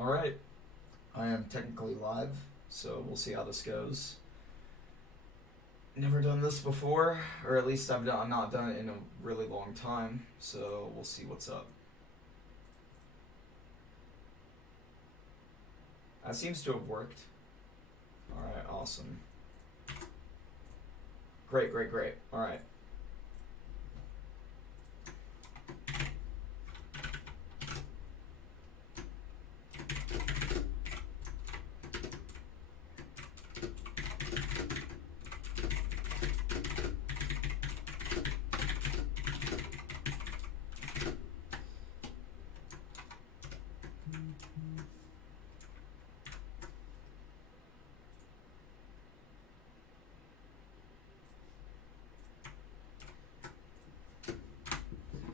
Alright, I am technically live, so we'll see how this goes. Never done this before, or at least I've not done it in a really long time, so we'll see what's up. That seems to have worked. Alright, awesome. Great. Alright.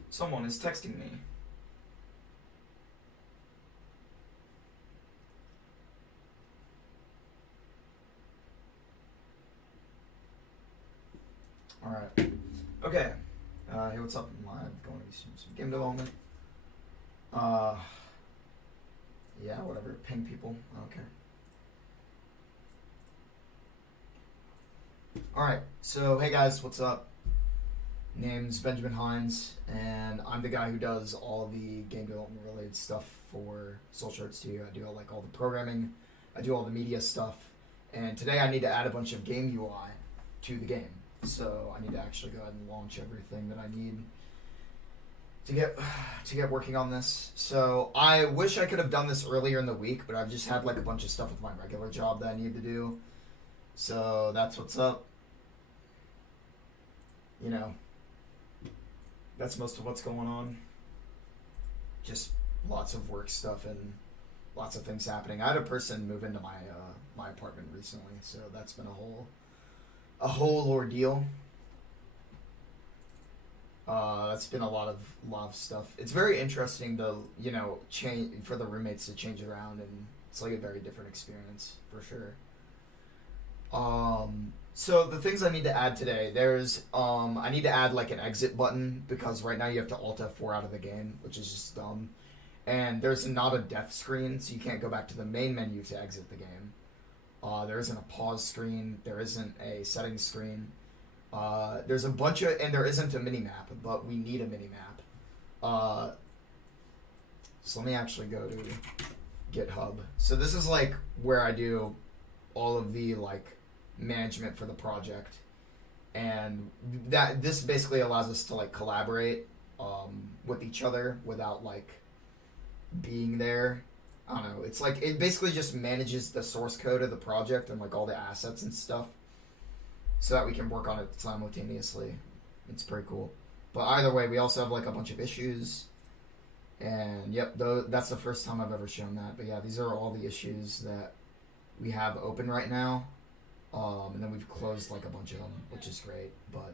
Someone is texting me. Alright. Okay. Hey, what's up? I'm live. Going to be some game development. Yeah, whatever. Ping people. I don't care. Alright. So, hey guys, what's up? Name's Benjamin Hines, and I'm the guy who does all the game development related stuff for Social Art Studio. I do all the programming, I do all the media stuff, and today I need to add a bunch of game UI to the game. So I need to actually go ahead and launch everything that I need to get working on this. So I wish I could have done this earlier in the week, but I've just had like a bunch of stuff with my regular job that I need to do. So that's what's up. You know, that's most of what's going on. Just lots of work stuff and lots of things happening. I had a person move into my apartment recently, so that's been a whole ordeal. That's been a lot of stuff. It's very interesting to change for the roommates to change around, and it's like a very different experience for sure. So the things I need to add today, there's I need to add like an exit button, because right now you have to Alt F4 out of the game, which is just dumb. And there's not a death screen, so you can't go back to the main menu to exit the game. There isn't a pause screen. There isn't a settings screen. There's a bunch of, and there isn't a mini-map, but we need a mini-map. So let me actually go to GitHub. So this is like where I do all of the like management for the project, and this basically allows us to like collaborate with each other without like being there. I don't know, it's like it basically just manages the source code of the project and like all the assets and stuff so that we can work on it simultaneously. It's pretty cool. But either way, we also have like a bunch of issues, and yep, that's the first time I've ever shown that. But yeah, these are all the issues that we have open right now. And then we've closed like a bunch of them, which is great, but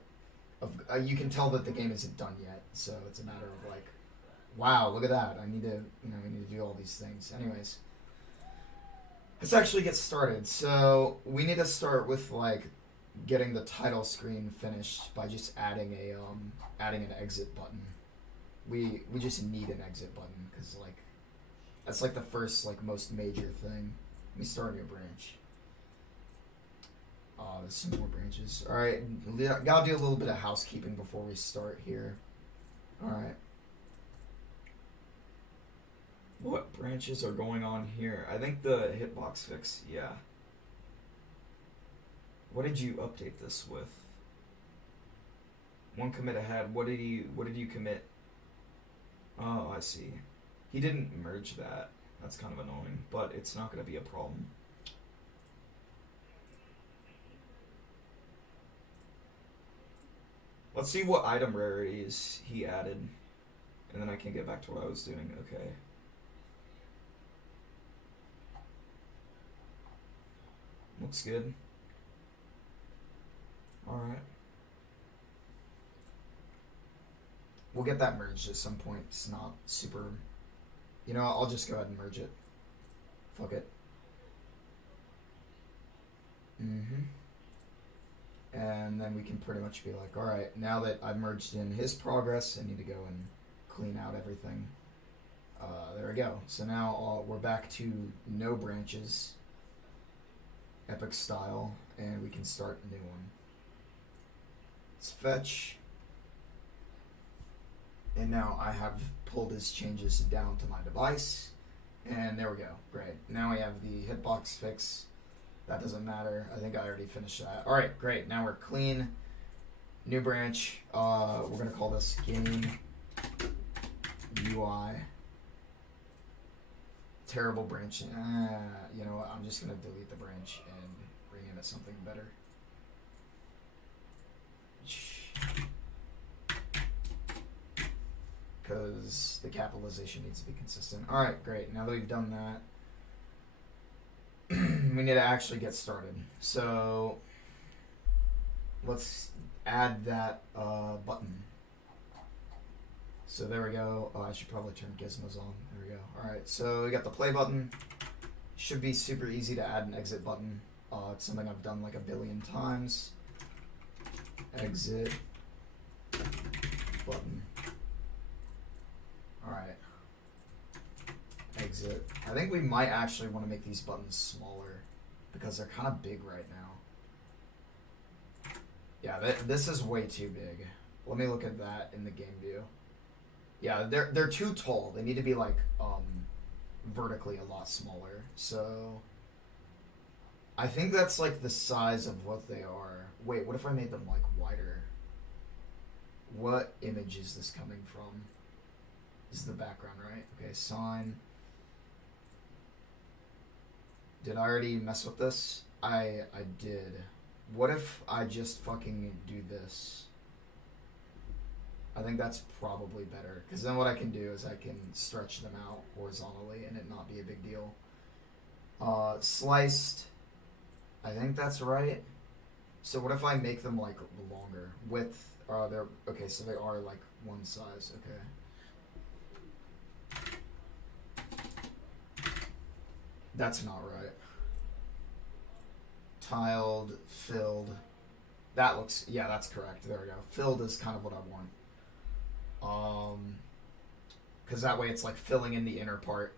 you can tell that the game isn't done yet, so it's a matter of like, wow, look at that, I need to do all these things. Anyways, let's actually get started. So we need to start with like getting the title screen finished by just adding an exit button. We just need an exit button, because like that's like the first like most major thing. Let me start a new branch. There's some more branches. Alright, gotta do a little bit of housekeeping before we start here. Alright. What branches are going on here? I think the hitbox fix, yeah. What did you update this with? One commit ahead. What did you commit? Oh, I see. He didn't merge that. That's kind of annoying, but it's not gonna be a problem. Let's see what item rarities he added, and then I can get back to what I was doing. Okay. Looks good. Alright. We'll get that merged at some point. It's not super... You know, I'll just go ahead and merge it. Fuck it. And then we can pretty much be like, alright, now that I've merged in his progress, I need to go and clean out everything. There we go. So now we're back to no branches, epic style, and we can start a new one. Let's fetch. And now I have pulled his changes down to my device. And there we go. Great. Now we have the hitbox fix. That doesn't matter. I think I already finished that. Alright, great. Now we're clean. New branch. We're going to call this game UI. Terrible branch. You know what? I'm just going to delete the branch and rename it something better. Because the capitalization needs to be consistent. Alright, great. Now that we've done that, we need to actually get started. So let's add that button. So there we go. Oh, I should probably turn gizmos on. There we go. Alright, so we got the play button. Should be super easy to add an exit button. It's something I've done like a billion times. Exit button. Alright. Exit. I think we might actually want to make these buttons smaller because they're kind of big right now. Yeah, this is way too big. Let me look at that in the game view. Yeah, they're too tall. They need to be like vertically a lot smaller. So I think that's like the size of what they are. Wait, what if I made them like wider? What image is this coming from? This is the background, right? Okay, sign. Did I already mess with this? I did. What if I just fucking do this? I think that's probably better. Because then what I can do is I can stretch them out horizontally and it not be a big deal. Sliced. I think that's right. So what if I make them like longer? Width. They're okay, so they are like one size. Okay. That's not right. Tiled, filled. That looks, yeah, that's correct. There we go. Filled is kind of what I want. Because that way it's like filling in the inner part,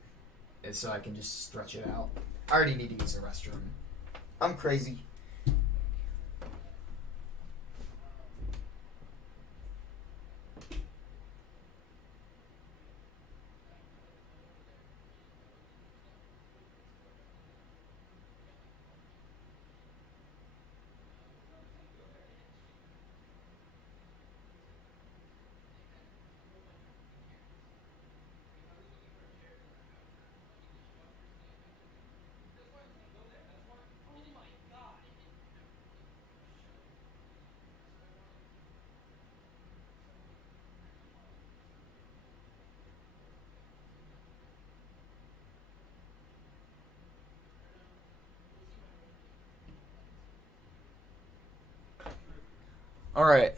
and so I can just stretch it out. I already need to use the restroom. I'm crazy. Alright.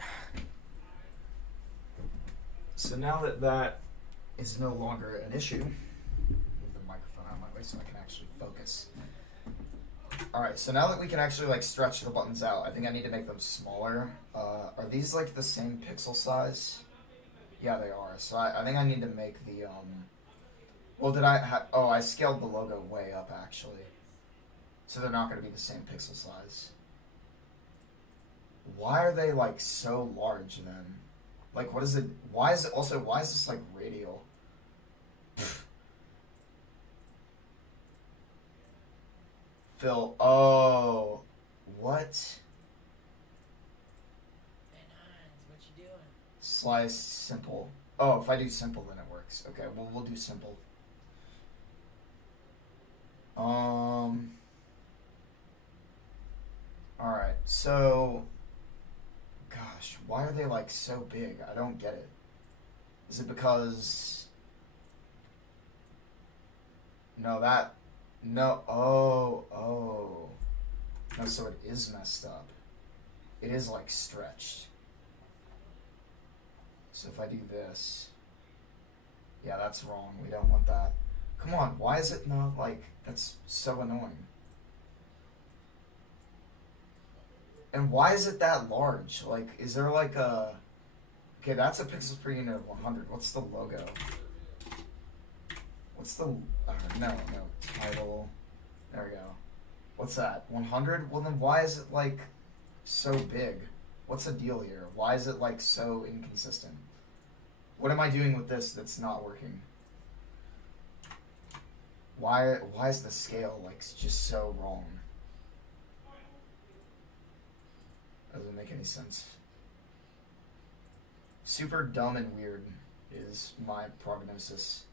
So now that that is no longer an issue, move the microphone out of my way so I can actually focus. Alright, so now that we can actually like stretch the buttons out, I think I need to make them smaller. Are these like the same pixel size? Yeah, they are. So I think I need to make the, well, did I oh, I scaled the logo way up actually. So they're not going to be the same pixel size. Why are they like so large then? Like, what is it? Why is this like radial? Phil, oh, what? What you doing? Slice simple. Oh, if I do simple, then it works. Okay, well, we'll do simple. Alright, so, gosh, why are they like so big? I don't get it. Is it because, no, oh, no, so it is messed up. It is like stretched. So if I do this, yeah, that's wrong. We don't want that. Come on, why is it not like, that's so annoying. And why is it that large? Like, is there like a... Okay, that's a pixels per unit of 100. What's the logo? What's the no title? There we go. What's that? 100? Well then why is it like so big? What's the deal here? Why is it like so inconsistent? What am I doing with this that's not working? Why is the scale like just so wrong? Doesn't make any sense. Super dumb and weird is my prognosis.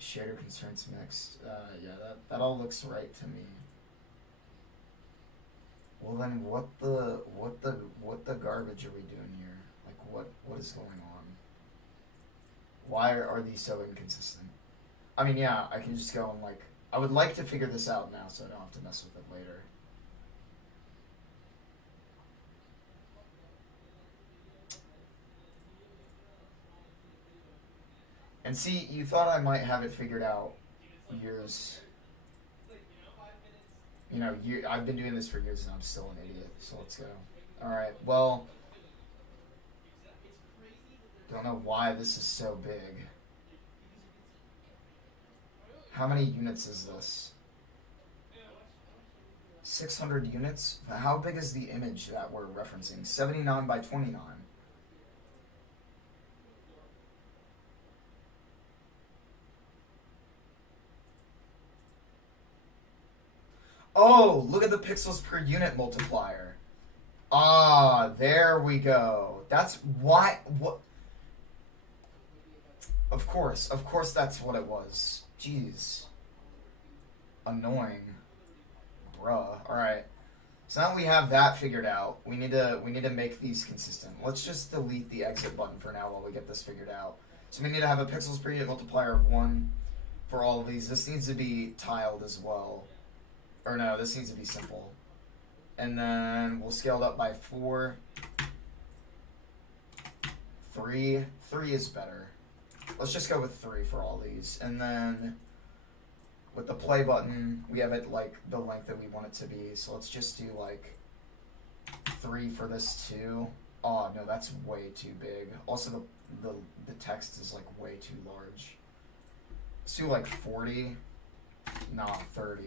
Shader constraints mixed. Yeah, that all looks right to me. Well then, what the garbage are we doing here? Like, what is going on? Why are these so inconsistent? I mean, yeah, I can just go and like, I would like to figure this out now so I don't have to mess with it later. And see, you thought I might have it figured out years. You know, I've been doing this for years and I'm still an idiot, so let's go. Alright, well, don't know why this is so big. How many units is this? 600 units? How big is the image that we're referencing? 79 by 29. Oh, look at the pixels per unit multiplier. Ah, there we go. That's why. What? Of course that's what it was. Jeez. Annoying. Bruh. Alright. So now we have that figured out. We need to make these consistent. Let's just delete the exit button for now while we get this figured out. So we need to have a pixels per unit multiplier of 1 for all of these. This needs to be tiled as well. Or no, this needs to be simple. And then we'll scale it up by 4. 3 is better. Let's just go with 3 for all these. And then with the play button, we have it like the length that we want it to be. So let's just do like 3 for this too. Oh no, that's way too big. Also the text is like way too large. Let's do like 40. Nah, 30.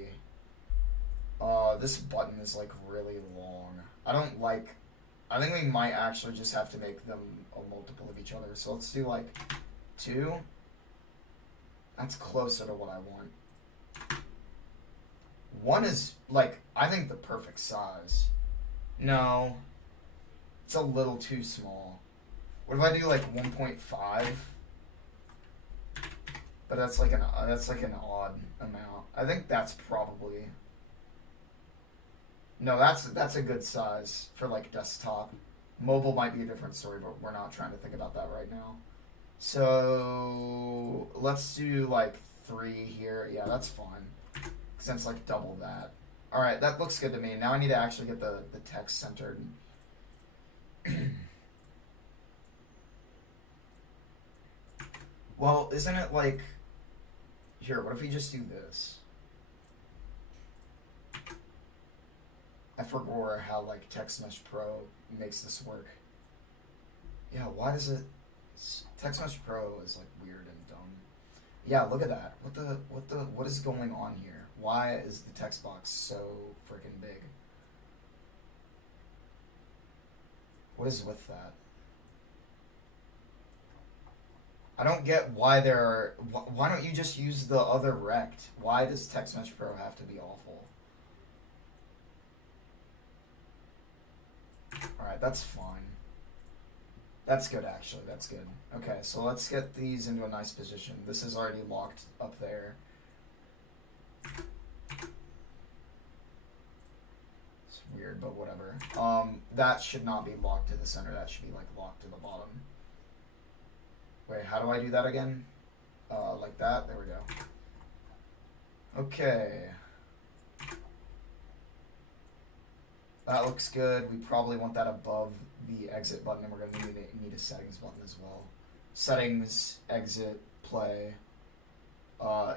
This button is like really long. I think we might actually just have to make them a multiple of each other. So let's do like 2. That's closer to what I want. 1 is like, I think the perfect size. No. It's a little too small. What if I do like 1.5? But that's like an odd amount. I think that's probably. No, that's a good size for like desktop. Mobile might be a different story, but we're not trying to think about that right now. So let's do like 3 here. Yeah, that's fine. Since like double that. Alright, that looks good to me. Now I need to actually get the text centered. Well, isn't it like... Here, what if we just do this? I forgot how like TextMesh Pro makes this work. Yeah, why does it... TextMesh Pro is like weird and dumb. Yeah, look at that. What is going on here? Why is the text box so freaking big? What is with that? I don't get why there are... Why don't you just use the other rect? Why does TextMesh Pro have to be awful? Alright, that's fine. That's good, actually. That's good. Okay, so let's get these into a nice position. This is already locked up there. It's weird, but whatever. That should not be locked to the center. That should be, like, locked to the bottom. Wait, how do I do that again? Like that? There we go. Okay. That looks good. We probably want that above the exit button, and we're going to need a settings button as well. Settings, exit, play.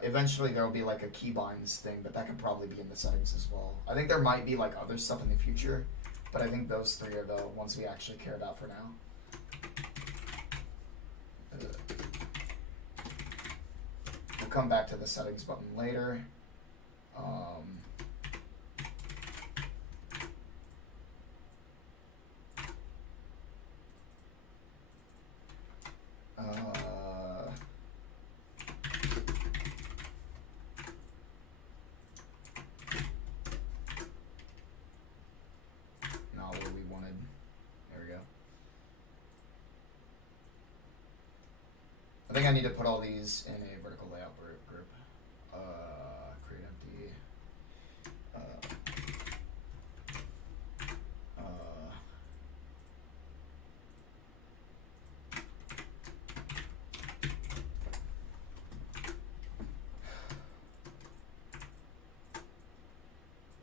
Eventually there will be like a keybinds thing, but that could probably be in the settings as well. I think there might be like other stuff in the future, but I think those 3 are the ones we actually care about for now. come back to the settings button later. Not what we wanted. There we go. I think I need to put all these in a vertical layout group. Create empty.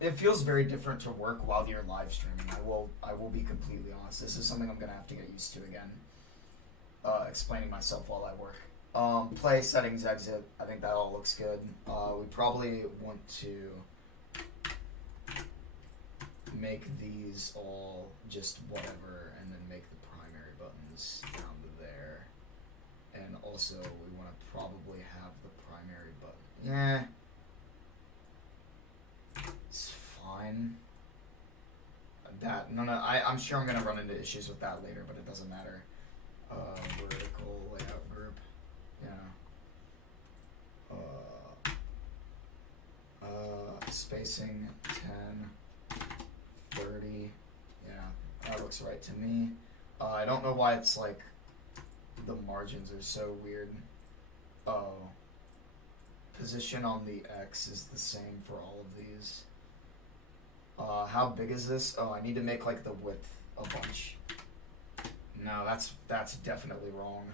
It feels very different to work while you're live streaming. I will be completely honest. This is something I'm gonna have to get used to again. Explaining myself while I work. Play, settings, exit. I think that all looks good. We probably want to make these all just whatever, and then make the primary buttons down to there. And also, we want to probably have the primary button. Yeah. It's fine. I'm sure I'm gonna run into issues with that later, but it doesn't matter. Vertical layout group. Yeah. Spacing 10, 30. Yeah, that looks right to me. I don't know why it's like the margins are so weird. Oh. Position on the X is the same for all of these. How big is this? Oh, I need to make like the width a bunch. No, that's definitely wrong.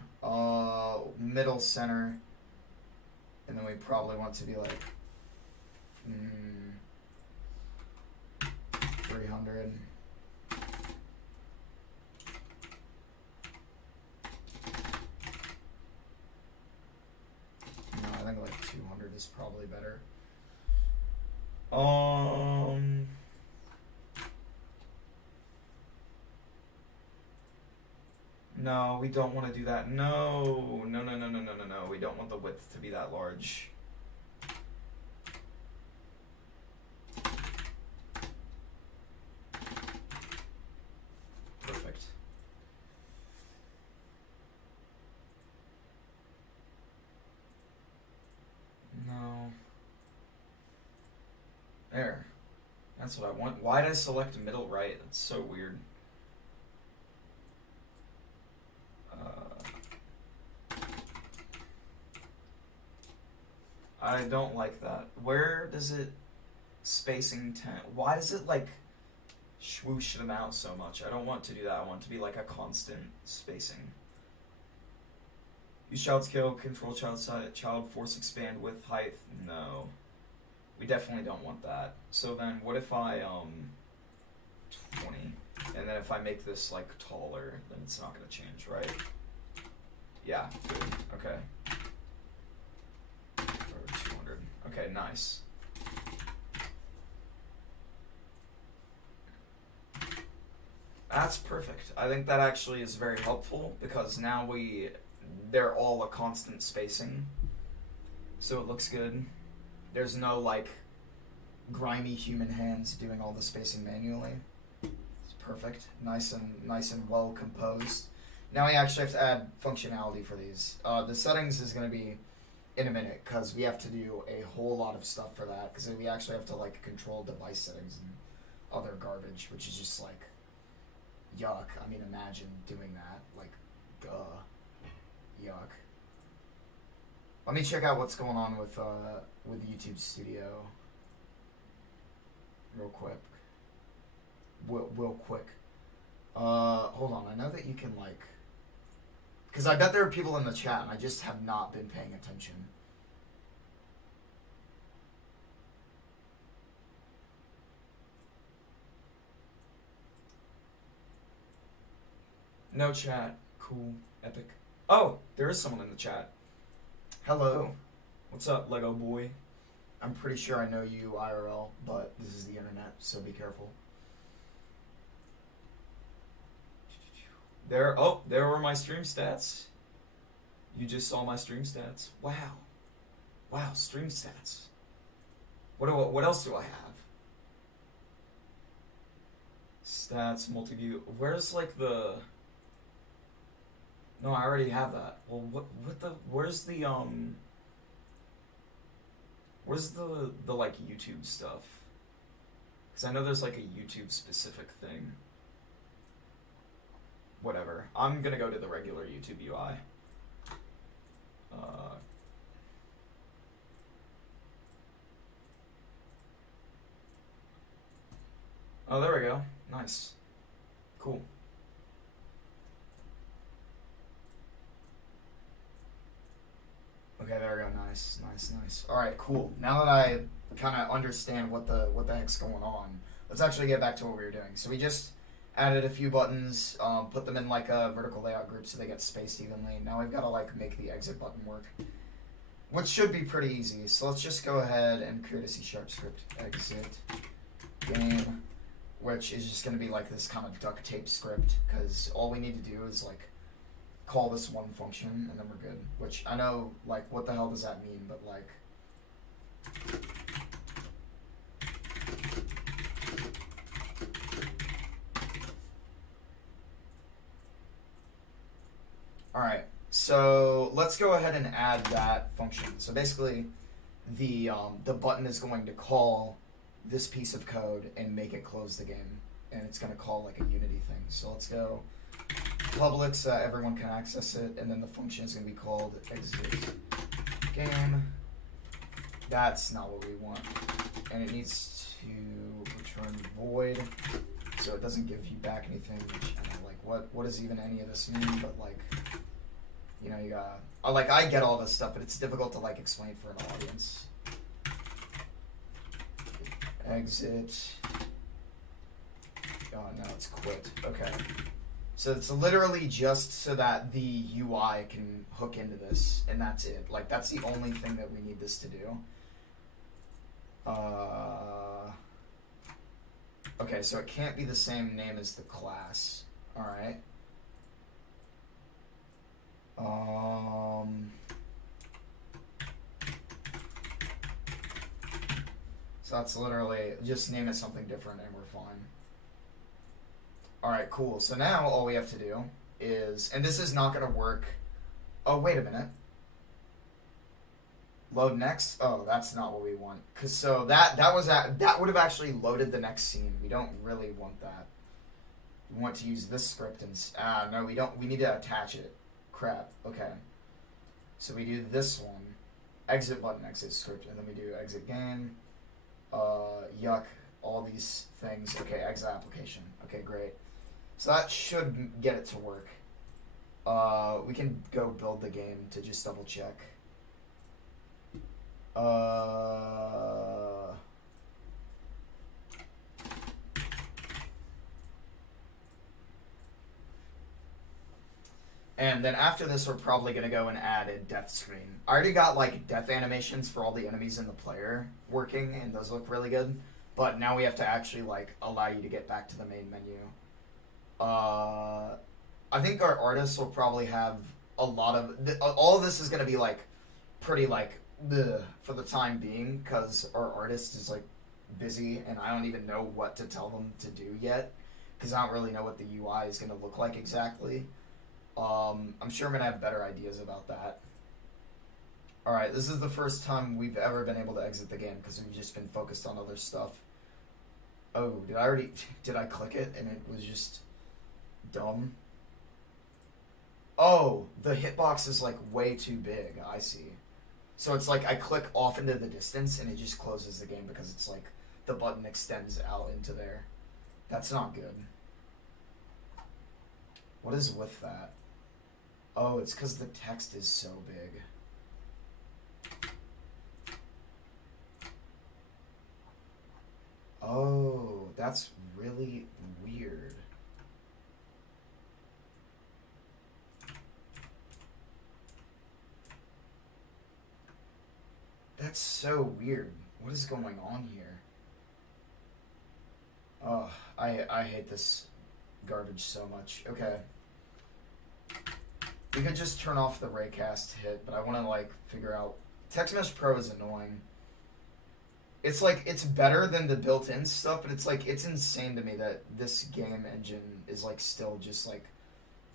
Middle center, and then we probably want to be like 300. No, I think like 200 is probably better. No, we don't want to do that. No. We don't want the width to be that large. Perfect. No. There. That's what I want. Why did I select middle right? That's so weird. I don't like that. Where does it spacing 10? Why does it like swoosh them out so much? I don't want to do that. I want it to be like a constant spacing. Use child scale, control child size, child force expand width height. No. We definitely don't want that. So then what if I 20, and then if I make this like taller, then it's not gonna change, right? Yeah, good. Okay. Or 200. Okay, nice. That's perfect. I think that actually is very helpful because now they're all a constant spacing. So it looks good. There's no like grimy human hands doing all the spacing manually. It's perfect. Nice and well composed. Now we actually have to add functionality for these. The settings is going to be in a minute because we have to do a whole lot of stuff for that because we actually have to like control device settings and other garbage, which is just like yuck. I mean, imagine doing that. Like, yuck. Let me check out what's going on with YouTube Studio real quick. Real quick. Hold on. I know that you can like, because I bet there are people in the chat and I just have not been paying attention. No chat. Cool. Epic. Oh, there is someone in the chat. Hello. What's up, Lego boy? I'm pretty sure I know you IRL, but this is the internet, so be careful. There were my stream stats. You just saw my stream stats. Wow. Wow, stream stats. What else do I have? Stats, multi-view. Where's like the... No, I already have that. Well, where's the like YouTube stuff? Because I know there's like a YouTube specific thing. Whatever. I'm gonna go to the regular YouTube UI. Oh, there we go. Nice. Cool. Okay, there we go. Nice. All right, cool. Now that I kind of understand what the heck's going on, let's actually get back to what we were doing. So we just added a few buttons, put them in like a vertical layout group so they get spaced evenly. Now we've got to like make the exit button work, which should be pretty easy. So let's just go ahead and create a C# script, exit game, which is just going to be like this kind of duct tape script, because all we need to do is like call this one function and then we're good. Which I know, like, what the hell does that mean? But like, all right. So let's go ahead and add that function. So basically, the button is going to call this piece of code and make it close the game, and it's going to call like a Unity thing. So let's go public so that everyone can access it, and then the function is going to be called exit game. That's not what we want, and it needs to return void, so it doesn't give you back anything. Which I don't know, like what does even any of this mean? But like, you know, you gotta like, I get all this stuff, but it's difficult to like explain for an audience. Exit. Oh no, it's quit. Okay. So it's literally just so that the UI can hook into this, and that's it. Like, that's the only thing that we need this to do. Okay, so it can't be the same name as the class. Alright. So that's literally, just name it something different and we're fine. Alright, cool. So now all we have to do is, and this is not going to work. Oh, wait a minute. Load next? Oh, that's not what we want. Cause so that would have actually loaded the next scene. We don't really want that. We want to use this script and no, we don't. We need to attach it. Crap. Okay. So we do this one. Exit button, exit script, and then we do exit game. Yuck. All these things. Okay, exit application. Okay, great. So that should get it to work. We can go build the game to just double check. And then after this, we're probably going to go and add a death screen. I already got like death animations for all the enemies in the player working, and those look really good. But now we have to actually like allow you to get back to the main menu. I think our artists will probably have a lot of... all of this is going to be like pretty like for the time being, because our artist is like busy and I don't even know what to tell them to do yet, because I don't really know what the UI is going to look like exactly. I'm sure I'm going to have better ideas about that. Alright, this is the first time we've ever been able to exit the game because we've just been focused on other stuff. Oh, did I click it and it was just dumb? Oh, the hitbox is like way too big. I see. So it's like I click off into the distance and it just closes the game because it's like the button extends out into there. That's not good. What is with that? Oh, it's because the text is so big. Oh, that's really weird. That's so weird. What is going on here? Oh, I hate this garbage so much. Okay. We could just turn off the raycast hit, but I want to like figure out Text Mesh Pro is annoying. It's like, it's better than the built-in stuff, but it's like, it's insane to me that this game engine is like still just like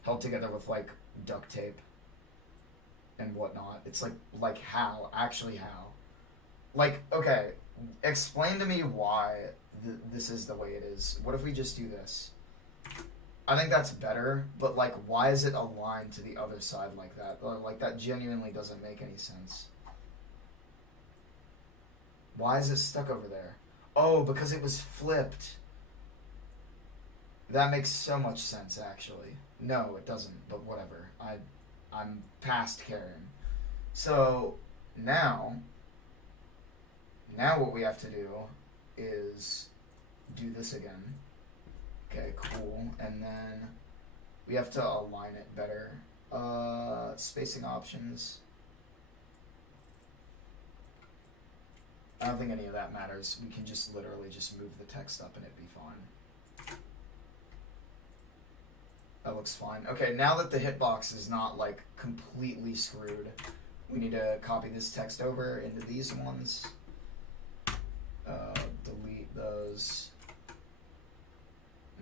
held together with like duct tape and whatnot. It's like how? Actually how? Like, okay, explain to me why this is the way it is. What if we just do this? I think that's better, but like, why is it aligned to the other side like that? Like, that genuinely doesn't make any sense. Why is it stuck over there? Oh, because it was flipped. That makes so much sense, actually. No, it doesn't, but whatever. I'm past caring. So, now what we have to do is do this again. Okay, cool. And then we have to align it better. Spacing options. I don't think any of that matters. We can just literally just move the text up and it'd be fine. That looks fine. Okay, now that the hitbox is not like completely screwed, we need to copy this text over into these ones. Delete those.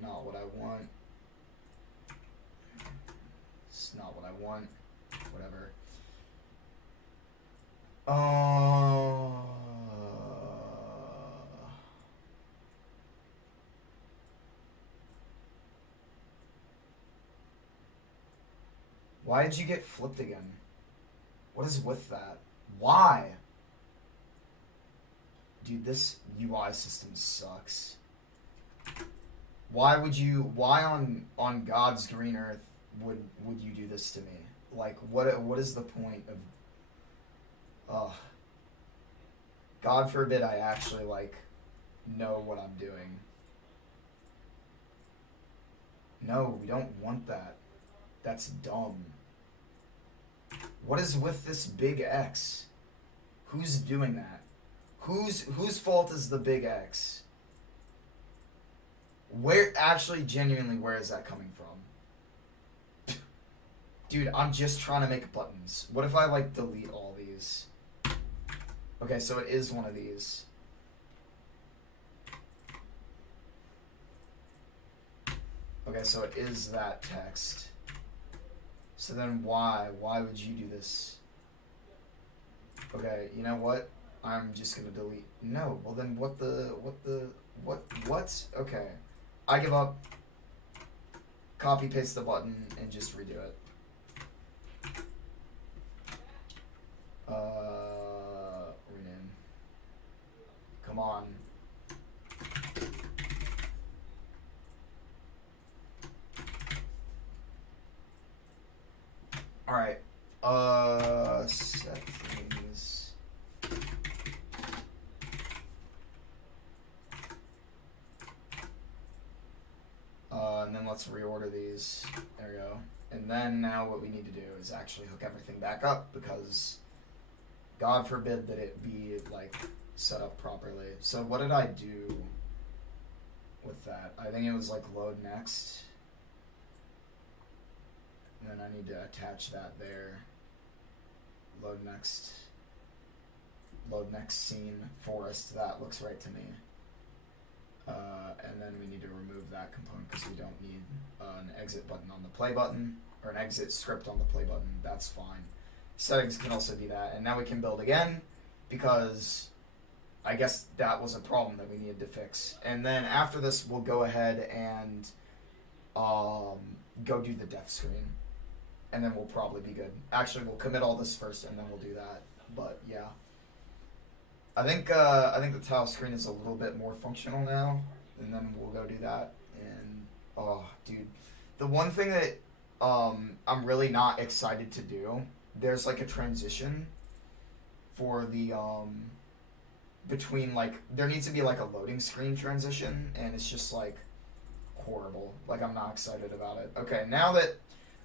Not what I want. It's not what I want. Whatever. Why did you get flipped again? What is with that? Why? Dude, this UI system sucks. Why on God's green earth would you do this to me? Like, what is the point of... God forbid I actually, like, know what I'm doing. No, we don't want that. That's dumb. What is with this big X? Who's doing that? Whose fault is the big X? Where, actually, genuinely, where is that coming from? Dude, I'm just trying to make buttons. What if I, like, delete all these? Okay, so it is one of these. Okay, so it is that text. So then why? Why would you do this? Okay, you know what? I'm just gonna delete. No, well then what? Okay. I give up. Copy paste the button and just redo it. Rename. Come on. Alright. Settings. And then let's reorder these. There we go. And then now what we need to do is actually hook everything back up because God forbid that it be like set up properly. So what did I do with that? I think it was like load next. And then I need to attach that there. Load next scene forest. That looks right to me. And then we need to remove that component because we don't need an exit button on the play button, or an exit script on the play button. That's fine. Settings can also be that. And now we can build again because I guess that was a problem that we needed to fix. And then after this, we'll go ahead and go do the death screen. And then we'll probably be good. Actually, we'll commit all this first, and then we'll do that. But yeah, I think the tile screen is a little bit more functional now, and then we'll go do that. And oh, dude, the one thing that I'm really not excited to do. There's like a transition for the between like there needs to be like a loading screen transition, and it's just like horrible. Like I'm not excited about it. Okay, now that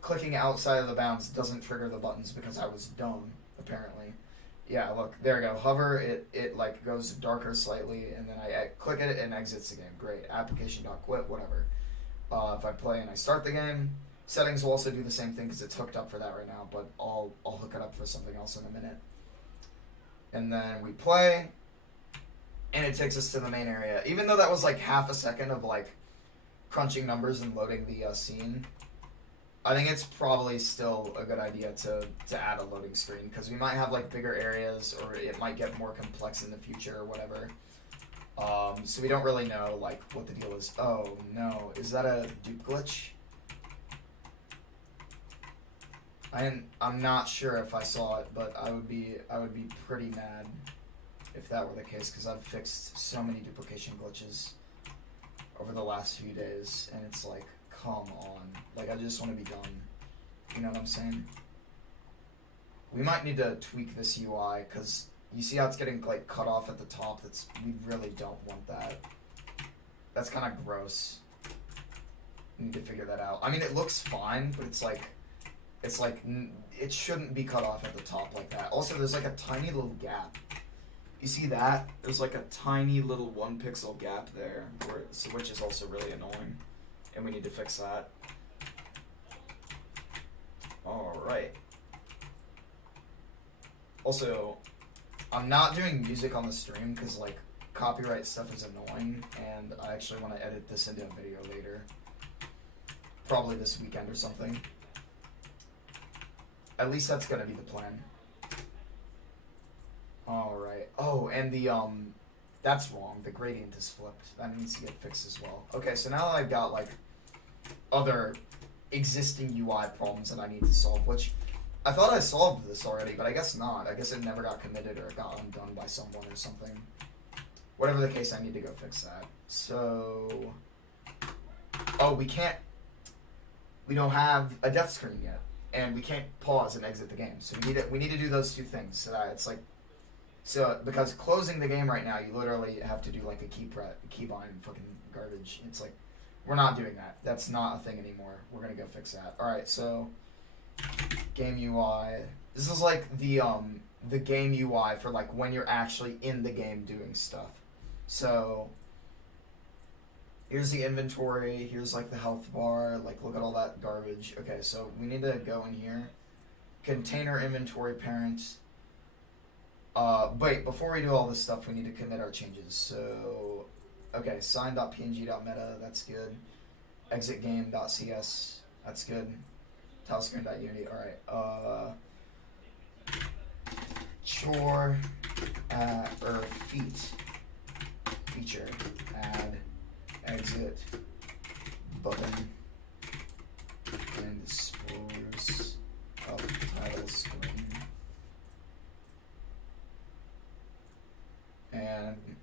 clicking outside of the bounds doesn't trigger the buttons because I was dumb, apparently. Yeah, look, there we go. Hover, it like goes darker slightly, and then I click it and exits the game. Great. Application.quit, whatever. If I play and I start the game, settings will also do the same thing because it's hooked up for that right now, but I'll hook it up for something else in a minute. And then we play, and it takes us to the main area. Even though that was like half a second of like crunching numbers and loading the scene, I think it's probably still a good idea to add a loading screen, because we might have like bigger areas, or it might get more complex in the future or whatever. So we don't really know like what the deal is. Oh no, is that a dupe glitch? I'm not sure if I saw it, but I would be pretty mad if that were the case, because I've fixed so many duplication glitches over the last few days, and it's like, come on. Like, I just want to be done. You know what I'm saying? We might need to tweak this UI, because you see how it's getting, like, cut off at the top? We really don't want that. That's kind of gross. We need to figure that out. I mean, it looks fine, but it's like, it shouldn't be cut off at the top like that. Also, there's, like, a tiny little gap. You see that? There's, like, a tiny little 1 pixel gap there, which is also really annoying. And we need to fix that. Alright. Also, I'm not doing music on the stream because, like, copyright stuff is annoying, and I actually want to edit this into a video later. Probably this weekend or something. At least that's gonna be the plan. Alright. Oh, and that's wrong. The gradient is flipped. That needs to get fixed as well. Okay, so now that I've got, like, other existing UI problems that I need to solve, which I thought I solved this already, but I guess not. I guess it never got committed or it got undone by someone or something. Whatever the case, I need to go fix that. So, oh, we don't have a death screen yet, and we can't pause and exit the game. So we need to do those two things. So that it's like, so because closing the game right now, you literally have to do like a keybind fucking garbage. It's like, we're not doing that. That's not a thing anymore. We're gonna go fix that. All right, so game UI. This is like the game UI for like when you're actually in the game doing stuff. So here's the inventory. Here's like the health bar. Like, look at all that garbage. Okay, so we need to go in here. Container inventory parent. Wait, before we do all this stuff, we need to commit our changes. So, okay, sign.png.meta, that's good. Exit game.cs, that's good. Tilescreen.unity, alright. Chore, or feature, add, exit, button, and dispose of title screen. And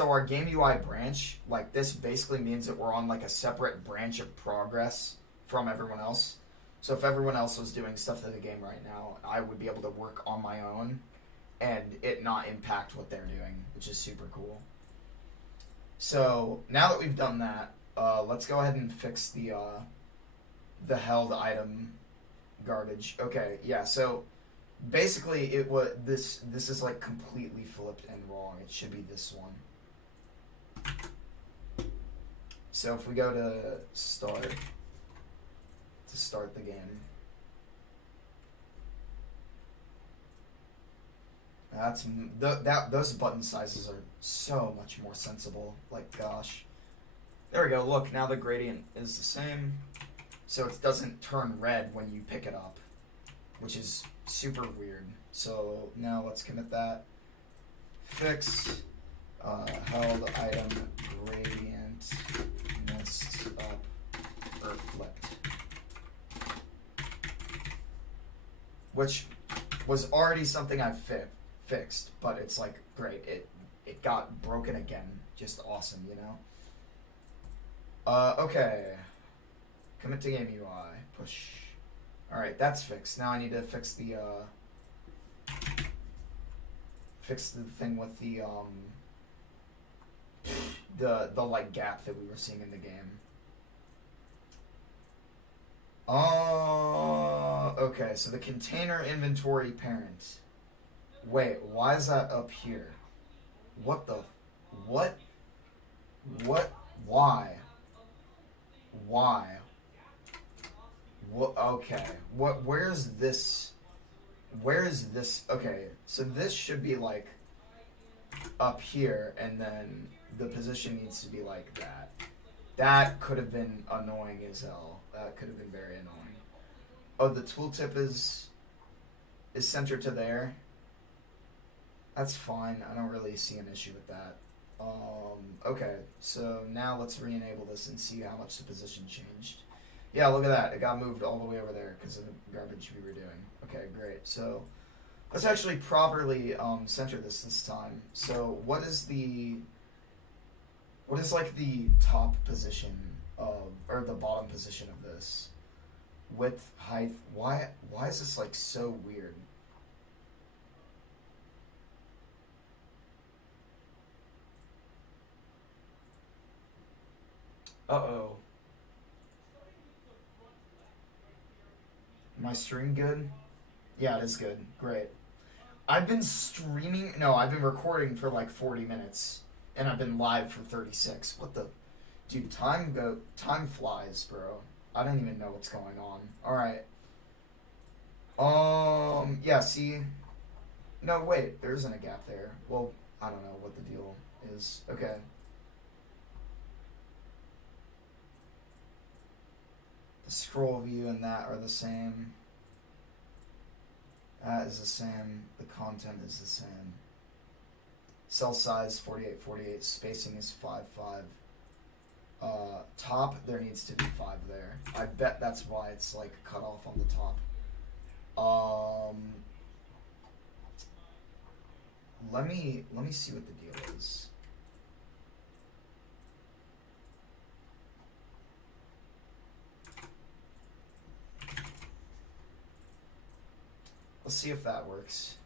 our game UI branch, like, this basically means that we're on like a separate branch of progress from everyone else. So if everyone else was doing stuff to the game right now, I would be able to work on my own and it not impact what they're doing, which is super cool. So now that we've done that, let's go ahead and fix the held item garbage. Okay, yeah, so basically it was this is like completely flipped and wrong. It should be this one. So if we go to start the game, those button sizes are so much more sensible. Like, gosh, there we go. Look, now the gradient is the same, so it doesn't turn red when you pick it up, which is super weird. So now let's commit that. Fix held item gradient messed up or flipped, which was already something I fixed, but it's like, great, it got broken again. Just awesome, you know. Okay, commit to game UI, push. All right, that's fixed. Now I need to fix the thing with the like gap that we were seeing in the game. Okay, so the container inventory parent. Wait, why is that up here? What? Why? What? Okay. Where's this where is this? Okay, so this should be like up here, and then the position needs to be like that. That could have been annoying as hell. That could have been very annoying. Oh, the tooltip is centered to there. That's fine. I don't really see an issue with that. Okay, so now let's re-enable this and see how much the position changed. Yeah, look at that. It got moved all the way over there because of the garbage we were doing. Okay, great. So let's actually properly center this time. So what is like the top position of, or the bottom position of this? Width, height. Why is this like so weird? Uh-oh. My stream good? Yeah, it is good. Great. I've been streaming. No, I've been recording for like 40 minutes, and I've been live for 36. What the, dude? Time flies, bro. I don't even know what's going on. All right. Yeah. See. No, wait. There isn't a gap there. Well, I don't know what the deal is. Okay. The scroll view and that are the same. That is the same. The content is the same. Cell size 4848. Spacing is 5.5. Top, there needs to be 5 there. I bet that's why it's like cut off on the top. Let me see what the deal is. Let's see if that works.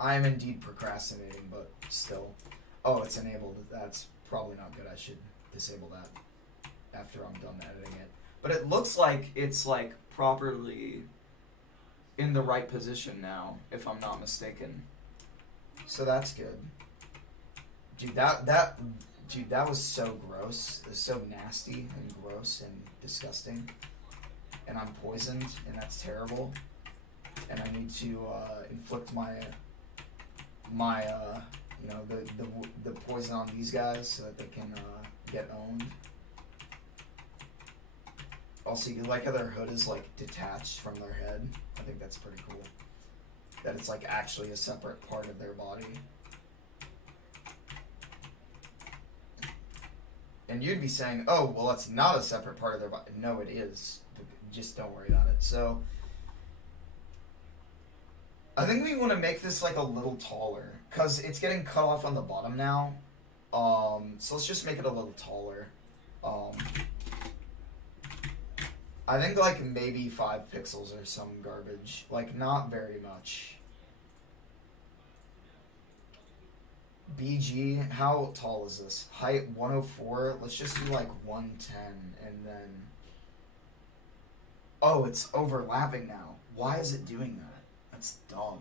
I am indeed procrastinating, but still. Oh, it's enabled. That's probably not good. I should disable that after I'm done editing it. But it looks like it's like properly in the right position now, if I'm not mistaken. So that's good. Dude, that was so gross. It was so nasty and gross and disgusting. And I'm poisoned, and that's terrible. And I need to inflict my you know, the poison on these guys so that they can get owned. Also, you like how their hood is like detached from their head? I think that's pretty cool. That it's like actually a separate part of their body. And you'd be saying, oh, well, it's not a separate part of their body. No, it is. Just don't worry about it. So I think we want to make this like a little taller because it's getting cut off on the bottom now. So let's just make it a little taller. I think like maybe 5 pixels or some garbage. Like not very much. BG, how tall is this? Height 104. Let's just do like 110 and then... Oh, it's overlapping now. Why is it doing that? That's dumb.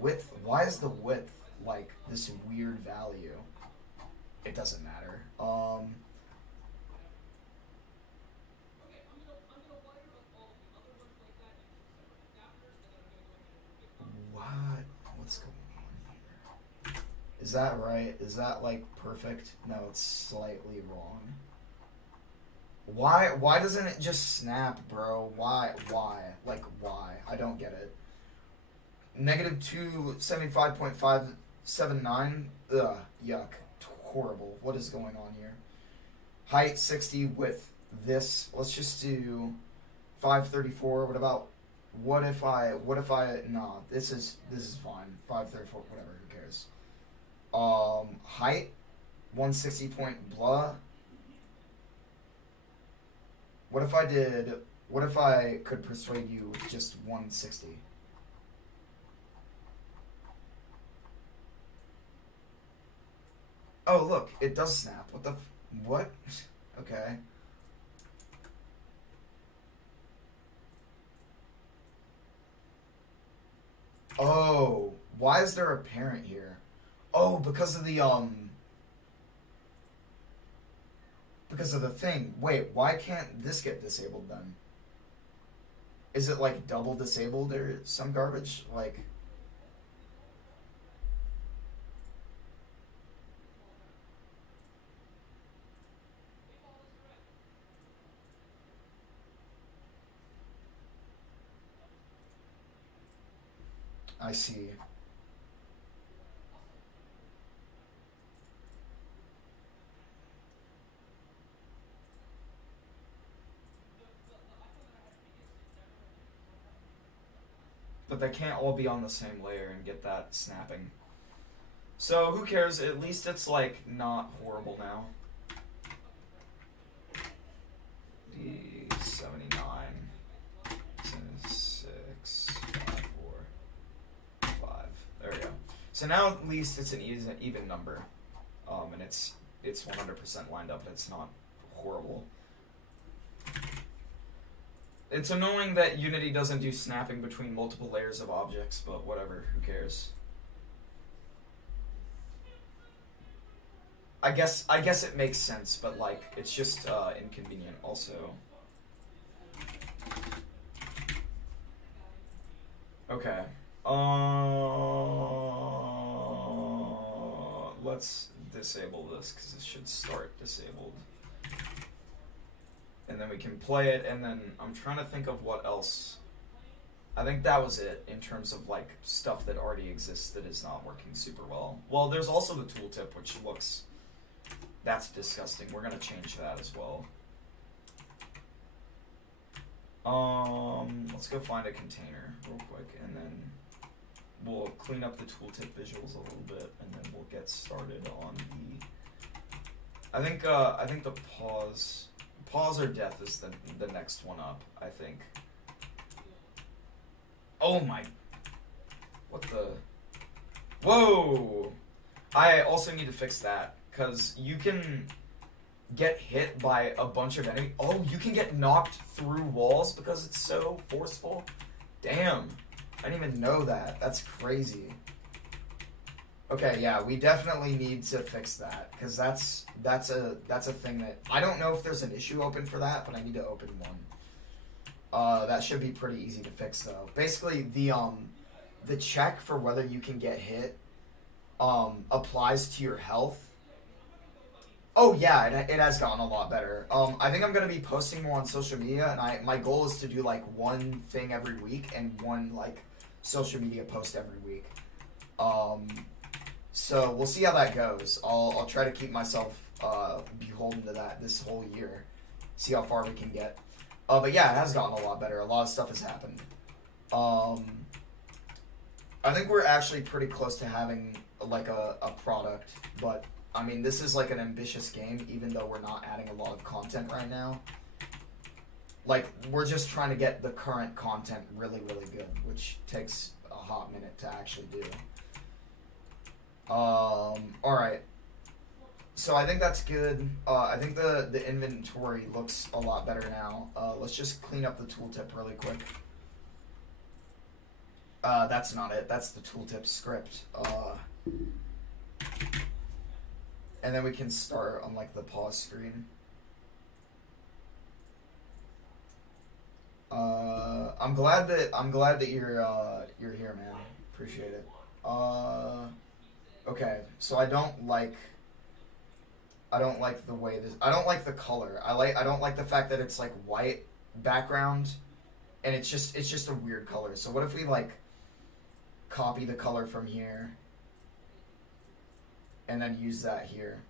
Width. Why is the width like this weird value? It doesn't matter. What? What's going on here? Is that right? Is that like perfect? No, it's slightly wrong. Why doesn't it just snap, bro? Why? Like, why? I don't get it. Negative 275.579. Ugh, yuck. Horrible. What is going on here? Height 60 with this. Let's just do 534. What if I, nah, this is fine. 534, whatever, who cares? Height 160 point blah. What if I could persuade you with just 160? Oh, look, it does snap. What? Okay. Oh, why is there a parent here? Oh, because of the, because of the thing. Wait, why can't this get disabled then? Is it like double disabled or some garbage? Like, I see. But they can't all be on the same layer and get that snapping. So who cares? At least it's like not horrible now. D79 6 5 4 5. There we go. So now at least it's an even number, and it's 100% lined up and it's not horrible. It's annoying that Unity doesn't do snapping between multiple layers of objects, but whatever, who cares? I guess it makes sense, but like it's just inconvenient also. Okay. Let's disable this because it should start disabled. And then we can play it, and then I'm trying to think of what else. I think that was it in terms of like stuff that already exists that is not working super well. Well, there's also the tooltip, which looks... That's disgusting. We're gonna change that as well. Let's go find a container real quick, and then we'll clean up the tooltip visuals a little bit, and then we'll get started on the... I think the pause or death is the next one up, I think. Oh my... What the... Whoa! I also need to fix that, because you can get hit by a bunch of enemies. Oh, you can get knocked through walls because it's so forceful? Damn. I didn't even know that. That's crazy. Okay, yeah, we definitely need to fix that, because that's a thing that... I don't know if there's an issue open for that, but I need to open one. That should be pretty easy to fix, though. Basically, the check for whether you can get hit applies to your health. Oh yeah, it has gotten a lot better. I think I'm gonna be posting more on social media, and my goal is to do like one thing every week and one like social media post every week. So we'll see how that goes. I'll try to keep myself beholden to that this whole year. See how far we can get. But yeah, it has gotten a lot better. A lot of stuff has happened. I think we're actually pretty close to having like a product, but I mean, this is like an ambitious game, even though we're not adding a lot of content right now. Like, we're just trying to get the current content really, really good, which takes a hot minute to actually do. Alright. So I think that's good. I think the inventory looks a lot better now. Let's just clean up the tooltip really quick. That's not it. That's the tooltip script. And then we can start on like the pause screen. I'm glad that you're here, man. Appreciate it. Okay, so I don't like the way this. I don't like the color. I don't like the fact that it's like white background, and it's just a weird color. So what if we like copy the color from here and then use that here?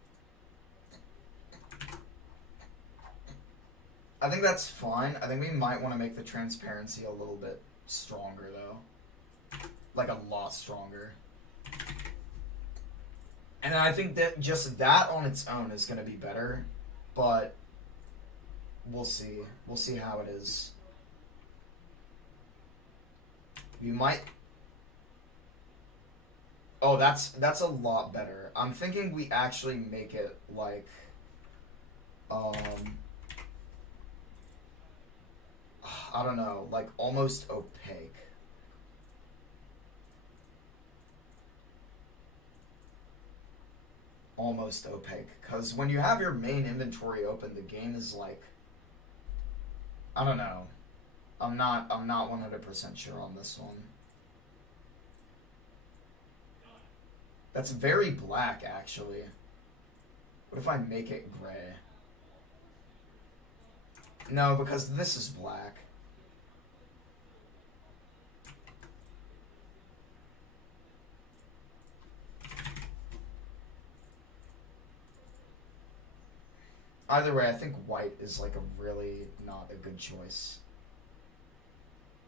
I think that's fine. I think we might want to make the transparency a little bit stronger, though. Like, a lot stronger. And I think that just that on its own is going to be better, but we'll see. We'll see how it is. We might... Oh, that's a lot better. I'm thinking we actually make it, like... I don't know, like almost opaque. almost opaque. Because when you have your main inventory open, the game is like, I don't know. I'm not 100% sure on this one. That's very black, actually. What if I make it gray? No, because this is black. Either way, I think white is like a really not a good choice.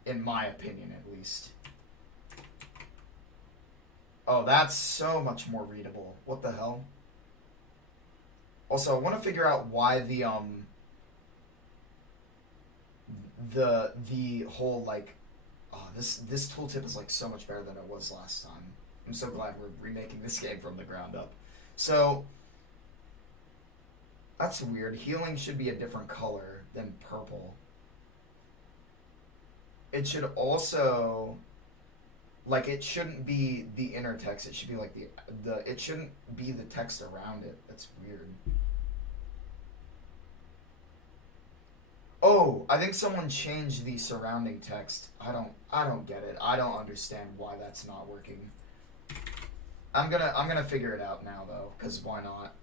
In my opinion, at least. Oh, that's so much more readable. What the hell? Also, I want to figure out why the whole like, oh, this tooltip is like so much better than it was last time. I'm so glad we're remaking this game from the ground up. So that's weird. Healing should be a different color than purple. It should also, like, it shouldn't be the inner text. It should be like the it shouldn't be the text around it. That's weird. Oh, I think someone changed the surrounding text. I don't get it. I don't understand why that's not working. I'm gonna figure it out now though, cause why not?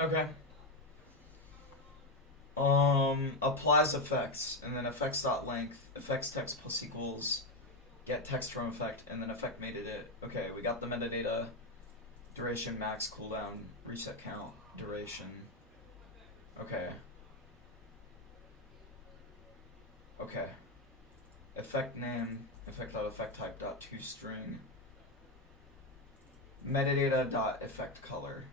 Okay. Applies effects, and then effects.length, effects text plus equals, get text from effect, and then effect made it. Okay, we got the metadata, duration, max, cooldown, reset count, duration. Okay. Okay. Effect name, effect.effect type dot toString, metadata dot effect color.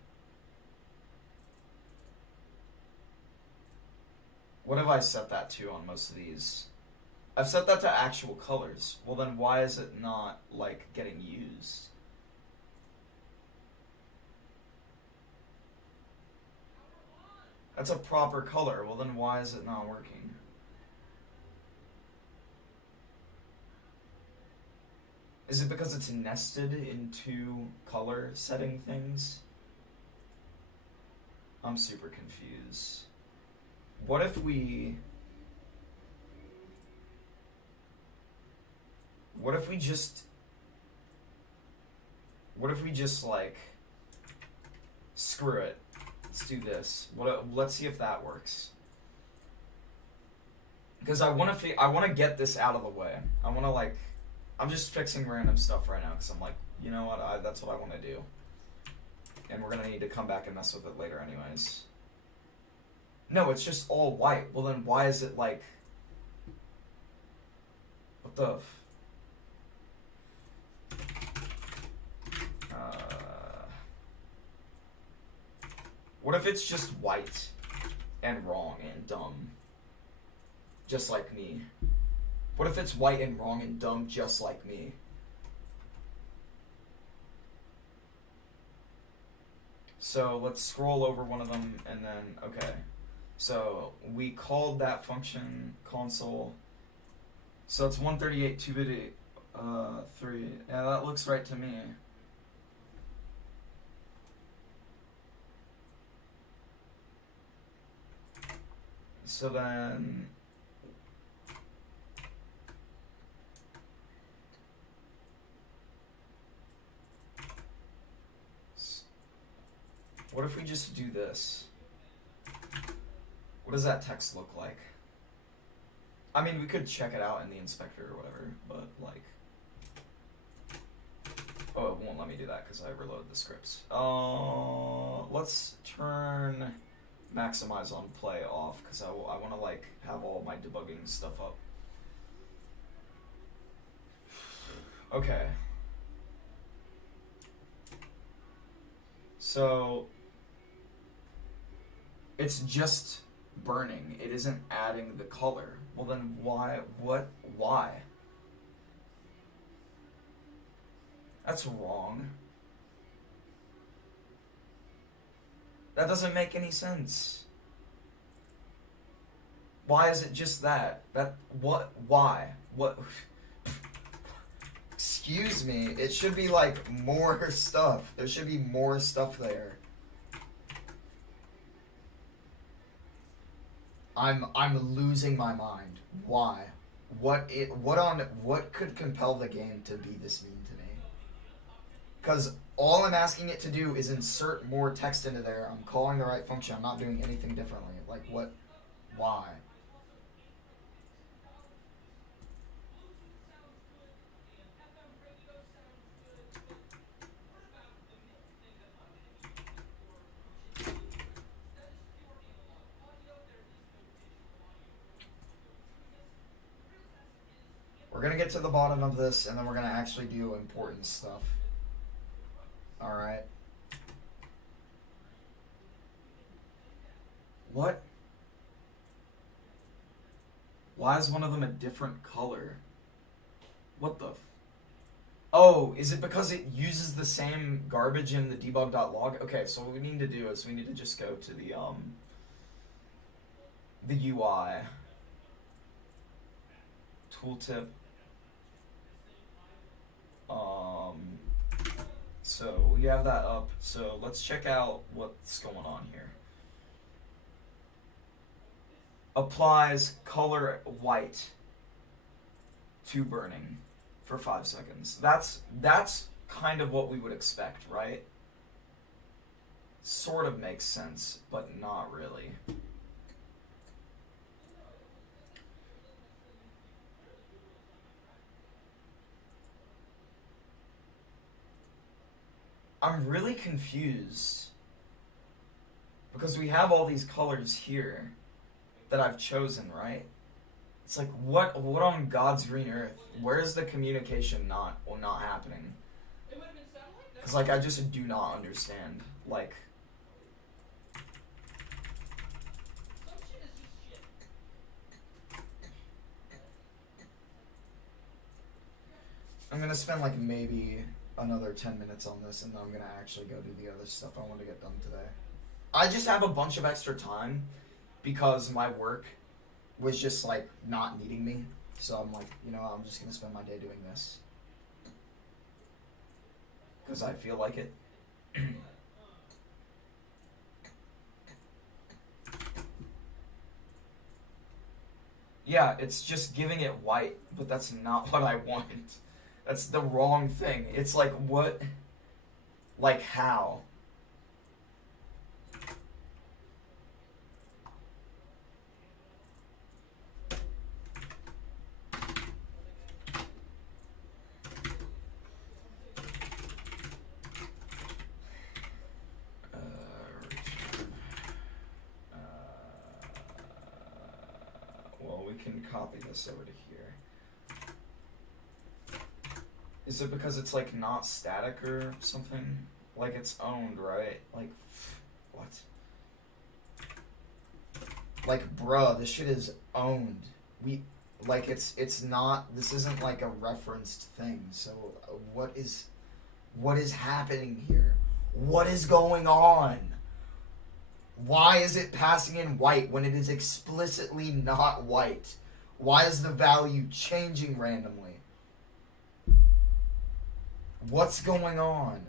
What have I set that to on most of these? I've set that to actual colors. Well, then why is it not, like, getting used? That's a proper color. Well, then why is it not working? Is it because it's nested into color setting things? I'm super confused. What if we just like screw it. Let's do this. Let's see if that works. Because I want to get this out of the way. I'm just fixing random stuff right now because I'm like, you know what? That's what I want to do. And we're going to need to come back and mess with it later anyways. No, it's just all white. Well, then why is it like... What the... What if it's just white and wrong and dumb? Just like me. What if it's white and wrong and dumb just like me? So let's scroll over one of them and then, okay. So we called that function console. So it's 138 2-bit 3. Yeah, that looks right to me. So then what if we just do this? What does that text look like? I mean, we could check it out in the inspector or whatever, but like... Oh, it won't let me do that as I reload the scripts. Let's turn maximize on play off because I want to like have all my debugging stuff up. Okay. So it's just burning. It isn't adding the color. Well then why? That's wrong. That doesn't make any sense. Why is it just that? Why? What? Excuse me, it should be like more stuff. There should be more stuff there. I'm losing my mind. Why? What could compel the game to be this mean to me? Because all I'm asking it to do is insert more text into there. I'm calling the right function. I'm not doing anything differently. Like, what? Why? We're going to get to the bottom of this, and then we're going to actually do important stuff. Alright. What? Why is one of them a different color? What the Oh, is it because it uses the same garbage in the debug.log? Okay, so what we need to do is we need to just go to the UI tooltip. So we have that up. So let's check out what's going on here. Applies color white to burning for 5 seconds. That's kind of what we would expect, right? Sort of makes sense, but not really. I'm really confused because we have all these colors here that I've chosen, right? It's like, what on God's green earth? Where's the communication not happening? Because, like, I just do not understand. Like, I'm going to spend, like, maybe another 10 minutes on this, and then I'm going to actually go do the other stuff I want to get done today. I just have a bunch of extra time because my work was just, like, not needing me. So I'm like, you know, I'm just going to spend my day doing this. Because I feel like it. Yeah, it's just giving it white, but that's not what I want. That's the wrong thing. It's like, what? Like, how? Well, we can copy this over to here. Is it because it's, like, not static or something? Like, it's owned, right? Like, what? Like, bruh, this shit is owned. Like, it's not, this isn't, like, a referenced thing. So, what is happening here? What is going on? Why is it passing in white when it is explicitly not white? Why is the value changing randomly? What's going on?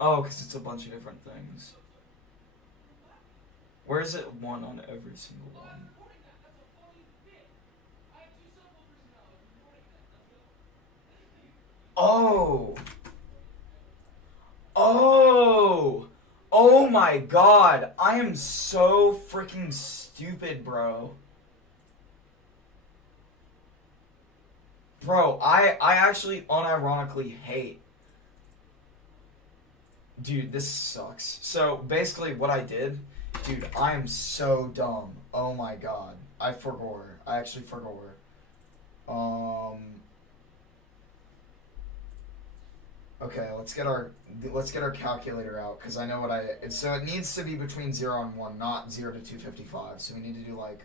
Oh, because it's a bunch of different things. Where is it 1 on every single one? Oh! Oh! Oh my god! I am so freaking stupid, bro. Bro, I actually unironically hate. Dude, this sucks. So, basically what I did, dude, I am so dumb. Oh my god. I forgot. I actually forgot. Okay, let's get our calculator out, because I know what so it needs to be between 0 and 1, not 0 to 255. So we need to do like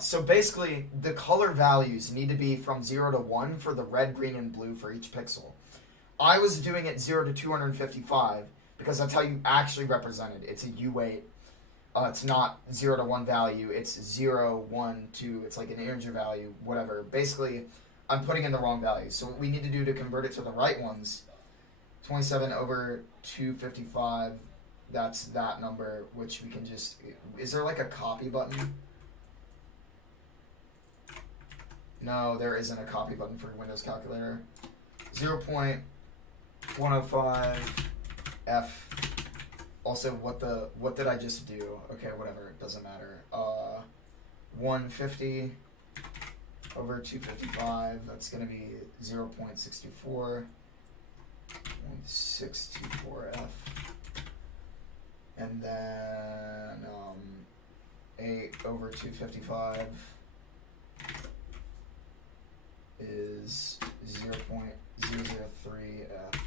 so basically the color values need to be from 0 to 1 for the red, green, and blue for each pixel. I was doing it 0 to 255 because that's how you actually represent it. It's a U8. It's not 0 to 1 value. It's 0, 1, 2. It's like an integer value, whatever. Basically, I'm putting in the wrong value. So what we need to do to convert it to the right ones, 27 over 255, that's that number, which we can just... Is there like a copy button? No, there isn't a copy button for Windows Calculator. 0.105 F. Also, what did I just do? Okay, whatever, it doesn't matter. 150 over 255, that's going to be 0.624. 0.624 F. And then 8 over 255 is 0.003 F.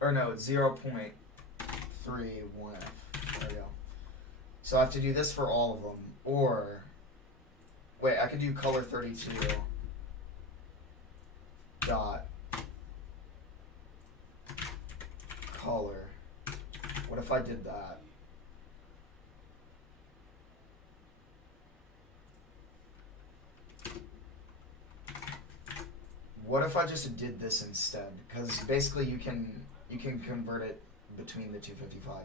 Or no, 0.31 F. There we go. So I have to do this for all of them. Or, wait, I could do color 32 dot color. What if I did that? What if I just did this instead? Because basically you can convert it between the 255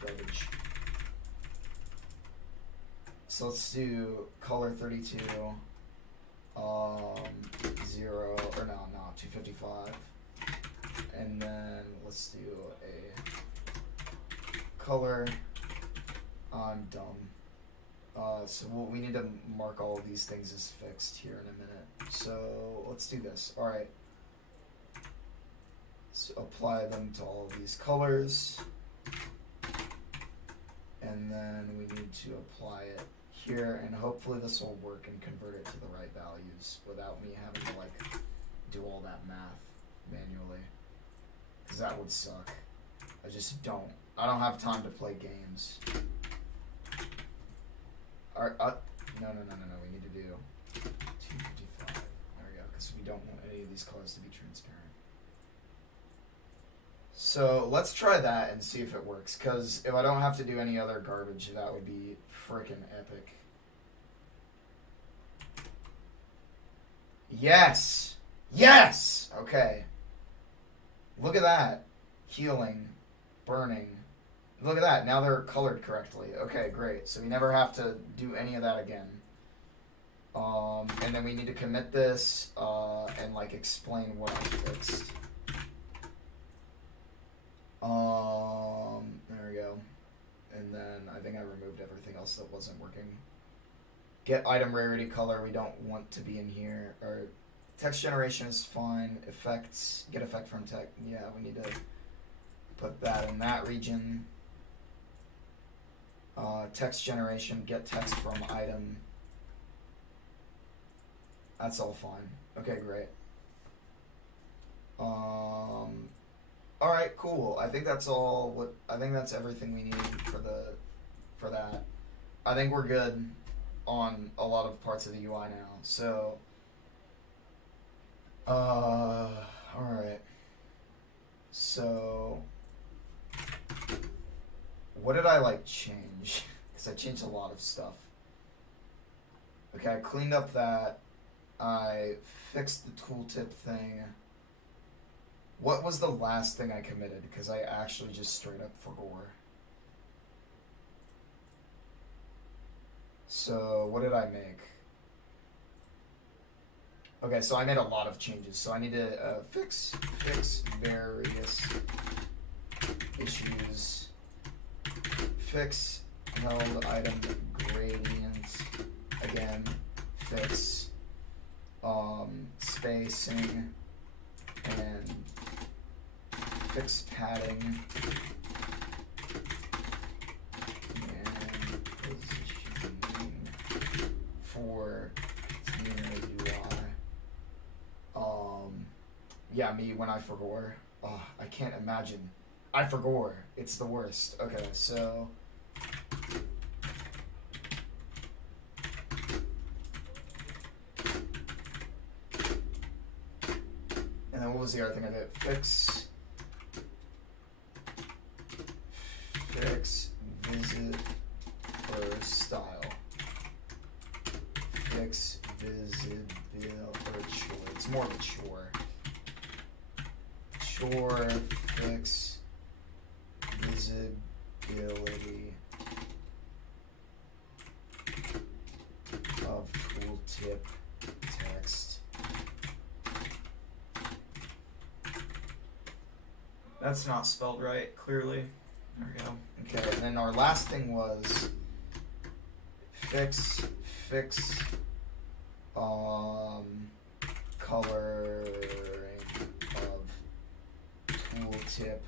garbage. So let's do color 32, 0, or no, 255. And then let's do a color. I'm dumb. So we need to mark all of these things as fixed here in a minute. So let's do this. All right. So apply them to all of these colors. And then we need to apply it here, and hopefully this will work and convert it to the right values without me having to like do all that math manually. Because that would suck. I just don't. I don't have time to play games. No, we need to do 255. There we go, because we don't want any of these colors to be transparent. So let's try that and see if it works, because if I don't have to do any other garbage, that would be freaking epic. Yes! Yes! Okay. Look at that. Healing. Burning. Look at that. Now they're colored correctly. Okay, great. So we never have to do any of that again. And then we need to commit this and like explain what I fixed. There we go. And then I think I removed everything else that wasn't working. Get item rarity color. We don't want to be in here. Or text generation is fine. Effects. Get effect from text. Yeah, we need to put that in that region. Text generation. Get text from item. That's all fine. Okay, great. Alright, cool. I think that's all I think that's everything we need for that. I think we're good on a lot of parts of the UI now. So alright. So what did I like change? Because I changed a lot of stuff. Okay, I cleaned up that. I fixed the tooltip thing. What was the last thing I committed? Because I actually just straight up forgot. So, what did I make? Okay, so I made a lot of changes. So I need to fix various issues. Fix held item gradient. Again, fix spacing and fix padding and positioning for UI. Yeah, me when I forgot. Oh, I can't imagine. I forgot. It's the worst. Okay, so and then what was the other thing I did? Fix visit or style. Fix visibility or chore. It's more of a chore. Chore fix visibility of tooltip text. That's not spelled right, clearly. There we go. Okay, and then our last thing was fix coloring of tooltip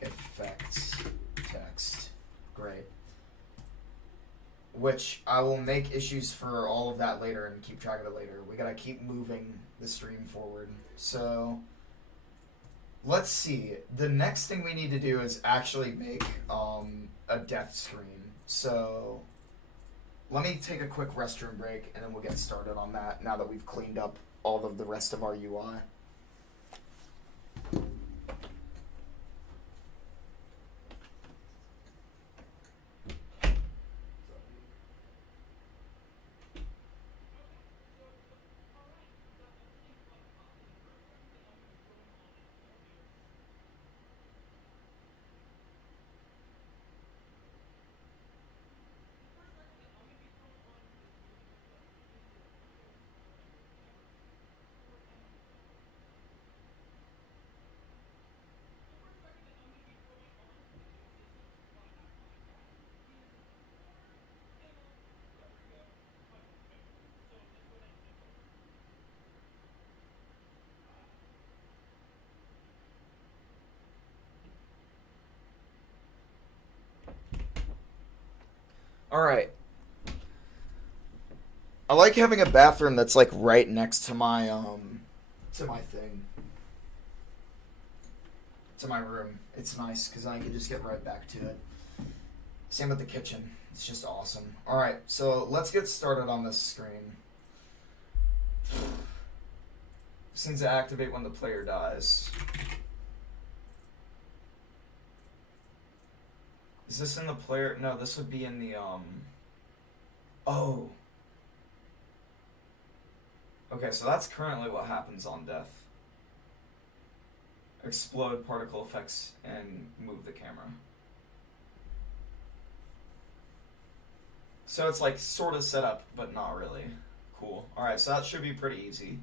effects text. Great. Which I will make issues for all of that later and keep track of it later. We gotta keep moving the stream forward. So let's see. The next thing we need to do is actually make a death screen. So let me take a quick restroom break and then we'll get started on that now that we've cleaned up all of the rest of our UI. Alright. I like having a bathroom that's like right next to my thing. To my room. It's nice because I can just get right back to it. Same with the kitchen. It's just awesome. Alright, so let's get started on this screen. This needs to activate when the player dies. Is this in the player? No, this would be in the, Oh. Okay, so that's currently what happens on death. Explode particle effects and move the camera. So it's like sort of set up, but not really. Cool. Alright, so that should be pretty easy.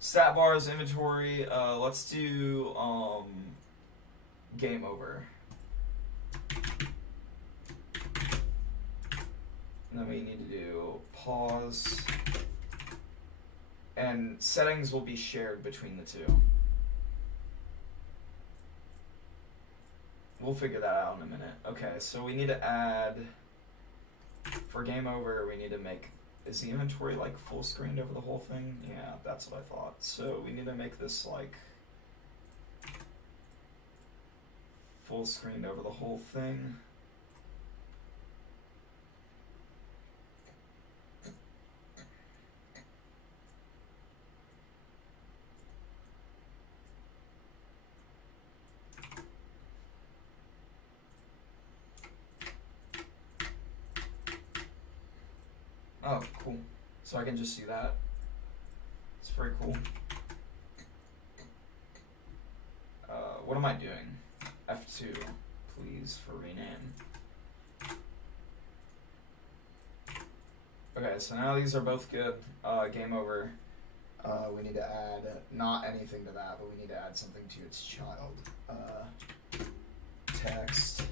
Stat bars, inventory, let's do, game over. And then we need to do pause. And settings will be shared between the two. We'll figure that out in a minute. Okay, so we need to add, for game over, we need to make, is the inventory like full screened over the whole thing? Yeah, that's what I thought. So we need to make this like full screened over the whole thing. Oh, cool. So I can just do that. It's very cool. what am I doing? F2, please, for rename. Okay, so now these are both good. Game over. We need to add, not anything to that, but we need to add something to its child. Text.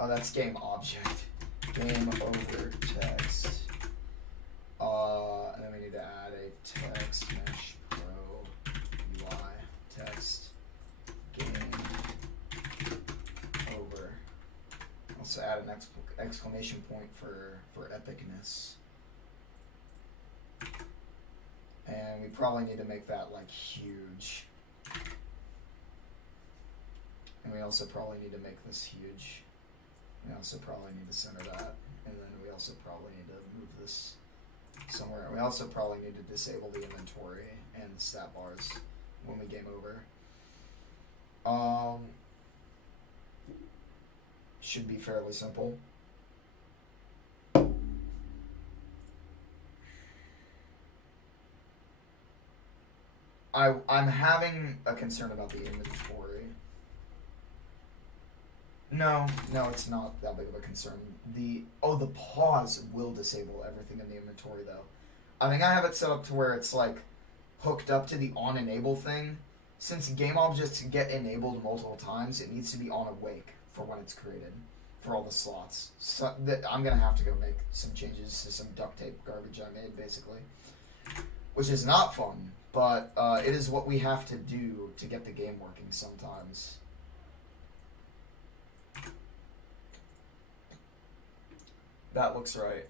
Oh, that's game object. Game over text. And then we need to add a text mesh pro UI text game over. Also add an exclamation point for epicness. And we probably need to make that like huge. And we also probably need to make this huge. We also probably need to center that. And then we also probably need to move this somewhere. We also probably need to disable the inventory and stat bars when we game over. Should be fairly simple. I'm having a concern about the inventory. No, it's not that big of a concern. The pause will disable everything in the inventory though. I think I have it set up to where it's like hooked up to the on enable thing. Since game objects get enabled multiple times, it needs to be on awake for when it's created for all the slots. So I'm gonna have to go make some changes to some duct tape garbage I made basically, which is not fun, but it is what we have to do to get the game working sometimes. That looks right.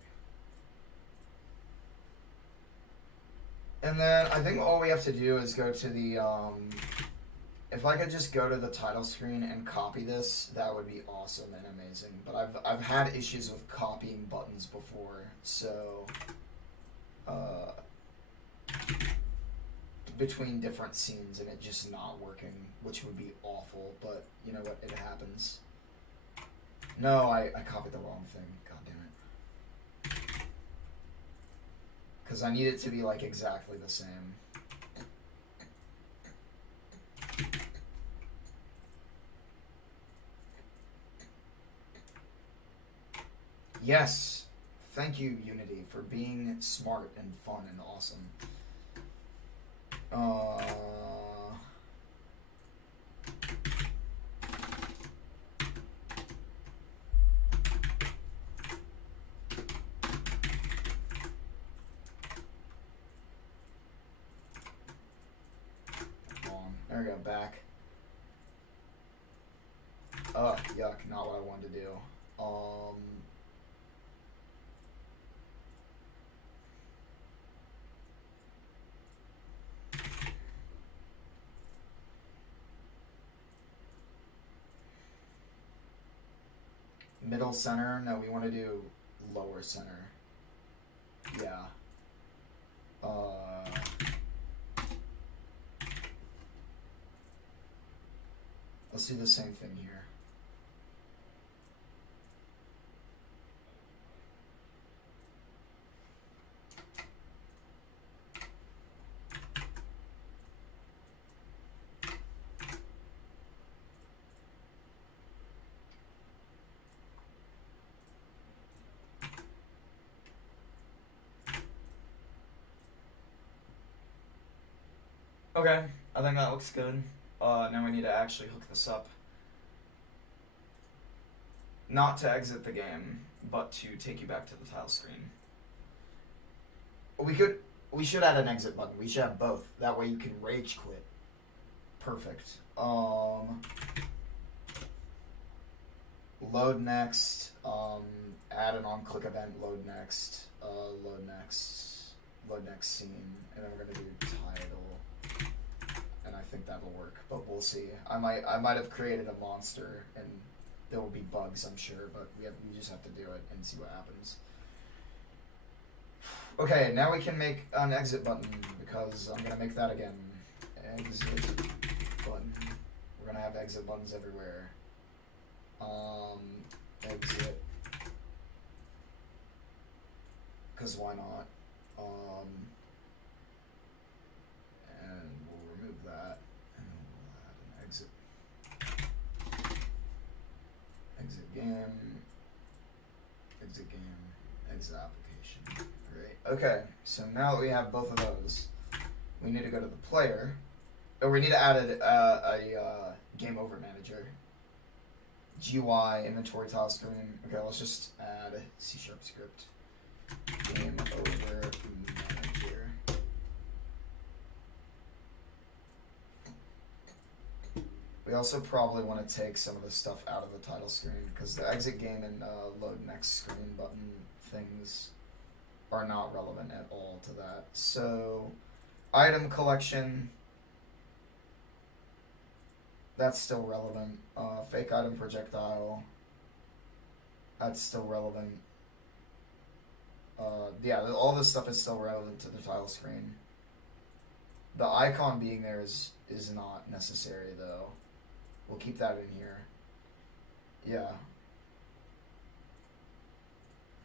And then I think all we have to do is go to the, if I could just go to the title screen and copy this, that would be awesome and amazing. But I've had issues with copying buttons before, so, between different scenes and it just not working, which would be awful, but you know what, it happens. No, I copied the wrong thing, god damn it. Because I need it to be like exactly the same. Yes, thank you Unity for being smart and fun and awesome. There we go, back. Yuck, not what I wanted to do. Middle center? No, we want to do lower center. Yeah. Let's do the same thing here. Okay, I think that looks good. Now we need to actually hook this up. Not to exit the game, but to take you back to the tile screen. We should add an exit button. We should have both. That way you can rage quit. Perfect. Load next. Add an on-click event. Load next. Load next scene. And then we're gonna do title. And I think that'll work, but we'll see. I might have created a monster, and there will be bugs, I'm sure, but we just have to do it and see what happens. Okay, now we can make an exit button, because I'm gonna make that again. Exit button. We're gonna have exit buttons everywhere. Exit. Because why not? And we'll remove that, and we'll add an game, exit game, exit application. Great. Okay, so now that we have both of those, we need to go to the player. Or we need to add a game over manager. GUI, inventory tile screen. Okay, let's just add C# script. Game over manager. We also probably want to take some of the stuff out of the title screen because the exit game and load next screen button things are not relevant at all to that. So, item collection, that's still relevant. Fake item projectile, that's still relevant. Yeah, all this stuff is still relevant to the title screen. The icon being there is not necessary though. We'll keep that in here. Yeah.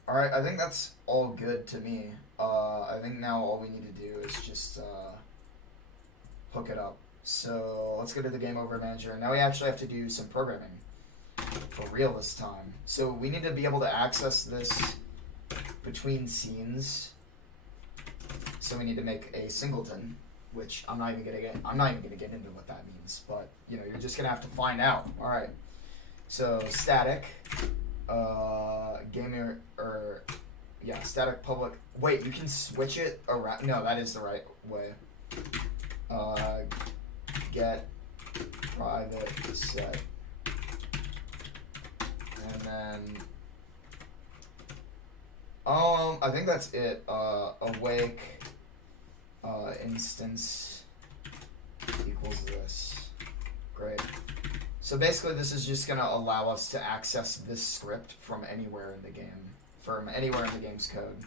Alright, I think that's all good to me. I think now all we need to do is just hook it up. So let's go to the game over manager. Now we actually have to do some programming for real this time. So we need to be able to access this between scenes. So we need to make a singleton, which I'm not even gonna get into what that means, but you know, you're just gonna have to find out. All right. So static, static public. Wait, you can switch it around. No, that is the right way. Get private set, and then I think that's it. Awake instance equals this. Great. So basically this is just going to allow us to access this script from anywhere in the game, from anywhere in the game's code.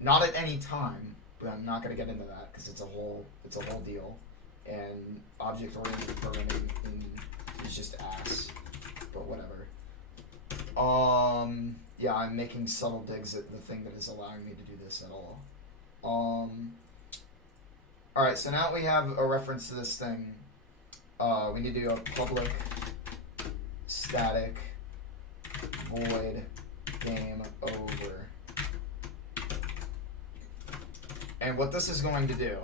Not at any time, but I'm not going to get into that because it's a whole deal. And object-oriented programming is just ass, but whatever. Yeah, I'm making subtle digs at the thing that is allowing me to do this at all. Alright, so now we have a reference to this thing. We need to do a public static void game over. And what this is going to do,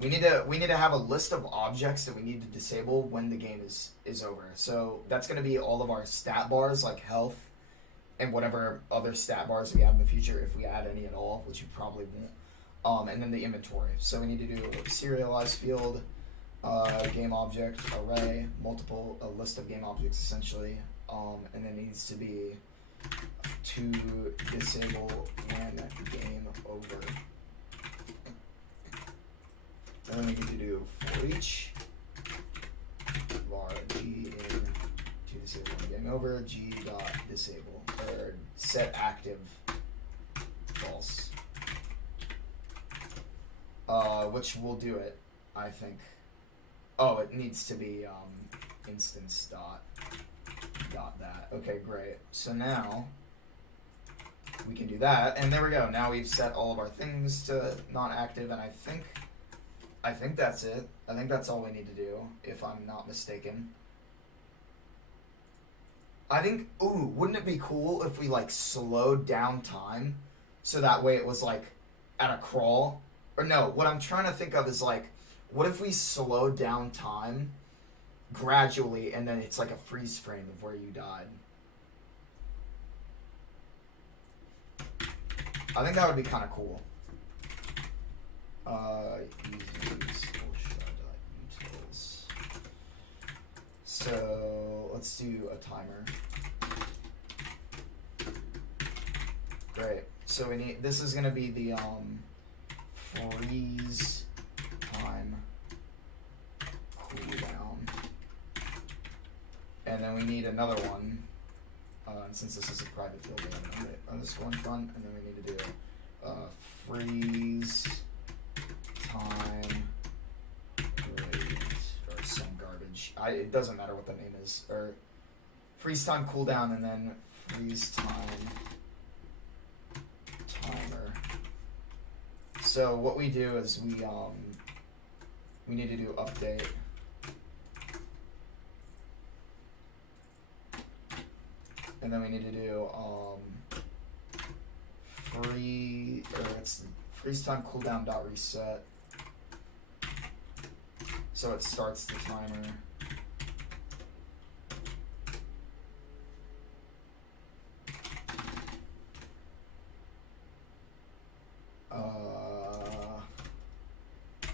we need to have a list of objects that we need to disable when the game is over. So that's going to be all of our stat bars like health and whatever other stat bars we have in the future if we add any at all, which you probably won't. And then the inventory. So we need to do a serialized field, game object, array, a list of game objects essentially, and then it needs to be to disable when game over. And then we need to do for each var g in to disable when game over, g dot disable, or set active false. Which will do it, I think. Oh, it needs to be instance dot that. Okay, great. So now we can do that, and there we go. Now we've set all of our things to not active, and I think that's it. I think that's all we need to do, if I'm not mistaken. I think, ooh, wouldn't it be cool if we like slowed down time so that way it was like at a crawl? Or no, what I'm trying to think of is like, what if we slowed down time gradually and then it's like a freeze frame of where you died? I think that would be kind of cool. Utils. So let's do a timer. Great. So we need, this is gonna be the freeze time cooldown, and then we need another one. And since this is a private field, we have an underscore in front, and then we need to do freeze time rate or some garbage. It doesn't matter what the name is, or freeze time cooldown, and then freeze time timer. So what we do is we need to do update and then we need to do it's freeze time cooldown dot reset. So it starts the timer.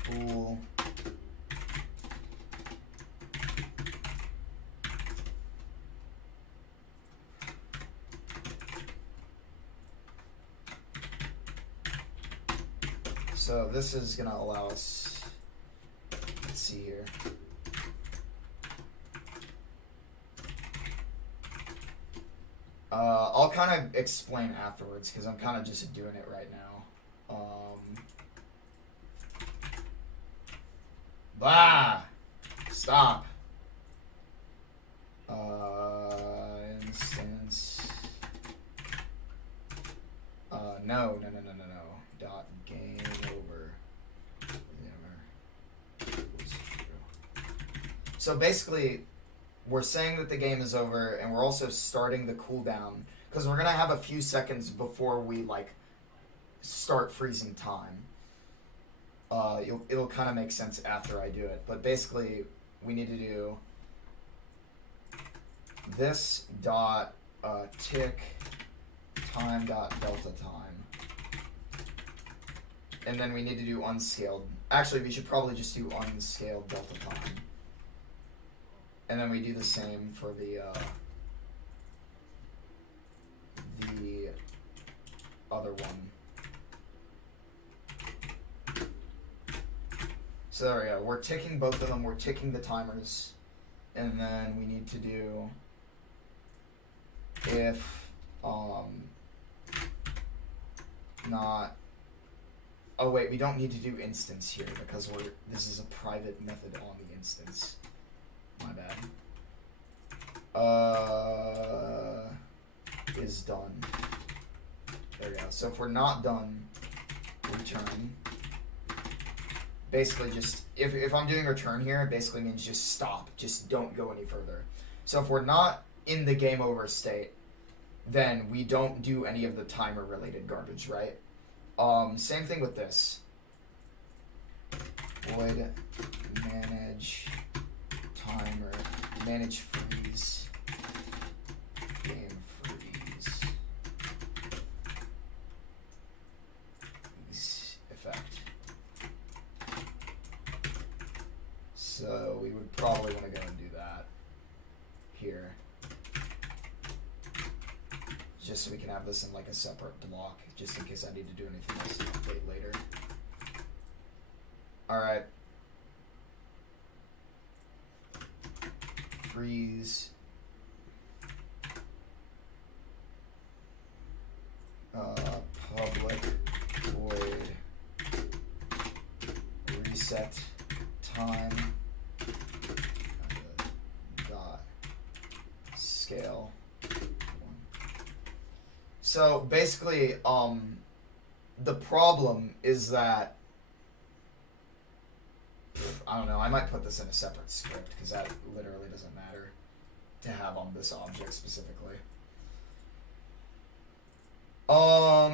Cool. So this is gonna allow us, let's see here. I'll kind of explain afterwards because I'm kind of just doing it right now. Stop. Instance. No. Dot game over. So basically, we're saying that the game is over, and we're also starting the cooldown because we're gonna have a few seconds before we like start freezing time. It'll kind of make sense after I do it, but basically we need to do this dot tick time dot delta time, and then we need to do unscaled. Actually, we should probably just do unscaled delta time, and then we do the same for the other one. So there we go. We're ticking both of them. We're ticking the timers. And then we need to do if not. Oh wait, we don't need to do instance here because this is a private method on the instance. My bad. Is done. There we go. So if we're not done, return. Basically just, if I'm doing return here, it basically means just stop. Just don't go any further. So if we're not in the game over state, then we don't do any of the timer related garbage, right? Same thing with this. Void manage timer, manage freeze, game freeze, effect. So we would probably want to go and do that here, just so we can have this in like a separate block, just in case I need to do anything else to update later. All right. Freeze. Public void reset time dot scale. So basically, the problem is that I don't know. I might put this in a separate script because that literally doesn't matter to have on this object specifically.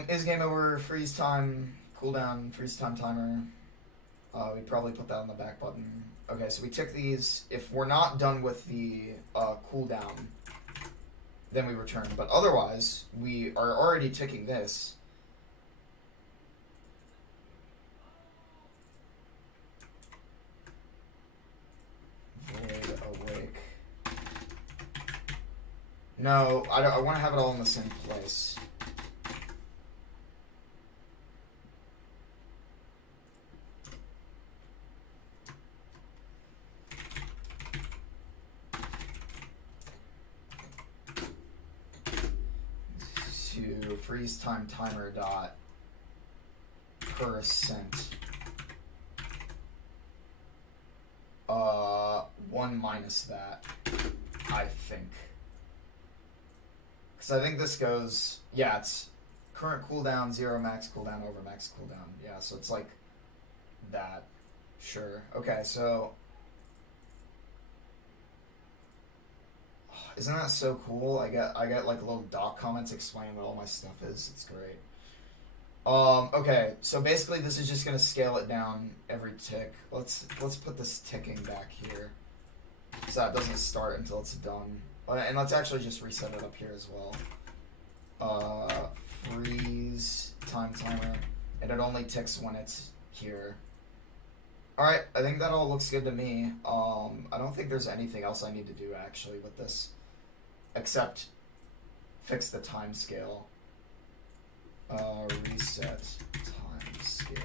Is game over? Freeze time cooldown. Freeze time timer. We probably put that on the back button. Okay, so we tick these. If we're not done with the cooldown, then we return. But otherwise, we are already ticking this. Void awake. No, I want to have it all in the same place. To freeze time timer dot %. 1 minus that, I think. Because I think this goes, yeah, it's current cooldown, 0 max cooldown, over max cooldown. Yeah, so it's like that. Sure. Okay, so Isn't that so cool? I get like little dot comments explaining what all my stuff is. It's great. Okay, so basically this is just gonna scale it down every tick. Let's put this ticking back here, so that doesn't start until it's done. And let's actually just reset it up here as well. Freeze time timer, and it only ticks when it's here. Alright, I think that all looks good to me. I don't think there's anything else I need to do actually with this, except fix the time scale. Reset time scale,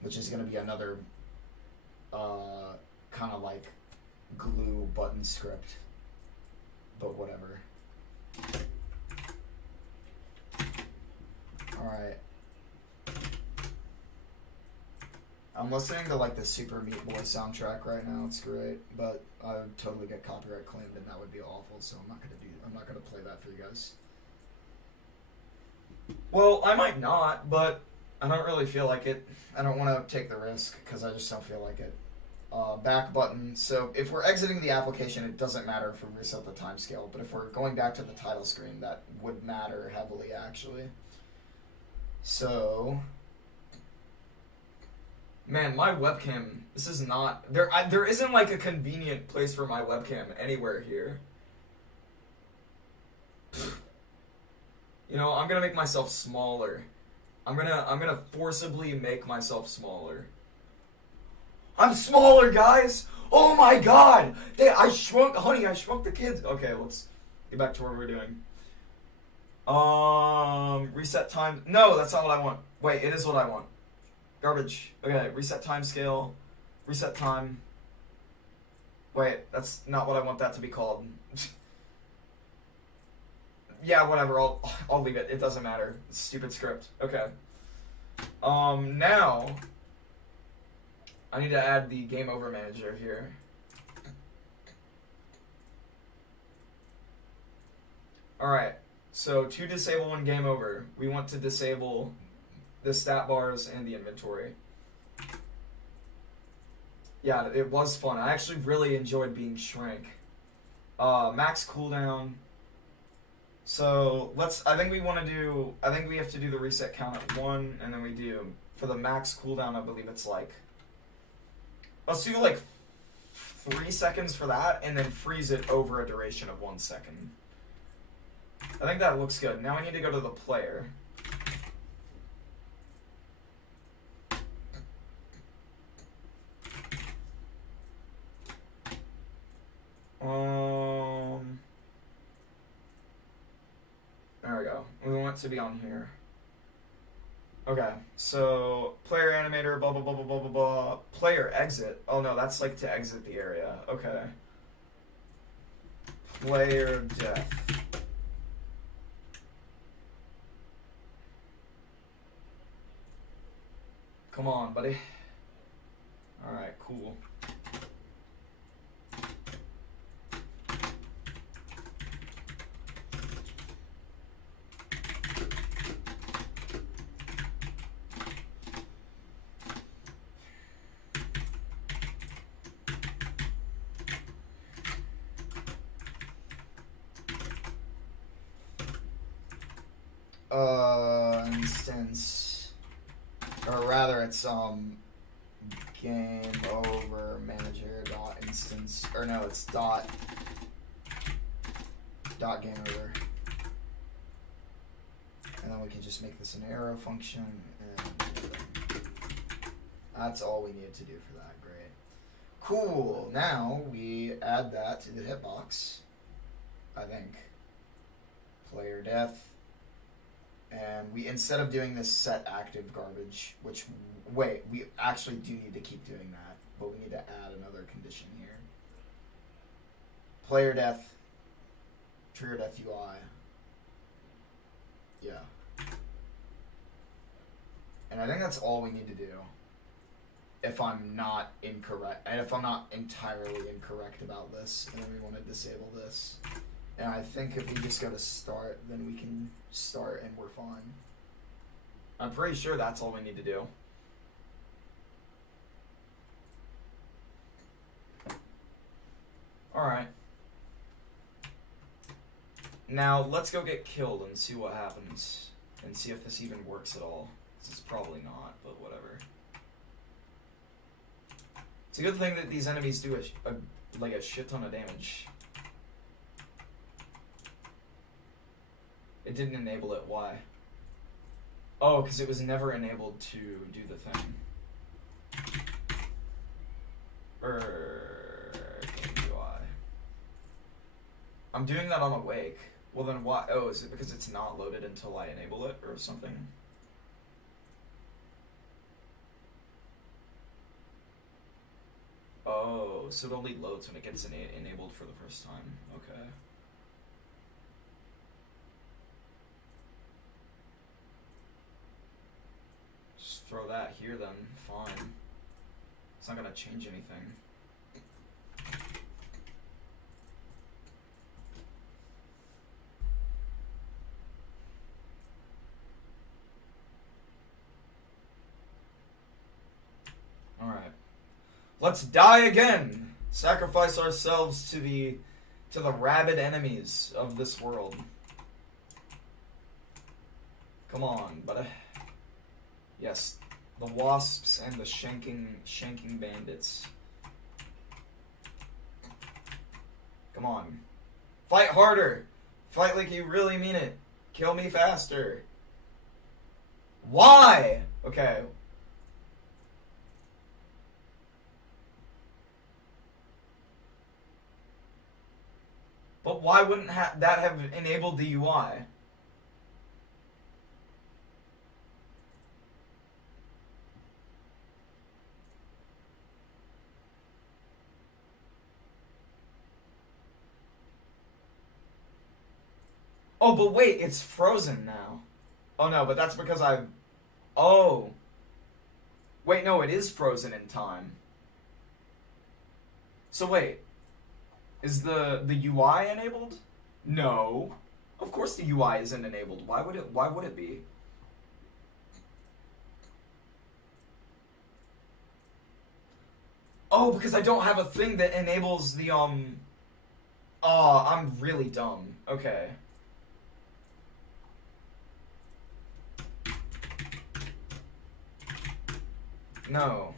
which is going to be another kind of like glue button script, but whatever. Alright. I'm listening to like the Super Meat Boy soundtrack right now. It's great, but I would totally get copyright claimed, and that would be awful. So I'm not gonna play that for you guys. Well, I might not, but I don't really feel like it. I don't want to take the risk because I just don't feel like it. Back button. So if we're exiting the application, it doesn't matter if we reset the timescale. But if we're going back to the title screen, that would matter heavily, actually. So, man, my webcam. This is not there. There isn't like a convenient place for my webcam anywhere here. You know, I'm gonna make myself smaller. I'm gonna forcibly make myself smaller. I'm smaller, guys! Oh my god! I shrunk, honey, I shrunk the kids. Okay, let's get back to what we're doing. Reset time. No, that's not what I want. Wait, it is what I want. Garbage. Okay, reset time scale. Reset time. Wait, that's not what I want that to be called. Yeah, whatever, I'll leave it. It doesn't matter. Stupid script. Okay. Now I need to add the game over manager here. Alright, so to disable when game over, we want to disable the stat bars and the inventory. Yeah, it was fun. I actually really enjoyed being Shrink. Max cooldown. So I think we have to do the reset count at 1, and then we do, for the max cooldown, I believe it's like, let's do like 3 seconds for that, and then freeze it over a duration of 1 second. I think that looks good. Now I need to go to the player. There we go. We want it to be on here. Okay, so player animator, blah blah blah blah blah blah blah. Player exit. Oh no, that's like to exit the area. Okay. Player death. Come on, buddy. Alright, cool. Instance, or rather it's game over manager dot instance, or no, it's dot game over, and then we can just make this an arrow function, and that's all we needed to do for that. Great, cool. Now we add that to the hitbox. I think player death. And we, instead of doing this set active garbage, which, wait, we actually do need to keep doing that, but we need to add another condition here. Player death, trigger death UI. Yeah. And I think that's all we need to do. If I'm not incorrect, and if I'm not entirely incorrect about this, and then we want to disable this. And I think if we just go to start, then we can start and we're fine. I'm pretty sure that's all we need to do. Alright. Now, let's go get killed and see what happens. And see if this even works at all. This is probably not, but whatever. It's a good thing that these enemies do like a shit ton of damage. It didn't enable it, why? Oh, because it was never enabled to do the thing. Game UI. I'm doing that on awake. Well then why? Oh, is it because it's not loaded until I enable it or something? Oh, so it only loads when it gets enabled for the first time. Okay. Just throw that here then. Fine. It's not gonna change anything. Alright. Let's die again! Sacrifice ourselves to the rabid enemies of this world. Come on, buddy. Yes, the wasps and the shanking bandits. Come on. Fight harder! Fight like you really mean it. Kill me faster. Why? Okay. But why wouldn't that have enabled the UI? Oh, but wait, it's frozen now. Oh no, but that's because Oh. Wait, no, it is frozen in time. So wait. Is the UI enabled? No. Of course the UI isn't enabled. Why would it be? Oh, because I don't have a thing that enables the Oh, I'm really dumb. Okay. No.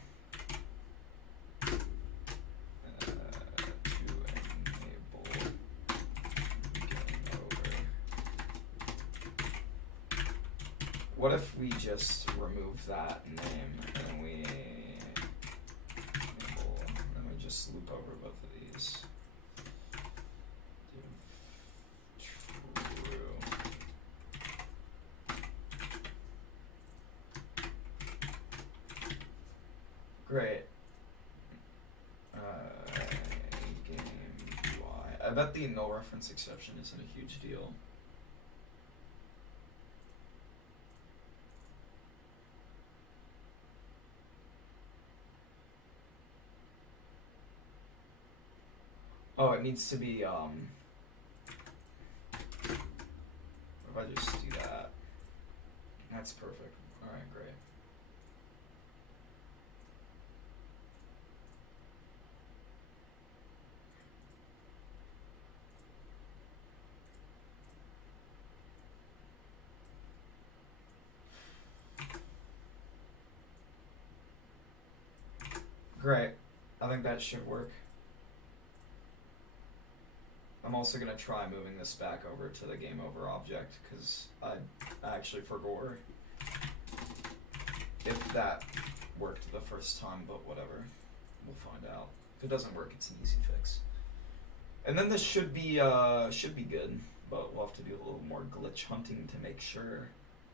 What if we just remove that name and we enable, and we just loop over both of these? True. Great. Game UI. I bet the null reference exception isn't a huge deal. Oh, it needs to be, what if I just do that? That's perfect. Alright, great. Great. I think that should work. I'm also going to try moving this back over to the game over object, because I actually forgot if that worked the first time, but whatever. We'll find out. If it doesn't work, it's an easy fix. And then this should be good, but we'll have to do a little more glitch hunting to make sure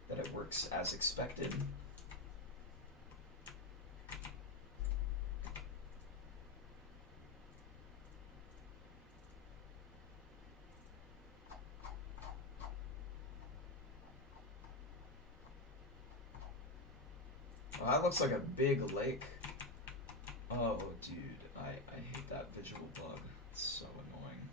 that it works as expected. Well, that looks like a big lake. Oh, dude, I hate that visual bug. It's so annoying.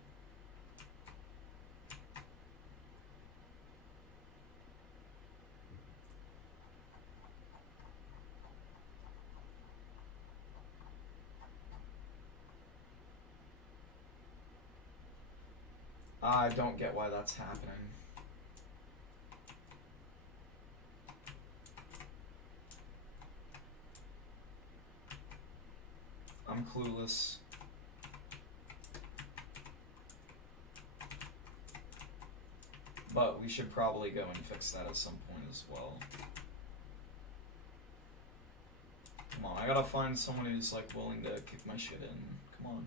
I don't get why that's happening. I'm clueless. But we should probably go and fix that at some point as well. Come on, I gotta find someone who's like willing to kick my shit in. Come on.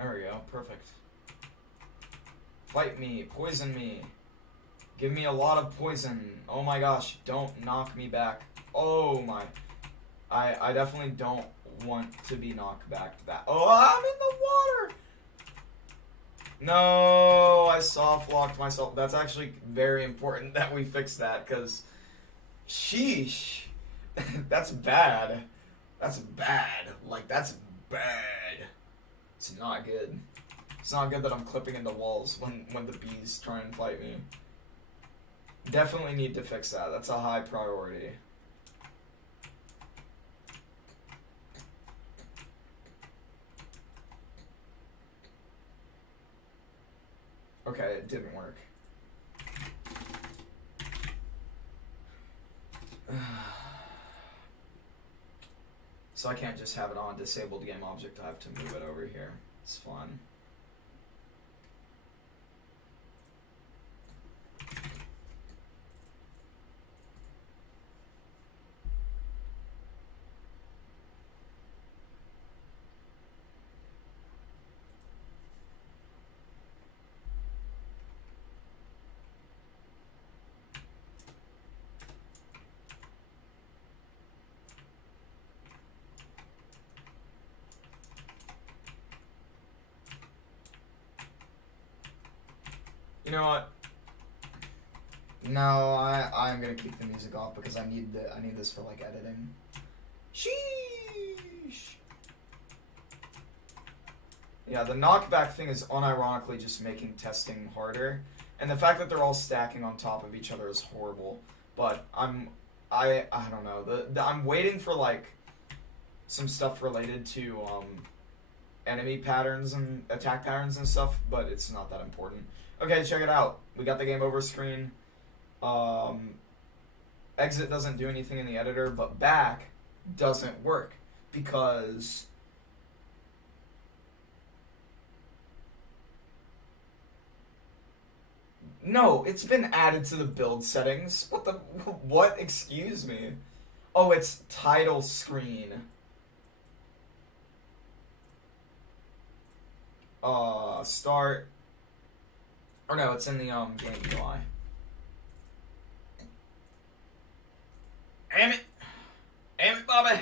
There we go, perfect. Fight me, poison me. Give me a lot of poison. Oh my gosh, don't knock me back. Oh my. I definitely don't want to be knocked back to that. Oh, I'm in the water! No, I soft locked myself. That's actually very important that we fix that, because sheesh. That's bad. That's bad. Like, that's bad. It's not good. It's not good that I'm clipping into walls when the bees try and fight me. Definitely need to fix that. That's a high priority. Okay, it didn't work. So I can't just have it on disabled game object. I have to move it over here. It's fun. You know what? No, I'm gonna keep the music off because I need this for like editing. Sheesh. Yeah, the knockback thing is unironically just making testing harder, and the fact that they're all stacking on top of each other is horrible. But I don't know. I'm waiting for like some stuff related to enemy patterns and attack patterns and stuff, but it's not that important. Okay, check it out. We got the game over screen. Exit doesn't do anything in the editor, but back doesn't work because no, it's been added to the build settings. What the what? Excuse me. Oh, it's title screen. Start. Or no, it's in the game UI. Damn it! Damn it, Bobby!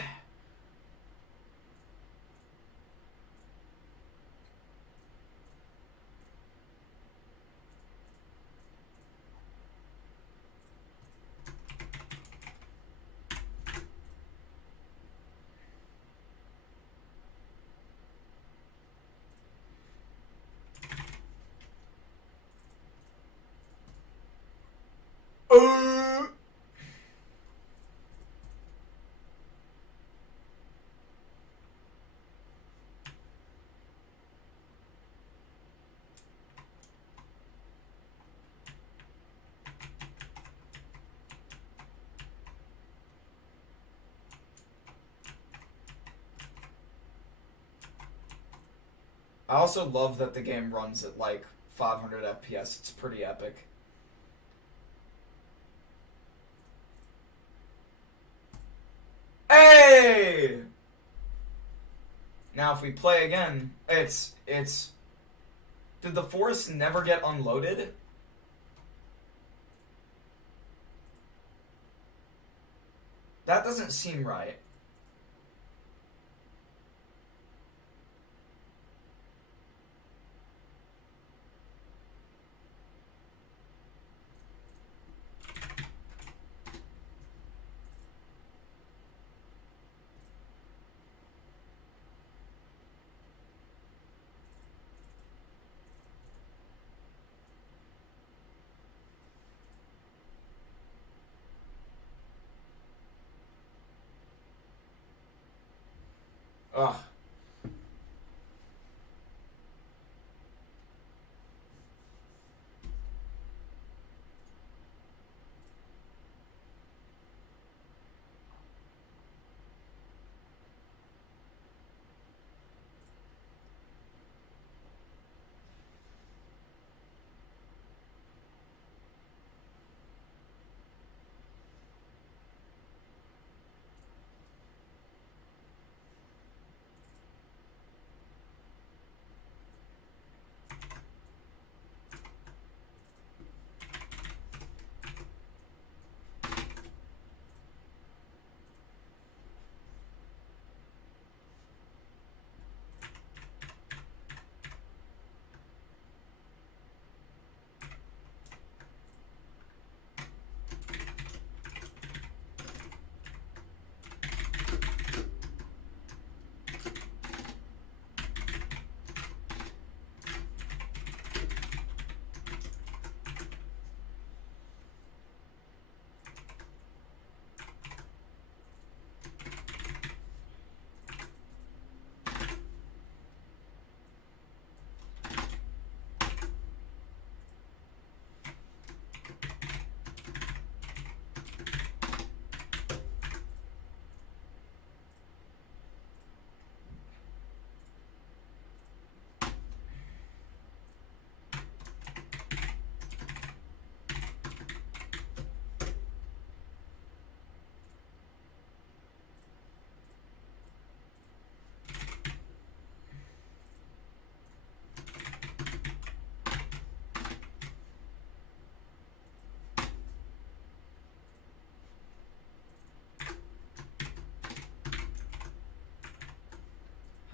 I also love that the game runs at like 500 FPS. It's pretty epic. Hey! Now if we play again, it's... Did the forest never get unloaded? That doesn't seem right. Ugh.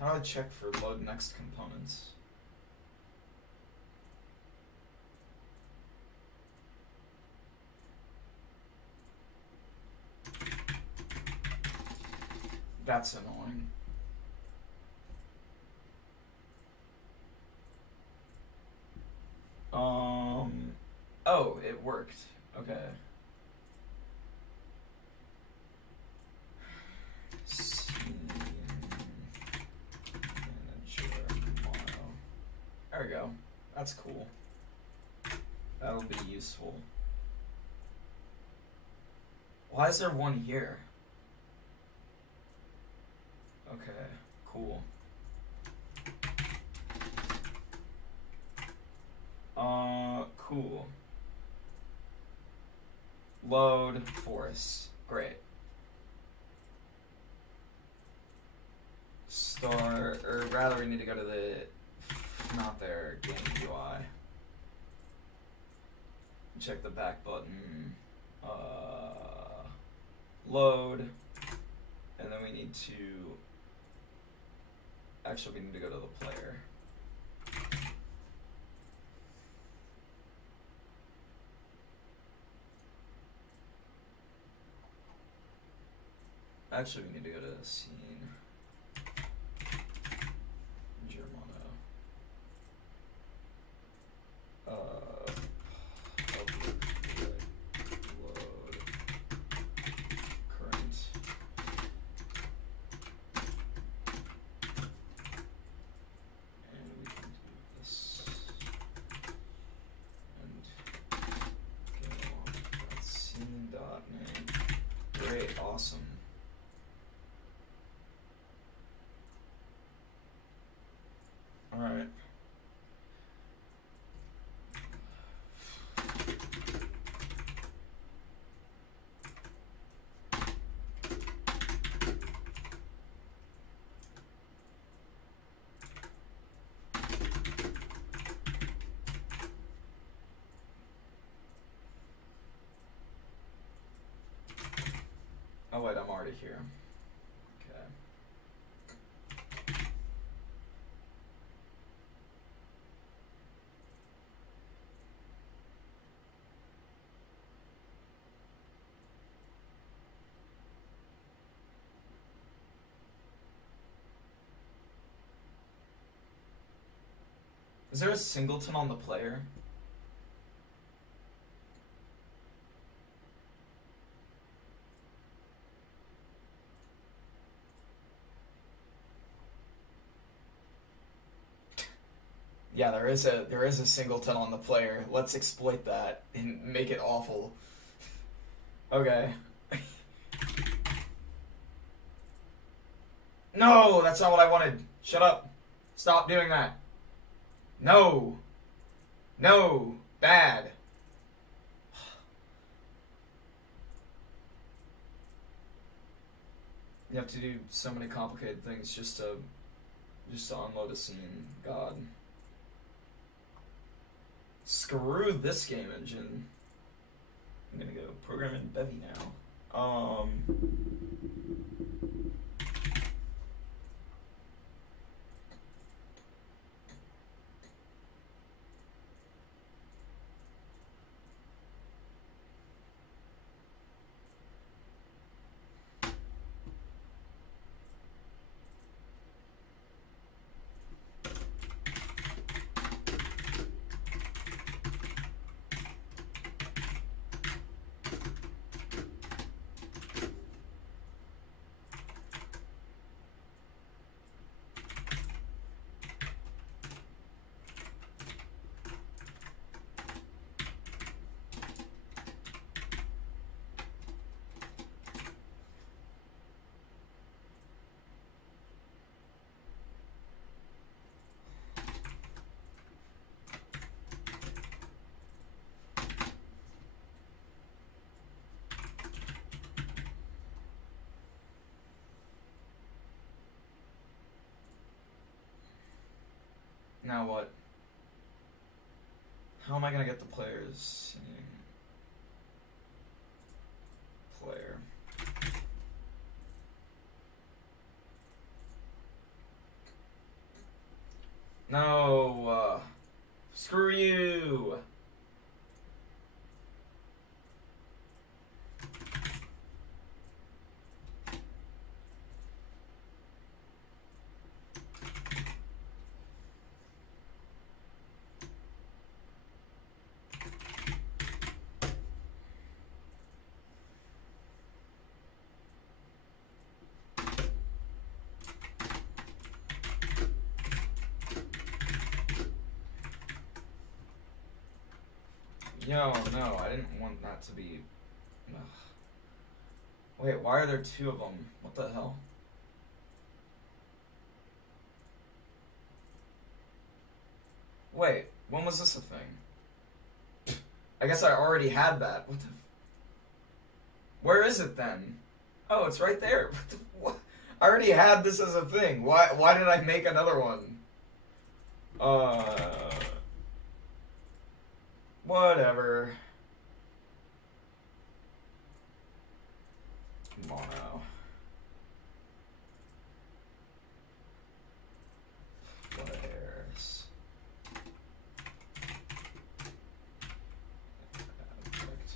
How do I check for load next components? That's annoying. Oh, it worked. Okay. Scene manager mono. There we go. That's cool. That'll be useful. Why is there one here? Okay, cool. Cool. Load forest. Great. Start, or rather we need to go to the, not there, game UI. Check the back button. Load. And then we need to, actually we need to go to the player. Actually, we need to go to scene. Germano. Load. Current. And we can do this. And go on. Scene.name. Great, awesome. Alright. Oh wait, I'm already here. Okay. Is there a singleton on the player? Yeah, there is a singleton on the player. Let's exploit that and make it awful. Okay. No, that's not what I wanted. Shut up. Stop doing that. No. No. Bad. You have to do so many complicated things just to unload a scene. God. Screw this game engine. I'm gonna go program in Bevy now. Now what? How am I gonna get the players? Player. No. Screw you. Yo, no, I didn't want that to be... Ugh. Wait, why are there two of them? What the hell? Wait, when was this a thing? I guess I already had that. What the... Where is it then? Oh, it's right there. What the... What? I already had this as a thing. Why did I make another one? Whatever. Mono. Players. Object.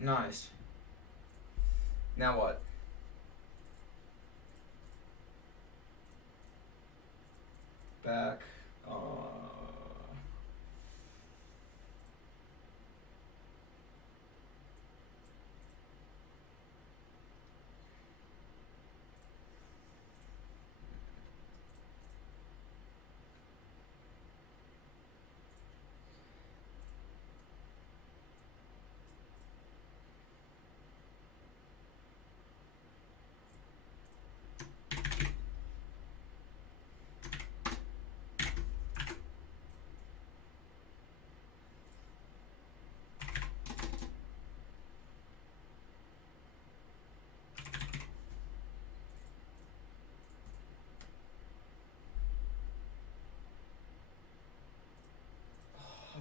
Nice. Now what? Back.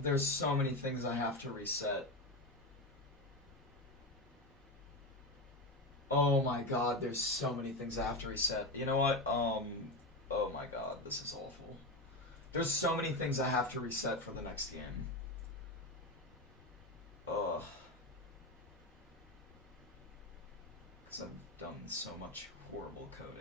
There's so many things I have to reset. Oh my god, there's so many things I have to reset. You know what? Oh my god, this is awful. There's so many things I have to reset for the next game. Ugh. Because I've done so much horrible coding.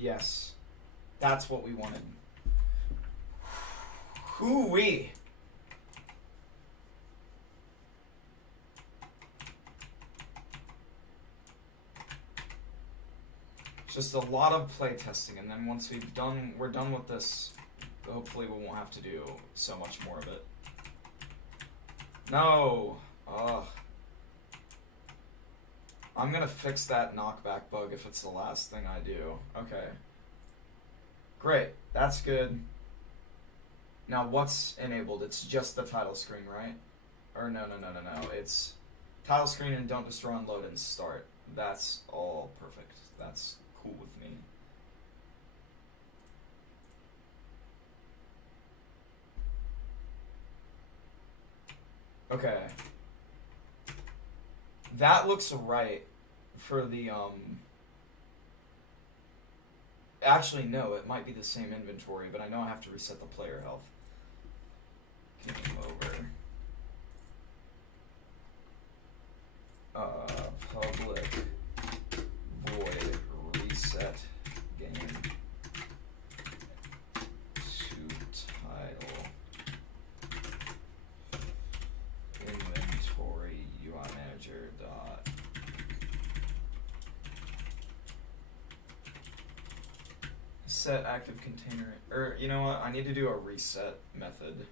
Yes. That's what we wanted. Hoo-wee! Just a lot of playtesting, and then once we're done with this, hopefully we won't have to do so much more of it. No! Ugh. I'm gonna fix that knockback bug if it's the last thing I do. Okay. Great. That's good. Now what's enabled? It's just the title screen, right? Or no. It's title screen and don't destroy, unload, and start. That's all perfect. That's cool with me. Okay. That looks right for the, Actually, no, it might be the same inventory, but I know I have to reset the player health. Game over. Public void reset game to title inventory UI manager dot set active container, or you know what, I need to do a reset method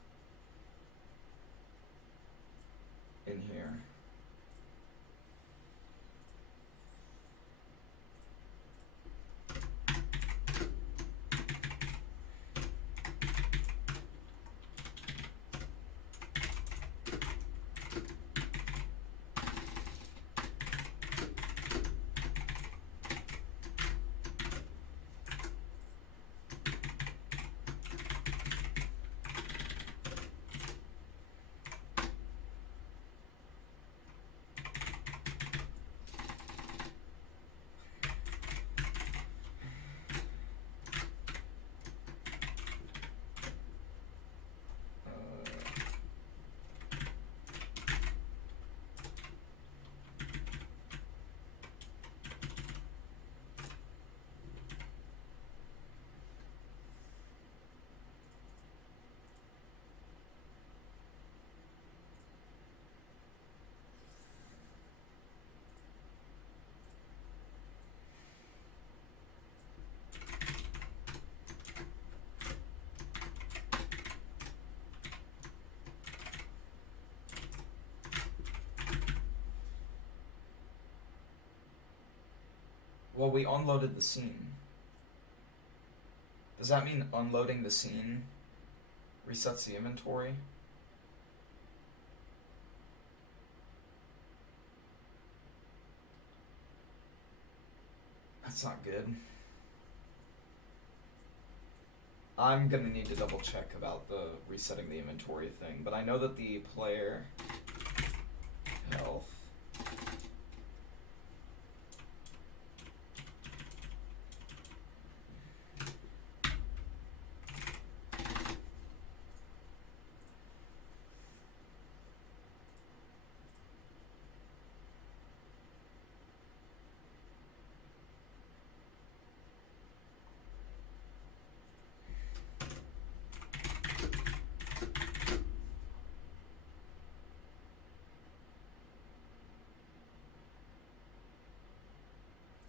in here. Well, we unloaded the scene. Does that mean unloading the scene resets the inventory? That's not good. I'm gonna need to double check about the resetting the inventory thing, but I know that the player health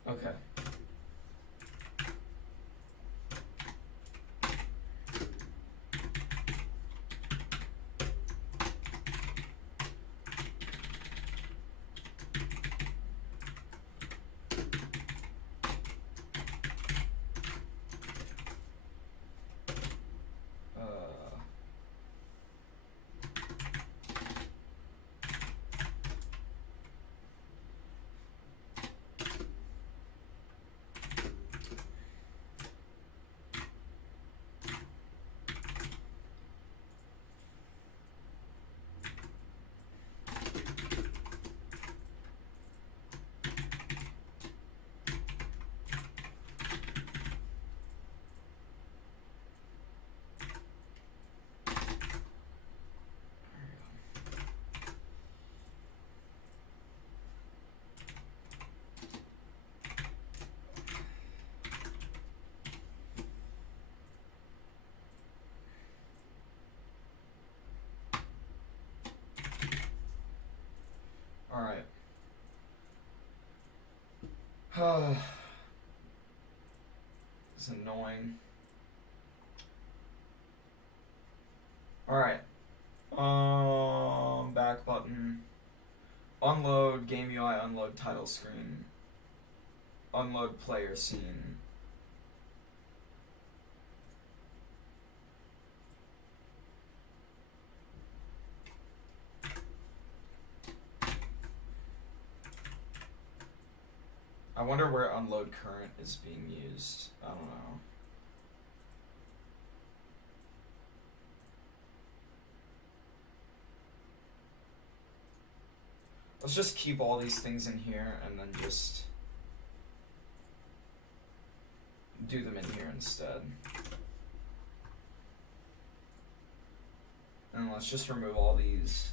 okay. It's annoying. Alright. Back button. Unload game UI, unload title screen. Unload player scene. I wonder where unload current is being used. I don't know. Let's just keep all these things in here and then just do them in here instead. And let's just remove all these.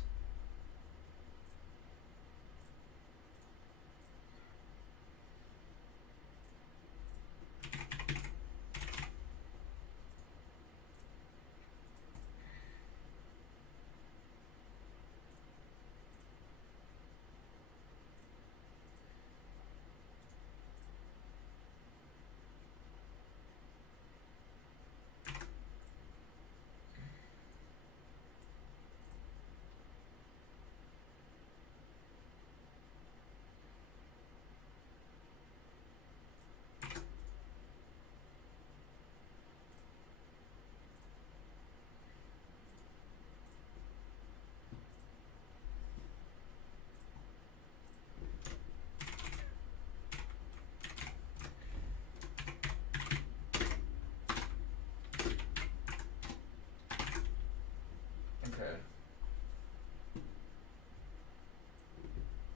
Okay.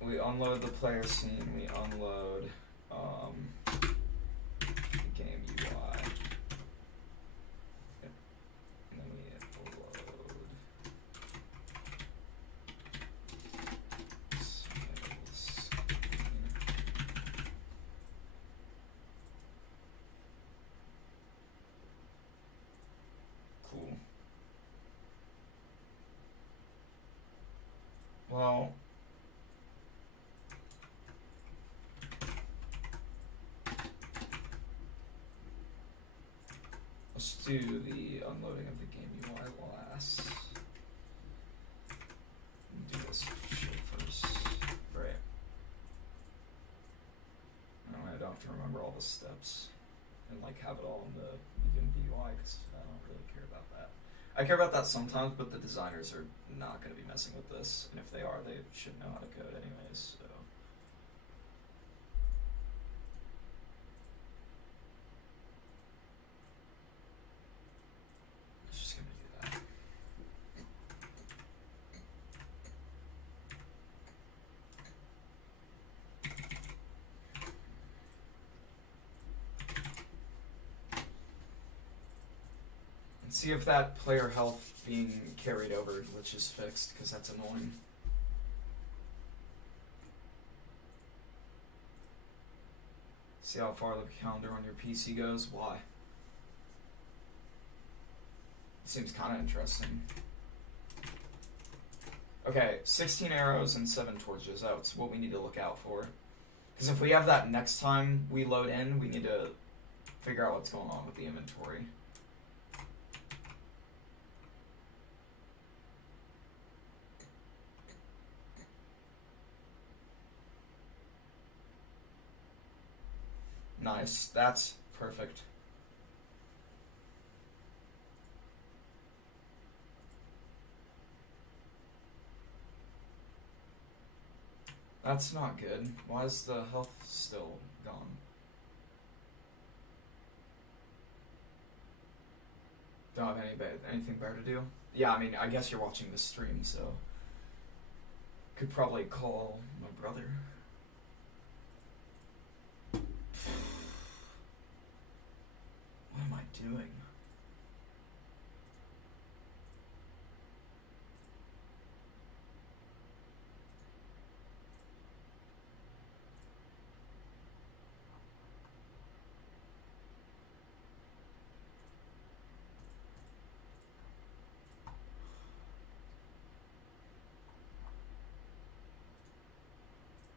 We unload the player scene, we unload the game UI. Yep. And then we upload sales screen. Cool. Well, let's do the unloading of the game UI last. Do this shit first. Right. Now I don't have to remember all the steps and like have it all in the begin UI because I don't really care about that. I care about that sometimes, but the designers are not going to be messing with this, and if they are, they should know how to code anyways. So. It's just going to do that. And see if that player health being carried over glitch is fixed, because that's annoying. See how far the calendar on your PC goes? Why? Seems kind of interesting. Okay, 16 arrows and 7 torches. That's what we need to look out for. Because if we have that next time we load in, we need to figure out what's going on with the inventory. Nice, that's perfect. That's not good. Why is the health still gone? Don't have anything better to do? Yeah, I mean, I guess you're watching this stream, so could probably call my brother. What am I doing?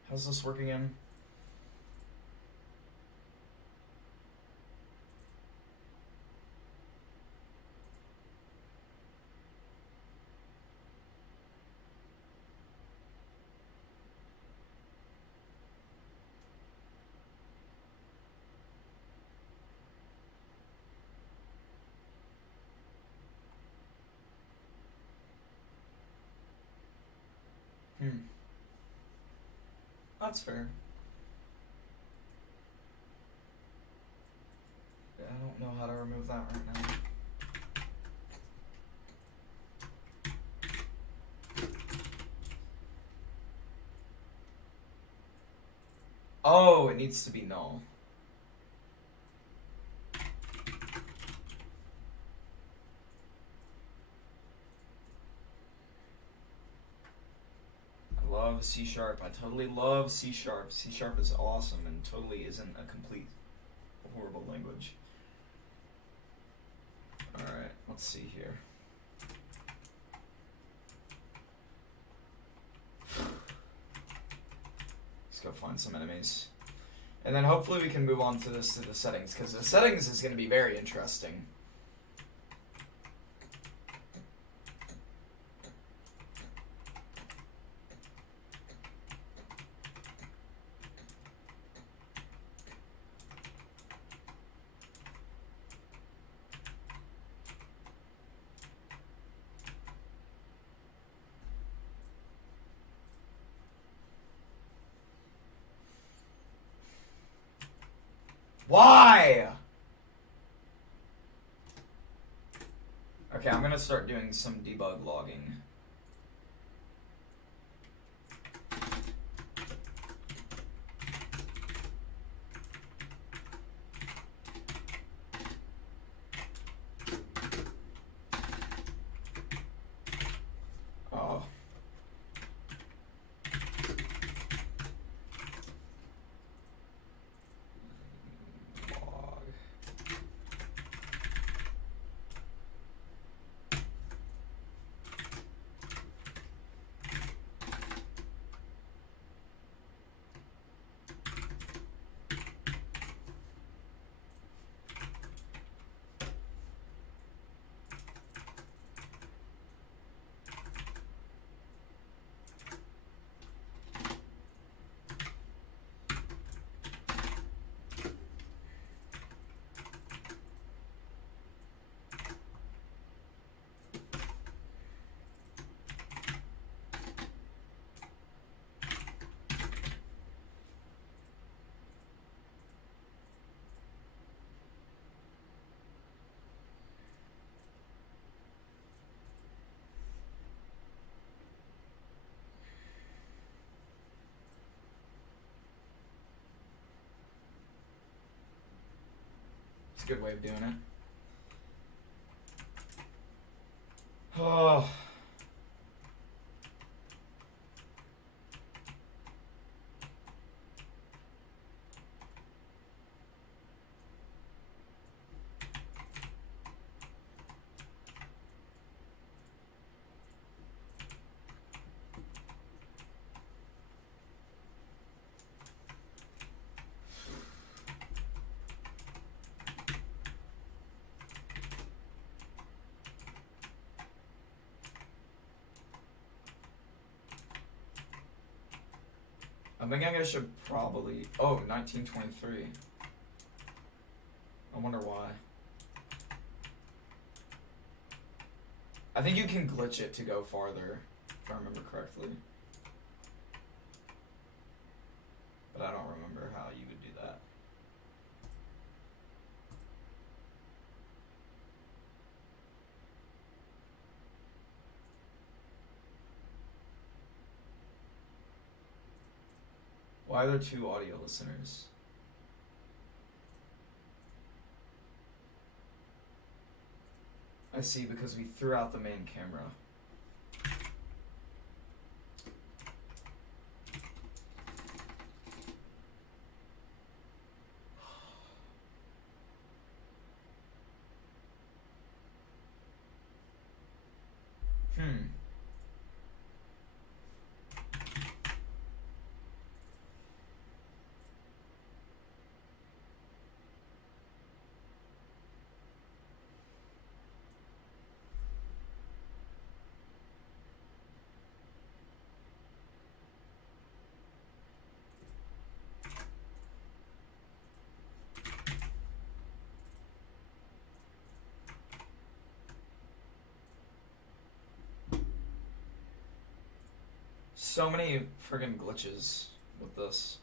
How's this working in? That's fair. Yeah, I don't know how to remove that right now. Oh, it needs to be null. I love C#. I totally love C#. C# is awesome and totally isn't a complete horrible language. Alright, let's see here. Let's go find some enemies. And then hopefully we can move on to the settings, because the settings is going to be very interesting. Why? Okay, I'm gonna start doing some debug logging. Oh. Log. It's a good way of doing it. Oh. I think I should probably... Oh, 1923. I wonder why. I think you can glitch it to go farther, if I remember correctly. But I don't remember how you would do that. Why are there two audio listeners? I see, because we threw out the main camera. so many friggin' glitches with this.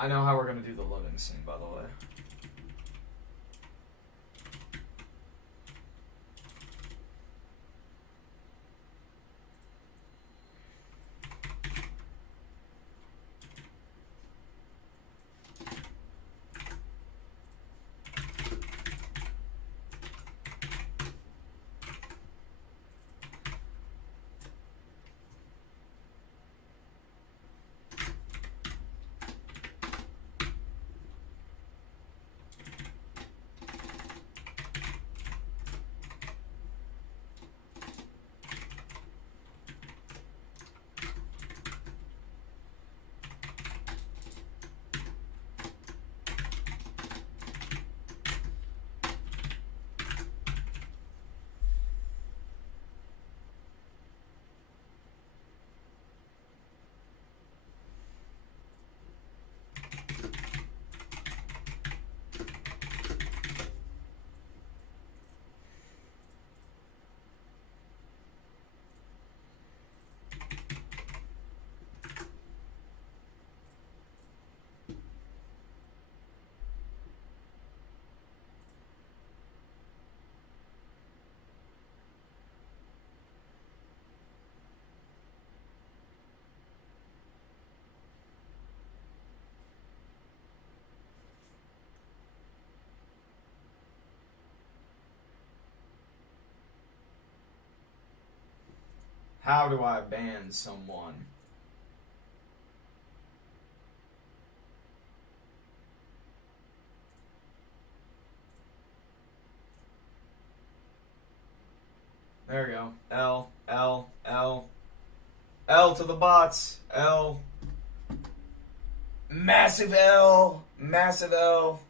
I know how we're gonna do the loading scene, by the way. How do I ban someone? There we go. L, L, L. L to the bots. L. Massive L. Massive L.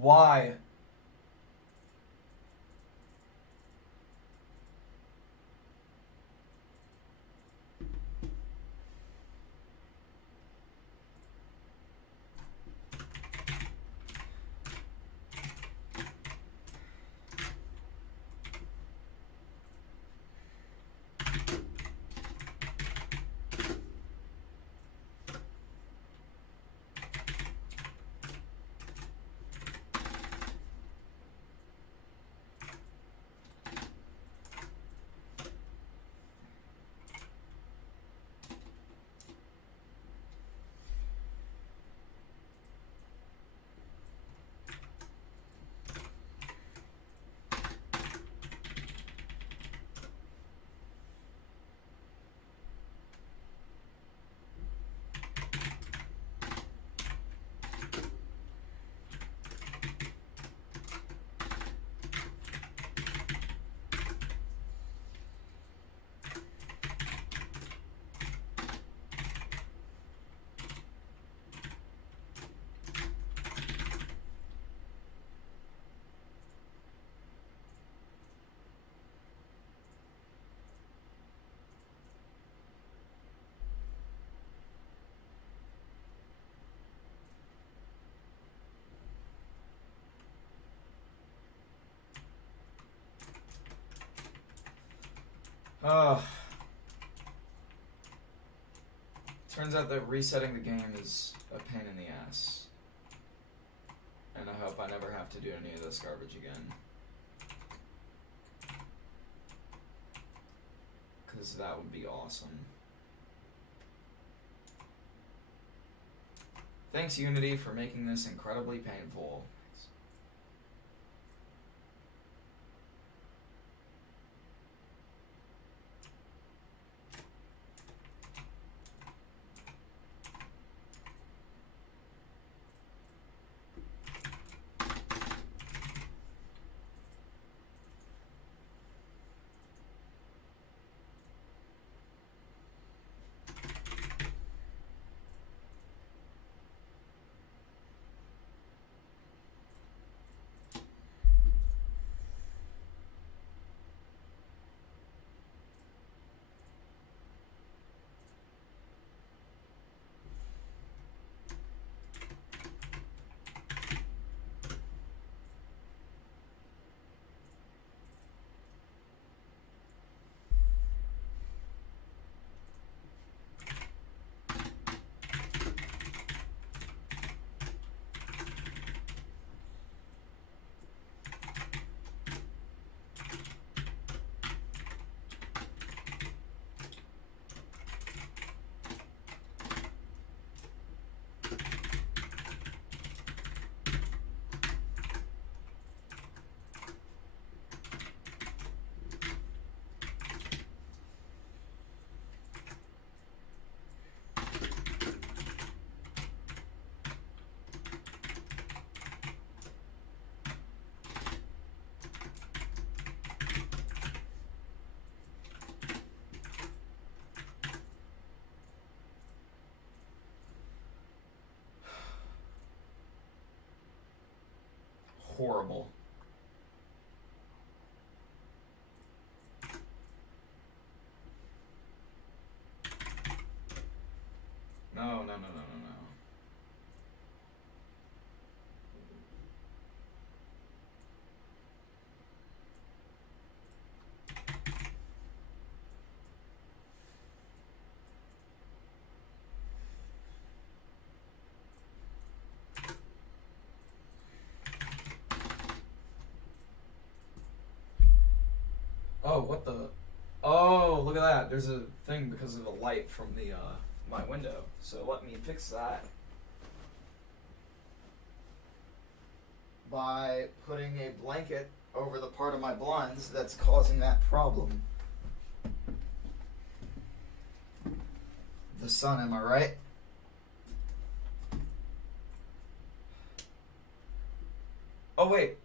Why? Turns out that resetting the game is a pain in the ass. And I hope I never have to do any of this garbage again. Because that would be awesome. Thanks, Unity, for making this incredibly painful. Horrible. No, no, no, no, no, no. Oh, what the? Oh, look at that. There's a thing because of the light from the my window. So let me fix that. By putting a blanket over the part of my blinds that's causing that problem. The sun, am I right? Oh wait.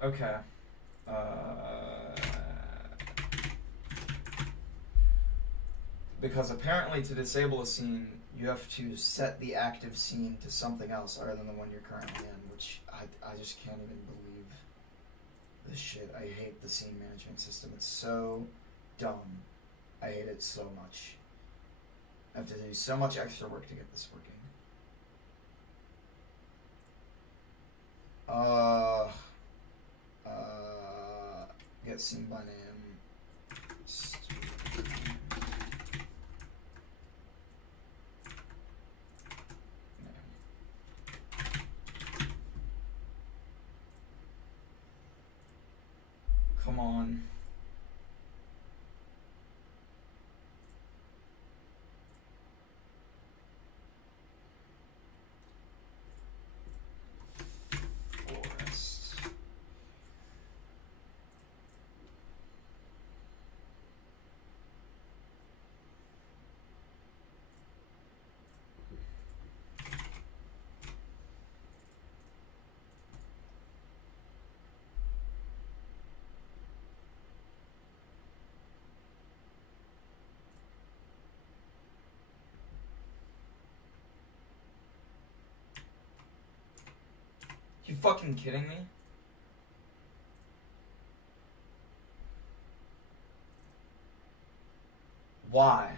Okay. Because apparently to disable a scene, you have to set the active scene to something else other than the one you're currently in, which I just can't even believe this shit. I hate the scene management system. It's so dumb. I hate it so much. I have to do so much extra work to get this working. Get scene by name. Come on. Forest. You fucking kidding me? Why?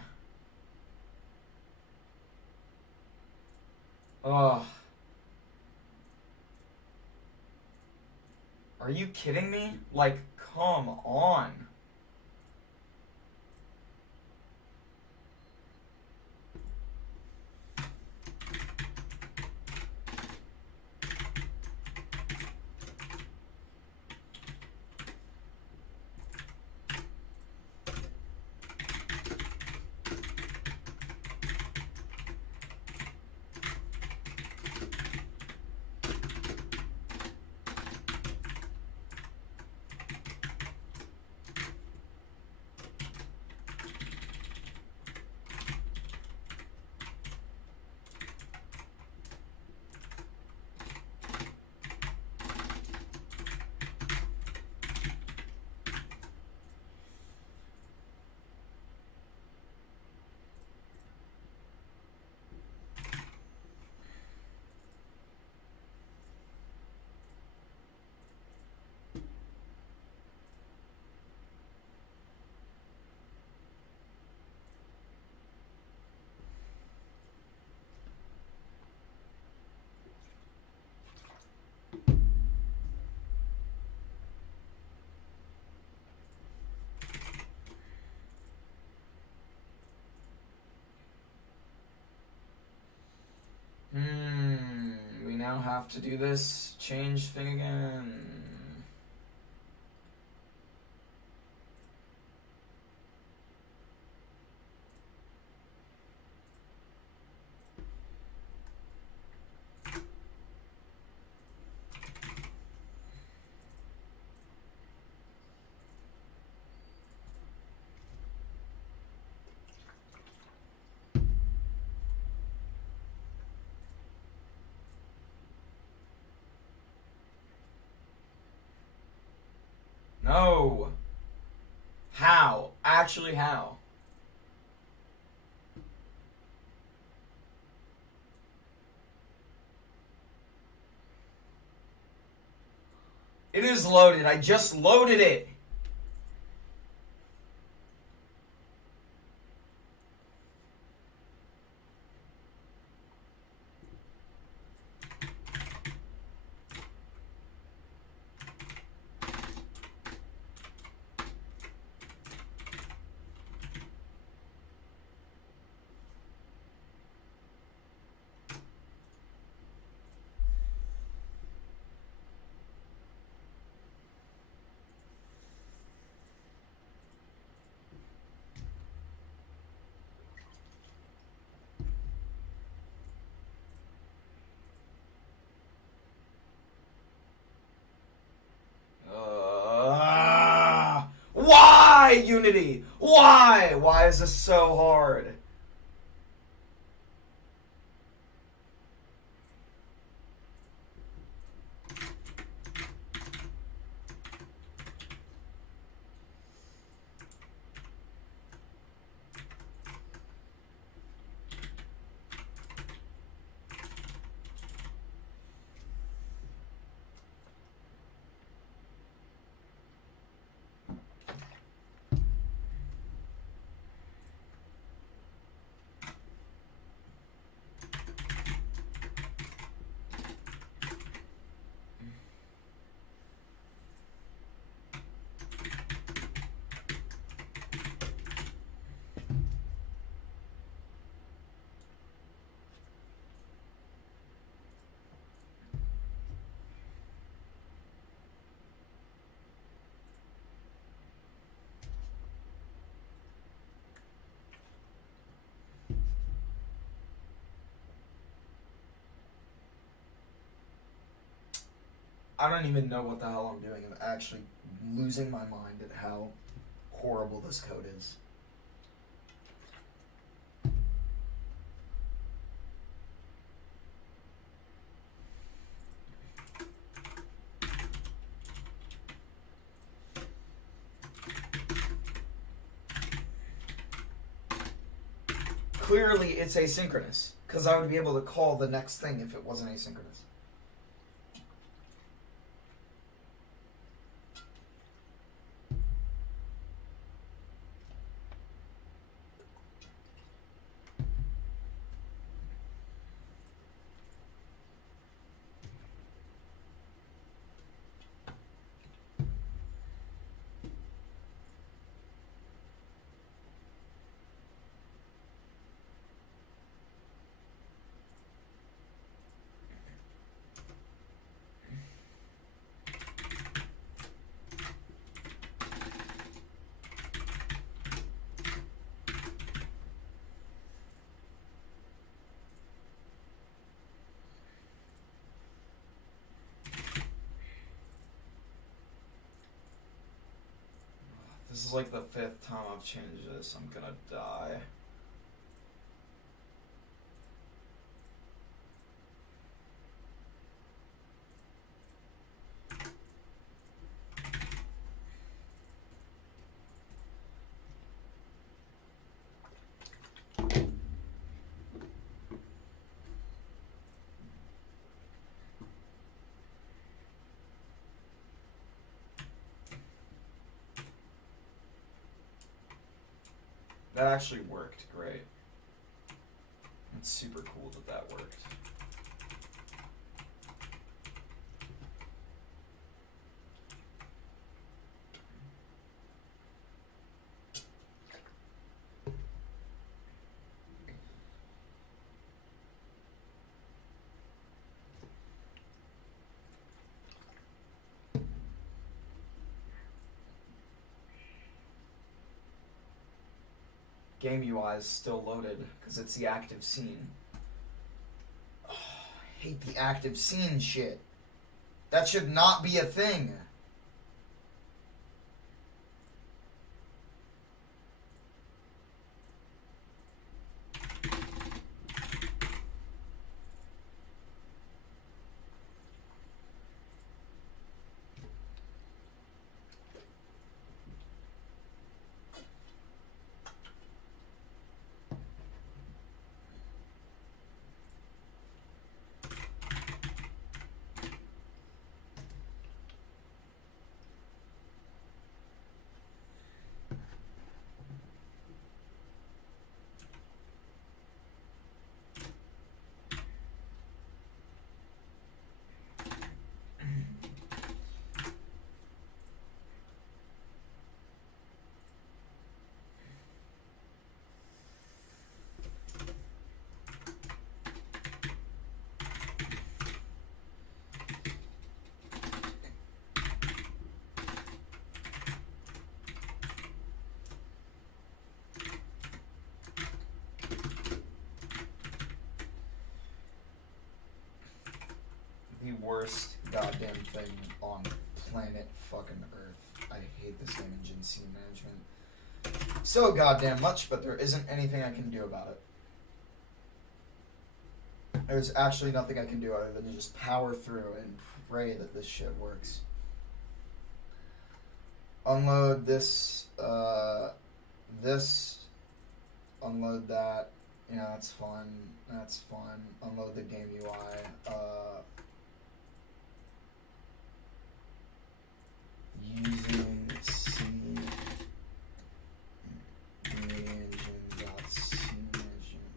Ugh. Are you kidding me? Like, come on. We now have to do this change thing again. No. How? Actually, how? It is loaded. I just loaded it. Why, Unity? Why? Why is this so hard? I don't even know what the hell I'm doing. I'm actually losing my mind at how horrible this code is. Clearly, it's asynchronous, because I would be able to call the next thing if it wasn't asynchronous. This is like the 5th time I've changed this. I'm gonna die. That actually worked great. It's super cool that that worked. Game UI is still loaded because it's the active scene. Oh, I hate the active scene shit. That should not be a thing. The worst goddamn thing on planet fucking Earth. I hate this game engine scene management so goddamn much, but there isn't anything I can do about it. There's actually nothing I can do other than to just power through and pray that this shit works. Unload this, unload that. Yeah, that's fun. That's fun. Unload the game UI. Using scene engine.scene engine.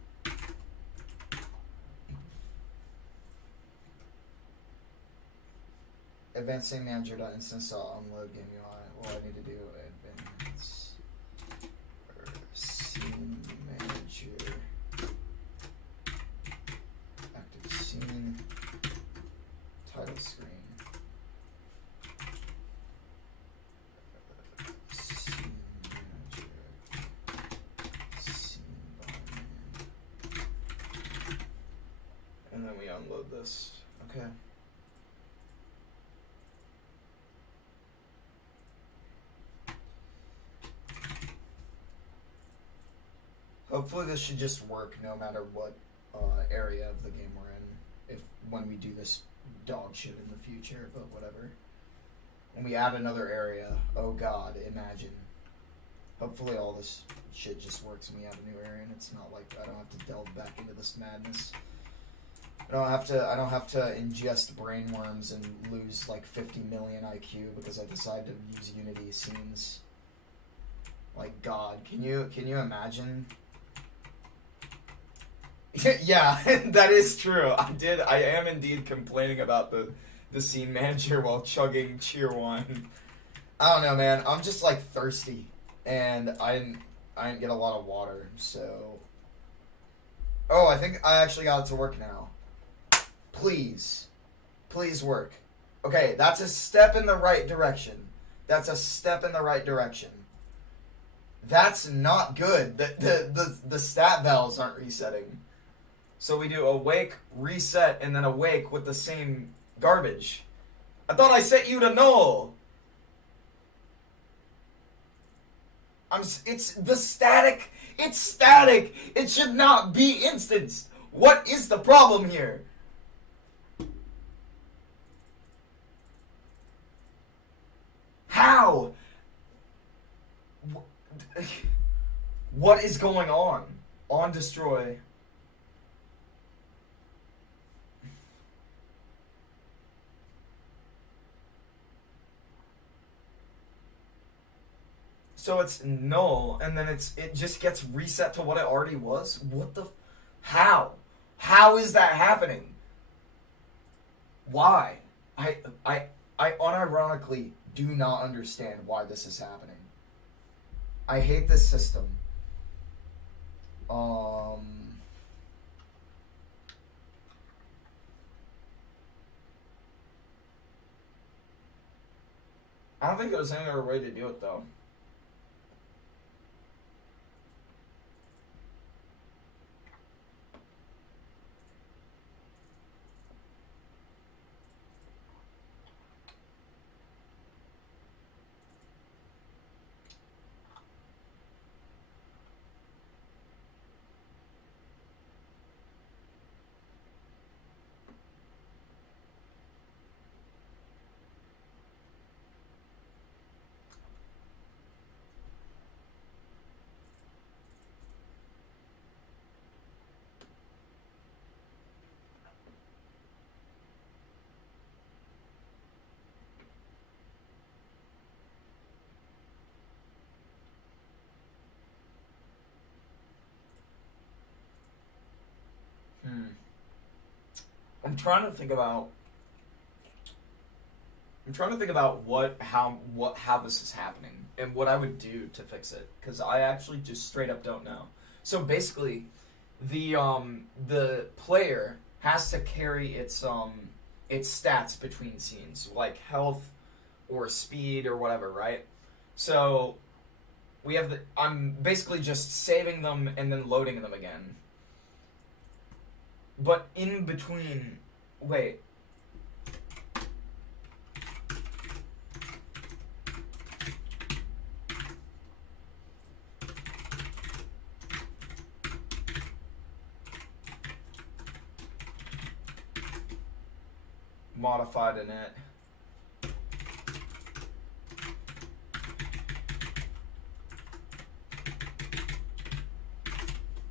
Advanced scene manager.instance unload game UI. What I need to do advance scene manager active scene title screen. And then we unload this. Okay. Hopefully this should just work no matter what area of the game we're in. If when we do this dog shit in the future, but whatever. When we add another area, oh god, imagine. Hopefully all this shit just works and we add a new area and it's not like I don't have to delve back into this madness. I don't have to ingest brainworms and lose like 50 million IQ because I decide to use Unity scenes. Like god, can you imagine? Yeah, that is true. I am indeed complaining about the scene manager while chugging cheer wine. I don't know, man. I'm just like thirsty, and I didn't get a lot of water, so. Oh, I think I actually got it to work now. Please work. Okay, that's a step in the right direction. That's a step in the right direction. That's not good. The stat values aren't resetting. So we do awake, reset, and then awake with the same garbage. I thought I set you to null. It's the static. It's static. It should not be instanced. What is the problem here? How? What is going on? On destroy. So it's null, and then it just gets reset to what it already was? What the... How? How is that happening? Why? I unironically do not understand why this is happening. I hate this system. I don't think there's any other way to do it, though. I'm trying to think about how this is happening and what I would do to fix it, because I actually just straight up don't know. So basically, the player has to carry its stats between scenes, like health or speed or whatever, right? So we have I'm basically just saving them and then loading them again. But in between, wait. Modified init.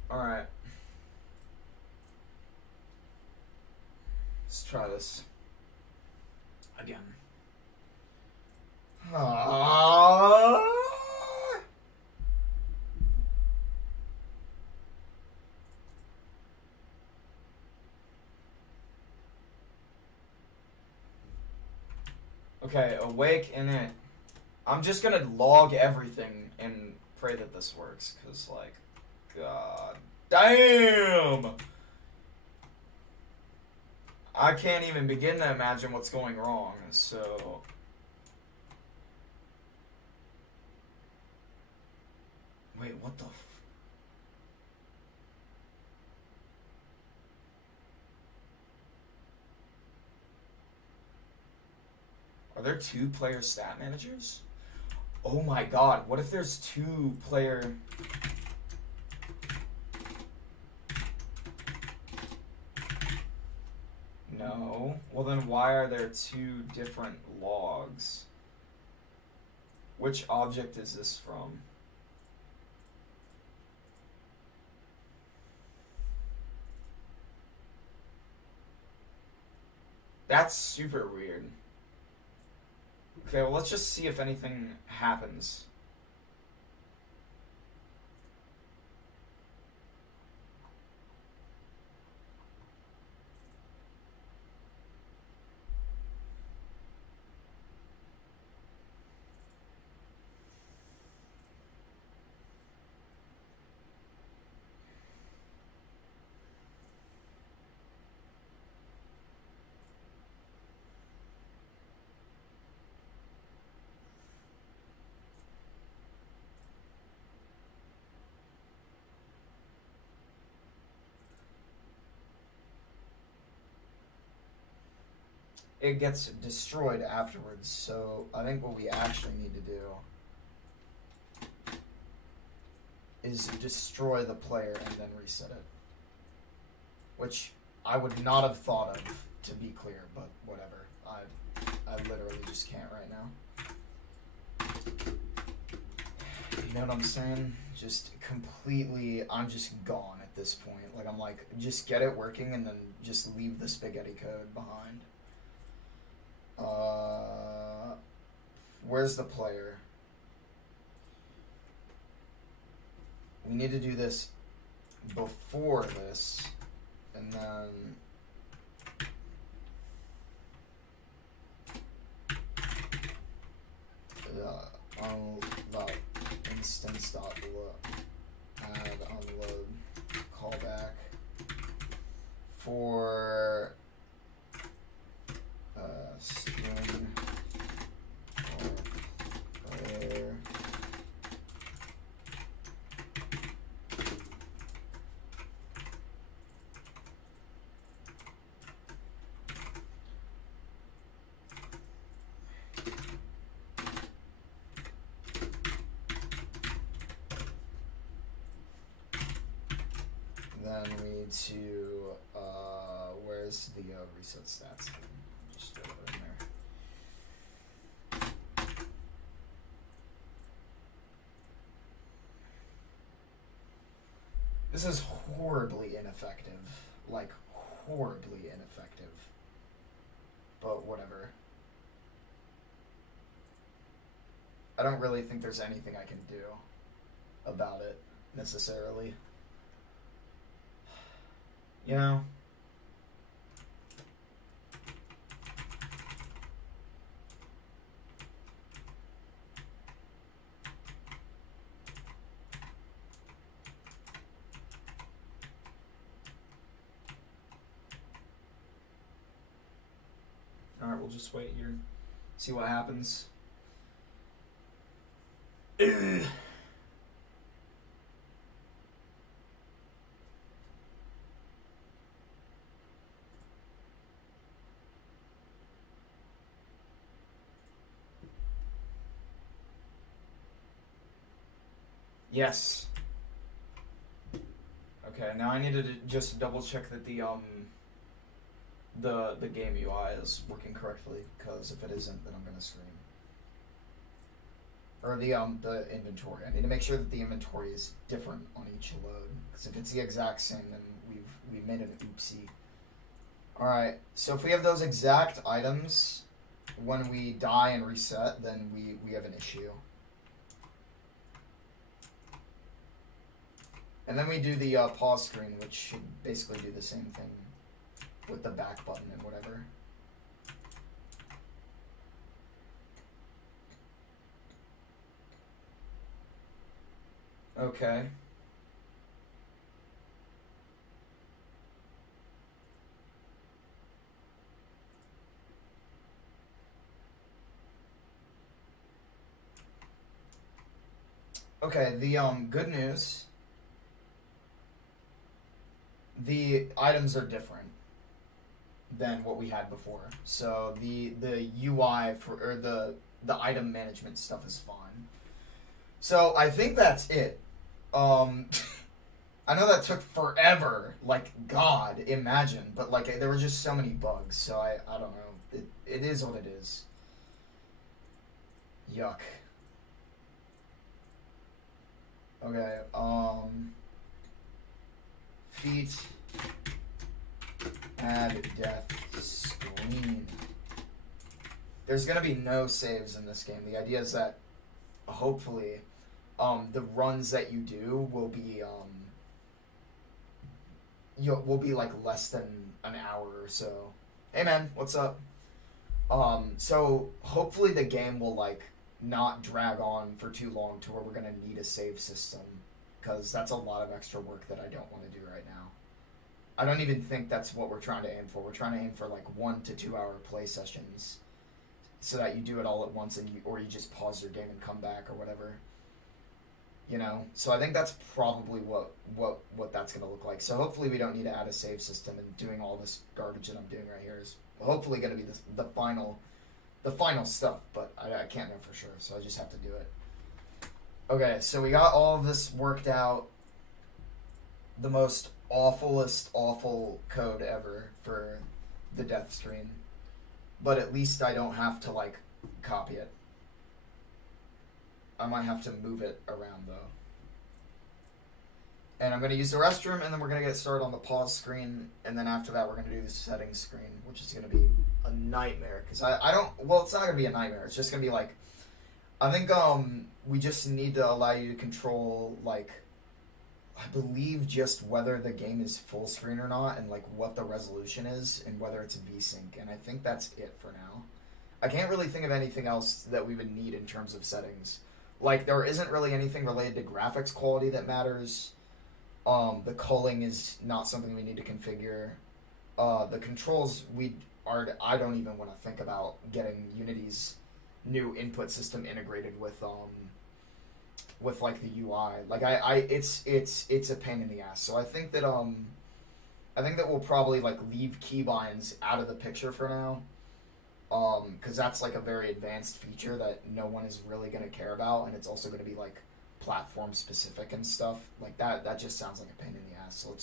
Alright. Let's try this again. Okay, awake init. I'm just gonna log everything and pray that this works, cause like, god damn! I can't even begin to imagine what's going wrong, so... Wait, what the Are there 2 player stat managers? Oh my god, what if there's 2 player... No. Well, then why are there two different logs? Which object is this from? That's super weird. Okay, well, let's just see if anything happens. It gets destroyed afterwards, so I think what we actually need to do is destroy the player and then reset it. Which I would not have thought of, to be clear, but whatever. I literally just can't right now. You know what I'm saying? Just completely, I'm just gone at this point. Like, I'm like, just get it working and then just leave the spaghetti code behind. Where's the player? We need to do this before this, and then instance dot add unload callback for string or player. Then we need to, where's the reset stats thing? Just throw it in there. This is horribly ineffective. Like, horribly ineffective. But whatever. I don't really think there's anything I can do about it, necessarily. You know? Alright, we'll just wait here. See what happens. Yes. Okay, now I need to just double check that the game UI is working correctly, because if it isn't, then I'm gonna scream. Or the inventory. I need to make sure that the inventory is different on each load, because if it's the exact same, then we've made an oopsie. All right. So if we have those exact items when we die and reset, then we have an issue. And then we do the pause screen, which should basically do the same thing with the back button and whatever. Okay. Okay, the good news, the items are different than what we had before. So the UI for, or the item management stuff is fine. So I think that's it. I know that took forever. Like, God, imagine. But, like, there were just so many bugs, so I don't know. It is what it is. Yuck. Okay, feet, add death screen. There's gonna be no saves in this game. The idea is that, hopefully, the runs that you do will be, will be like less than an hour or so. Hey man, what's up? So hopefully the game will like not drag on for too long to where we're gonna need a save system, because that's a lot of extra work that I don't want to do right now. I don't even think that's what we're trying to aim for. We're trying to aim for like 1 to 2 hour play sessions, so that you do it all at once and or you just pause your game and come back or whatever. You know, so I think that's probably what that's gonna look like. So hopefully we don't need to add a save system, and doing all this garbage that I'm doing right here is hopefully gonna be the final stuff. But I can't know for sure, so I just have to do it. Okay, so we got all of this worked out. The most awful code ever for the death screen, but at least I don't have to like copy it. I might have to move it around though. And I'm going to use the restroom, and then we're going to get started on the pause screen, and then after that we're going to do the settings screen, which is going to be a nightmare, because I don't, well, it's not going to be a nightmare, it's just going to be like, I think we just need to allow you to control, like, I believe just whether the game is full screen or not, and like what the resolution is, and whether it's VSync, and I think that's it for now. I can't really think of anything else that we would need in terms of settings. Like, there isn't really anything related to graphics quality that matters. The culling is not something we need to configure. The controls, I don't even want to think about getting Unity's new input system integrated with like the UI. Like, it's a pain in the ass. So I think that we'll probably like leave keybinds out of the picture for now. Because that's like a very advanced feature that no one is really going to care about, and it's also going to be like platform specific and stuff like that. That just sounds like a pain in the ass. So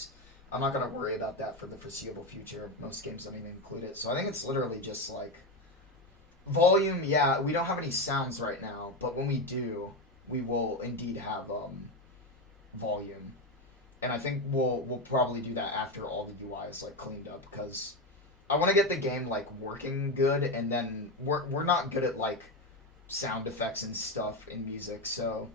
I'm not going to worry about that for the foreseeable future. Most games don't even include it. So I think it's literally just like volume. Yeah, we don't have any sounds right now, but when we do, we will indeed have volume, and I think we'll probably do that after all the UI is like cleaned up, because I want to get the game like working good, and then we're not good at like sound effects and stuff in music, so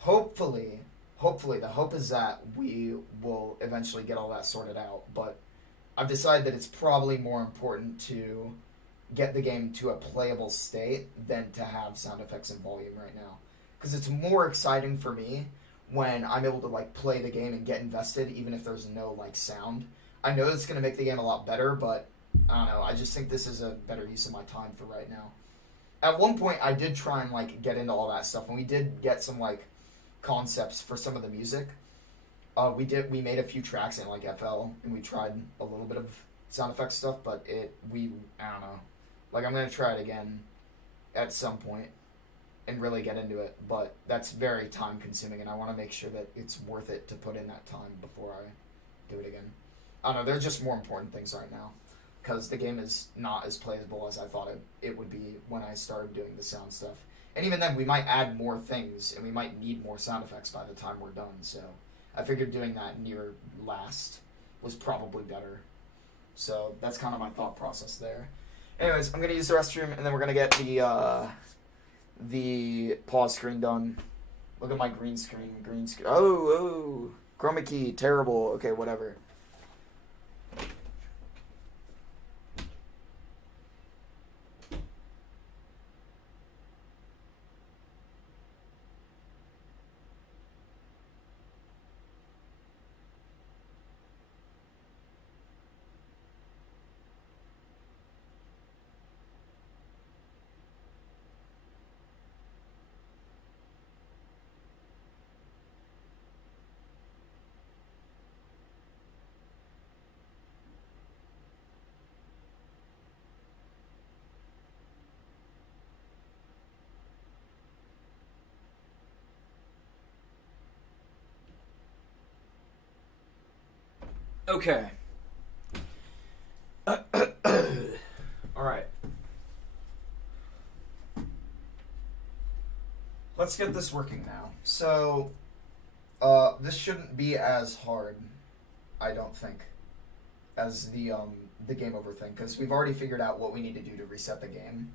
hopefully the hope is that we will eventually get all that sorted out. But I've decided that it's probably more important to get the game to a playable state than to have sound effects and volume right now, because it's more exciting for me when I'm able to like play the game and get invested even if there's no like sound. I know it's going to make the game a lot better, but I don't know. I just think this is a better use of my time for right now. At one point, I did try and like get into all that stuff, and we did get some like concepts for some of the music. We made a few tracks in like FL, and we tried a little bit of sound effects stuff, but I don't know. Like, I'm going to try it again at some point and really get into it, but that's very time consuming, and I want to make sure that it's worth it to put in that time before I do it again. I don't know, there's just more important things right now, because the game is not as playable as I thought it would be when I started doing the sound stuff. And even then, we might add more things, and we might need more sound effects by the time we're done, so I figured doing that near last was probably better. So that's kind of my thought process there. Anyways, I'm going to use the restroom, and then we're going to get the pause screen done. Look at my green screen. Oh, chroma key, terrible. Okay, whatever. Okay. Alright. Let's get this working now. So, this shouldn't be as hard, I don't think, as the game over thing, because we've already figured out what we need to do to reset the game.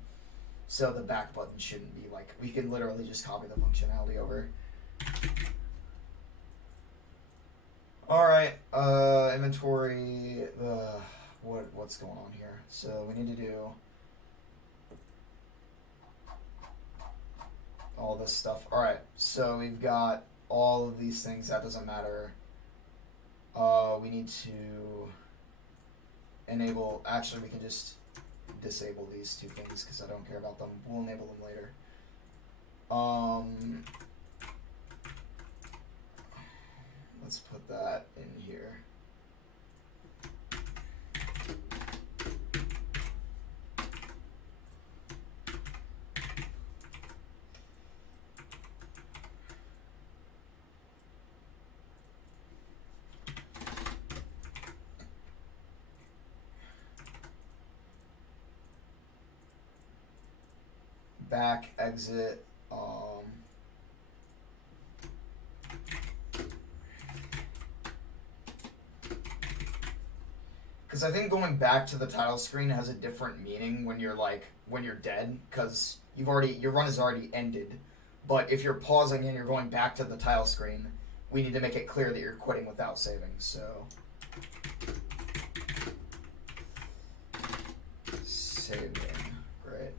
So the back button shouldn't be like, we can literally just copy the functionality over. Alright, inventory, what's going on here? So we need to do all this stuff. Alright, so we've got all of these things, that doesn't matter. We need to enable, actually we can just disable these two things because I don't care about them. We'll enable them later. Let's put that in here. Back, exit, because I think going back to the title screen has a different meaning when you're dead, because your run has already ended. But if you're pausing and you're going back to the title screen, we need to make it clear that you're quitting without saving. So saving, great.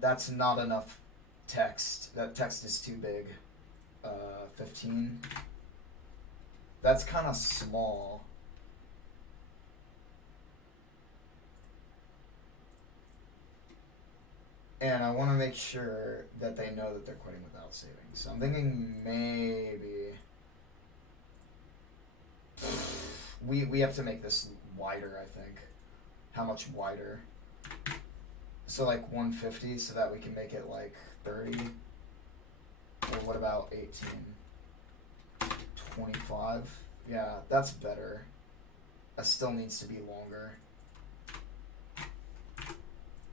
That's not enough text. That text is too big. 15. That's kind of small. And I want to make sure that they know that they're quitting without saving. So I'm thinking maybe we have to make this wider, I think. How much wider? So like 150 so that we can make it like 30. Or what about 18? 25? Yeah, that's better. That still needs to be longer.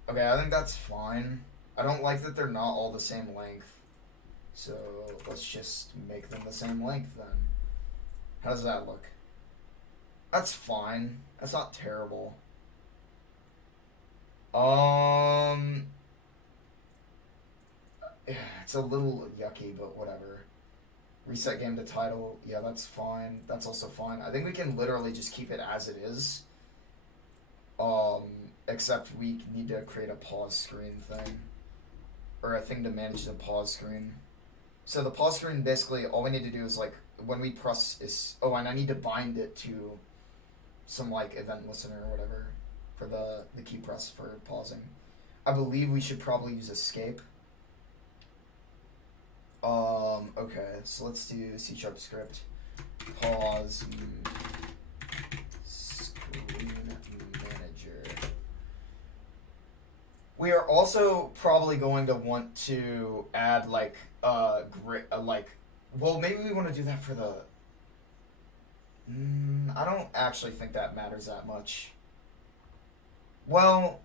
Okay, I think that's fine. I don't like that they're not all the same length. So let's just make them the same length then. How does that look? That's fine. That's not terrible. It's a little yucky, but whatever. Reset game to title. Yeah, that's fine. That's also fine. I think we can literally just keep it as it is. Except we need to create a pause screen thing. Or a thing to manage the pause screen. So the pause screen, basically, all we need to do is, like, when we press is... Oh, and I need to bind it to some, like, event listener or whatever for the key press for pausing. I believe we should probably use escape. Okay, so let's do C# script. Pause screen manager. We are also probably going to want to add like well, maybe we want to do that for the I don't actually think that matters that much. Well,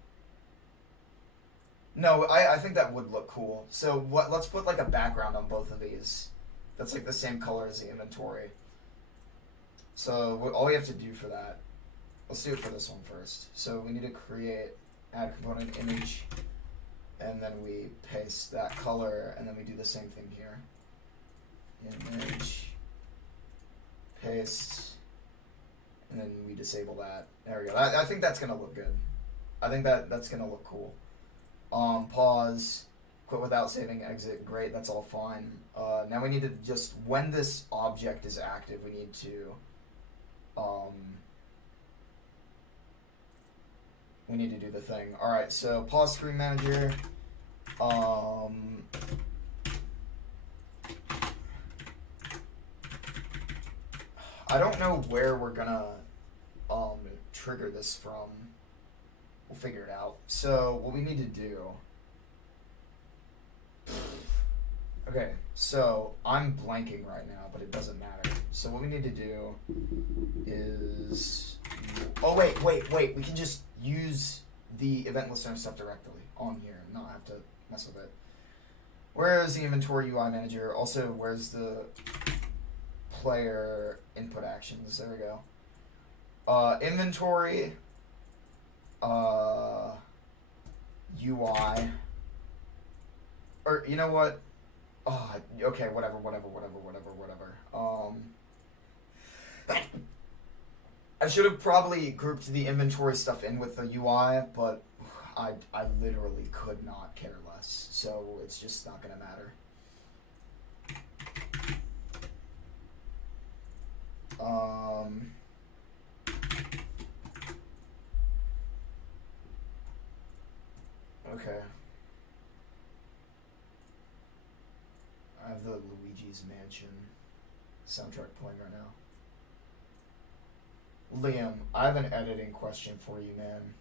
no, I think that would look cool. So let's put like a background on both of these. That's like the same color as the inventory. So all we have to do for that, let's do it for this one first. So we need to add component image, and then we paste that color, and then we do the same thing here. Image, paste, and then we disable that. There we go. I think that's gonna look good. I think that's gonna look cool. Pause, quit without saving, exit. Great, that's all fine. Now we need to just, when this object is active, we need to do the thing. Alright, so pause screen manager. I don't know where we're gonna trigger this from. We'll figure it out. So what we need to do... Okay, so I'm blanking right now, but it doesn't matter. So what we need to do is, oh wait, we can just use the event listener stuff directly on here and not have to mess with it. Where's the inventory UI manager? Also, where's the player input actions? There we go. Inventory, UI, or you know what? Oh, okay, whatever. I should have probably grouped the inventory stuff in with the UI, but I literally could not care less, so it's just not gonna matter. Okay. I have the Luigi's Mansion soundtrack playing right now. Liam, I have an editing question for you, man.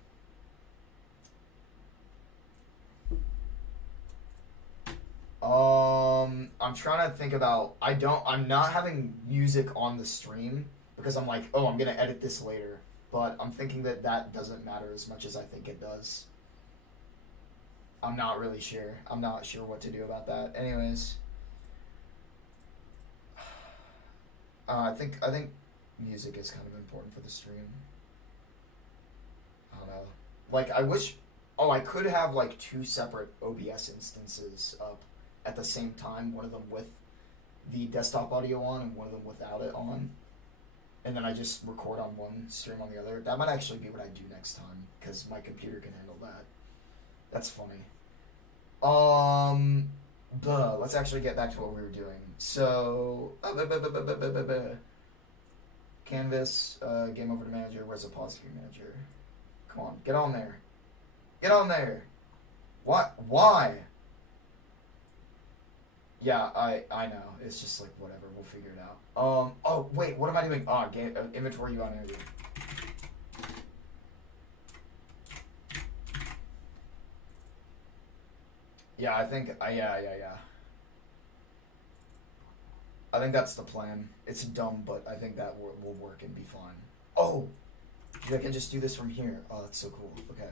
I'm trying to think about, I'm not having music on the stream because I'm like, oh, I'm gonna edit this later. But I'm thinking that doesn't matter as much as I think it does. I'm not really sure. I'm not sure what to do about that. Anyways. I think music is kind of important for the stream. I don't know. Like, I wish... Oh, I could have, like, 2 separate OBS instances up at the same time. One of them with the desktop audio on and one of them without it on. And then I just record on one, stream on the other. That might actually be what I do next time, because my computer can handle that. That's funny. Let's actually get back to what we were doing. So, Canvas, game over to manager. Where's the pause view manager? Come on, get on there. Get on there. What? Why? Yeah, I know. It's just like whatever. We'll figure it out. Oh wait, what am I doing? Game inventory UI manager. Yeah, I think. Yeah. I think that's the plan. It's dumb, but I think that will work and be fine. Oh, I can just do this from here. Oh, that's so cool. Okay.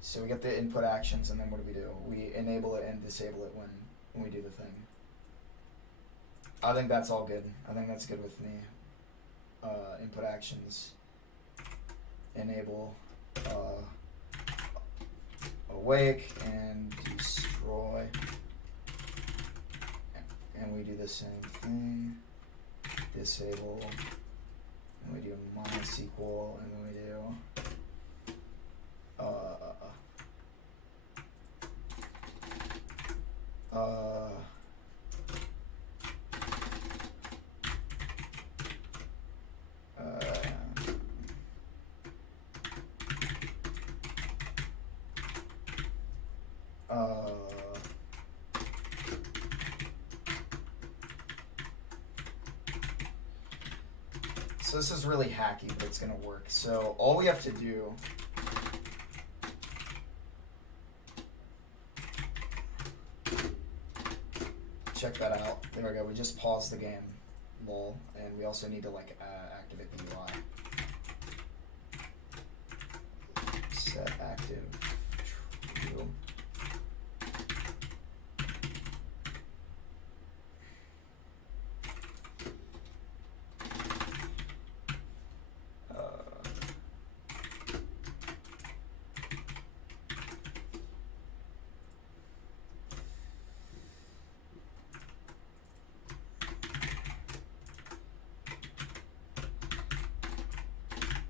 So we get the input actions, and then what do? We enable it and disable it when we do the thing. I think that's all good. I think that's good with me. Input actions. Enable. Awake and destroy. And we do the same thing. Disable. And we do MySQL, and then we do so this is really hacky, but it's gonna work. So all we have to do check that out. There we go. We just paused the game, lol, and we also need to like activate the UI. Set active true.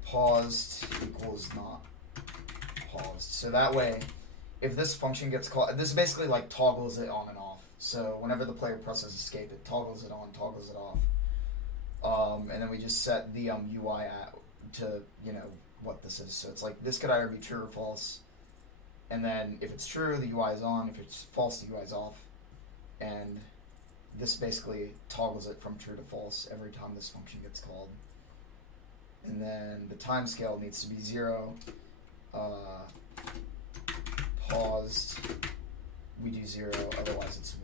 Paused equals not paused. So that way, if this function gets called, this basically like toggles it on and off. So whenever the player presses escape, it toggles it on, toggles it off. And then we just set the UI to, you know, what this is. So it's like this could either be true or false. And then if it's true, the UI is on. If it's false, the UI is off. And this basically toggles it from true to false every time this function gets called. And then the time scale needs to be 0. Paused, we do 0, otherwise it's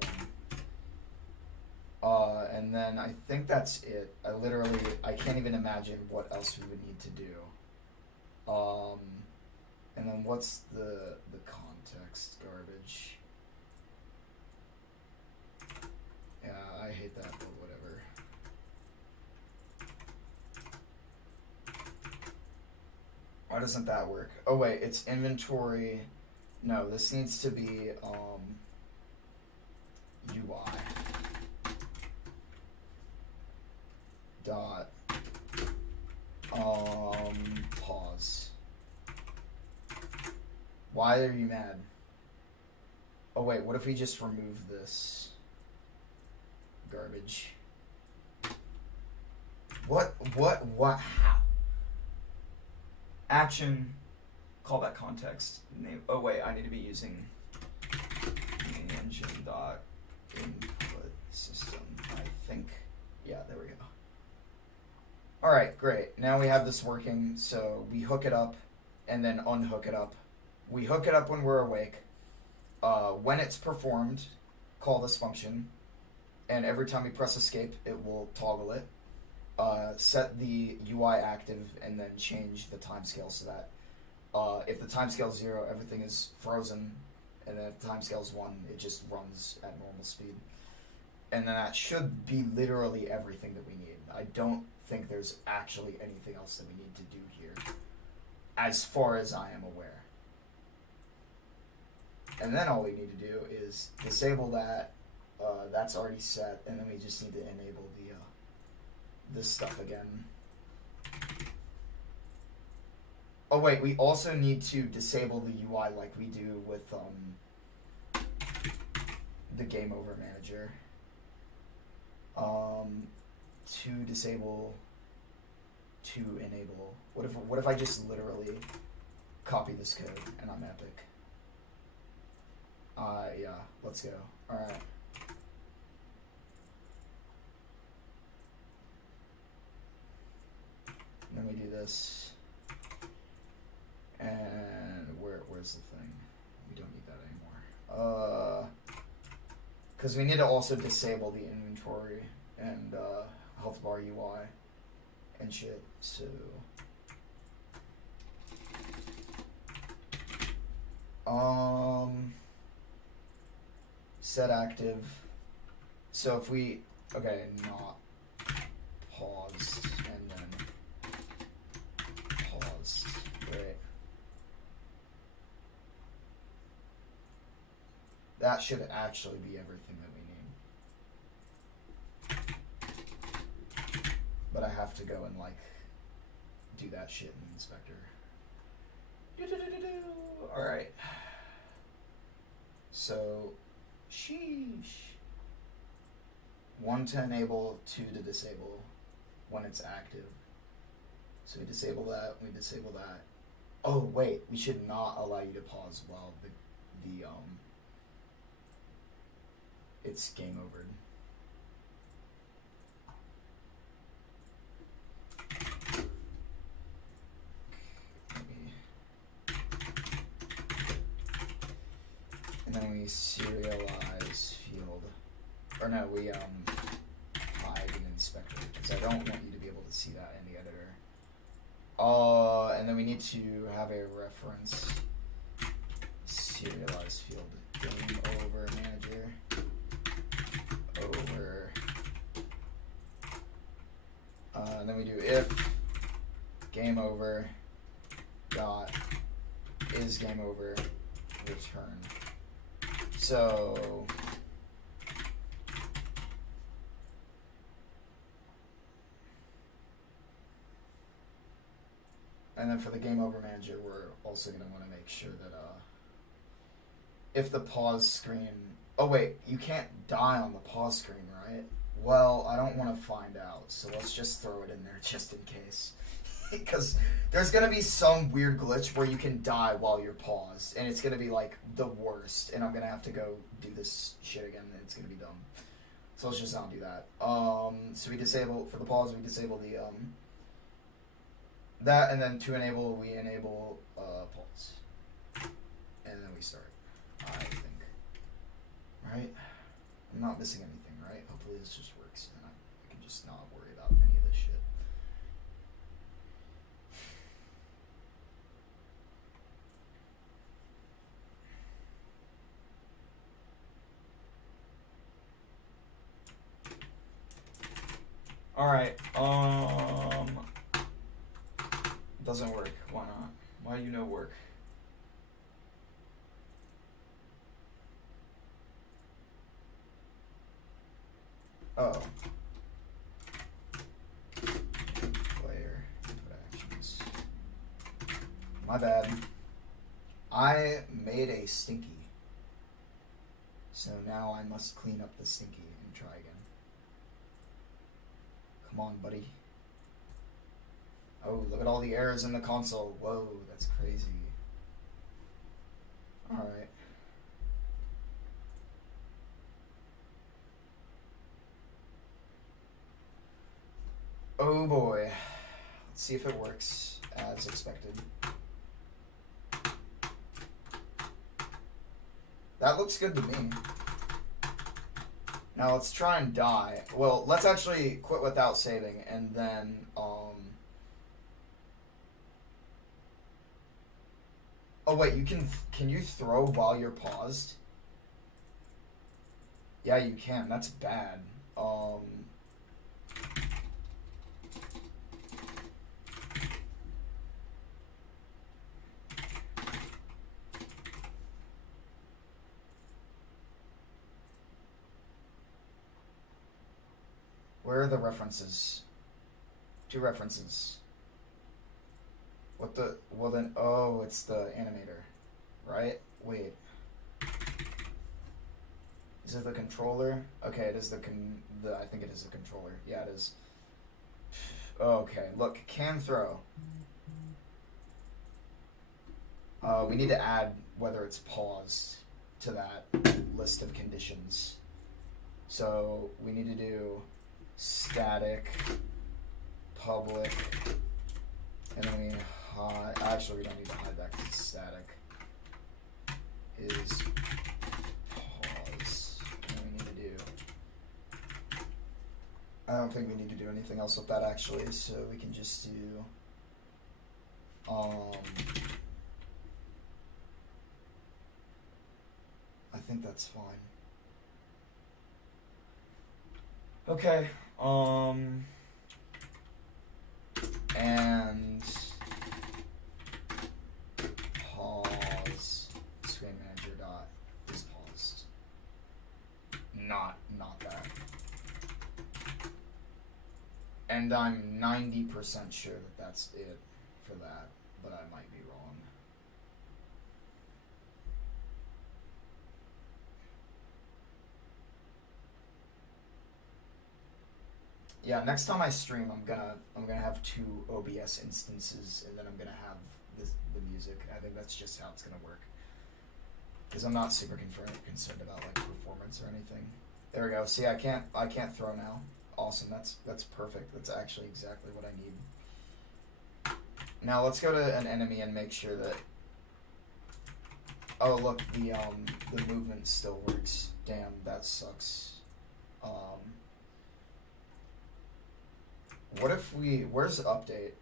1. And then I think that's it. I can't even imagine what else we would need to do. And then what's the context garbage? Yeah, I hate that, but whatever. Why doesn't that work? Oh wait, it's inventory. No, this needs to be UI. Dot pause. Why are you mad? Oh wait, what if we just remove this garbage? What, how? Action, callback context, name. Oh wait, I need to be using main engine dot input system. I think. Yeah, there we go. Alright, great. Now we have this working, so we hook it up and then unhook it up. We hook it up when we're awake. When it's performed, call this function, and every time we press escape, it will toggle it. Set the UI active, and then change the timescale so that if the timescale is 0, everything is frozen, and then if the timescale is 1, it just runs at normal speed. And then that should be literally everything that we need. I don't think there's actually anything else that we need to do here, as far as I am aware. And then all we need to do is disable that. That's already set, and then we just need to enable the this stuff again. Oh wait, we also need to disable the UI like we do with the Game Over Manager. To disable, to enable. What if I just literally copy this code and I'm epic? Yeah, let's go. Alright. Then we do this. And where's the thing? We don't need that anymore. Because we need to also disable the inventory and health bar UI and shit. So set active. So if we not paused and then paused, right? That should actually be everything that we need. But I have to go and like do that shit in the inspector. Alright. So, sheesh. 1 to enable, 2 to disable when it's active. So we disable that, we disable that. Oh wait, we should not allow you to pause while the it's game overed. And then we serialize field, or no, we hide an inspector because I don't want you to be able to see that in the editor. And then we need to have a reference serialize field game over manager over. And then we do if game over dot is game over return. So and then for the game over manager, we're also going to want to make sure that if the pause screen, oh wait, you can't die on the pause screen, right? Well, I don't want to find out, so let's just throw it in there just in case. Because there's going to be some weird glitch where you can die while you're paused, and it's going to be like the worst, and I'm going to have to go do this shit again, and it's going to be dumb. So let's just not do that. So we disable, for the pause, we disable the, that, and then to enable, we enable, pause. And then we start, I think. Right? I'm not missing anything, right? Hopefully this just works. just not worry about any of this shit. Alright, doesn't work. Why not? Why you no work? Oh. Player input actions. My bad. I made a stinky. So now I must clean up the stinky and try again. Come on, buddy. Oh, look at all the errors in the console. Whoa, that's crazy. Alright. Oh boy. Let's see if it works as expected. That looks good to me. Now let's try and die. Well, let's actually quit without saving and then, Oh wait, can you throw while you're paused? Yeah, you can. That's bad. Where are the references? 2 references. What the... Well then... Oh, it's the animator. Right? Wait. Is it the controller? Okay, it is the I think it is the controller. Yeah, it is. Okay, look. Can throw. We need to add whether it's paused to that list of conditions. So we need to do static, public, and then we hide. Actually, we don't need to hide that because it's static. Is pause. And we need to do. I don't think we need to do anything else with that actually, so we can just do. I think that's fine. Okay. And pause screen manager dot is paused. Not that. And I'm 90% sure that that's it for that, but I might be wrong. Yeah, next time I stream, I'm gonna have 2 OBS instances, and then I'm gonna have the music. I think that's just how it's gonna work. Because I'm not super concerned about like performance or anything. There we go. See, I can't throw now. Awesome. That's perfect. That's actually exactly what I need. Now let's go to an enemy and make sure that. Oh look, the movement still works. Damn, that sucks. What if where's the update?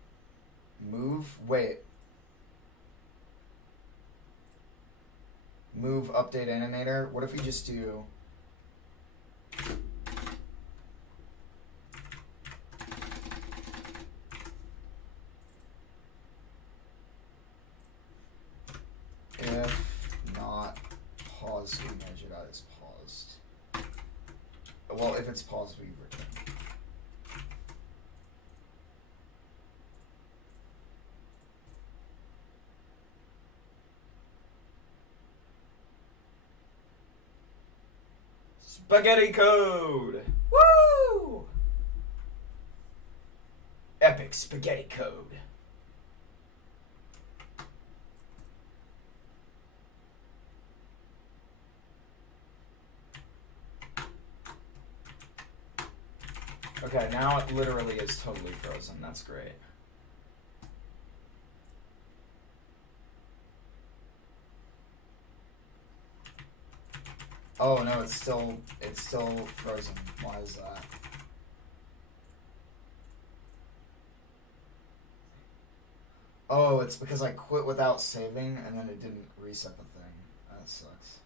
Move, wait. Move, update animator. What if we just do... If not paused, we measure that as paused. Well, if it's paused, we return. Spaghetti code! Woo! Epic spaghetti code. Okay, now it literally is totally frozen. That's great. Oh no, it's still frozen. Why is that? Oh, it's because I quit without saving and then it didn't reset the thing. That sucks.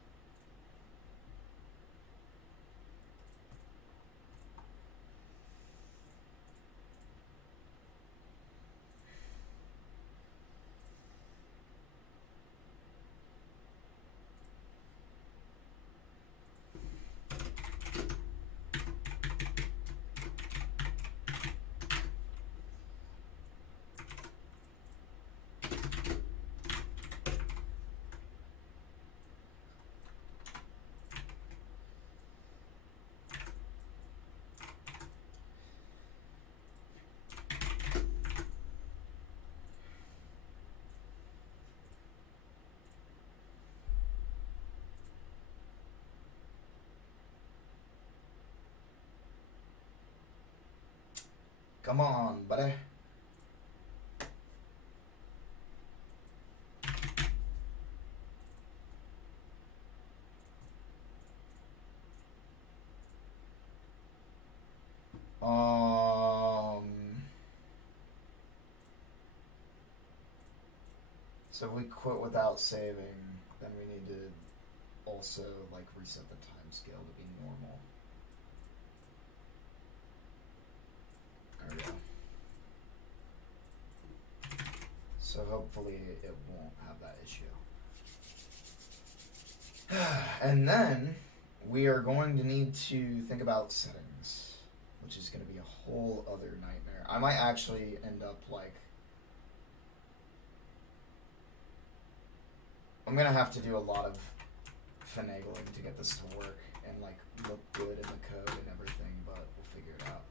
Come on, buddy. So if we quit without saving, then we need to also like reset the time scale to be normal. There we go. So hopefully it won't have that issue. And then we are going to need to think about settings, which is going to be a whole other nightmare. I might actually end up like, I'm going to have to do a lot of finagling to get this to work and like look good in the code and everything, but we'll figure it out.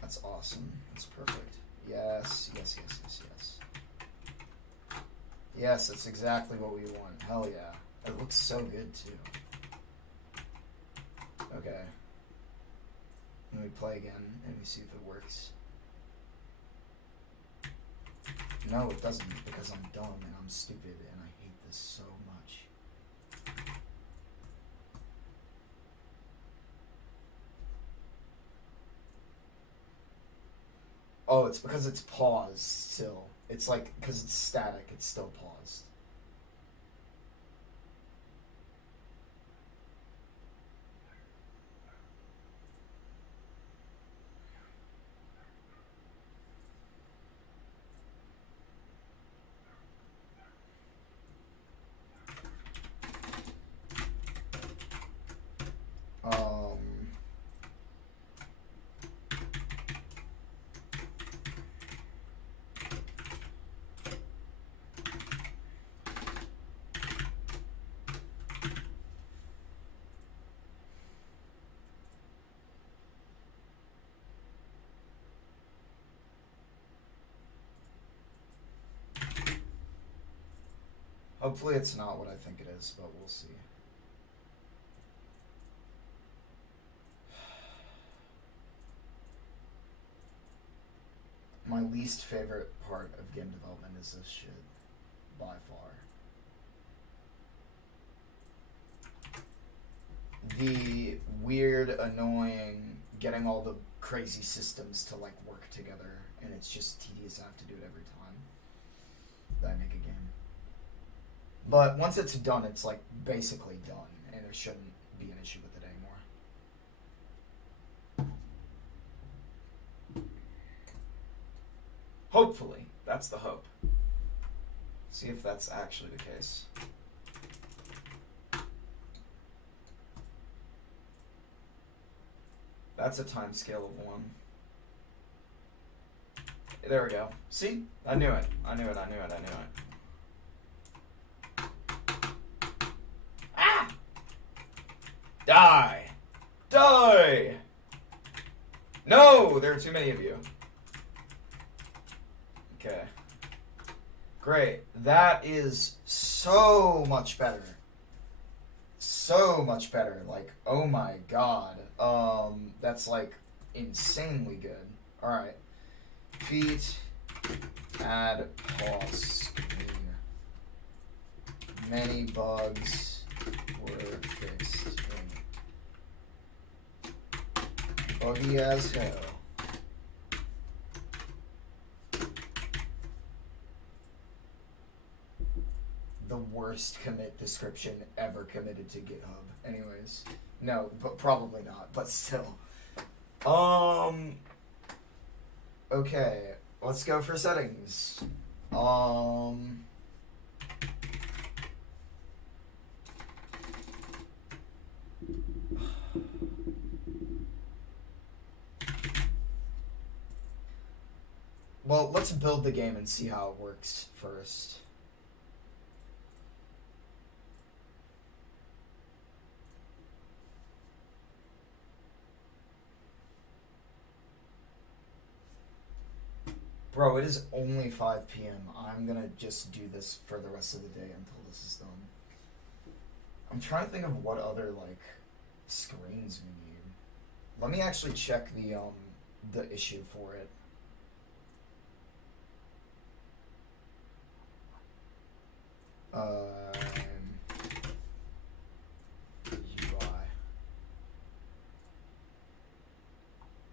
That's awesome. That's perfect. Yes, yes, yes, yes, yes. Yes, that's exactly what we want. Hell yeah. It looks so good too. Okay. Then we play again and we see if it works. No, it doesn't, because I'm dumb and I'm stupid and I hate this so much. Oh, it's because it's paused still. It's like, because it's static, it's still paused. Hopefully it's not what I think it is, but we'll see. My least favorite part of game development is this shit, by far. The weird, annoying, getting all the crazy systems to like work together, and it's just tedious. I have to do it every time that I make a game. But once it's done, it's like basically done, and there shouldn't be an issue with it anymore. Hopefully, that's the hope. See if that's actually the case. That's a time scale of 1. There we go. See? I knew it. I knew it. I knew it. I knew it. Ah! Die! Die! No! There are too many of you. Okay. Great. That is so much better. So much better. Like, oh my god. That's like insanely good. Alright. Feet. Add pause screen. Many bugs were fixed in Buggy as hell. The worst commit description ever committed to GitHub. Anyways, no, but probably not. But still, okay, let's go for settings. Well, let's build the game and see how it works first. Bro, it is only 5 p.m. I'm gonna just do this for the rest of the day until this is done. I'm trying to think of what other, like, screens we need. Let me actually check the issue for it. UI.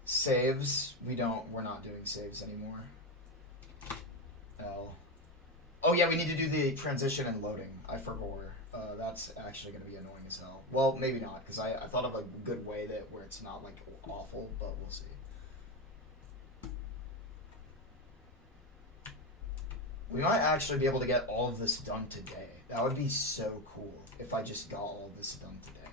Saves. We're not doing saves anymore. L. Oh yeah, we need to do the transition and loading. I forgot. That's actually going to be annoying as hell. Well, maybe not, because I thought of a good way where it's not, like, awful, but we'll see. We might actually be able to get all of this done today. That would be so cool if I just got all of this done today.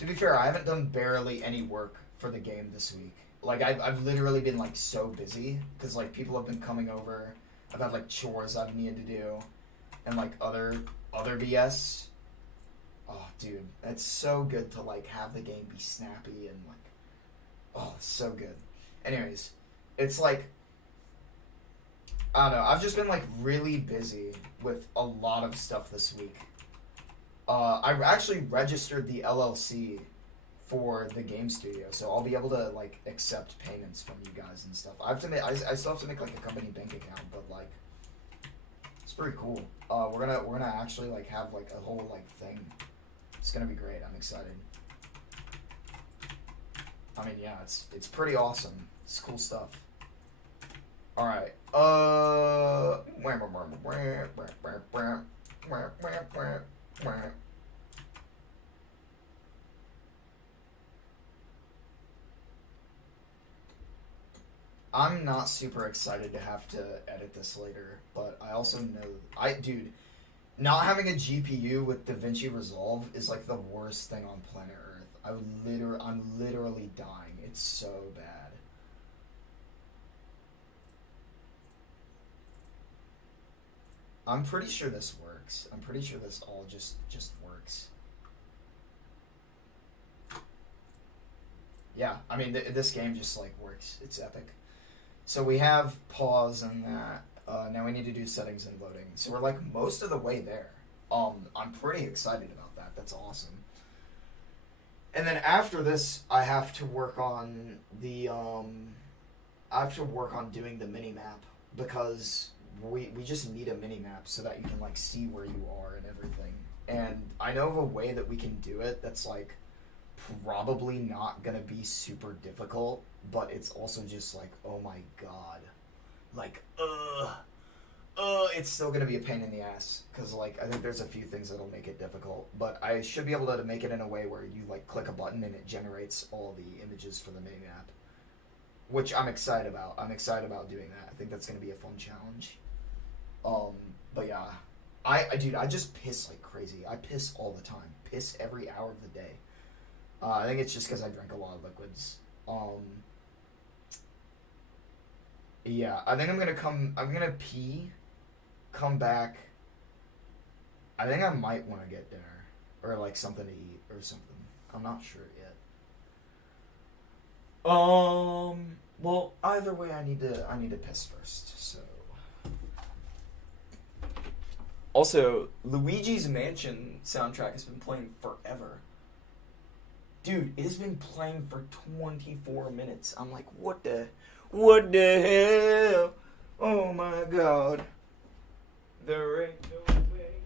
To be fair, I haven't done barely any work for the game this week. Like, I've literally been, like, so busy, because, like, people have been coming over. I've had, like, chores I've needed to do, and, like, other BS. Oh, dude, it's so good to, like, have the game be snappy and, like, oh, it's so good. Anyways, it's, like, I don't know, I've just been, like, really busy with a lot of stuff this week. I actually registered the LLC for the game studio, so I'll be able to, like, accept payments from you guys and stuff. I still have to make, like, a company bank account, but, like, it's pretty cool. We're gonna actually, like, have, like, a whole, like, thing. It's gonna be great. I'm excited. I mean, yeah, it's pretty awesome. It's cool stuff. All right. I'm not super excited to have to edit this later, but I also know dude, not having a GPU with DaVinci Resolve is like the worst thing on planet Earth. I'm literally dying. It's so bad. I'm pretty sure this works. I'm pretty sure this all just works. Yeah, I mean, this game just, like, works. It's epic. So we have pause and that. Now we need to do settings and loading. So we're, like, most of the way there. I'm pretty excited about that. That's awesome. And then after this, I have to work on the, I have to work on doing the mini-map, because we just need a mini-map so that you can, like, see where you are and everything. And I know of a way that we can do it that's, like, probably not gonna be super difficult, but it's also just like, oh my god. Like, it's still gonna be a pain in the ass, because, like, I think there's a few things that'll make it difficult, but I should be able to make it in a way where you, like, click a button and it generates all the images for the mini-map, which I'm excited about. I'm excited about doing that. I think that's gonna be a fun challenge. But yeah, dude, I just piss like crazy. I piss all the time. Piss every hour of the day. I think it's just because I drink a lot of liquids. Yeah, I think I'm gonna pee, come back. I think I might want to get dinner, or, like, something to eat, or something. I'm not sure yet. Well, either way, I need to piss first, so. Also, Luigi's Mansion soundtrack has been playing forever. Dude, it has been playing for 24 minutes. I'm like, what the hell? Oh my god. There ain't no way.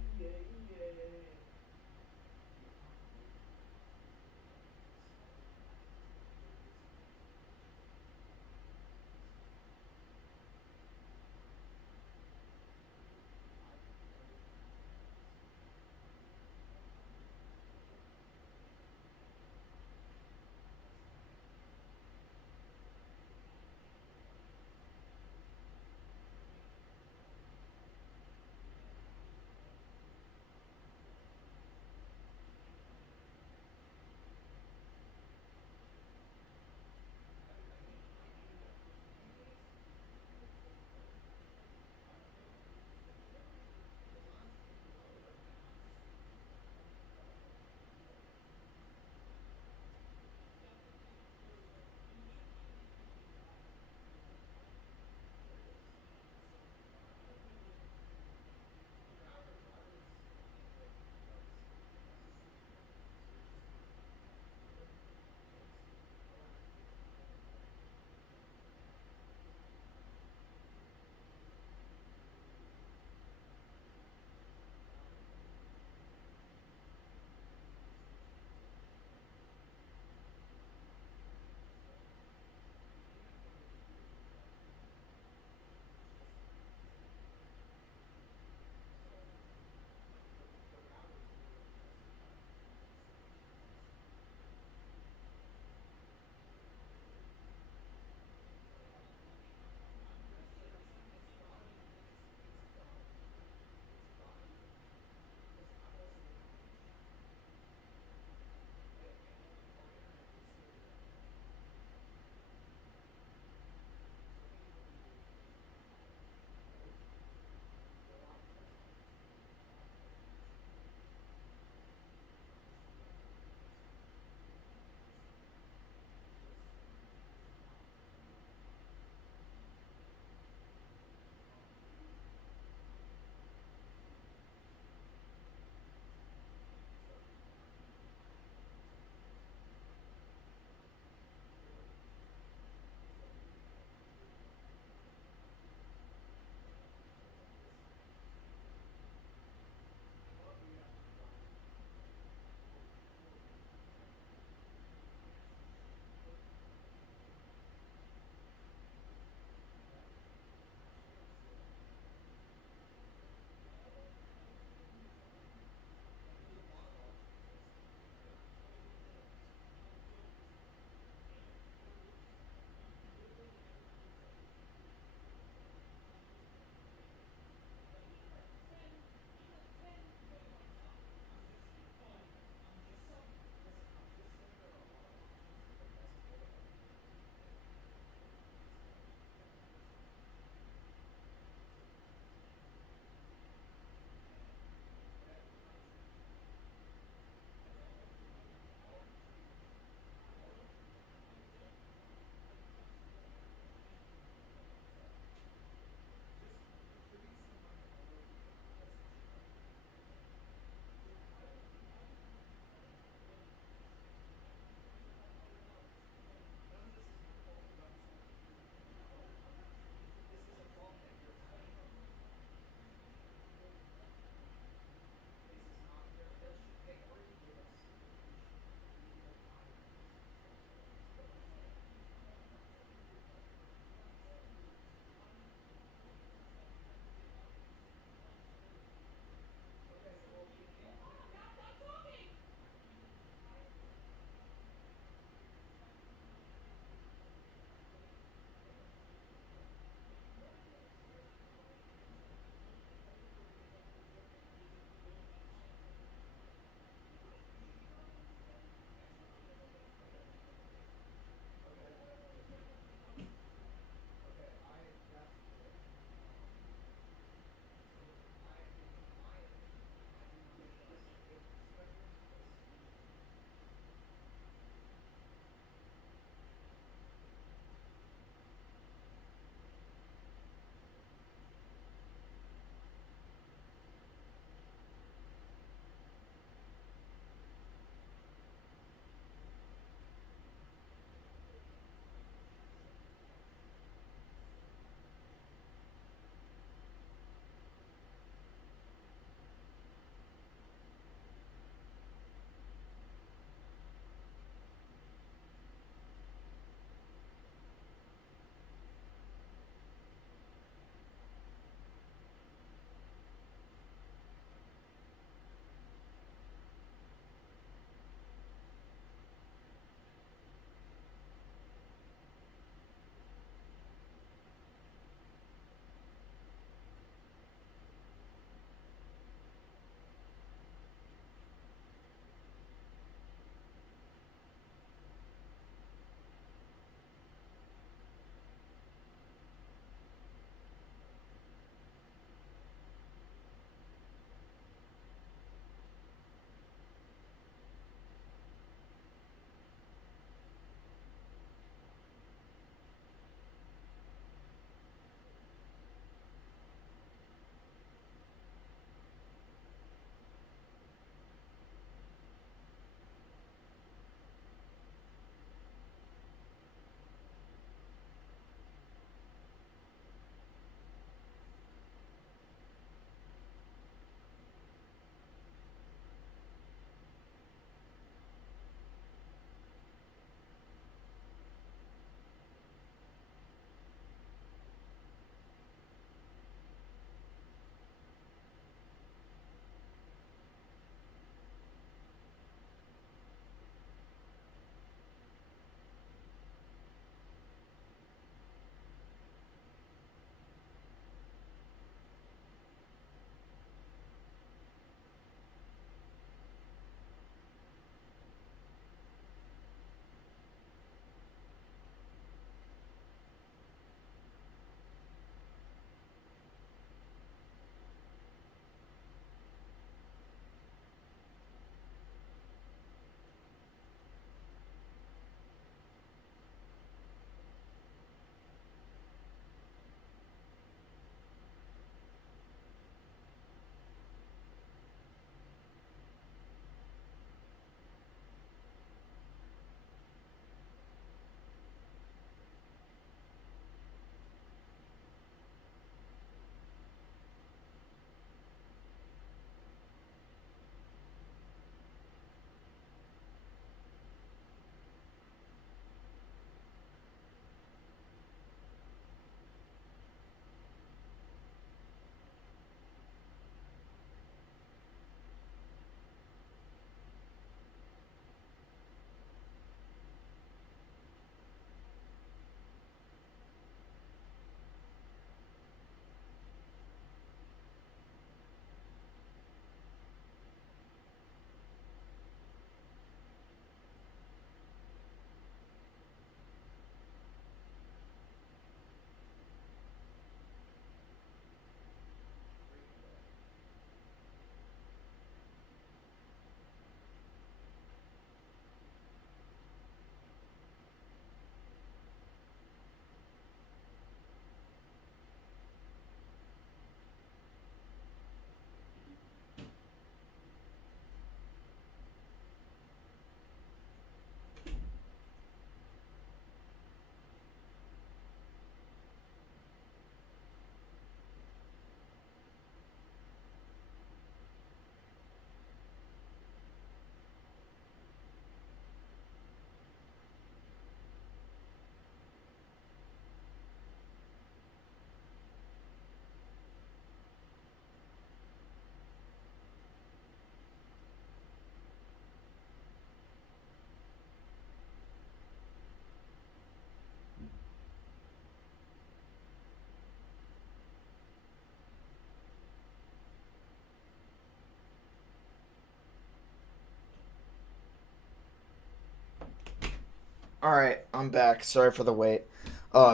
Alright, I'm back. Sorry for the wait.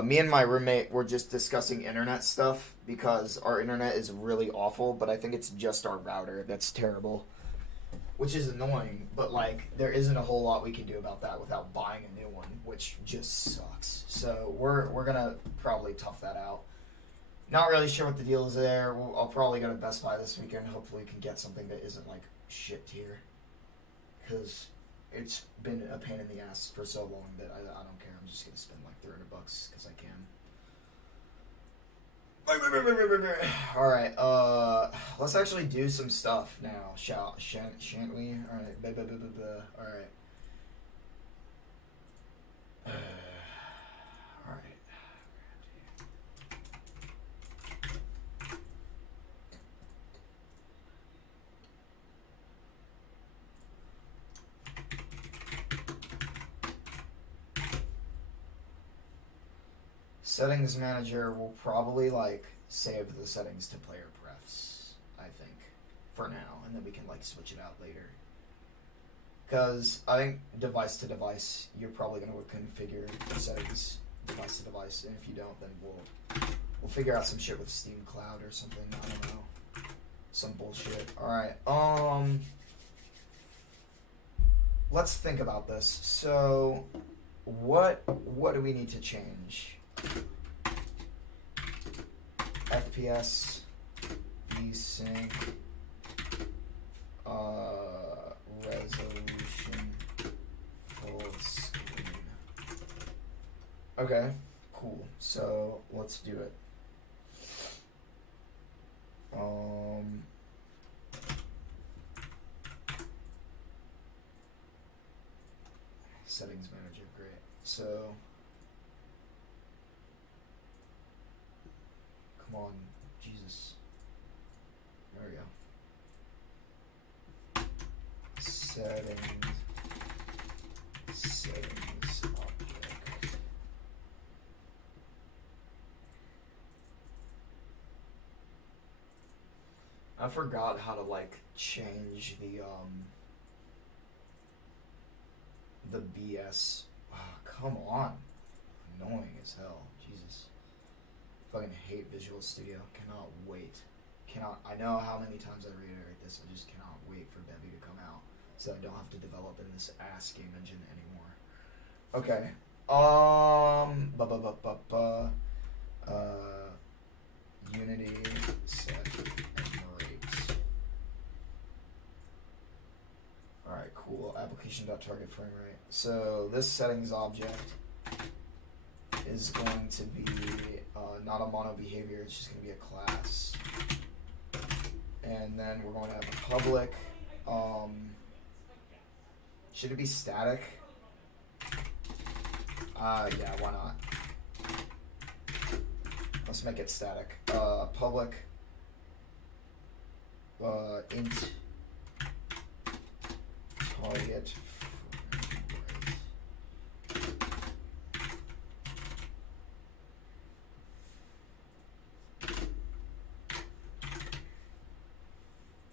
Me and my roommate were just discussing internet stuff because our internet is really awful, but I think it's just our router that's terrible. Which is annoying, but like, there isn't a whole lot we can do about that without buying a new one, which just sucks. So we're gonna probably tough that out. Not really sure what the deal is there. I'll probably go to Best Buy this weekend. Hopefully, we can get something that isn't like shipped here, because it's been a pain in the ass for so long that I don't care. I'm just gonna spend like $300 because I can. All right, let's actually do some stuff now. Shan't we? All right, all right. All right. Settings manager will probably like save the settings to player prefs, I think, for now, and then we can like switch it out later. Because I think device to device, you're probably going to configure the settings device to device, and if you don't, then we'll figure out some shit with Steam Cloud or something. I don't know, some bullshit. All right, let's think about this. So, what do we need to change? FPS, VSync, resolution, full screen. Okay, cool. So let's do it. Settings manager, great. So. Come on, Jesus. There we go. Settings object. I forgot how to like change the BS. Oh, come on. Annoying as hell. Jesus. Fucking hate Visual Studio. Cannot wait. I know how many times I reiterate this. I just cannot wait for Bevy to come out so I don't have to develop in this ass game engine anymore. Okay. Unity set and rate. Alright, cool. Application.target frame rate. So this settings object is going to be not a mono behavior, it's just going to be a class. And then we're going to have a public. Should it be static? Yeah, why not? Let's make it static. Public int target.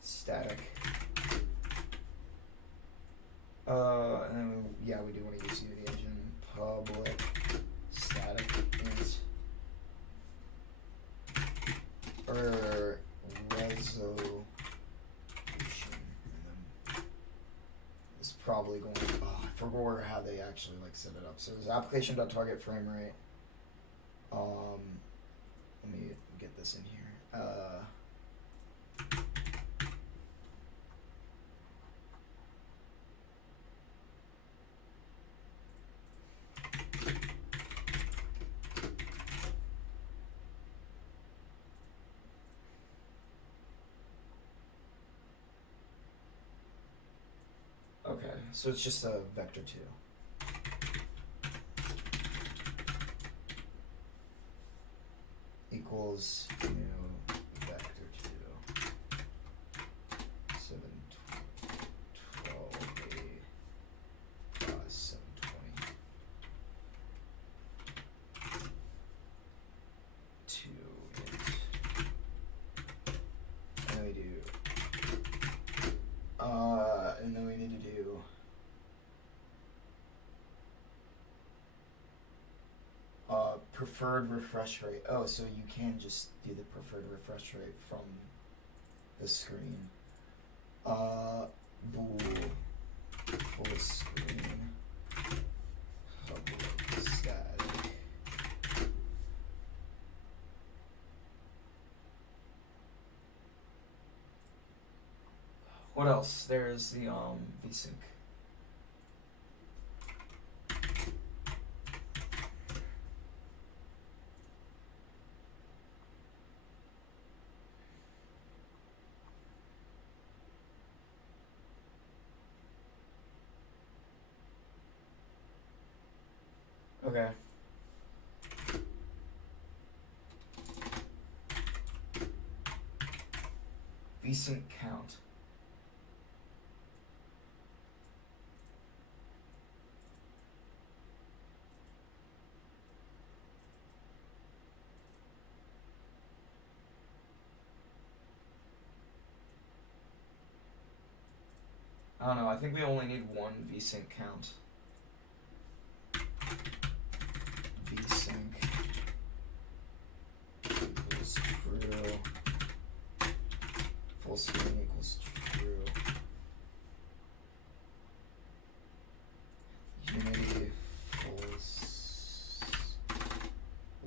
Static. And then we do want to use Unity Engine. Public static int or resolution, and then it's probably going. Oh, I forgot how they actually like set it up. So there's application.target frame rate. Let me get this in here. Okay, so it's just a vector 2. Equals new vector 2. 7, 12, 8, 720. 2 int. And then we do and then we need to do Preferred refresh rate. Oh, so you can just do the preferred refresh rate from the screen. Bool. Full screen. Public static. What else? There's the VSync. Okay. VSync count. I don't know, I think we only need one VSync count. VSync equals true. Full screen equals true. Unity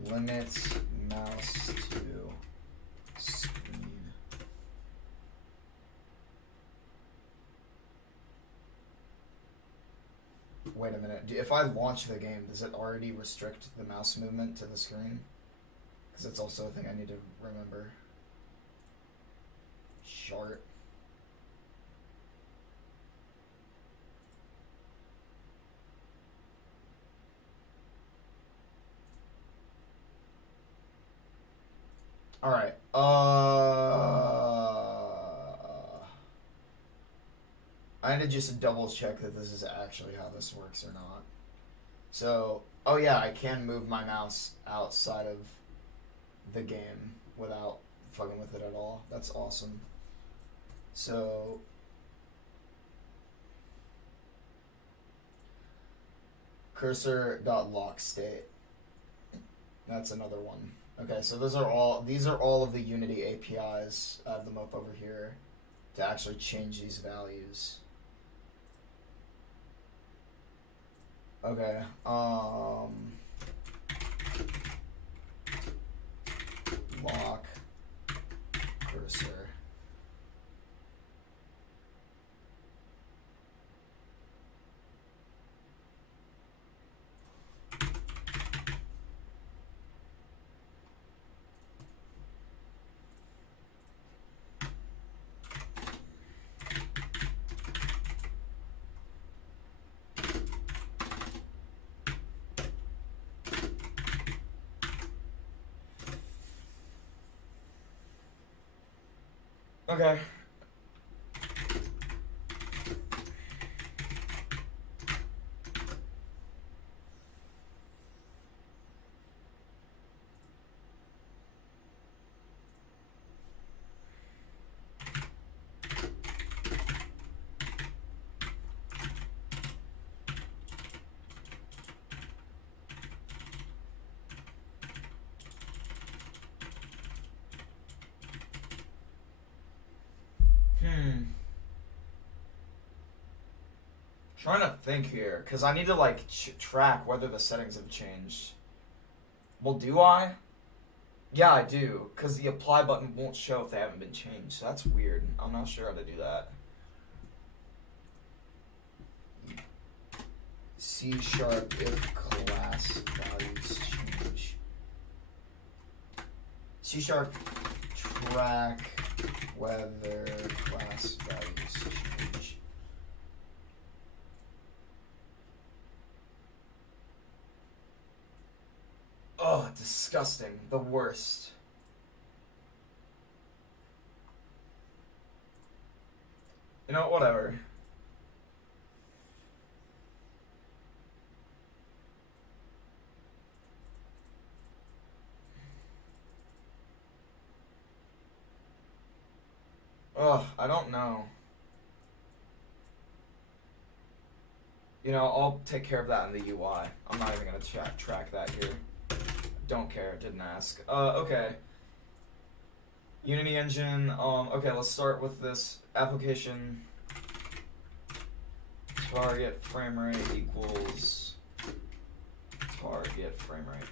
limits mouse to screen. Wait a minute. If I launch the game, does it already restrict the mouse movement to the screen? Because that's also a thing I need to remember. Short. All right. I need to just double check that this is actually how this works or not. So, oh yeah, I can move my mouse outside of the game without fucking with it at all. That's awesome. So, cursor.lock state. That's another one. Okay, so these are all of the Unity APIs. I have them up over here to actually change these values. Okay, lock cursor. Okay. Trying to think here, because I need to like track whether the settings have changed. Well, do I? Yeah, I do, because the apply button won't show if they haven't been changed. So that's weird. I'm not sure how to do that. C# if class values change. C# track whether class values change. Oh, disgusting. The worst. You know, whatever. Ugh, I don't know. You know, I'll take care of that in the UI. I'm not even going to track that here. Don't care. Didn't ask. Okay. Unity engine. Okay, let's start with this application. Target frame rate equals target frame rate.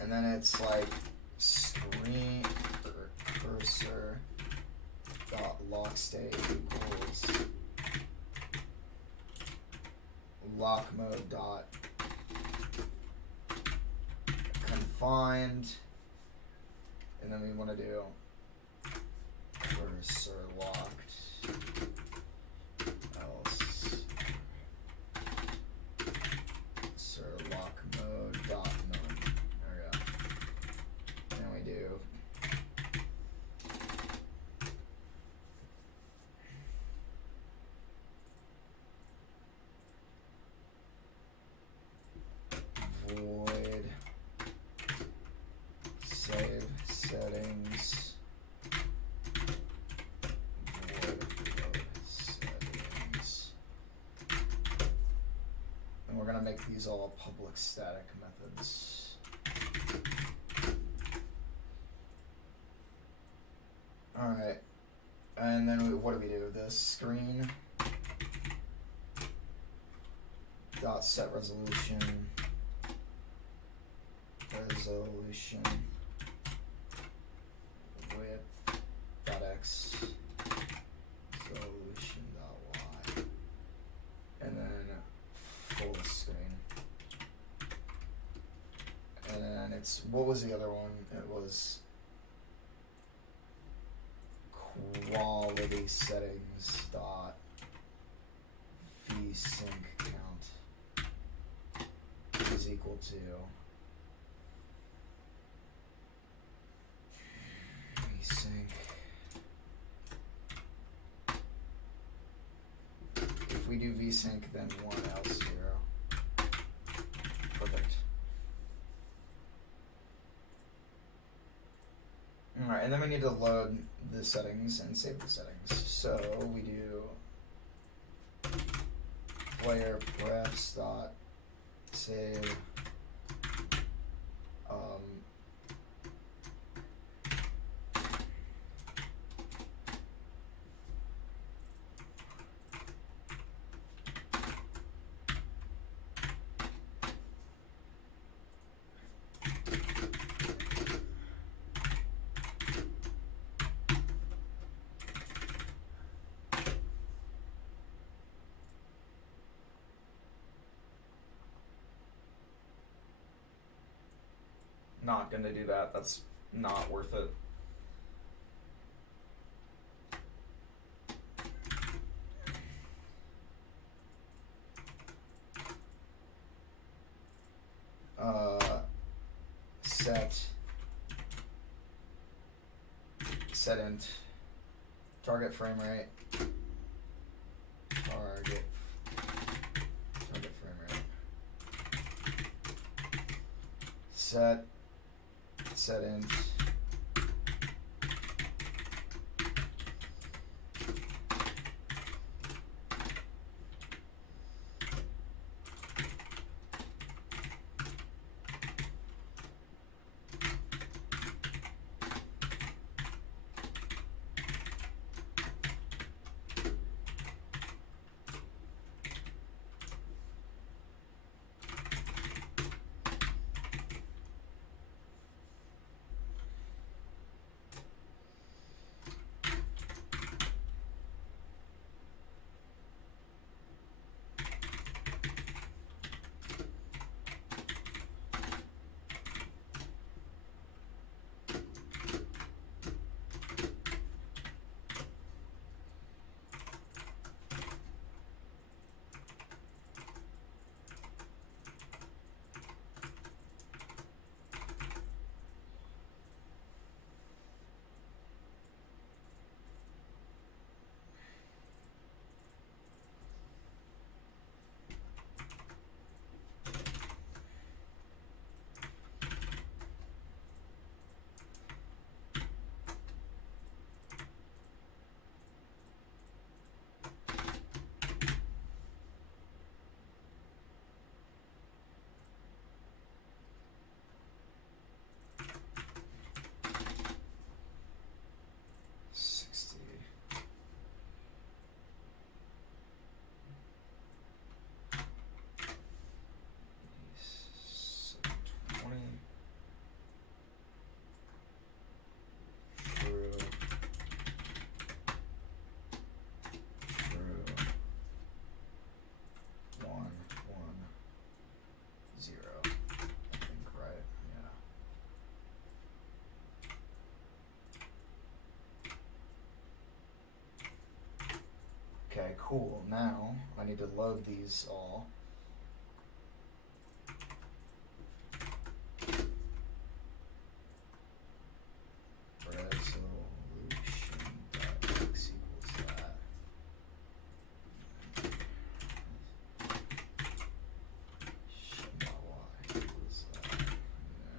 And then it's like screen cursor dot lock state equals lock mode dot confined, and then we want to do cursor locked else cursor lock mode dot none. There we go. Then we do void save settings void load settings, and we're gonna make these all public static methods. All right, and then what do we do? The screen dot set resolution width dot x resolution dot y, and then full screen, and then it's, what was the other one? It was quality settings dot vsync count is equal to vsync. If we do vsync, then 1 else 0. Perfect. Alright, and then we need to load the settings and save the settings. So we do player prefs dot save Not gonna do that. That's not worth it. Set int target frame rate target frame rate set int Cool. Now I need to load these all. Resolution.x equals that. Shim.y equals that. And then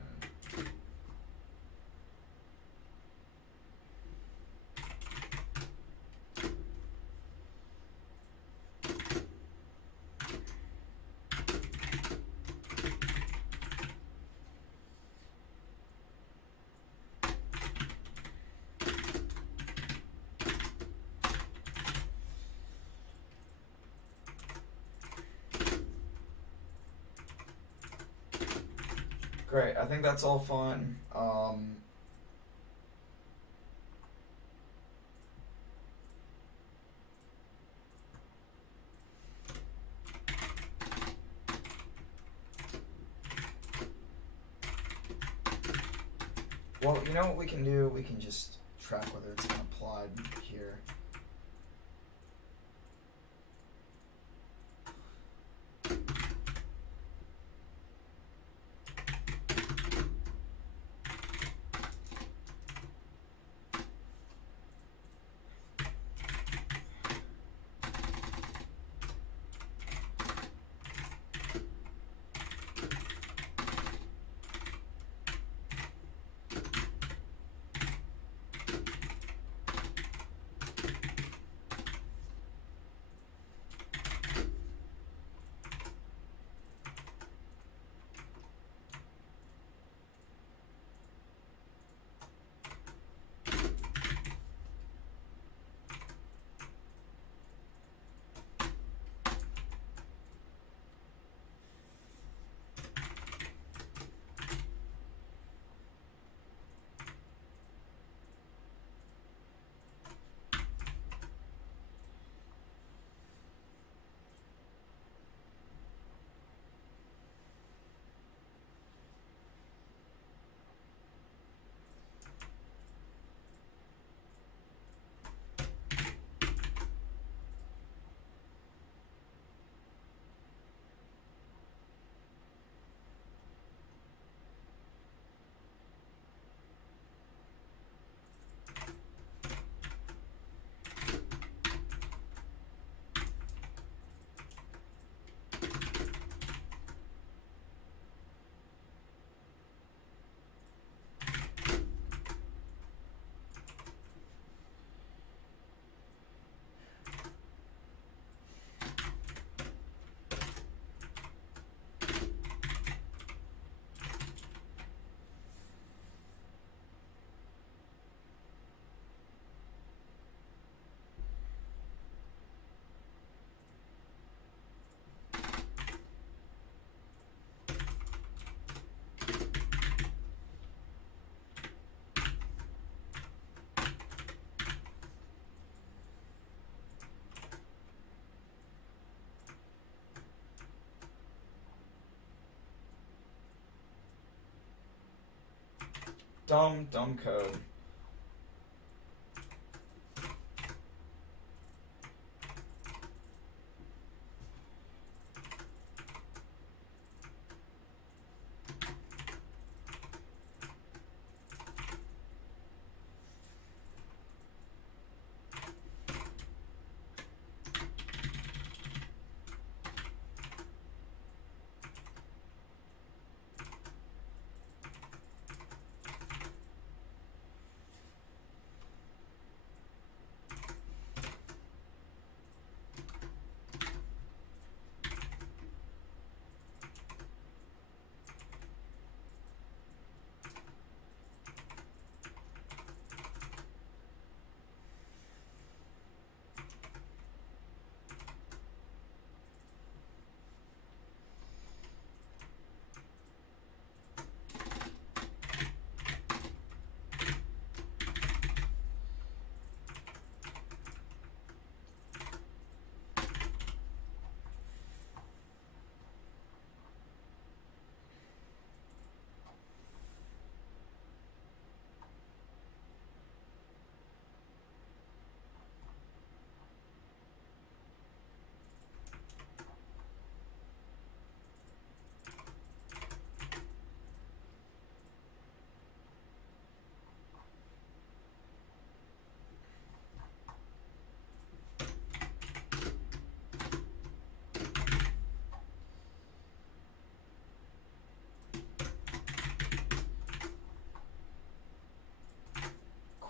great. I think that's all fine. Well, you know what we can do? We can just track whether it's been applied here. Dumb code.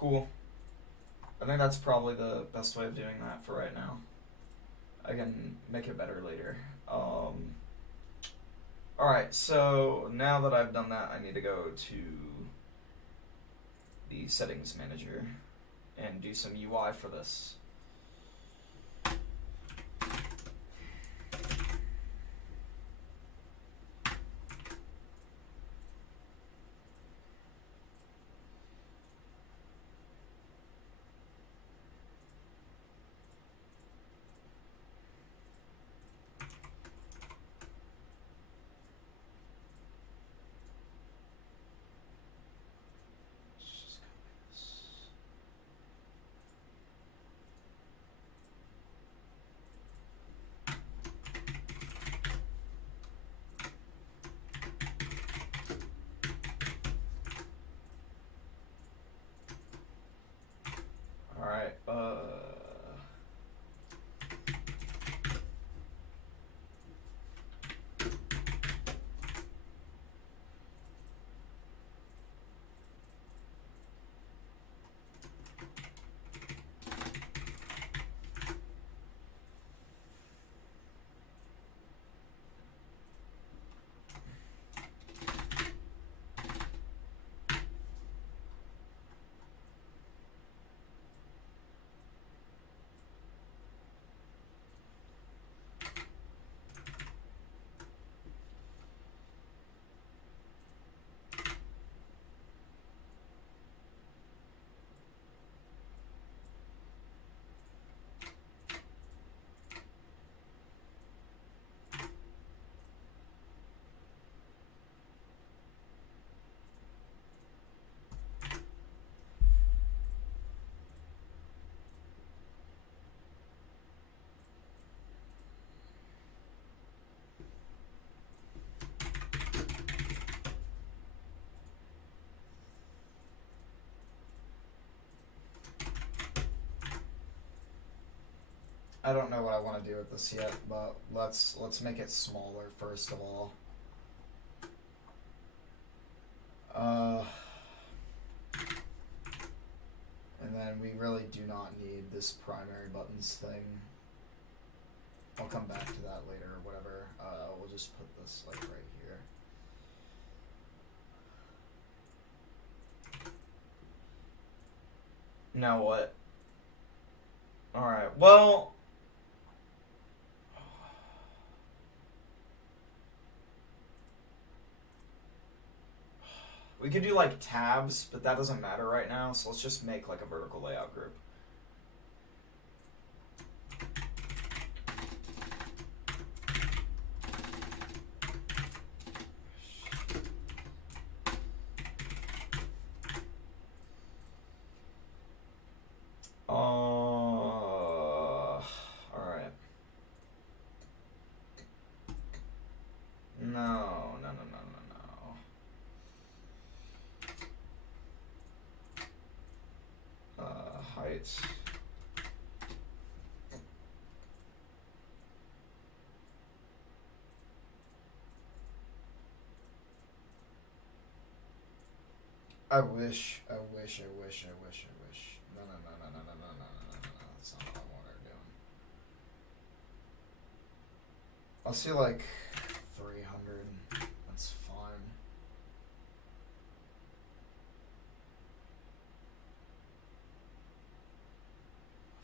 Cool. I think that's probably the best way of doing that for right now. I can make it better later. Alright, so now that I've done that, I need to go to the settings manager and do some UI for this. Alright, I don't know what I want to do with this yet, but let's make it smaller first of all. And then we really do not need this primary buttons thing. I'll come back to that later or whatever. We'll just put this like right here. now what? Alright, well... We could do like tabs, but that doesn't matter right now, so let's just make like a vertical layout group. Alright. No. Height. I wish. No. That's not what I want her doing. I'll see like 300. That's fine.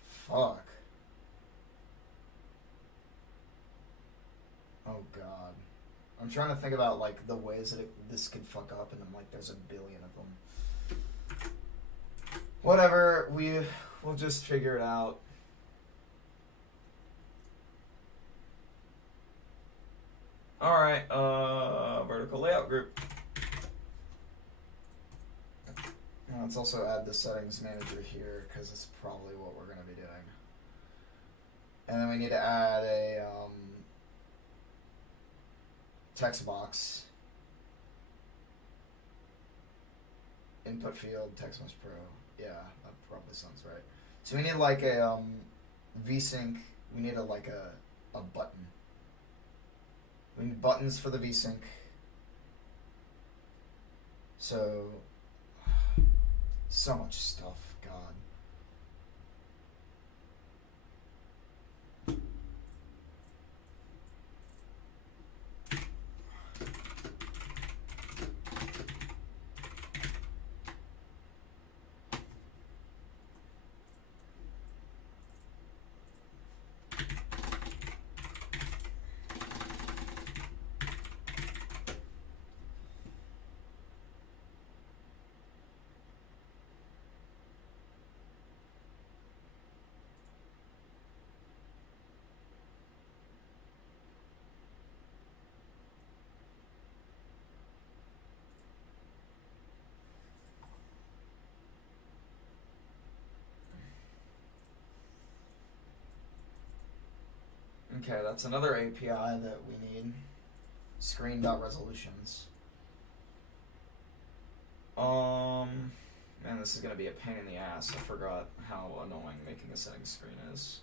Fuck. Oh god. I'm trying to think about like the ways that this could fuck up, and I'm like, there's a billion of them. Whatever, we'll just figure it out. Alright, vertical layout group. Now let's also add the settings manager here, because it's probably what we're going to be doing. And then we need to add a text box. Input field, text mesh pro. Yeah, that probably sounds right. So we need like a vsync. We need a button. We need buttons for the vsync. So much stuff. God. Okay, that's another API that we need. Screen.resolutions. Man, this is gonna be a pain in the ass. I forgot how annoying making a settings screen is.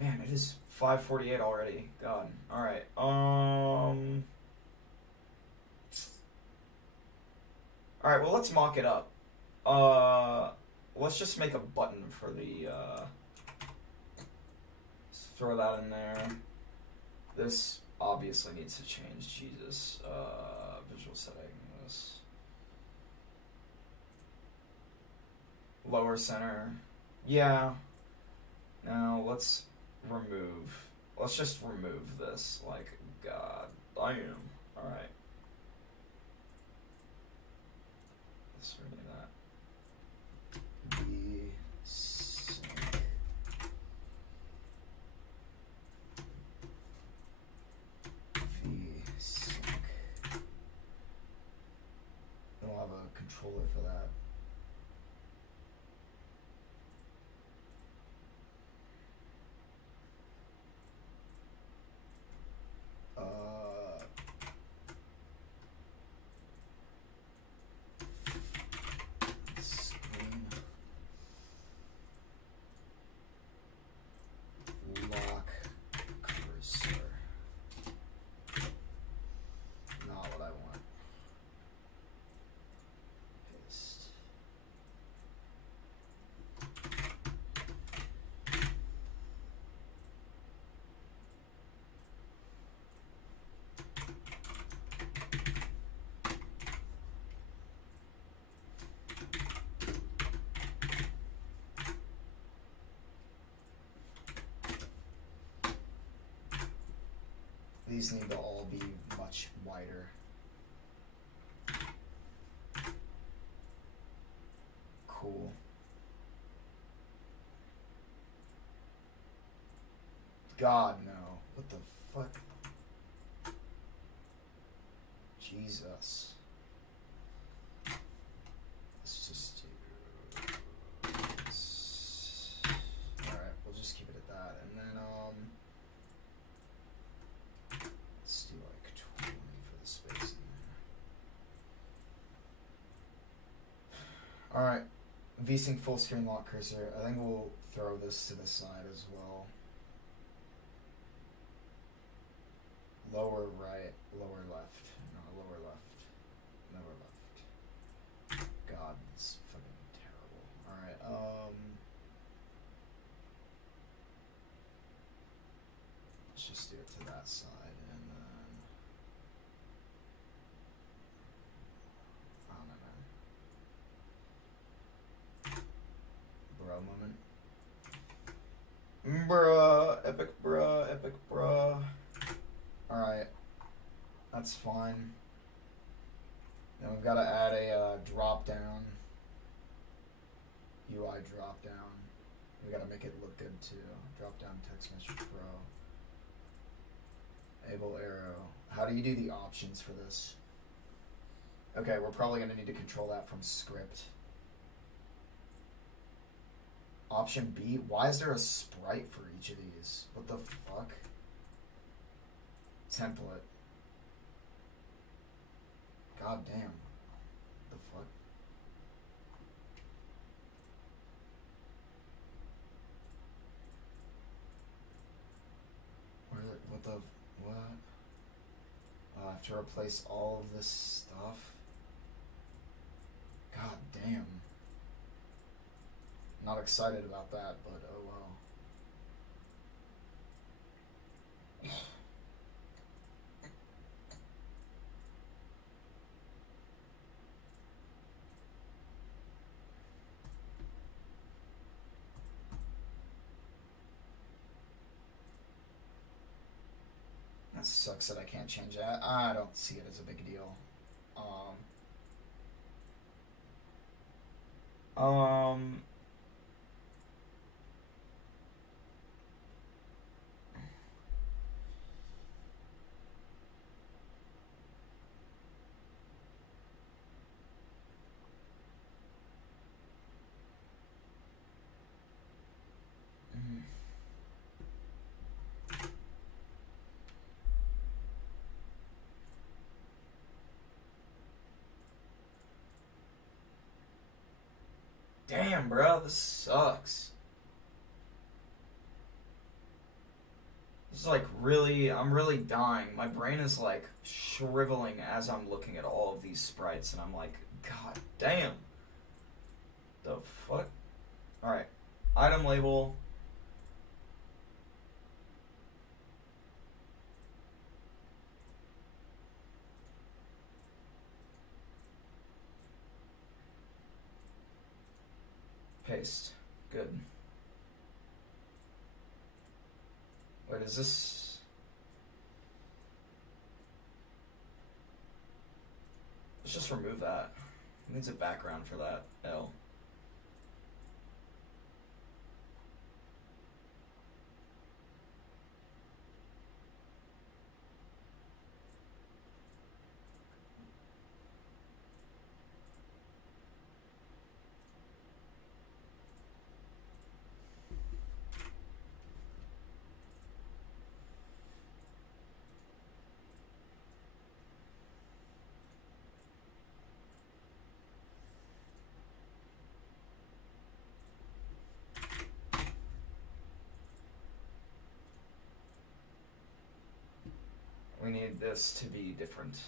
Man, it is 5:48 already. God. Alright. Alright, well, let's mock it up. Let's just make a button for the, let's throw that in there. This obviously needs to change. Jesus. Visual settings. Lower center. Yeah. Now, let's just remove this. Like, God damn. Alright. Let's rename that. VSync. Then we'll have a controller for that. Screen lock cursor. Not what I want. Paste. These need to all be much wider. Cool. God, no. What the fuck? Jesus. Let's just do this. Alright, we'll just keep it at that. And then, let's do like 20 for the space in there. Alright. VSync full screen lock cursor. I think we'll throw this to the side as well. Lower right, lower left. No, lower left. Lower left. God, it's fucking terrible. Alright, let's just do it to that side and then I don't know, man. Bro moment. Bruh, epic bruh. Alright, that's fine. Then we've got to add a drop down, UI drop down. We got to make it look good too. Drop down text message pro. Able arrow. How do you do the options for this? Okay, we're probably going to need to control that from script. Option B. Why is there a sprite for each of these? What the fuck? Template. God damn. The fuck? What the, what? I have to replace all of this stuff? God damn. Not excited about that, but oh well. That sucks that I can't change that. I don't see it as a big deal. Um, Damn, bro, this sucks. This is like really, I'm really dying. My brain is like shriveling as I'm looking at all of these sprites, and I'm like, God damn. The fuck? Alright. Item label. Paste. Good. Wait, is this... Let's just remove that. It needs a background for that L. We need this to be different.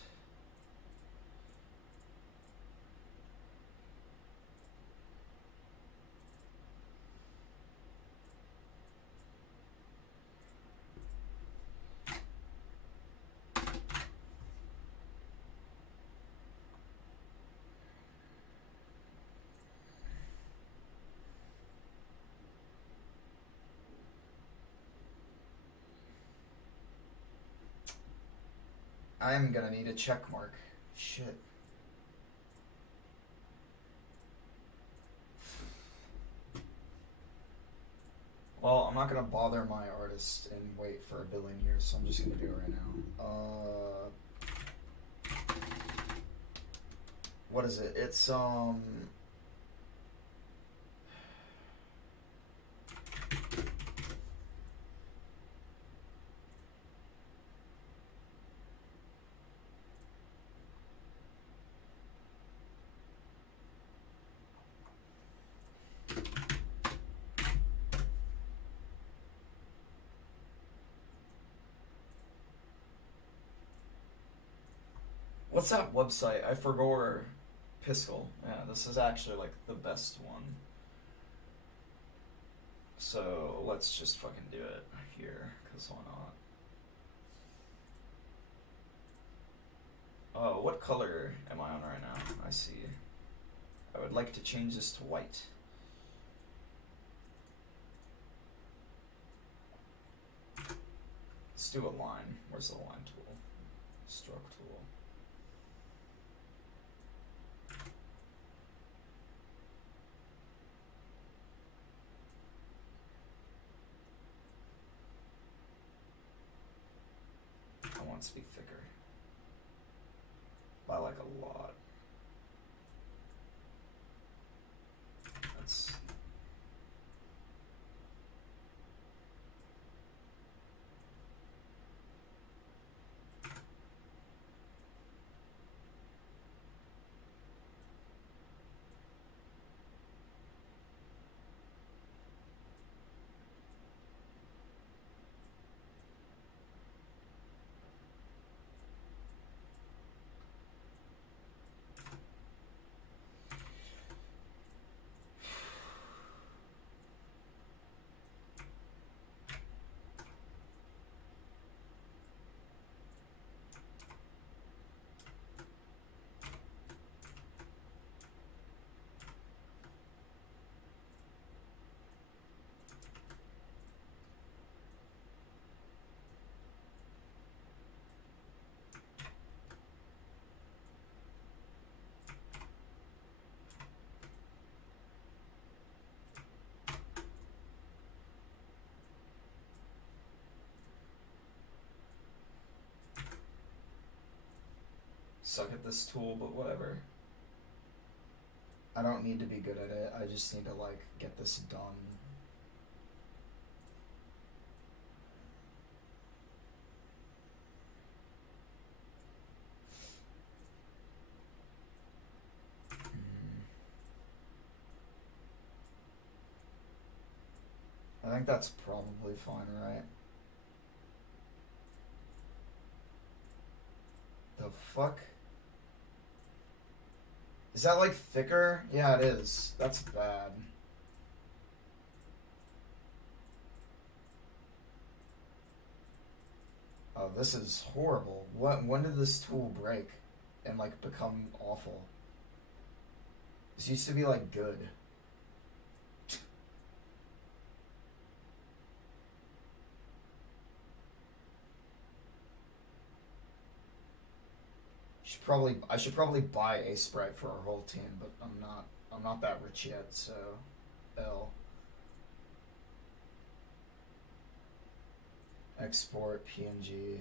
I'm gonna need a check mark. Shit. Well, I'm not gonna bother my artist and wait for a billion years, so I'm just gonna do it right now. What is it? It's What's that website? I forgot. Piskel. Yeah, this is actually like the best one. So let's just fucking do it here, cause why not? Oh, what color am I on right now? I see. I would like to change this to white. Let's do a line. Where's the line tool? Stroke tool. I want it to be thicker. By like a lot. That's... suck at this tool, but whatever. I don't need to be good at it. I just need to like get this done. I think that's probably fine, right? The fuck? Is that like thicker? Yeah, it is. That's bad. Oh, this is horrible. When did this tool break and like become awful? This used to be like good. I should probably buy a Sprite for our whole team, but I'm not that rich yet, so L. Export PNG.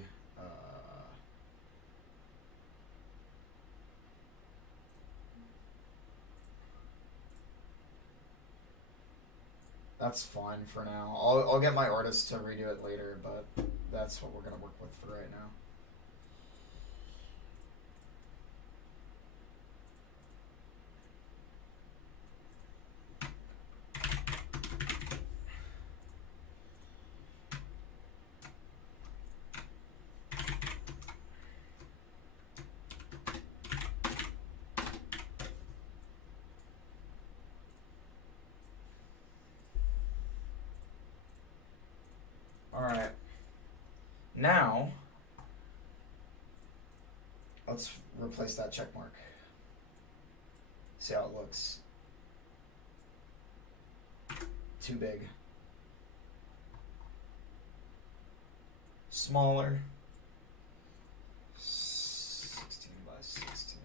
That's fine for now. I'll get my artist to redo it later, but that's what we're gonna work with for right now. Alright. Now, let's replace that check mark. See how it looks. Too big. Smaller. 16 by 16.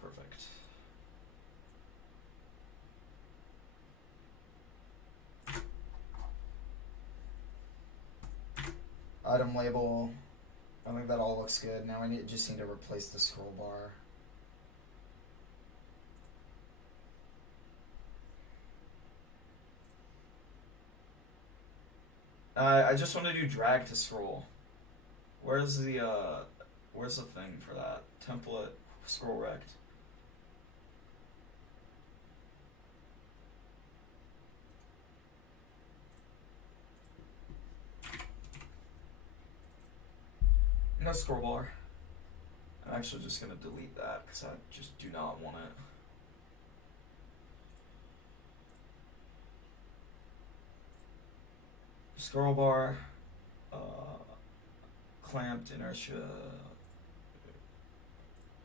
Perfect. Item label. I think that all looks good. Now I just need to replace the scroll bar. I just want to do drag to scroll. Where's the thing for that? Template, scroll rect. No scroll bar. I'm actually just gonna delete that because I just do not want it. Scroll bar, clamped inertia.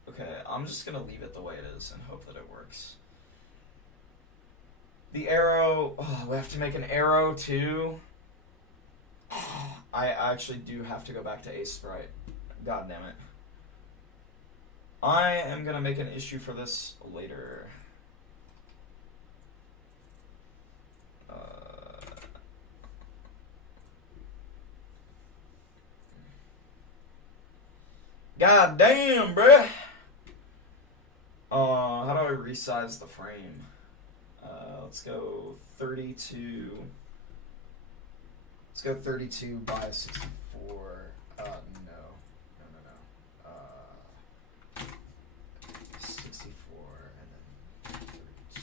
Okay, I'm just gonna leave it the way it is and hope that it works. The arrow, we have to make an arrow too. I actually do have to go back to Ace Sprite. God damn it. I am gonna make an issue for this later. God damn, bruh. How do I resize the frame? Let's go 32. Let's go 32 by 64. No. 64 and then 32.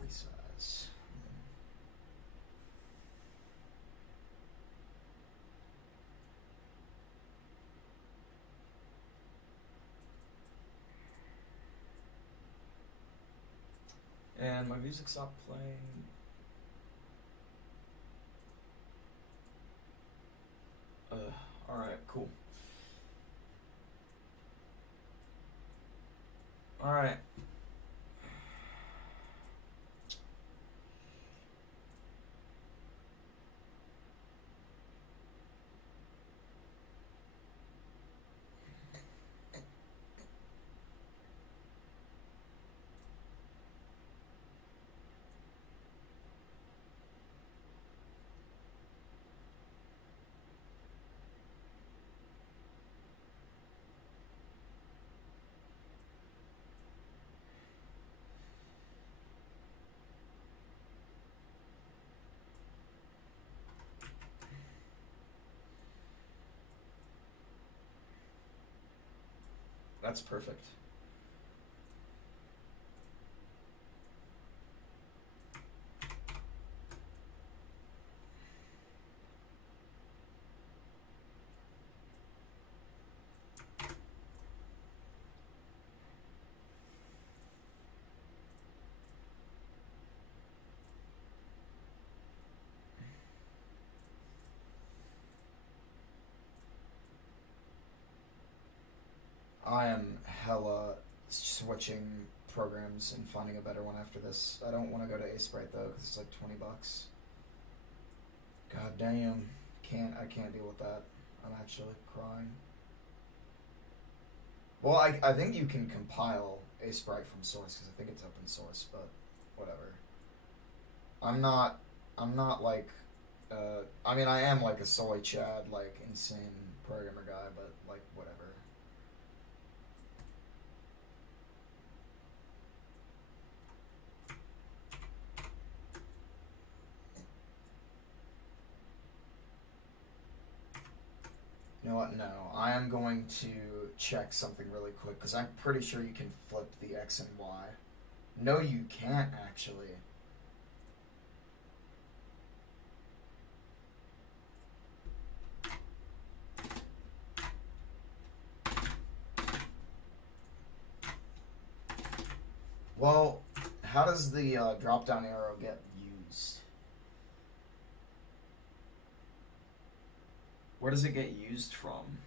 Resize. And my music stopped playing. Alright, cool. Alright. That's perfect. I am hella switching programs and finding a better one after this. I don't want to go to Sprite though, because it's like $20. God damn, I can't deal with that. I'm actually crying. Well, I think you can compile Sprite from source because I think it's open source, but whatever. I'm not like, I mean, I am like a soy Chad, like insane programmer guy, but like whatever. You know what? No, I am going to check something really quick because I'm pretty sure you can flip the X and Y. No, you can't actually. Well, how does the drop-down arrow get used? Where does it get used from?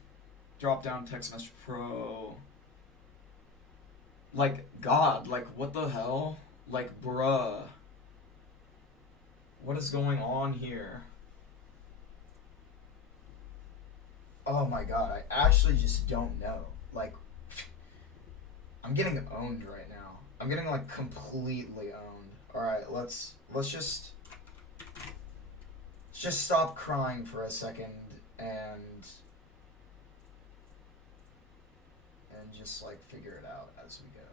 Drop down text message pro. Like, God, like, what the hell? Like, bruh. What is going on here? Oh my god, I actually just don't know. Like, I'm getting owned right now. I'm getting like completely owned. Alright, let's just stop crying for a second and just like figure it out as we go.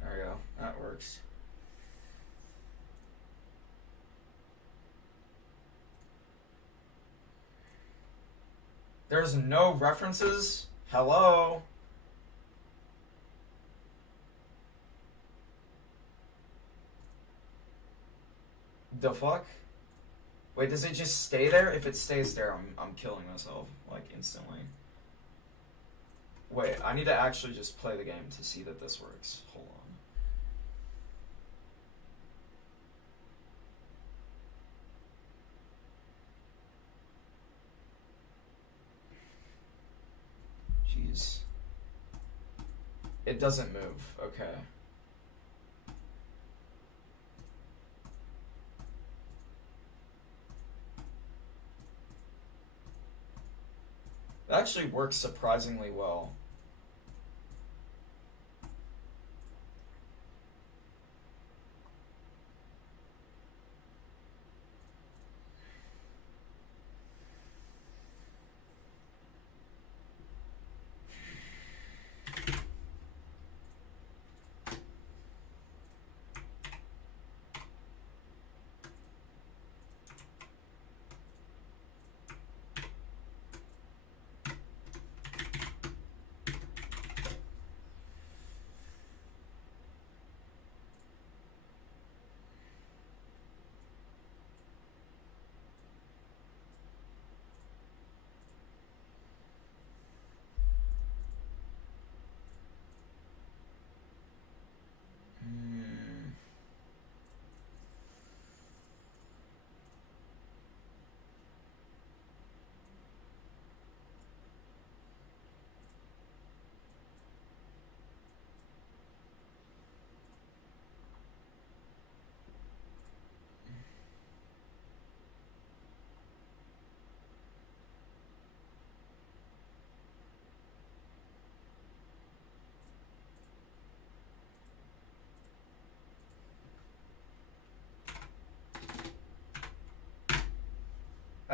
There we go. That works. There's no references? Hello? The fuck? Wait, does it just stay there? If it stays there, I'm killing myself, like, instantly. Wait, I need to actually just play the game to see that this works. Hold on. Jeez. It doesn't move. Okay. It actually works surprisingly well.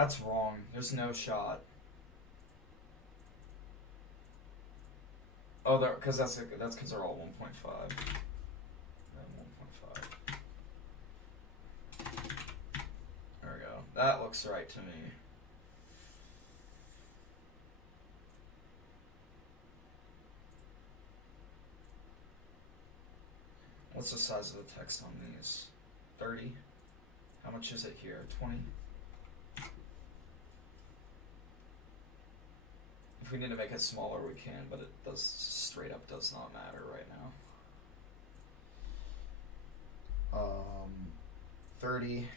That's wrong. There's no shot. Oh, because that's because they're all 1.5. And 1.5. There we go. That looks right to me. What's the size of the text on these? 30? How much is it here? 20? If we need to make it smaller, we can, but it does straight up does not matter right now. 30.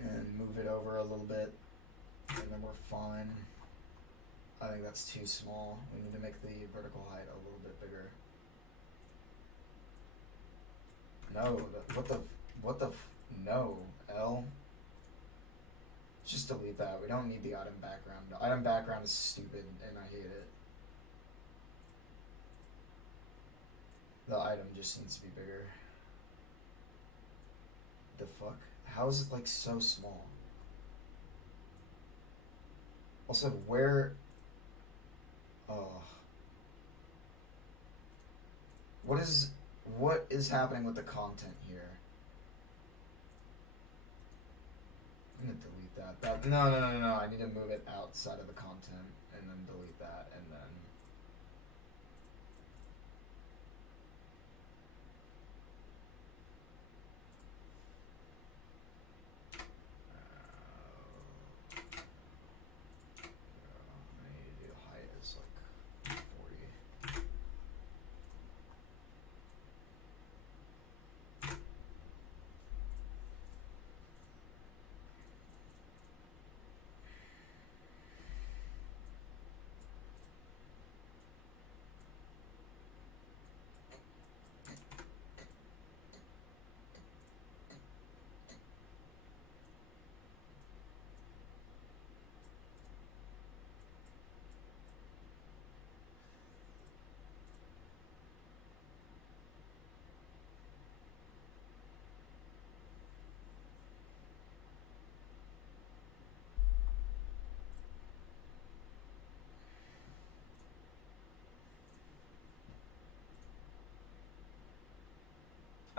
And move it over a little bit, and then we're fine. I think that's too small. We need to make the vertical height a little bit bigger. No, no, L. Just delete that. We don't need the item background. The item background is stupid, and I hate it. The item just needs to be bigger. The fuck? How is it like so small? Also, where? What is happening with the content here? I'm gonna delete that. No. I need to move it outside of the content and then delete that and then. I need to do height as like 40.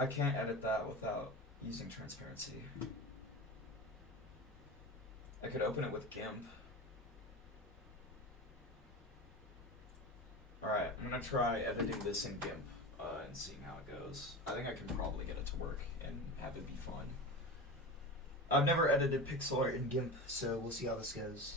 I can't edit that without using transparency. I could open it with GIMP. Alright, I'm gonna try editing this in GIMP and seeing how it goes. I think I can probably get it to work and have it be fun. I've never edited pixel art in GIMP, so we'll see how this goes.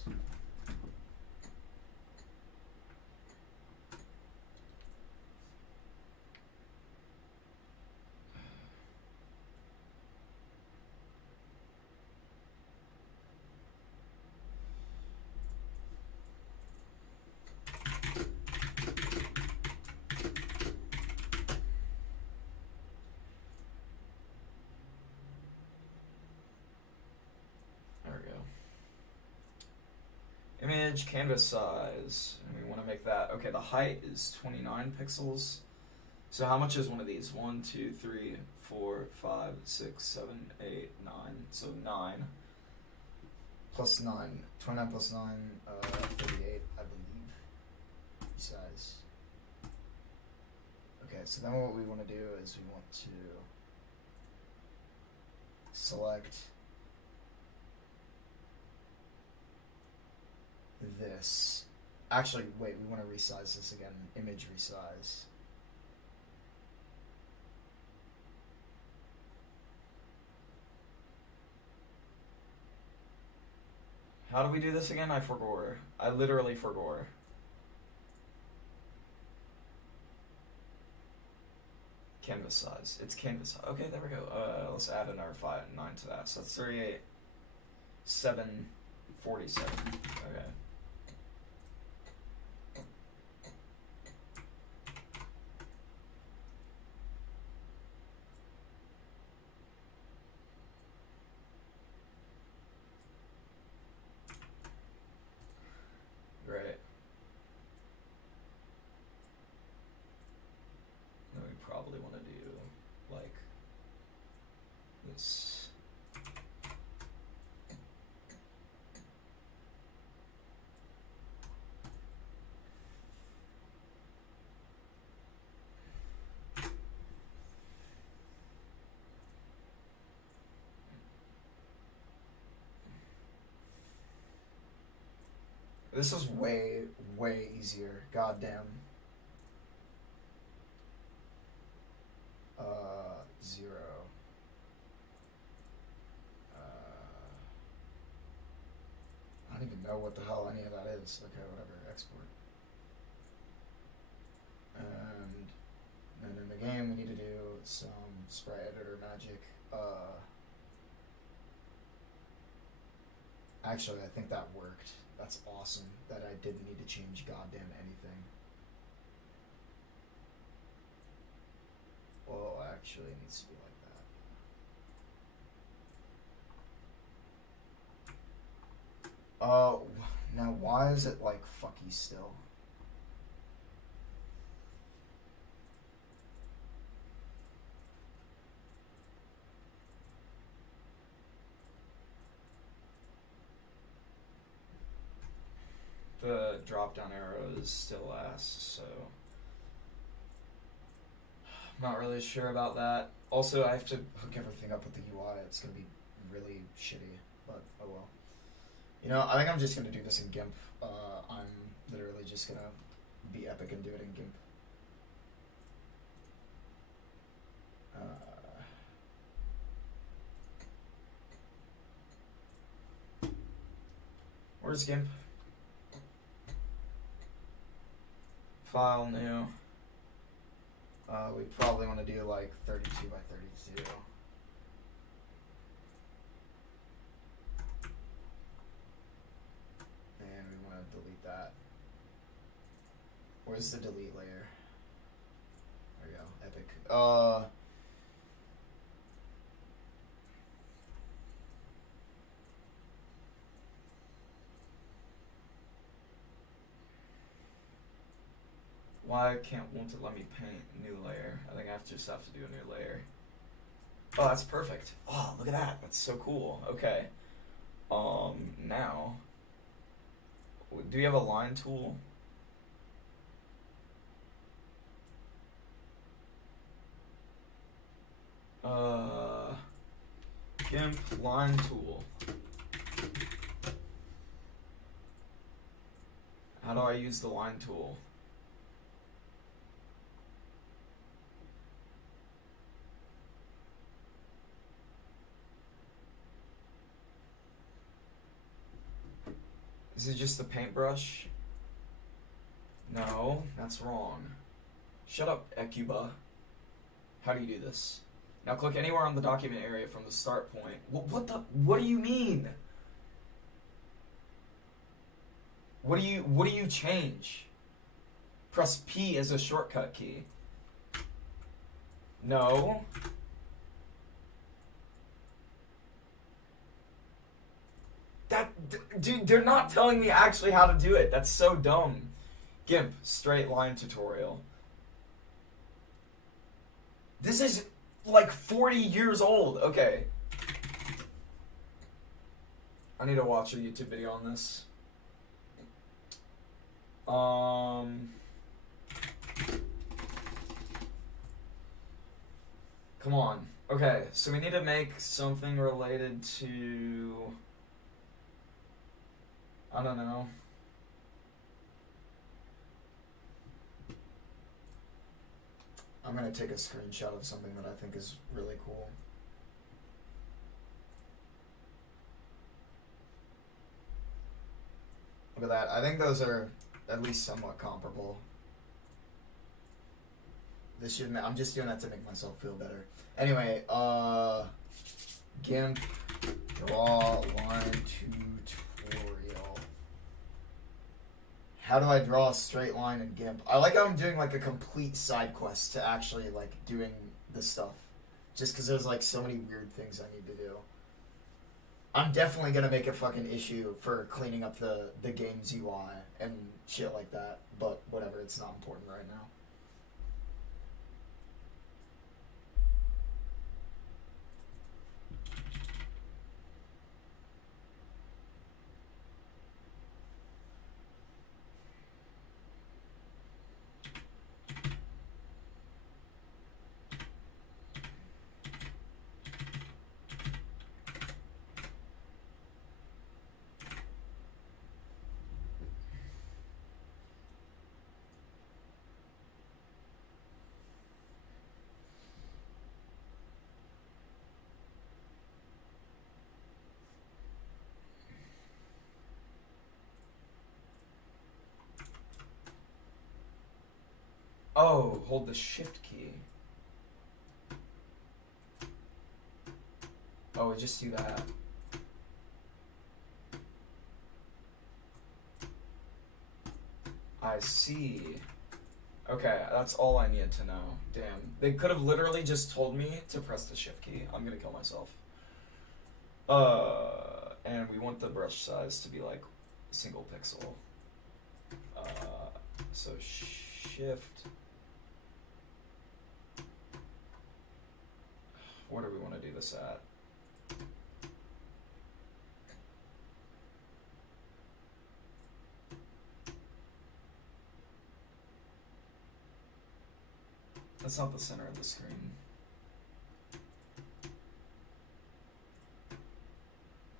Image canvas size, and we want to make that. Okay, the height is 29 pixels. So how much is one of these? 1, 2, 3, 4, 5, 6, 7, 8, 9. So 9. Plus 9. 29 plus 9, 38, I believe. Size. Okay, so then what we want to do is we want to select this. Actually, wait, we want to resize this again. Image resize. How do we do this again? I forgot. I literally forgot. Canvas size. It's canvas size. Okay, there we go. Let's add another 9 to that. So that's 38, 7, 47. Okay. Great. Then we probably want to do like this. This is way, way easier. Goddamn. 0. I don't even know what the hell any of that is. Okay, whatever. Export. And then in the game, we need to do some sprite editor magic. Actually, I think that worked. That's awesome that I didn't need to change goddamn anything. Well, actually, it needs to be like that. Now why is it like fucky still? The drop down arrow is still ass, so I'm not really sure about that. Also, I have to hook everything up with the UI. It's gonna be really shitty, but oh well. You know, I think I'm just gonna do this in GIMP. I'm literally just gonna be epic and do it in GIMP. Where's GIMP? File new. We probably want to do like 32 by 32. And we want to delete that. Where's the delete layer? There we go. Epic. Why won't it let me paint new layer? I think I just have to do a new layer. Oh, that's perfect. Oh, look at that. That's so cool. Okay. Now, do you have a line tool? GIMP line tool. How do I use the line tool? Is it just the paintbrush? No, that's wrong. Shut up, Ecuba. How do you do this? Now click anywhere on the document area from the start point. What do you mean? What do you change? Press P as a shortcut key. No. Dude, they're not telling me actually how to do it. That's so dumb. GIMP, straight line tutorial. This is like 40 years old. Okay. I need to watch a YouTube video on this. Come on. Okay, so we need to make something related to... I don't know. I'm gonna take a screenshot of something that I think is really cool. Look at that. I think those are at least somewhat comparable. This should. I'm just doing that to make myself feel better. Anyway, GIMP draw line tutorial. How do I draw a straight line in GIMP? I like how I'm doing like a complete side quest to actually like doing this stuff. Just because there's like so many weird things I need to do. I'm definitely gonna make a fucking issue for cleaning up the game's UI and shit like that. But whatever, it's not important right now. Oh, hold the shift key. Oh, we just do that. I see. Okay, that's all I needed to know. Damn. They could have literally just told me to press the shift key. I'm gonna kill myself. And we want the brush size to be like single pixel. So shift. What do we want to do this at? That's not the center of the screen.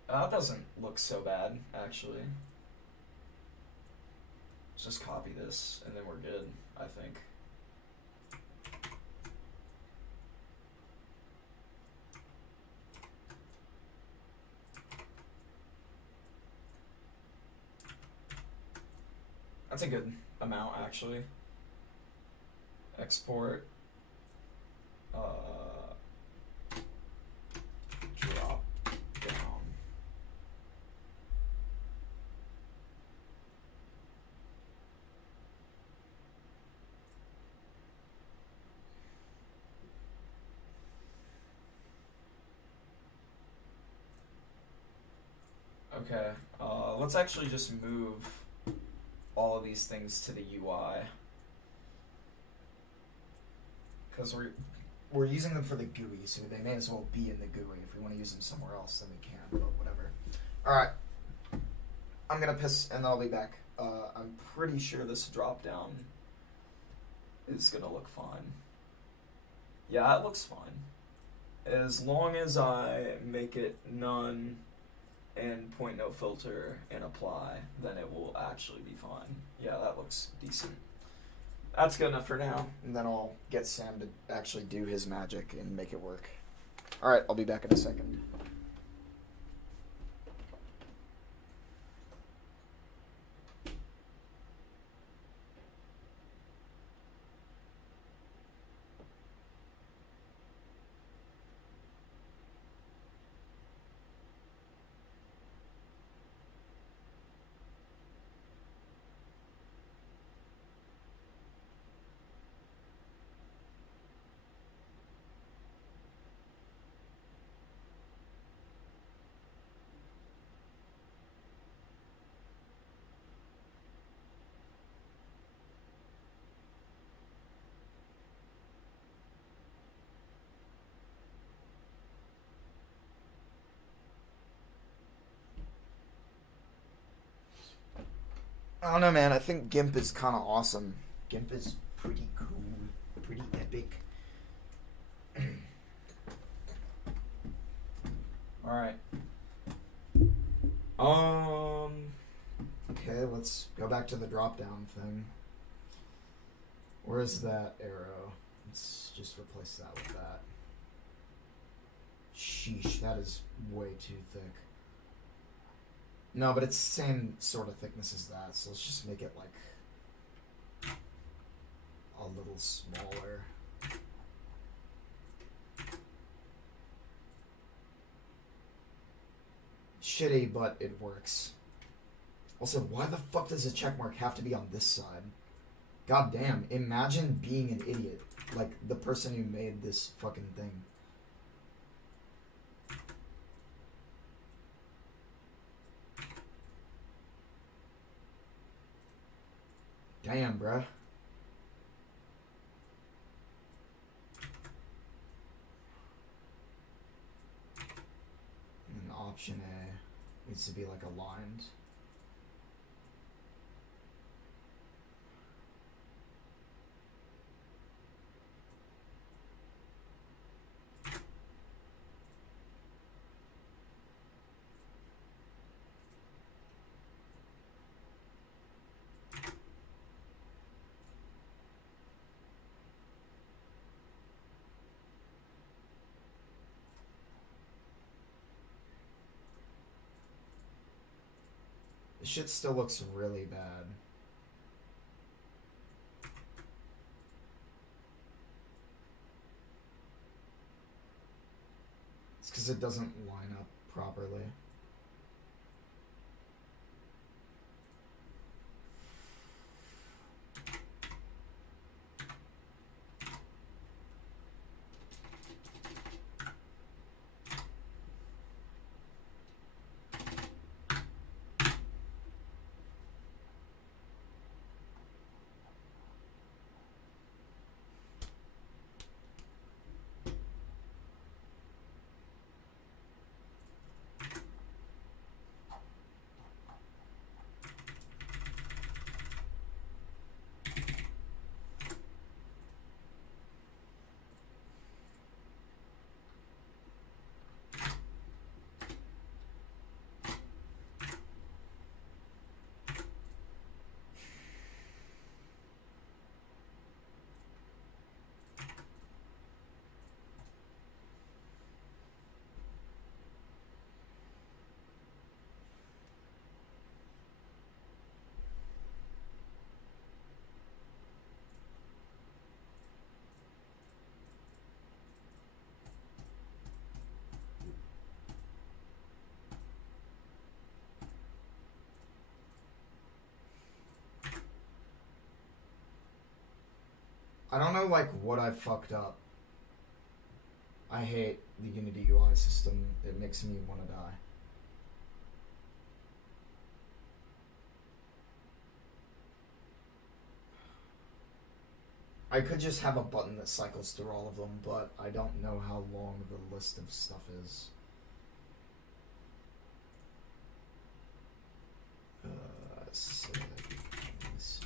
That doesn't look so bad, actually. Let's just copy this, and then we're good, I think. That's a good amount, actually. Export. Drop down. Okay, let's actually just move all of these things to the UI. Because we're using them for the GUI, so they may as well be in the GUI. If we want to use them somewhere else, then we can, but whatever. Alright. I'm gonna piss, and then I'll be back. I'm pretty sure this drop down is gonna look fine. Yeah, it looks fine. As long as I make it none and point no filter and apply, then it will actually be fine. Yeah, that looks decent. That's good enough for now. And then I'll get Sam to actually do his magic and make it work. Alright, I'll be back in a second. I don't know, man. I think GIMP is kind of awesome. GIMP is pretty cool, pretty epic. Alright. Okay, let's go back to the drop-down thing. Where's that arrow? Let's just replace that with that. Sheesh, that is way too thick. No, but it's the same sort of thickness as that, so let's just make it like a little smaller. Shitty, but it works. Also, why the fuck does a checkmark have to be on this side? God damn, imagine being an idiot. Like, the person who made this fucking thing. Damn, bruh. And then option A needs to be like aligned. This shit still looks really bad. because it doesn't line up properly. I don't know, like, what I fucked up. I hate the Unity UI system. It makes me want to die. I could just have a button that cycles through all of them, but I don't know how long the list of stuff is. Settings.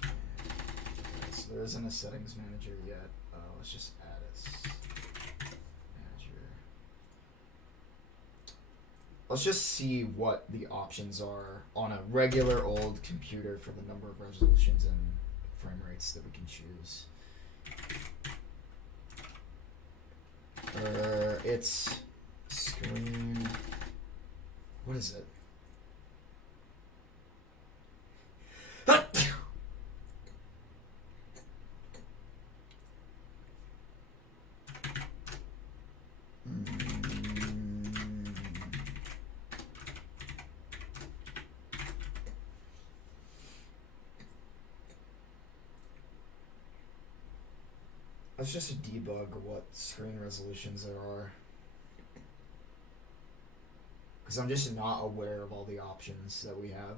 So there isn't a settings manager yet. Let's just add a manager. Let's just see what the options are on a regular old computer for the number of resolutions and frame rates that we can choose. It's screen. What is it? Let's just debug what screen resolutions there are, because I'm just not aware of all the options that we have,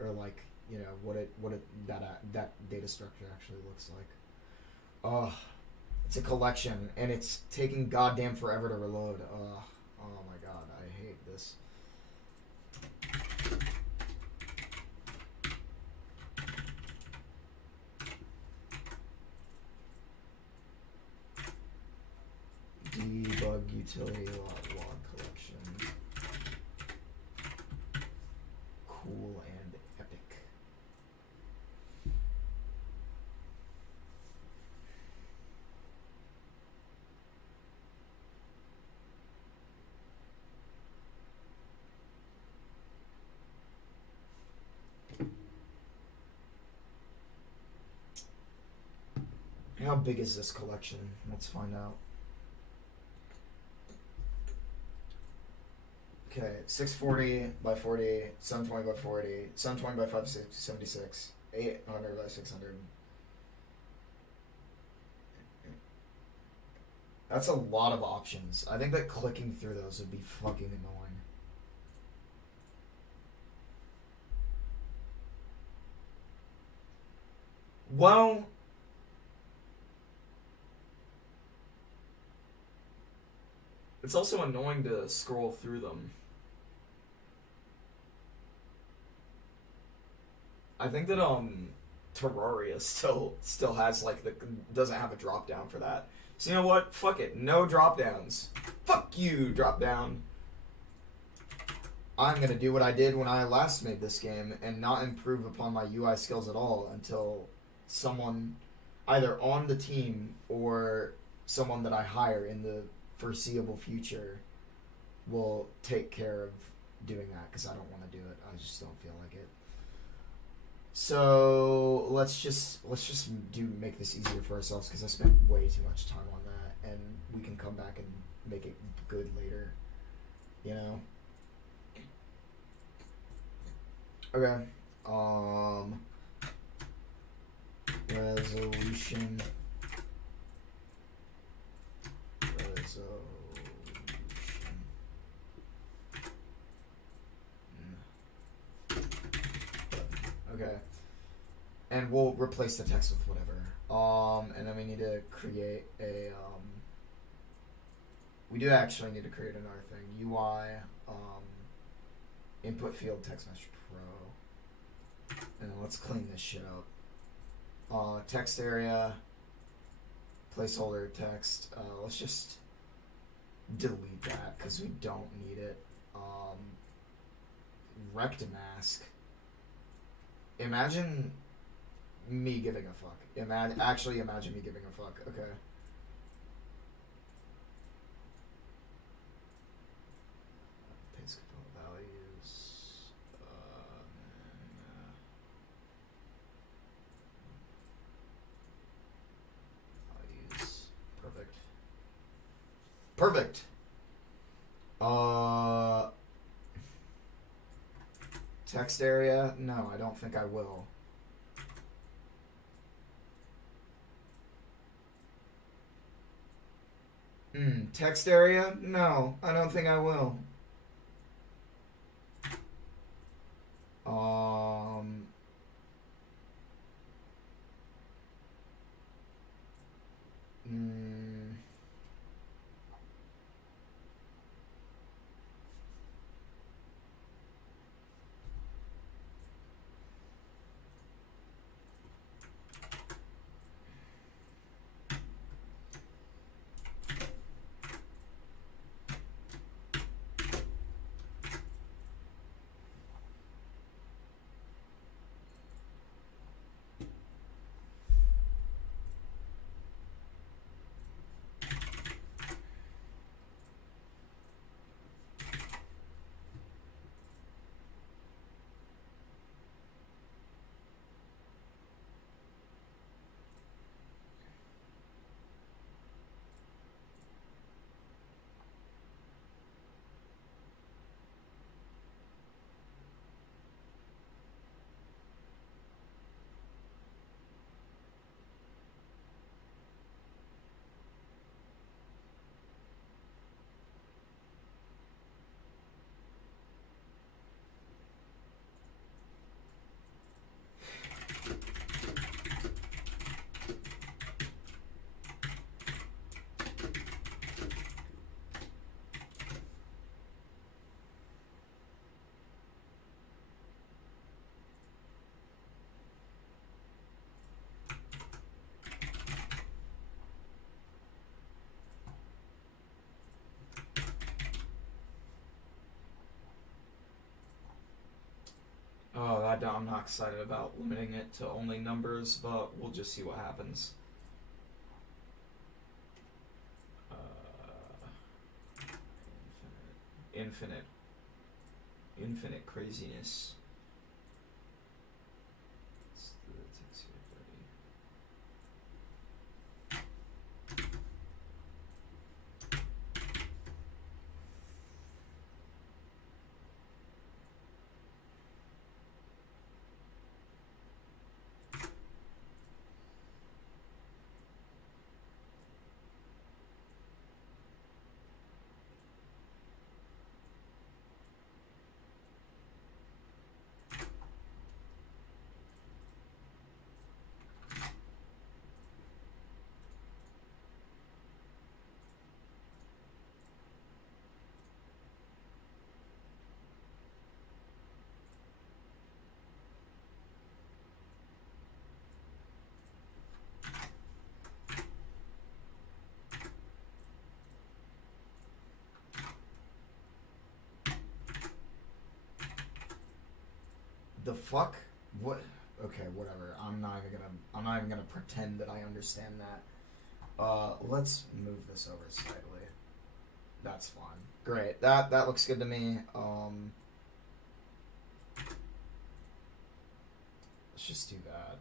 or like, you know, what that data structure actually looks like. Oh, it's a collection and it's taking goddamn forever to reload. Oh my god, I hate this. Debug utility log collection. Cool and epic. How big is this collection? Let's find out. Okay, 640 by 40, 720 by 40, 720 by 576, 800 by 600. That's a lot of options. I think that clicking through those would be fucking annoying. Well, it's also annoying to scroll through them. I think that Terraria still has like doesn't have a drop down for that. So you know what? Fuck it. No drop downs. Fuck you, drop down. I'm gonna do what I did when I last made this game and not improve upon my UI skills at all until someone either on the team or someone that I hire in the foreseeable future will take care of doing that, because I don't want to do it. I just don't feel like it. So let's just make this easier for ourselves, because I spent way too much time on that, and we can come back and make it good later. you know. Okay. Resolution. Okay. And we'll replace the text with whatever. And then we need to create a we do actually need to create another thing. UI input field text message row. And then let's clean this shit up. Text area, placeholder text. Let's just delete that because we don't need it. Rectamask. Imagine me giving a fuck. Actually imagine me giving a fuck. Okay. Paste component values. Values. Perfect. Perfect. Text area? No, I don't think I will. Text area? No, I don't think I will. Oh, I'm not excited about limiting it to only numbers, but we'll just see what happens. Infinite craziness. It's the text here, buddy. The fuck? What? Okay, whatever. I'm not even gonna pretend that I understand that. Let's move this over slightly. That's fine. Great. That looks good to me. Let's just do that.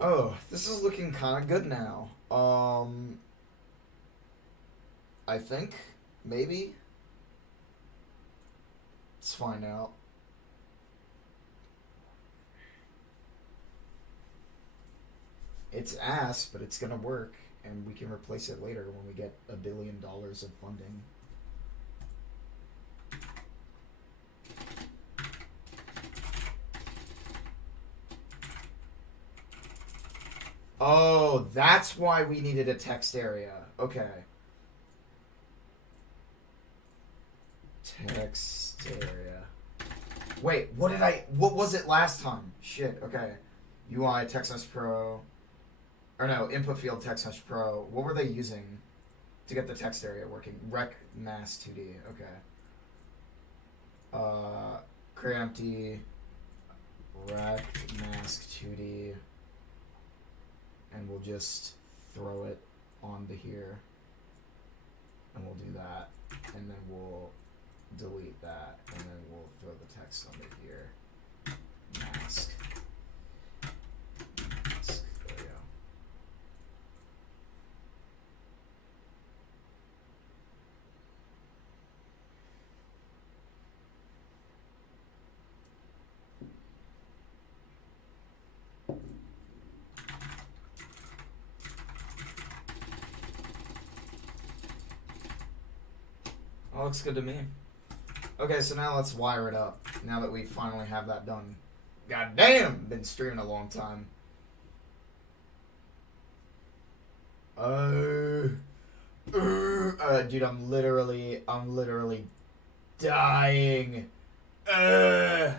Oh, this is looking kind of good now. I think. Maybe. Let's find out. It's ass, but it's gonna work, and we can replace it later when we get $1 billion of funding. Oh, that's why we needed a text area. Okay. Text area. Wait, what was it last time? Shit, okay. UI, Text Mesh Pro. Or no, Input Field, Text Mesh Pro. What were they using to get the text area working? Rec Mass 2D, okay. Create empty. Rec Mask 2D. And we'll just throw it onto here. And we'll do that. And then we'll delete that. And then we'll throw the text onto here. Mask. Mask. There we go. All looks good to me. Okay, so now let's wire it up. Now that we finally have that done. God damn! Been streaming a long time. Dude, I'm literally dying. This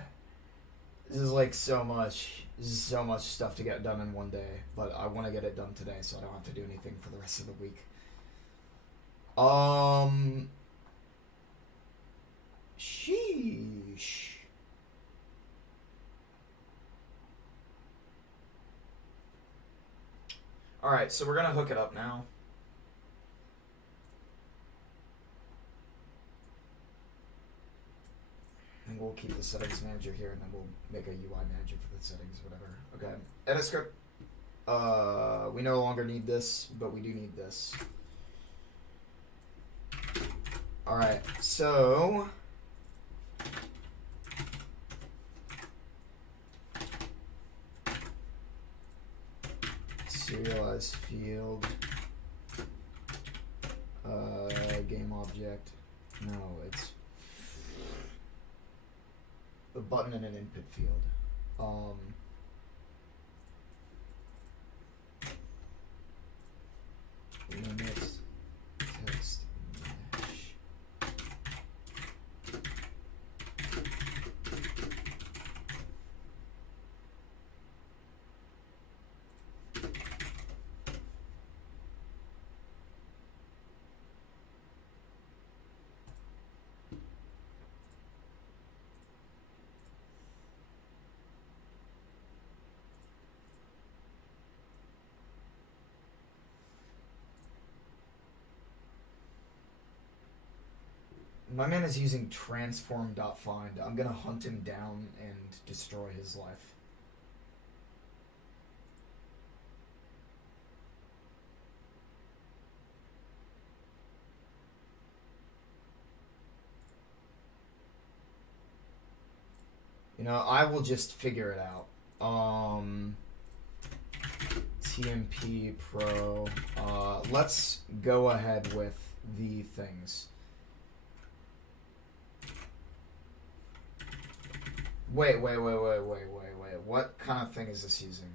is like so much stuff to get done in one day, but I want to get it done today so I don't have to do anything for the rest of the week. Sheesh. Alright, so we're gonna hook it up now. And we'll keep the settings manager here, and then we'll make a UI manager for the settings, whatever. Okay. Edit script. We no longer need this, but we do need this. Alright, so serialize field, game object. No, it's a button and an input field. Limit text mesh. My man is using transform.find. I'm gonna hunt him down and destroy his life. You know, I will just figure it out. TMP Pro. Let's go ahead with the things. Wait. What kind of thing is this using?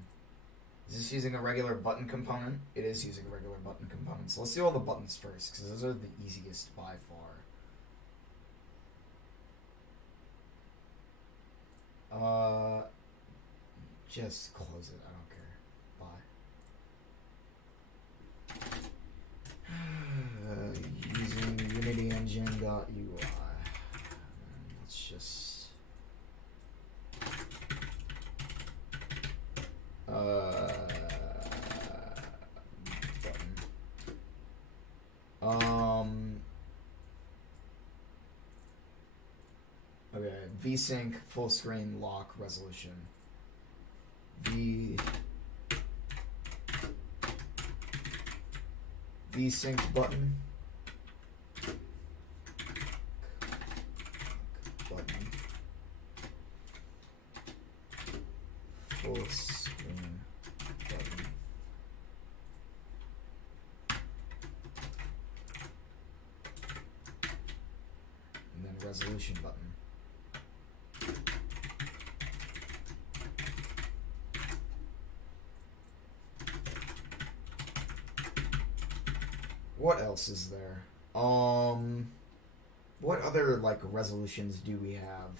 Is this using a regular button component? It is using a regular button component. So let's do all the buttons first, because those are the easiest by far. Just close it. I don't care. Bye. Using Unity Engine.ui. Let's just... button. Okay, VSync full screen lock resolution. VSync button. resolution button. What else is there? What other like resolutions do we have?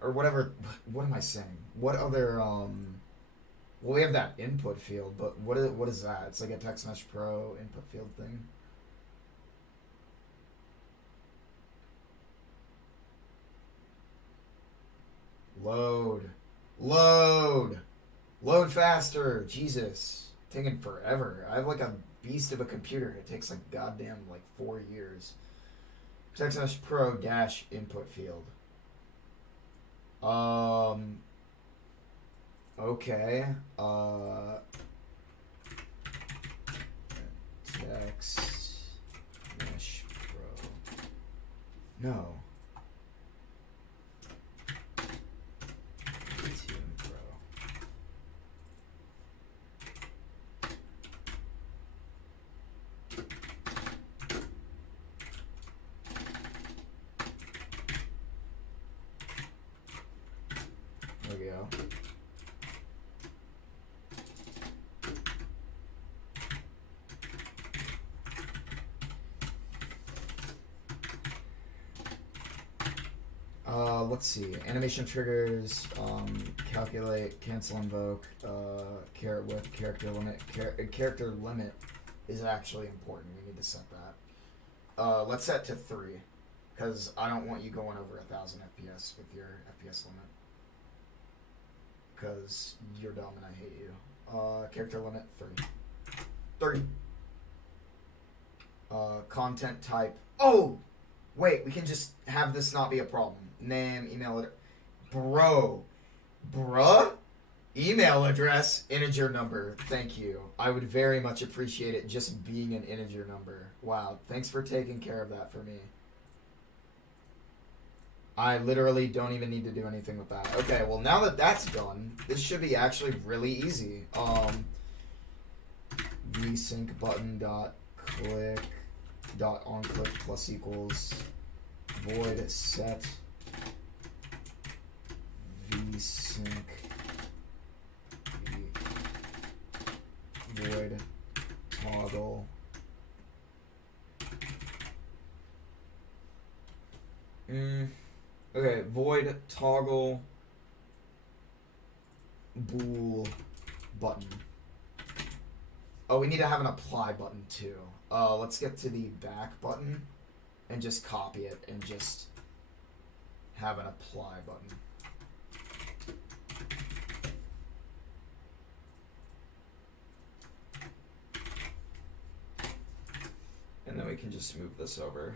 Or whatever. What am I saying? What other well, we have that input field, but what is that? It's like a TextMesh Pro input field thing. Load. Load faster. Jesus. Taking forever. I have like a beast of a computer. It takes like goddamn like 4 years. TextMesh Pro dash input field. Okay. TextMesh Pro. No. There we go. Let's see. Animation triggers, calculate, cancel, invoke, caret width, character limit. Character limit is actually important. We need to set that. Let's set to 3, because I don't want you going over 1,000 FPS with your FPS limit. Because you're dumb and I hate you. Character limit 30. Content type. Oh! Wait, we can just have this not be a problem. Name, email address. Bruh? Email address, integer number. Thank you. I would very much appreciate it just being an integer number. Wow, thanks for taking care of that for me. I literally don't even need to do anything with that. Okay, well now that that's done, this should be actually really easy. Vsync button dot click dot on click plus equals void set vsync void toggle okay, void toggle bool button. Oh, we need to have an apply button too. Let's get to the back button and just copy it and just have an apply button. And then we can just move this over.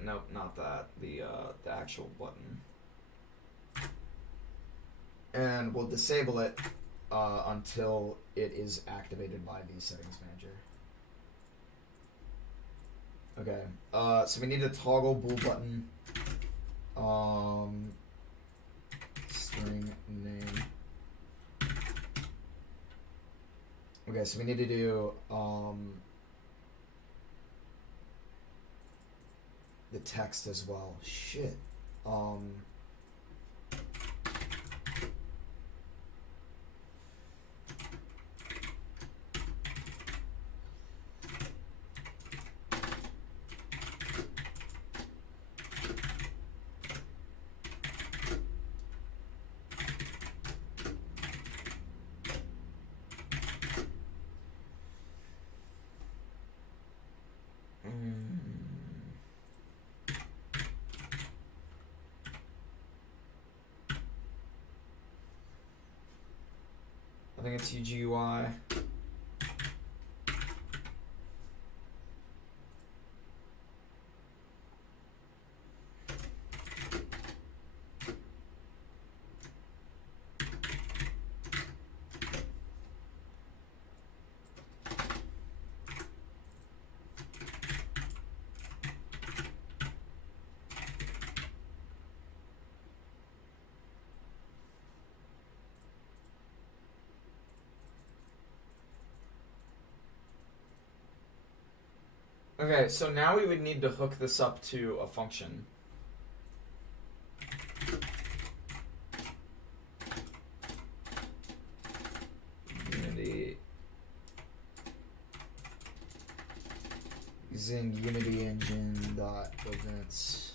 Nope, not that. The actual button. And we'll disable it until it is activated by the settings manager. Okay, so we need a toggle bool button. String name. Okay, so we need to do the text as well. Shit. I think it's UGUI. Okay, so now we would need to hook this up to a function. Unity. Using Unity engine dot events.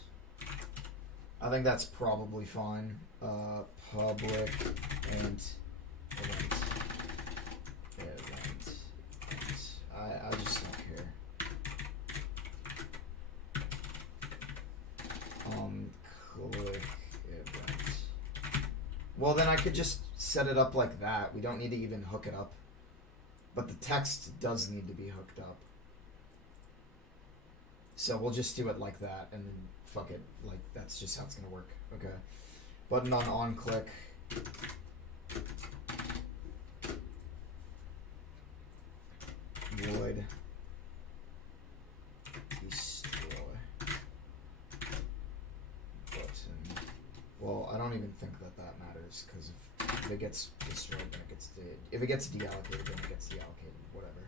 I think that's probably fine. Public and event. I just don't care. Click event. Well, then I could just set it up like that. We don't need to even hook it up. But the text does need to be hooked up. So we'll just do it like that, and then fuck it. Like, that's just how it's gonna work. Okay. Button on click. Void. Destroy. Button. Well, I don't even think that matters, because if it gets destroyed, then it gets if it gets deallocated, then it gets deallocated. Whatever.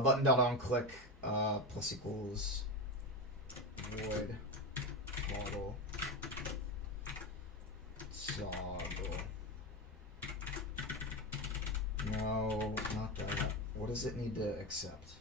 Button dot on click. Plus equals void model toggle. No, not that. What does it need to accept?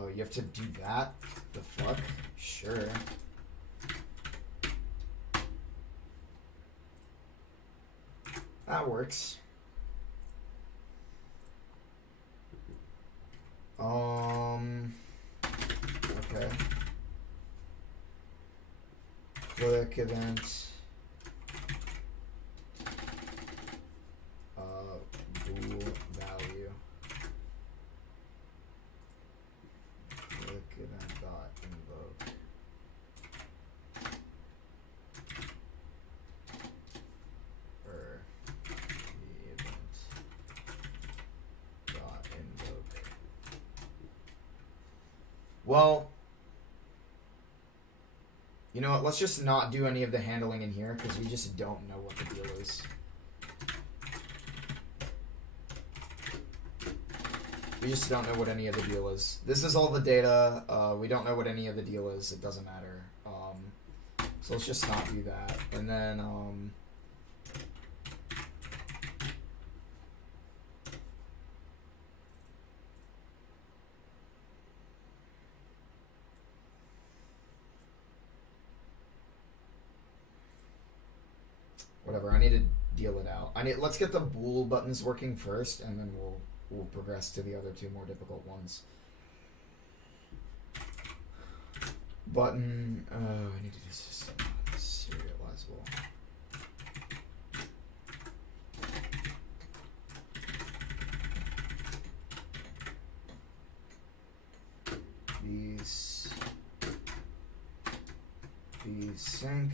Oh, you have to do that? The fuck? Sure. That works. Okay. Click event. Bool value. Click event dot invoke. The event dot invoke. Well, you know what? Let's just not do any of the handling in here because we just don't know what the deal is. We just don't know what any of the deal is. This is all the data. We don't know what any of the deal is. It doesn't matter. So let's just not do that. And then whatever. I need to deal it out. Let's get the bool buttons working first, and then we'll progress to the other two more difficult ones. Button. I need to do this serializable. Sync.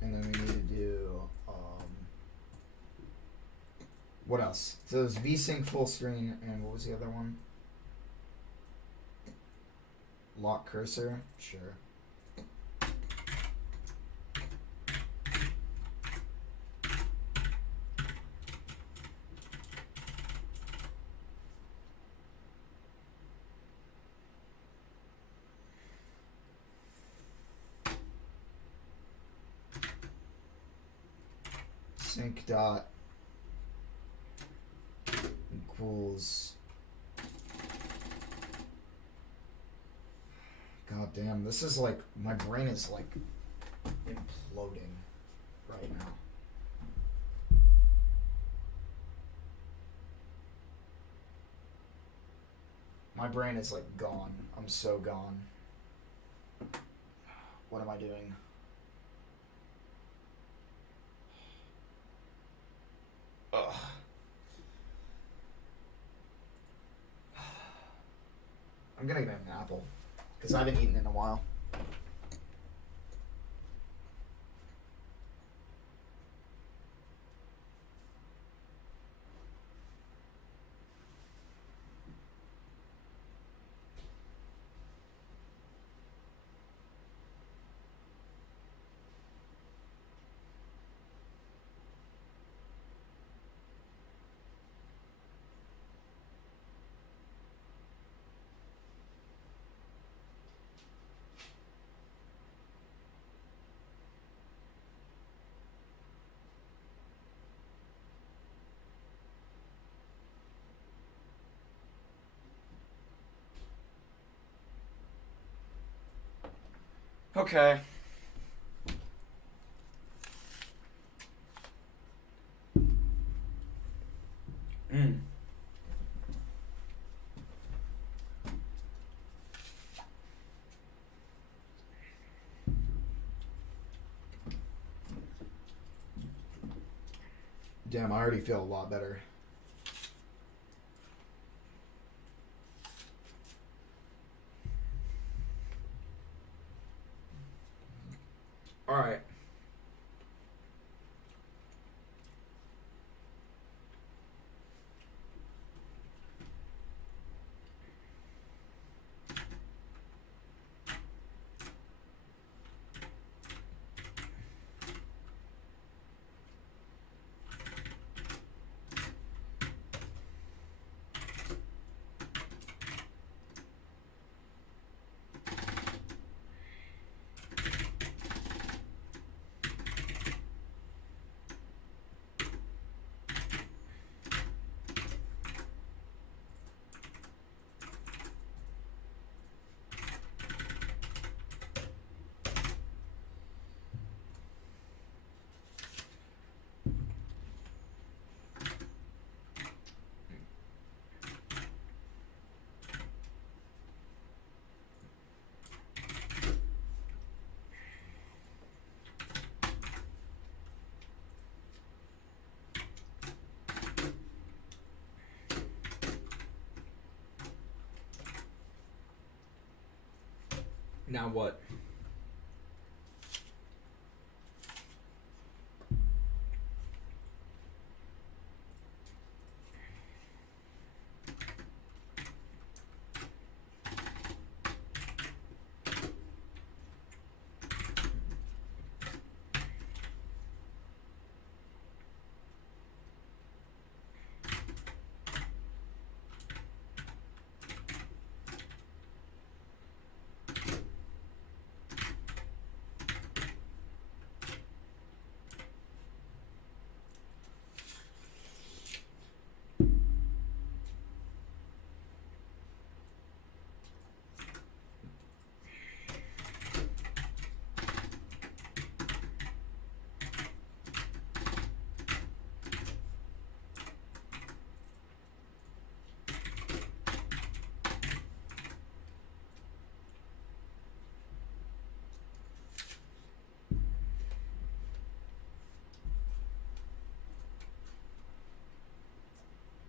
And then we need to do what else? So there's vsync full screen, and what was the other one? Lock cursor, sure. Sync dot equals. God damn, this is like, my brain is like imploding right now. My brain is like gone. I'm so gone. What am I doing? Ugh. I'm gonna get an apple because I haven't eaten in a while. Okay. Mm. Damn, I already feel a lot better. All right. Now what?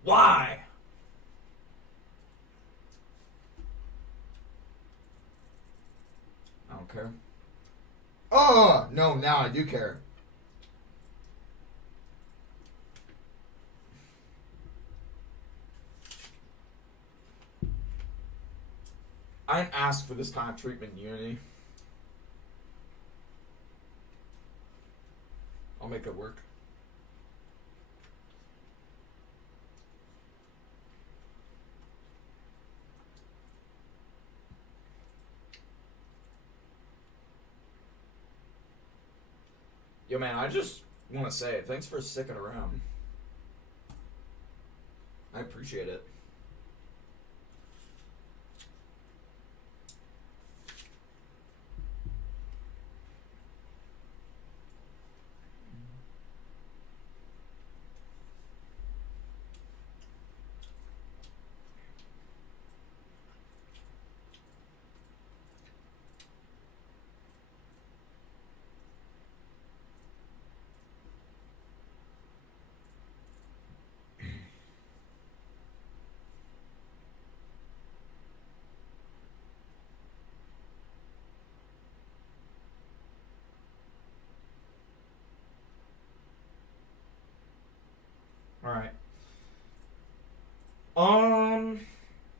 Why? I don't care. Oh, no, now I do care. I didn't ask for this kind of treatment in Unity. I'll make it work. Yo, man, I just want to say thanks for sticking around. I appreciate it.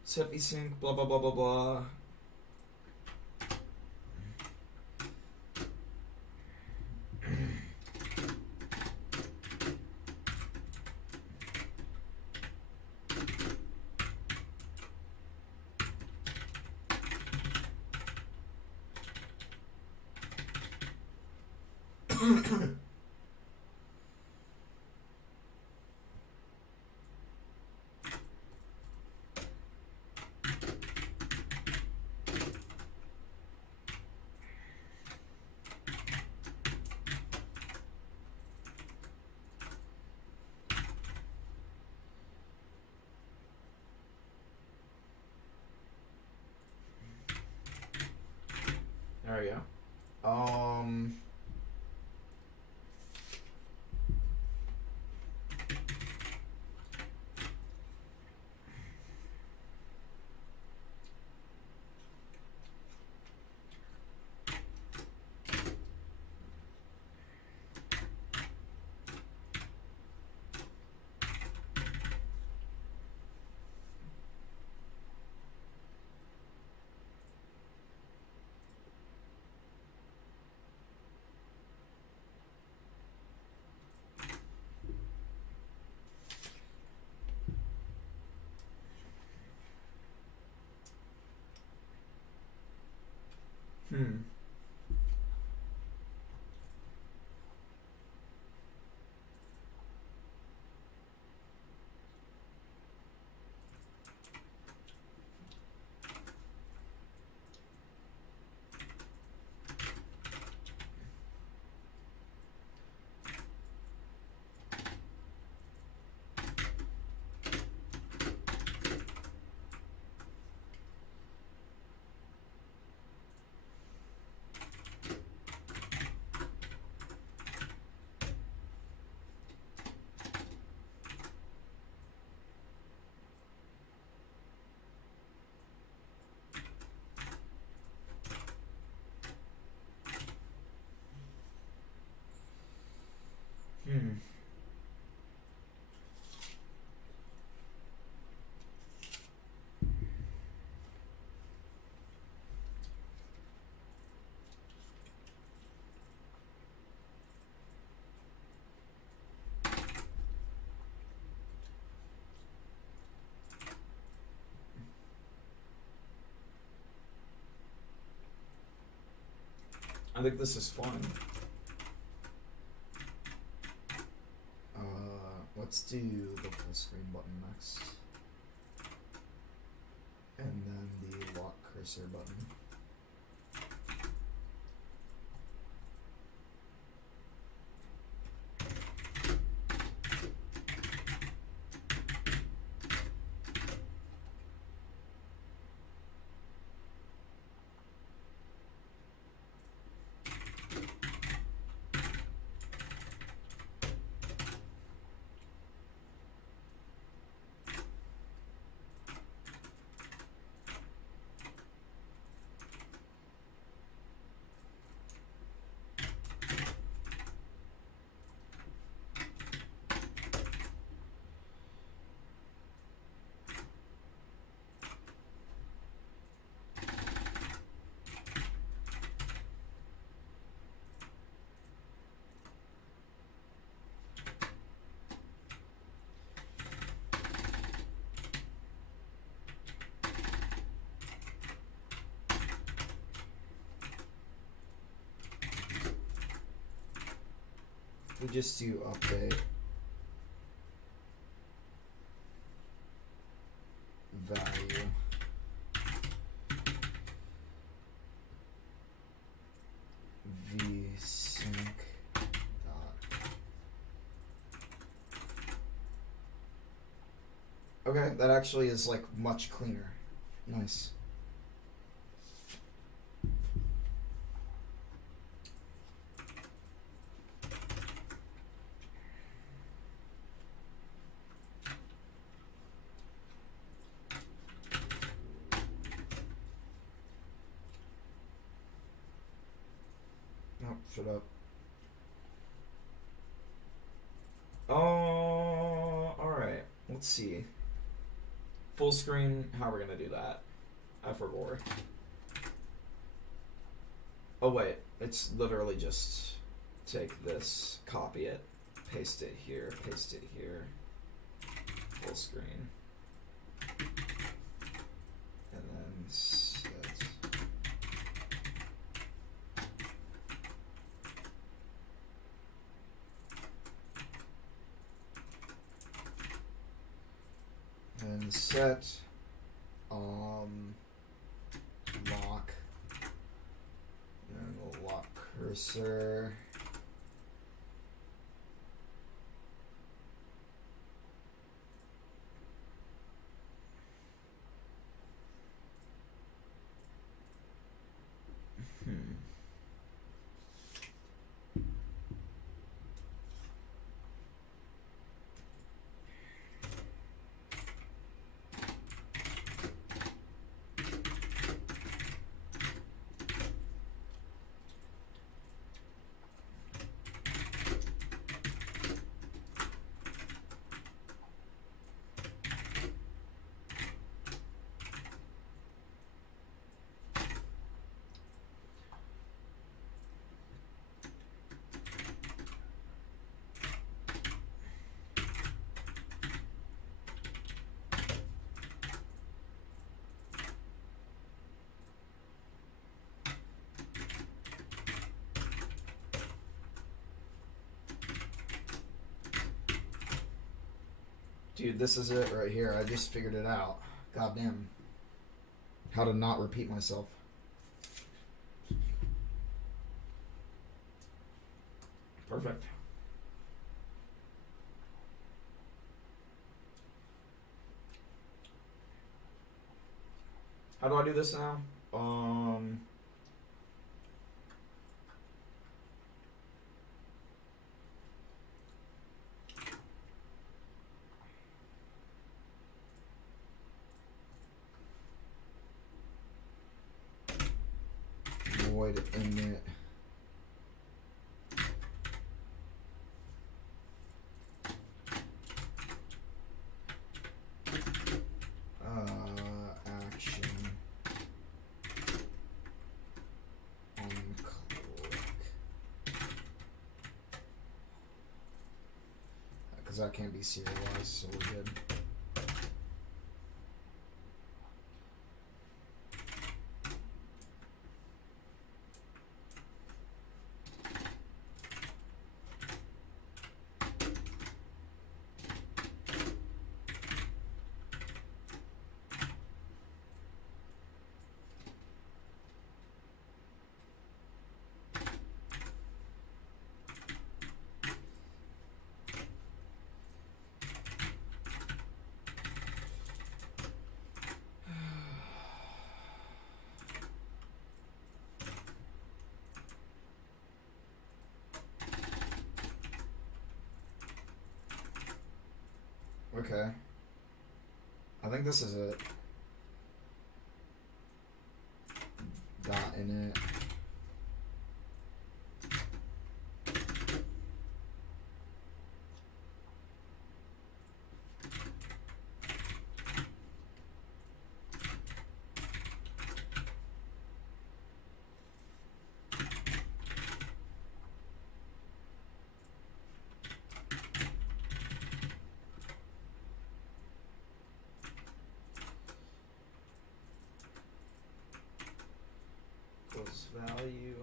Set vsync, blah blah blah blah blah. There we go. I think this is fun. Let's do the full screen button next. And then the lock cursor button. We just do update value vsync dot. Okay, that actually is like much cleaner. Nice. Nope, shut up. Alright, let's see. Full screen, how are we gonna do that? I forgot. Oh wait, it's literally just take this, copy it, paste it here, full screen. And then set. And set lock, and we'll lock cursor. Dude, this is it right here. I just figured it out. Goddamn. How to not repeat myself. Perfect. How do I do this now? Void init. Action on click. Because that can't be serialized, so we're good. Okay. I think this is it. Dot in it. Value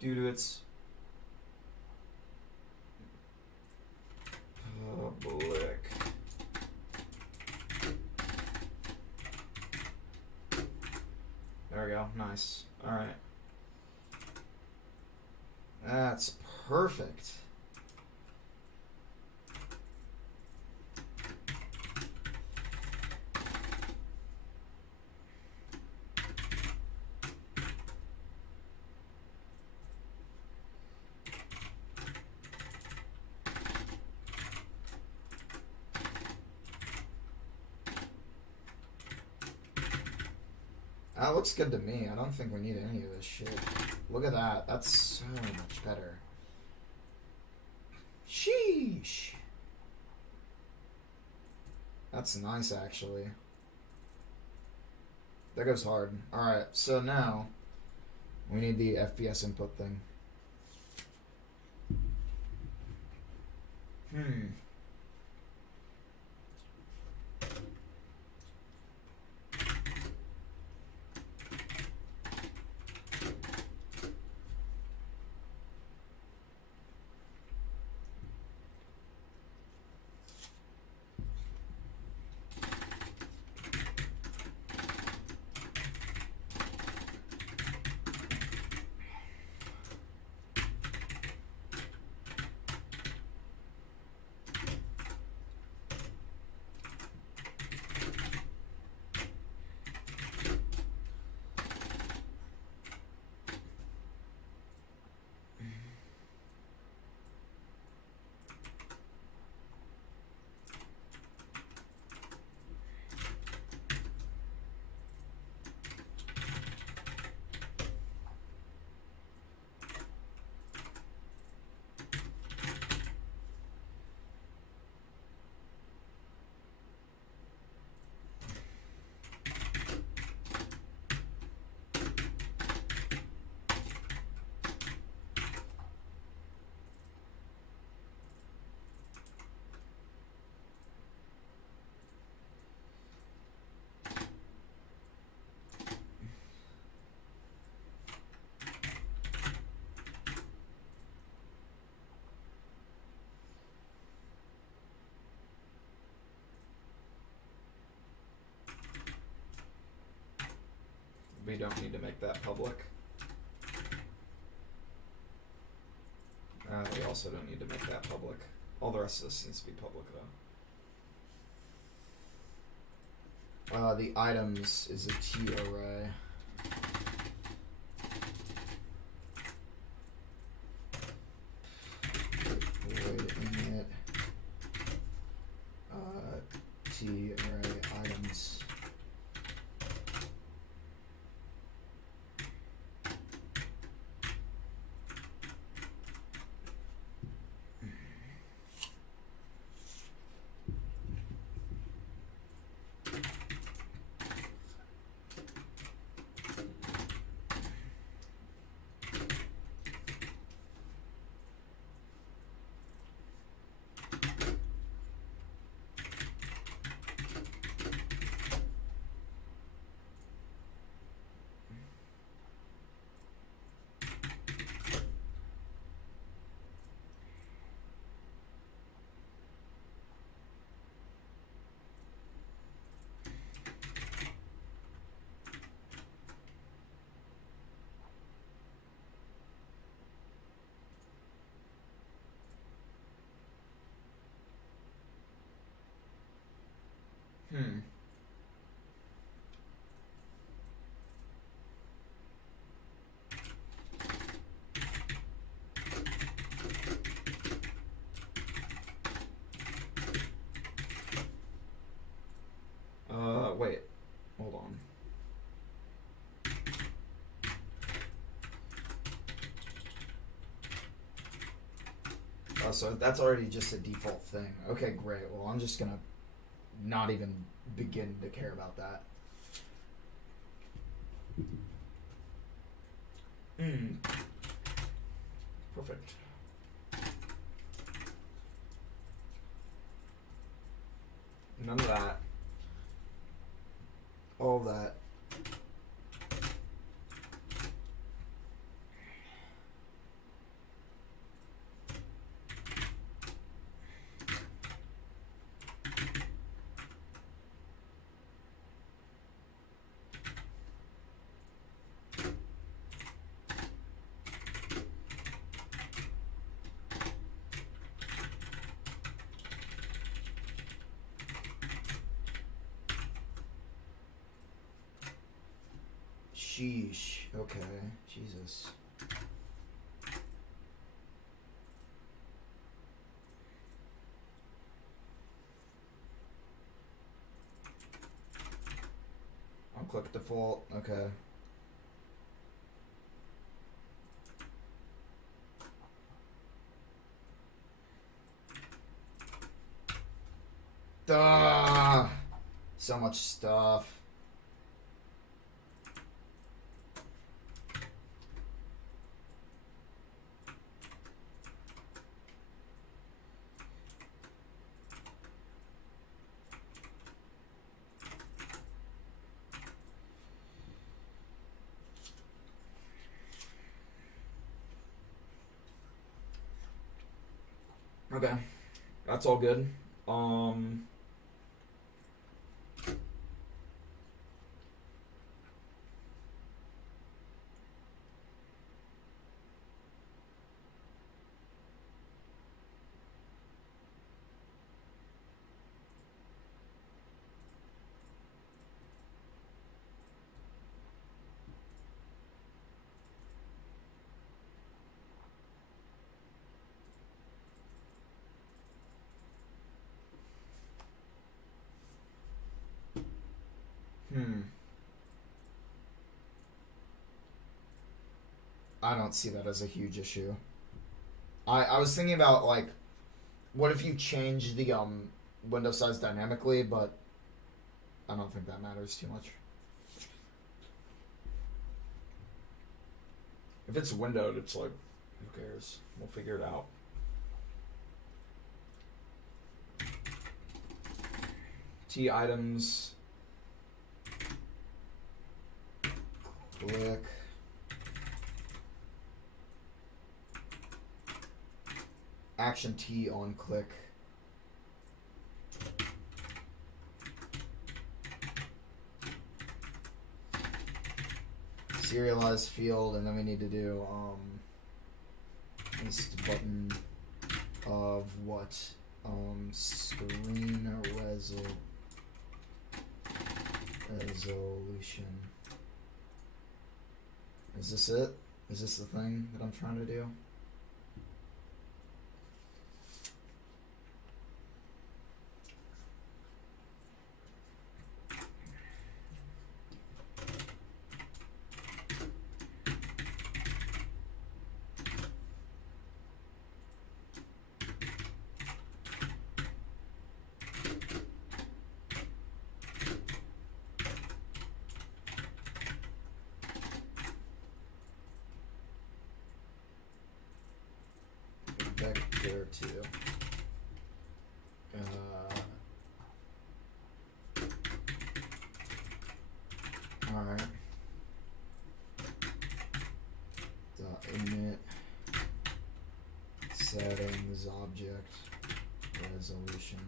due to its public there we go. Nice. All right, that's perfect. That looks good to me. I don't think we need any of this shit. Look at that. That's so much better. Sheesh. That's nice, actually. That goes hard. Alright, so now we need the FPS input thing. We don't need to make that public. We also don't need to make that public. All the rest of this needs to be public, though. The items is a T array. Void init. T array items. Wait. Hold on. So that's already just a default thing. Okay, great. Well, I'm just gonna not even begin to care about that. Perfect. None of that. All of that. Sheesh. Okay. Jesus. I'll click default. Okay. Duh. So much stuff. Okay, that's all good. I don't see that as a huge issue. I was thinking about, like, what if you change the window size dynamically, but I don't think that matters too much. If it's windowed, it's like, who cares? We'll figure it out. T items. Click. Action T on click. Serialized field, and then we need to do this button of what? Screen resolution. Is this it? Is this the thing that I'm trying to do? Vector 2. Alright. Init settings object resolution.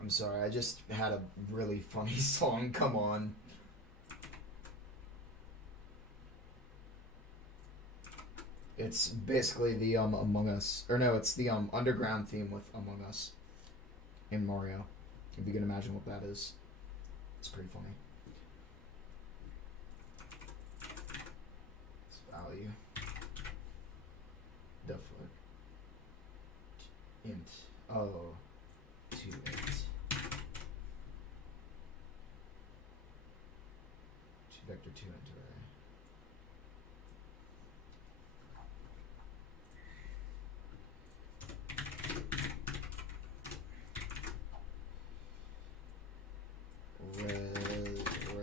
I'm sorry, I just had a really funny song come on. It's basically the Among Us, or no, it's the underground theme with Among Us in Mario. If you can imagine what that is, it's pretty funny. It's value. Definitely. Int. Oh. 2 8. Vector 2 int array.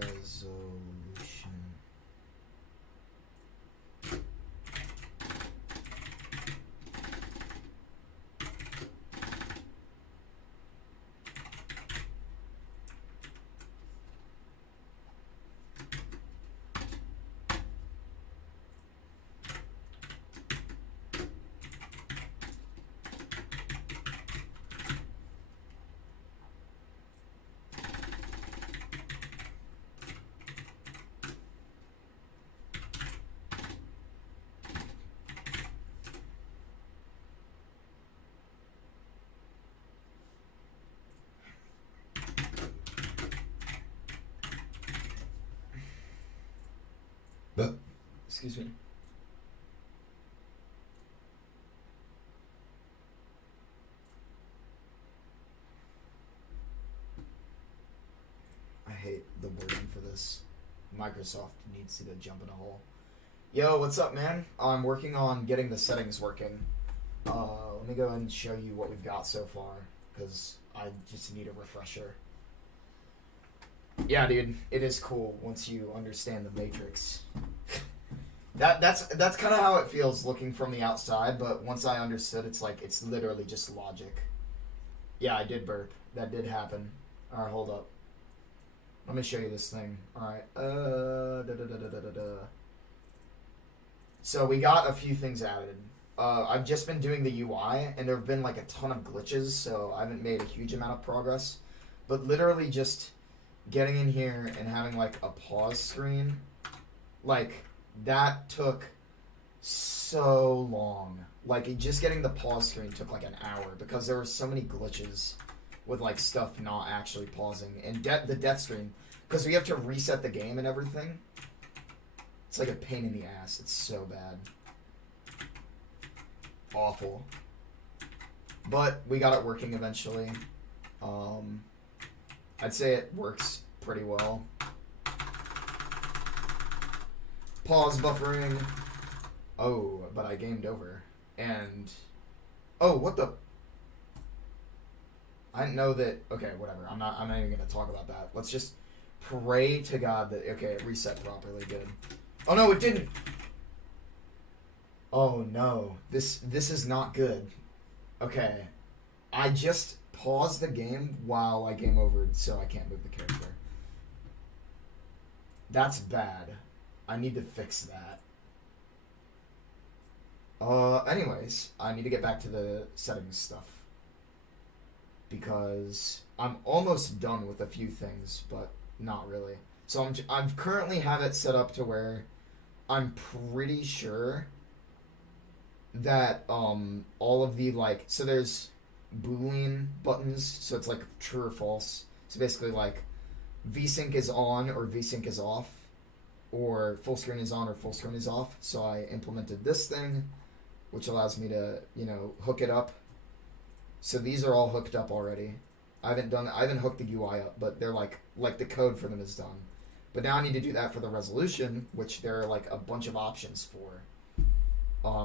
Resolution. Excuse me. I hate the wording for this. Microsoft needs to go jump in a hole. Yo, what's up, man? I'm working on getting the settings working. Let let me go ahead and show you what we've got so far, because I just need a refresher. Yeah, dude, it is cool once you understand the matrix. That's kind of how it feels looking from the outside, but once I understood, it's like it's literally just logic. Yeah, I did burp. That did happen. All right, hold up. Let me show you this thing. All right. So we got a few things added. I've just been doing the UI, and there have been like a ton of glitches, so I haven't made a huge amount of progress. But literally just getting in here and having like a pause screen, like that took so long. Like just getting the pause screen took like an hour because there were so many glitches with like stuff not actually pausing, and the death screen, because we have to reset the game and everything. It's like a pain in the ass. It's so bad. Awful. But we got it working eventually. I'd say it works pretty well. Pause buffering. Oh, but I gamed over. And oh, what the? I didn't know that. Okay, whatever. I'm not even gonna talk about that. Let's just pray to God that it reset properly. Good. Oh no, it didn't. Oh no, this is not good. Okay, I just paused the game while I game over, so I can't move the character. That's bad. I need to fix that. Anyways, I need to get back to the settings stuff, because I'm almost done with a few things, but not really. So I'm currently have it set up to where I'm pretty sure that all of the so there's Boolean buttons, so it's like true or false. So basically like VSync is on or VSync is off, or full screen is on or full screen is off. So I implemented this thing, which allows me to, hook it up. So these are all hooked up already. I haven't hooked the UI up, but they're like the code for them is done. But now I need to do that for the resolution, which there are like a bunch of options for.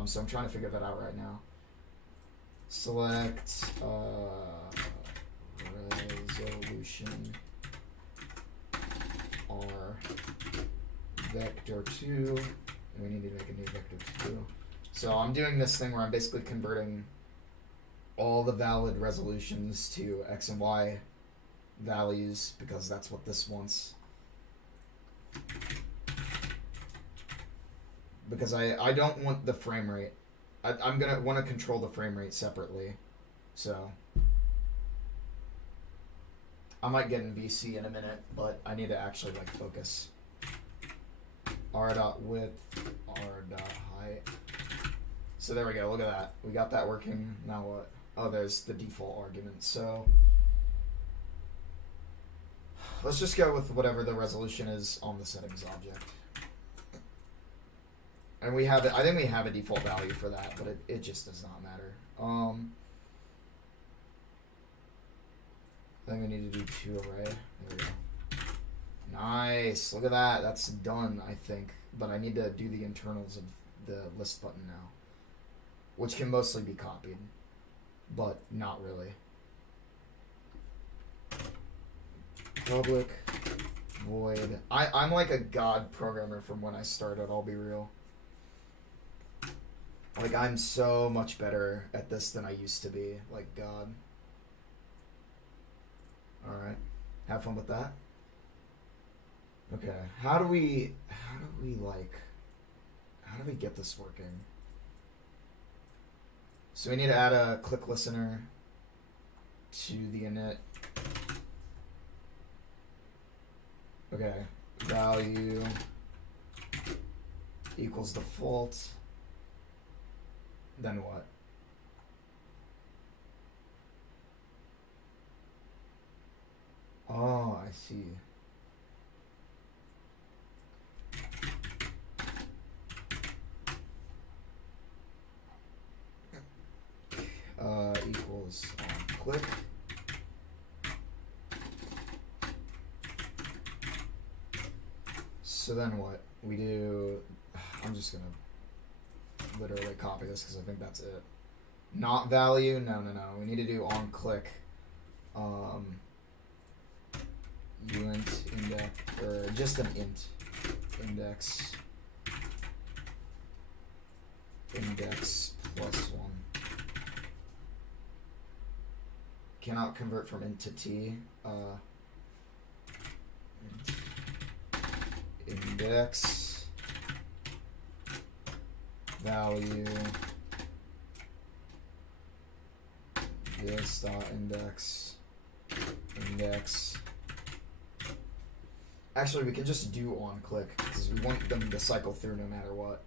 So I'm trying to figure that out right now. Select resolution R vector 2, and we need to make a new vector 2. So I'm doing this thing where I'm basically converting all the valid resolutions to X and Y values, because that's what this wants. Because I don't want the frame rate. I'm going to want to control the frame rate separately. So I might get in VC in a minute, but I need to actually focus. R.width, R.height. So there we go, look at that. We got that working. Now what? Oh, there's the default argument. So let's just go with whatever the resolution is on the settings object. And we have it. I think we have a default value for that, but it just does not matter. I think we need to do 2 array. There we go. Nice. Look at that. That's done, I think. But I need to do the internals of the list button now, which can mostly be copied, but not really. Public void. I'm like a god programmer from when I started, I'll be real. Like, I'm so much better at this than I used to be. Like, God. Alright. Have fun with that. Okay. How do we get this working? So we need to add a click listener to the init. Okay. Value equals default. Then what? Oh, I see. Equals click. So then what? We do. I'm just gonna literally copy this because I think that's it. not value. No. We need to do on click. Uint index, or just an int index plus 1. Cannot convert from int to t. Index value this dot index. Actually, we can just do on click because we want them to cycle through no matter what.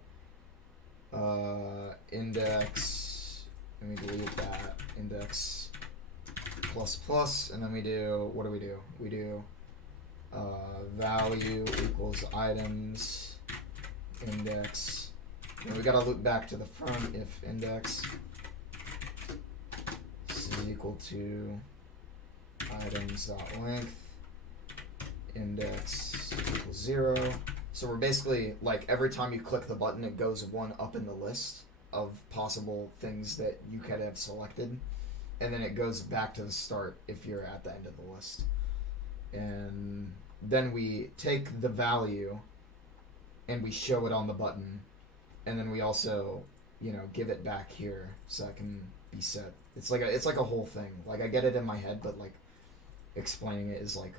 Index, and we delete that index plus, and then we do, what do? We do value equals items index, and we gotta loop back to the front if index is equal to items dot length index equals 0. So we're basically, like, every time you click the button, it goes 1 up in the list of possible things that you could have selected, and then it goes back to the start if you're at the end of the list. And then we take the value and we show it on the button, and then we also, you know, give it back here so that can be set. It's like a whole thing. Like, I get it in my head, but like explaining it is like,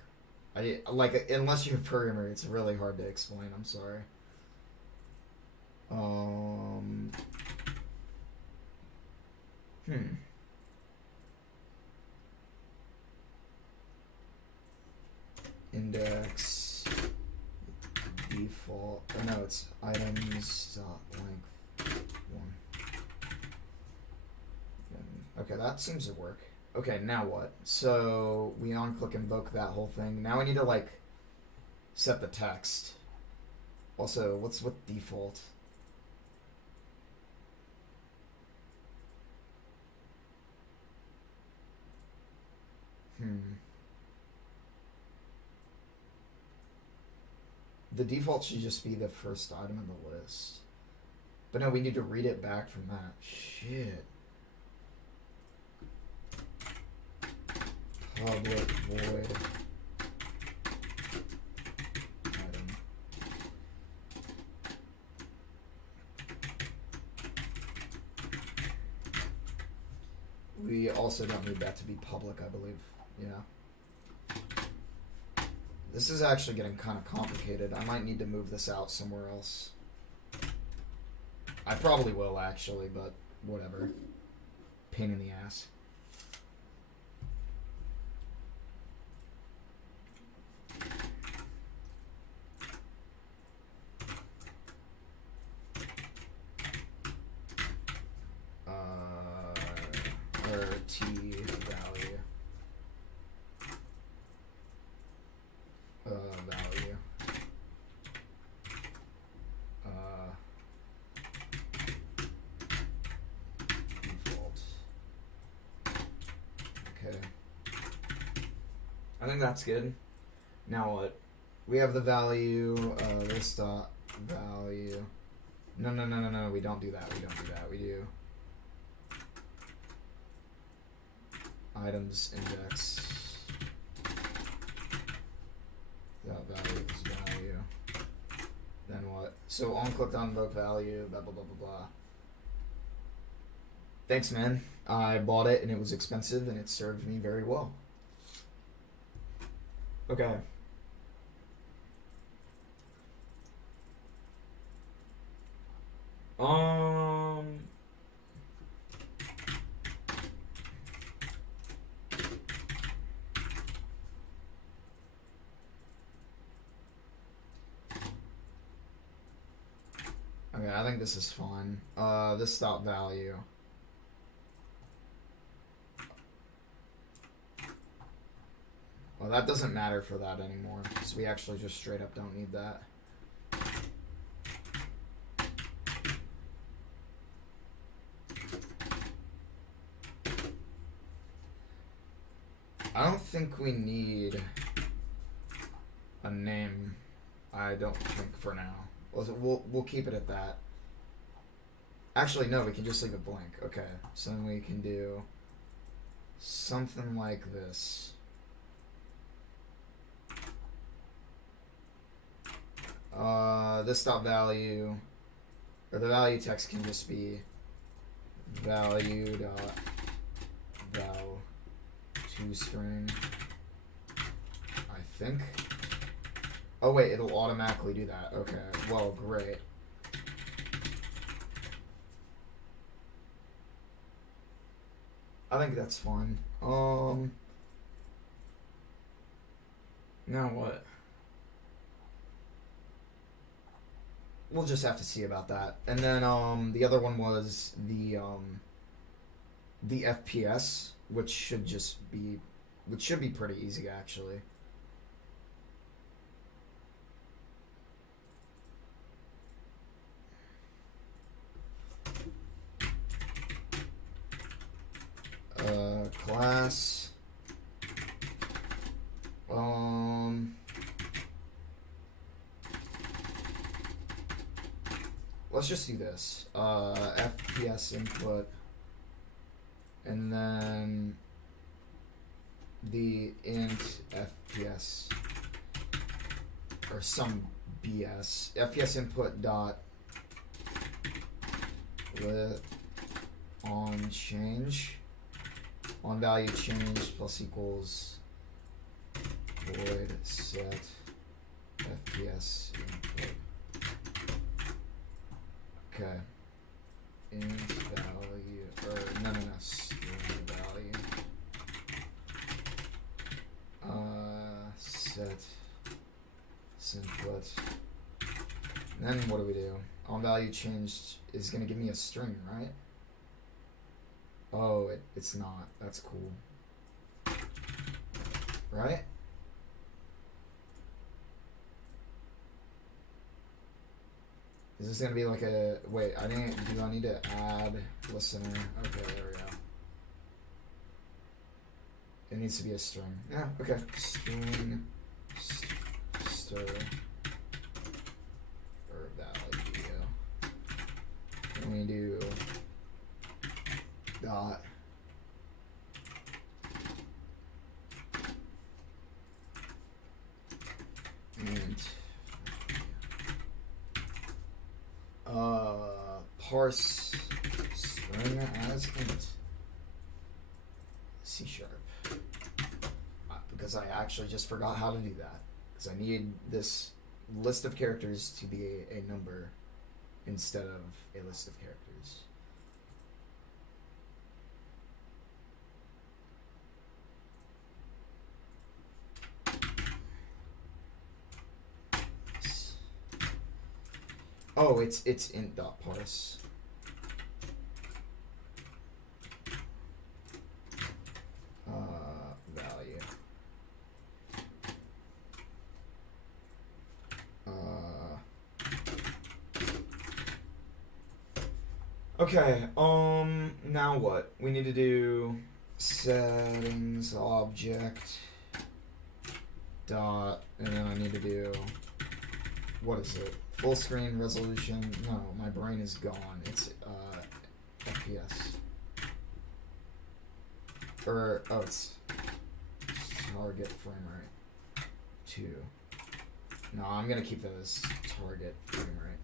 unless you're a programmer, it's really hard to explain. I'm sorry. Index default. Oh no, it's items dot length 1. Okay, that seems to work. Okay, now what? So we on-click invoke that whole thing. Now we need to, like, set the text. Also, what's with default? The default should just be the first item in the list. But no, we need to read it back from that. Shit. Public void item. We also don't need that to be public, I believe. Yeah. This is actually getting kind of complicated. I might need to move this out somewhere else. I probably will, actually, but whatever. Pain in the ass. Or T value. Value. Default. Okay. I think that's good. Now what? We have the value, this dot value. No, we don't do that. We do items index. That value is value. Then what? So on click on invoke value, blah blah blah blah blah. Thanks, man. I bought it and it was expensive and it served me very well. Okay. Okay, I think this is fine. This dot value. Well, that doesn't matter for that anymore, because we actually just straight up don't need that. I don't think we need a name. I don't think for now. We'll keep it at that. Actually, no, we can just leave it blank. Okay, so then we can do something like this. This dot value, or the value text can just be value dot val to string, I think. Oh wait, it'll automatically do that. Okay, well, great. I think that's fine. Now what? We'll just have to see about that. And then the other one was the FPS, which should be pretty easy actually. Class. Let's just do this. FPS input, and then the int FPS, or some BS. FPS input dot lit on change. On value change plus equals void set FPS input. Okay. Int value, or no, string value. Set input. And then what do we do? On value changed is gonna give me a string, right? Oh, it's not. That's cool. Right? Is this gonna be like a... Wait, do I need to add listener? Okay, there we go. It needs to be a string. Yeah, okay. String stir or value. And we do dot int parse string as int C#, because I actually just forgot how to do that, because I need this list of characters to be a number instead of a list of characters. Oh, it's int dot parse. Value. Okay. Now what? We need to do settings object dot, and then I need to do, what is it? Full screen resolution. No, my brain is gone. It's FPS. Or it's target frame rate 2. No, I'm gonna keep that as target frame rate.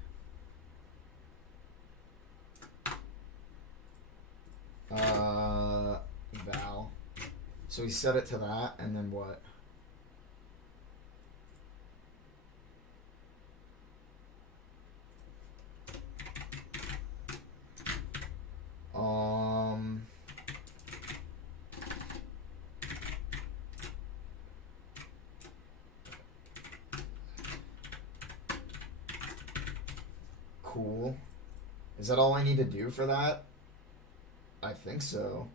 Val. So we set it to that, and then what? Cool. Is that all I need to do for that? I think so.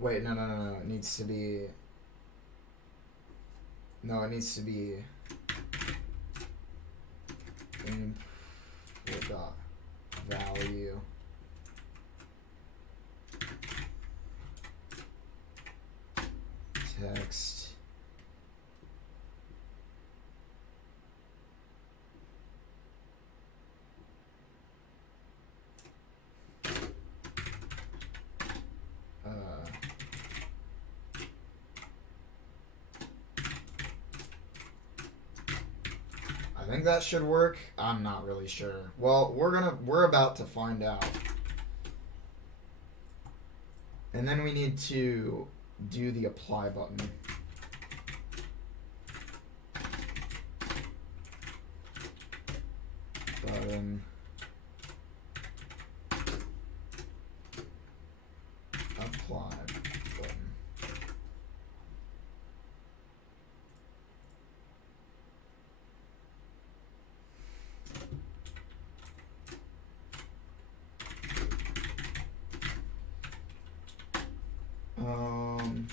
Wait, no. It needs to be... No, it needs to be... Input dot value text. I think that should work. I'm not really sure. Well, we're about to find out. And then we need to do the apply button. Button. Apply button. Um,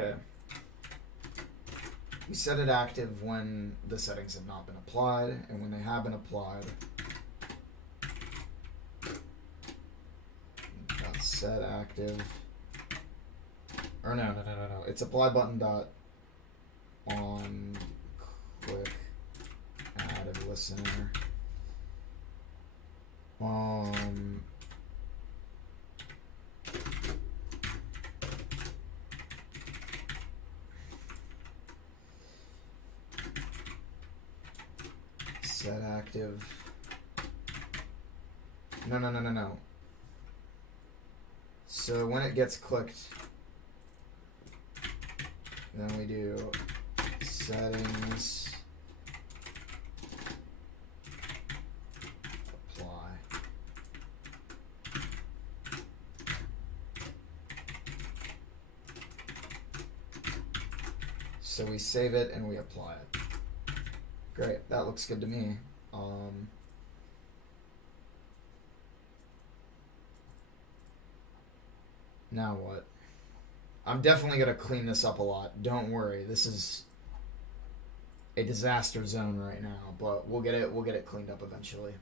Okay. we set it active when the settings have not been applied, and when they have been applied, set active. Or no. It's apply button dot on click add a listener. Set active. No. So when it gets clicked, then we do settings, apply. So we save it and we apply it. Great, that looks good to me. Now what? I'm definitely gonna clean this up a lot. Don't worry. This is a disaster zone right now, but we'll get it cleaned up eventually.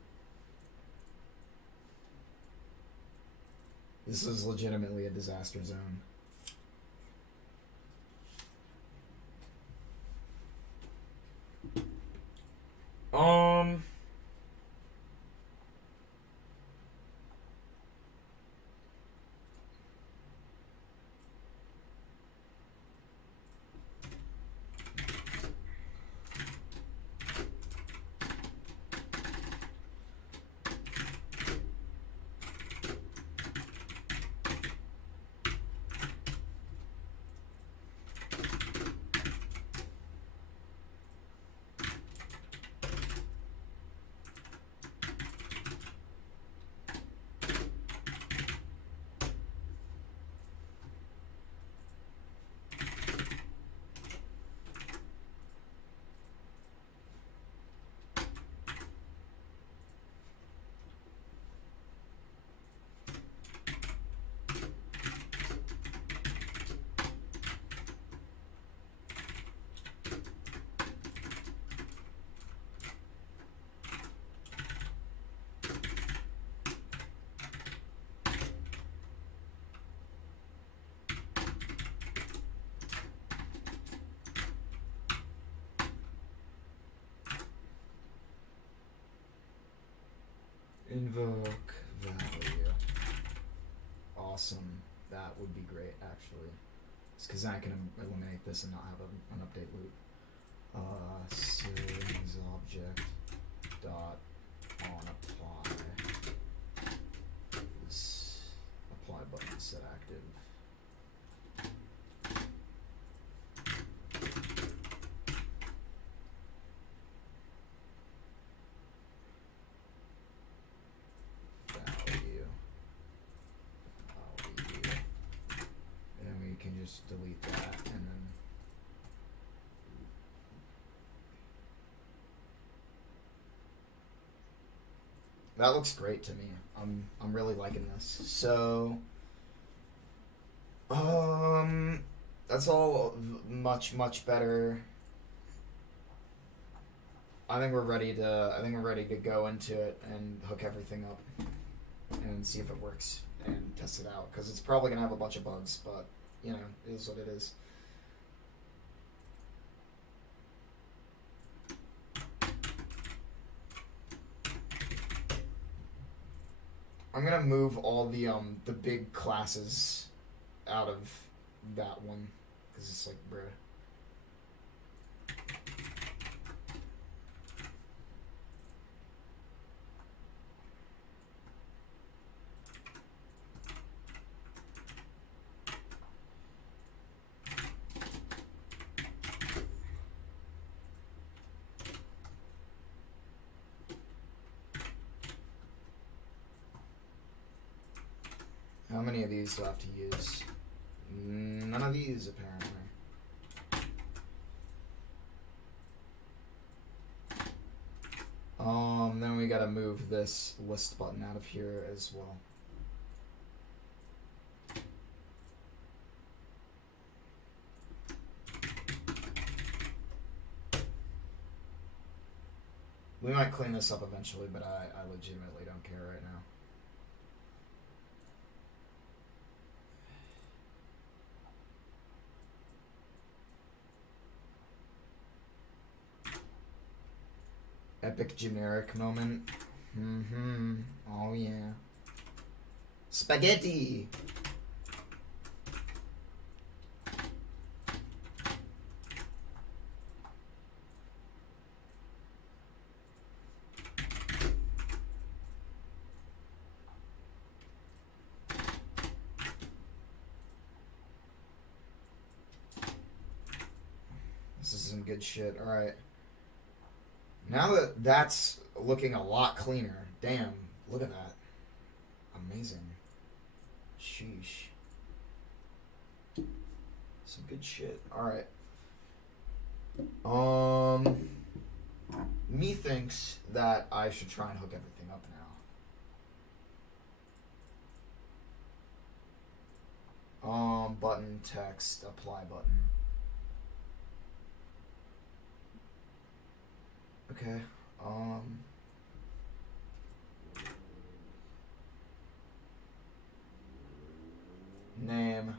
This is legitimately a disaster zone. Invoke value. Awesome. That would be great, actually. It's because I can eliminate this and not have an update loop. Settings object dot on apply. This apply button is set active. Just delete that and then. That looks great to me. I'm really liking this. So, that's all much better. I think we're ready to go into it and hook everything up and see if it works and test it out, because it's probably gonna have a bunch of bugs, but you know, it is what it is. I'm gonna move all the big classes out of that one because it's like, bruh. How many of these do I have to use? None of these, apparently. Then we gotta move this list button out of here as well. We might clean this up eventually, but I legitimately don't care right now. Epic generic moment. Oh yeah. Spaghetti! This is some good shit. Alright. Now that that's looking a lot cleaner, damn, look at that. Amazing. Sheesh. Some good shit. Alright. Me thinks that I should try and hook everything up now. Button, text, apply button. Okay, name.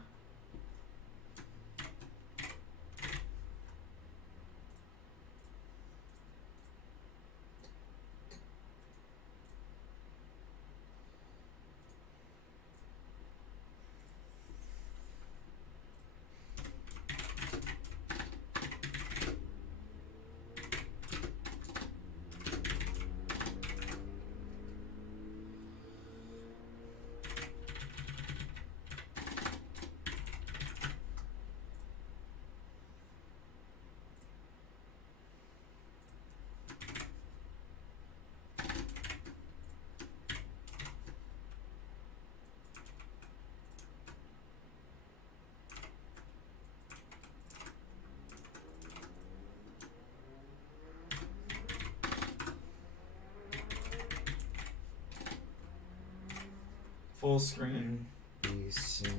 Full screen. Async.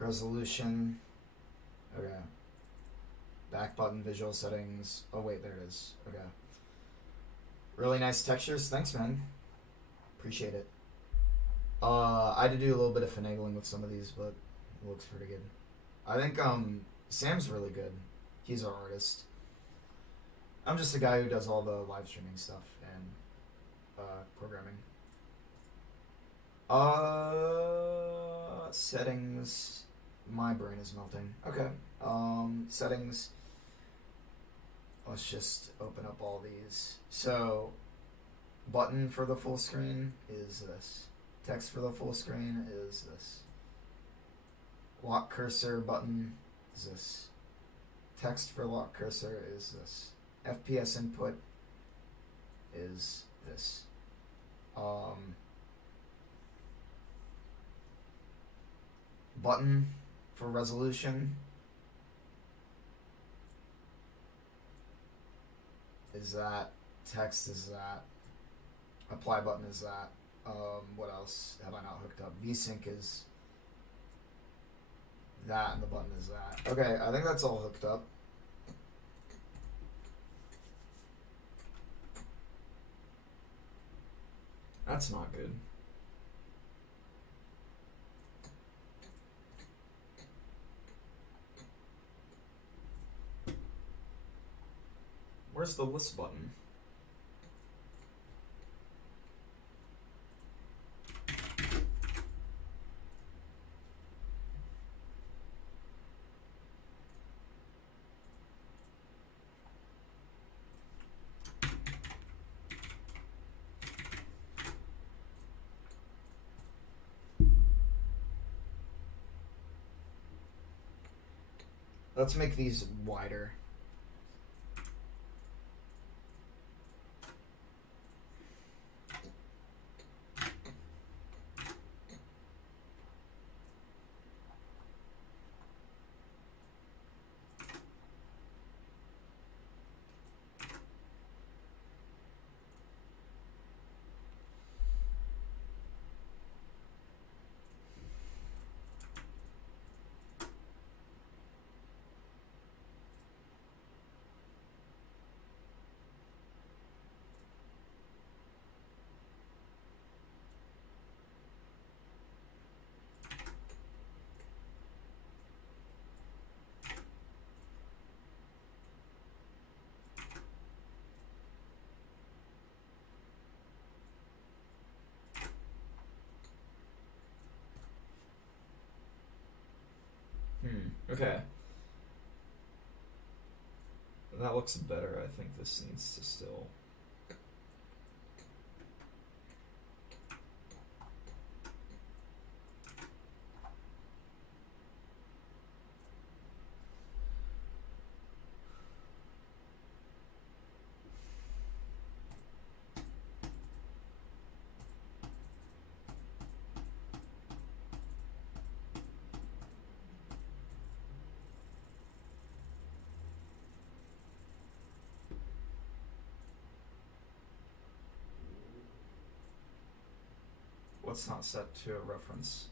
Resolution. Okay. Back button, visual settings. Oh wait, there it is. Okay. Really nice textures. Thanks, man. Appreciate it. I had to do a little bit of finagling with some of these, but it looks pretty good. I think Sam's really good. He's our artist. I'm just a guy who does all the live streaming stuff and programming. Settings. My brain is melting. Okay. Settings. Let's just open up all these. So, button for the full screen is this. Text for the full screen is this. Lock cursor button is this. Text for lock cursor is this. FPS input is this. Button for resolution is that. Text is that. Apply button is that. What else have I not hooked up? VSync is that, and the button is that. Okay, I think that's all hooked up. That's not good. Where's the list button? Let's make these wider. Okay. That looks better. I think this needs to still... What's not set to a reference?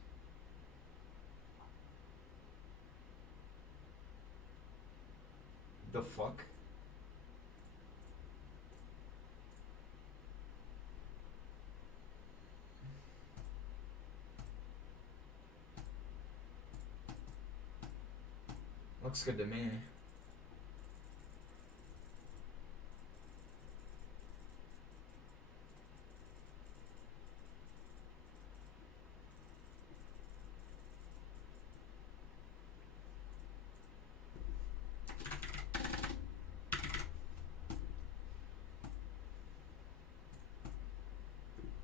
The fuck? Looks good to me.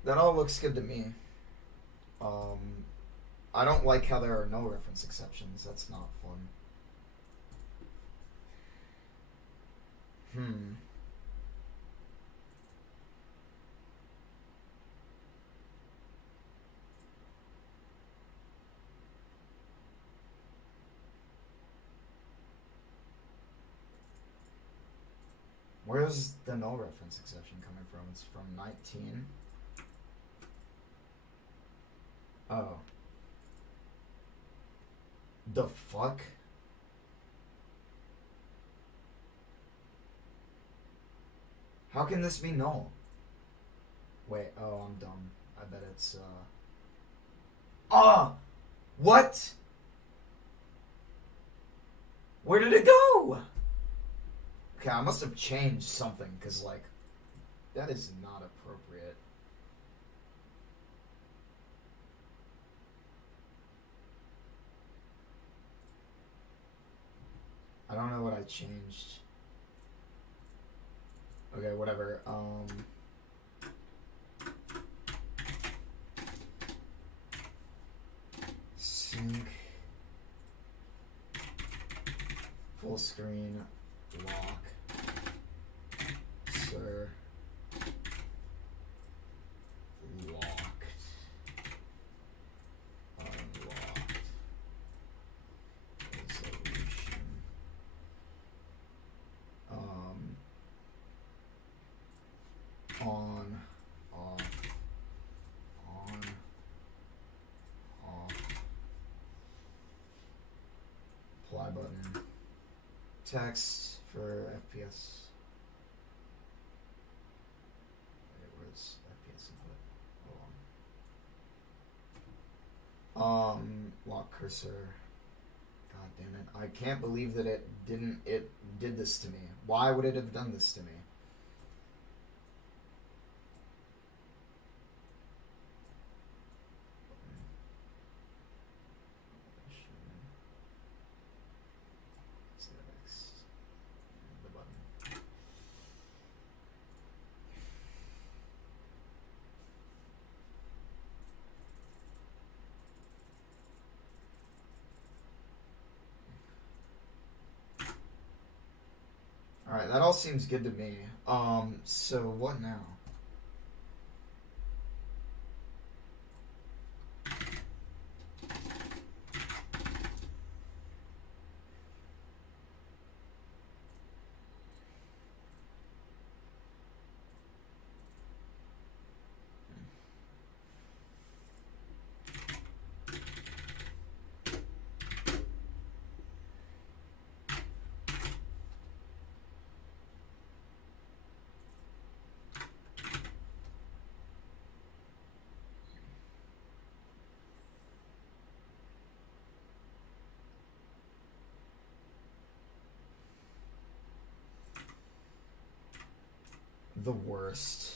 That all looks good to me. I don't like how there are no reference exceptions. That's not fun. Where's the no reference exception coming from? It's from 19. Oh. The fuck? How can this be null? Wait, oh, I'm dumb. I bet it's, what? Where did it go? Okay, I must have changed something, because, like, that is not appropriate. I don't know what I changed. Okay, whatever. screen lock sir locked unlocked resolution on off on off apply button text for FPS. Wait, where's FPS input? Hold on. Lock cursor. God damn it. I can't believe that it did this to me. Why would it have done this to me? The button. Alright, that all seems good to me. So what now? The worst.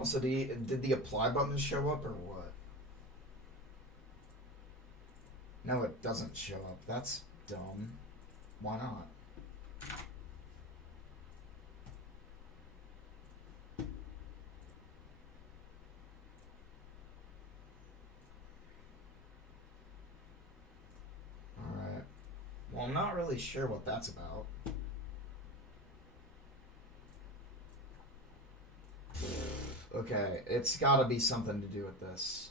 Also, did the apply button show up or what? No, it doesn't show up. That's dumb. Why not? Alright. Well, I'm not really sure what that's about. Okay, it's gotta be something to do with this.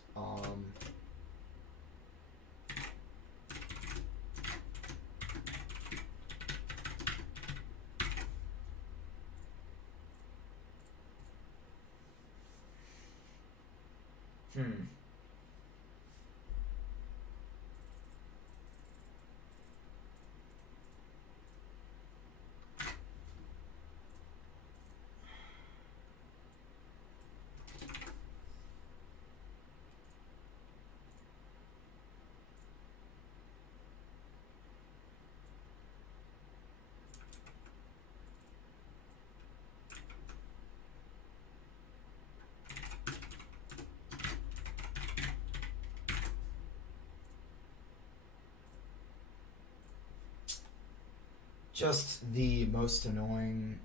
Just the most annoying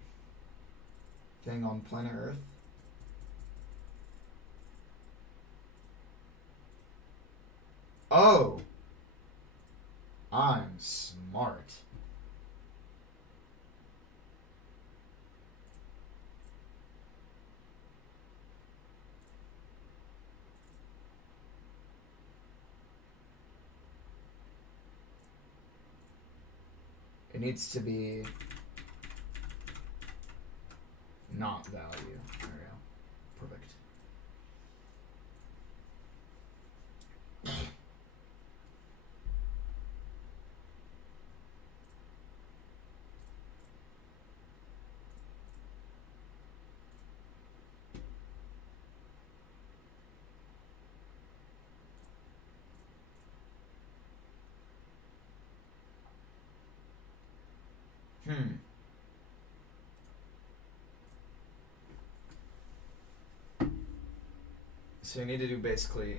thing on planet Earth. Oh! I'm smart. It needs to be not value. There we go. Perfect. Hmm. So you need to do basically.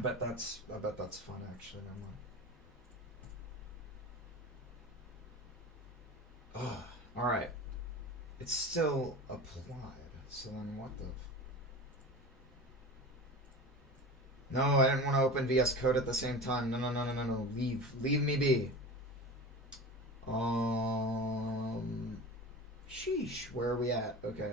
I bet that's fun actually. Never mind. Ugh. All right. It's still applied. So then what the? No, I didn't want to open VS Code at the same time. No. Leave me be. Sheesh. Where are we at? Okay.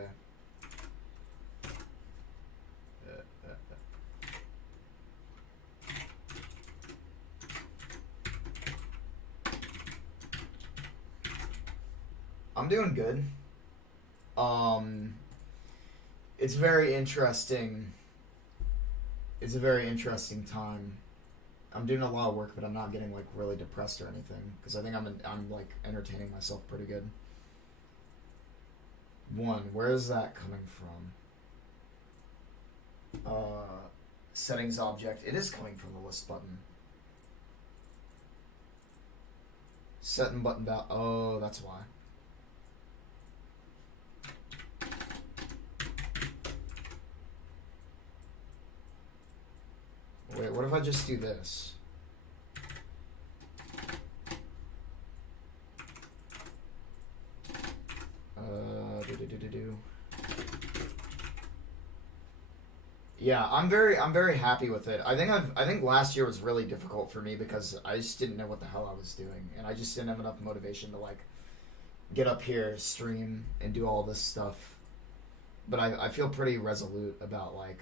I'm doing good. It's very interesting. It's a very interesting time. I'm doing a lot of work, but I'm not getting like really depressed or anything because I think I'm like entertaining myself pretty good. Where is that coming from? Settings object. It is coming from the list button. Set and button value. Oh, that's why. Wait, what if I just do this? Yeah, I'm very happy with it. I think last year was really difficult for me because I just didn't know what the hell I was doing, and I just didn't have enough motivation to like get up here, stream, and do all this stuff. But I feel pretty resolute about like,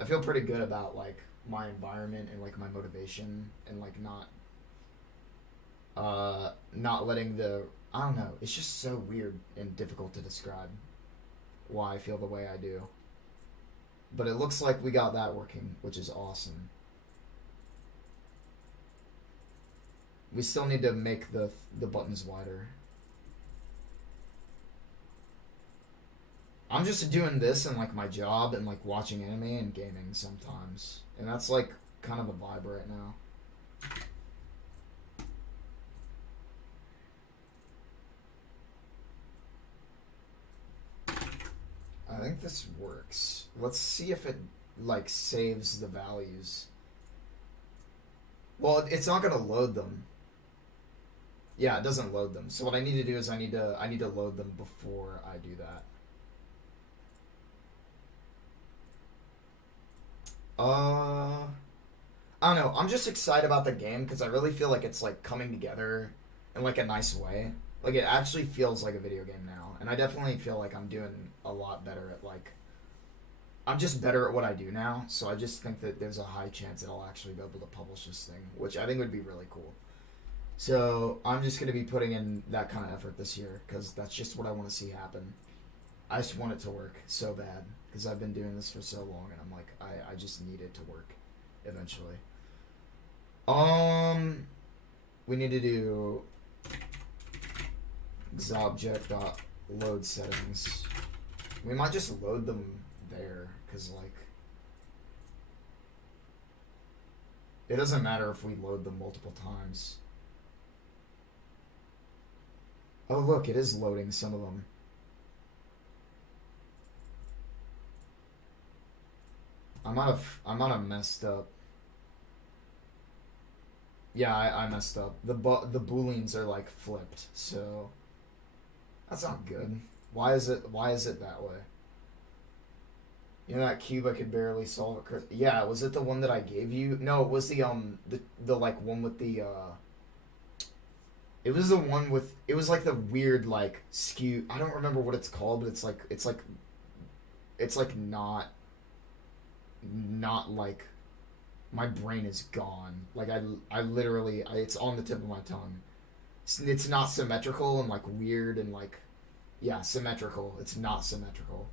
I feel pretty good about like my environment and like my motivation and like not letting the, I don't know, it's just so weird and difficult to describe why I feel the way I do. But it looks like we got that working, which is awesome. We still need to make the buttons wider. I'm just doing this in like my job and like watching anime and gaming sometimes. And that's like kind of the vibe right now. I think this works. Let's see if it like saves the values. Well, it's not gonna load them. Yeah, it doesn't load them. So what I need to do is I need to load them before I do that. I don't know. I'm just excited about the game because I really feel like it's like coming together in like a nice way. Like it actually feels like a video game now, and I definitely feel like I'm doing a lot better at like. I'm just better at what I do now, so I just think that there's a high chance that I'll actually be able to publish this thing, which I think would be really cool. So I'm just gonna be putting in that kind of effort this year because that's just what I want to see happen. I just want it to work so bad because I've been doing this for so long, and I'm like, I just need it to work eventually. We need to do xobject.load settings. We might just load them there because like it doesn't matter if we load them multiple times. Oh look, it is loading some of them. I might have messed up. Yeah, I messed up. The booleans are like flipped, so that's not good. Why is it that way? You know that cube I could barely solve it. Yeah, was it the one that I gave you? No, it was the like one with the It was the one with it was like the weird like skew. I don't remember what it's called, but it's like not like my brain is gone. Like I literally it's on the tip of my tongue. It's not symmetrical and like weird and like yeah, symmetrical. It's not symmetrical.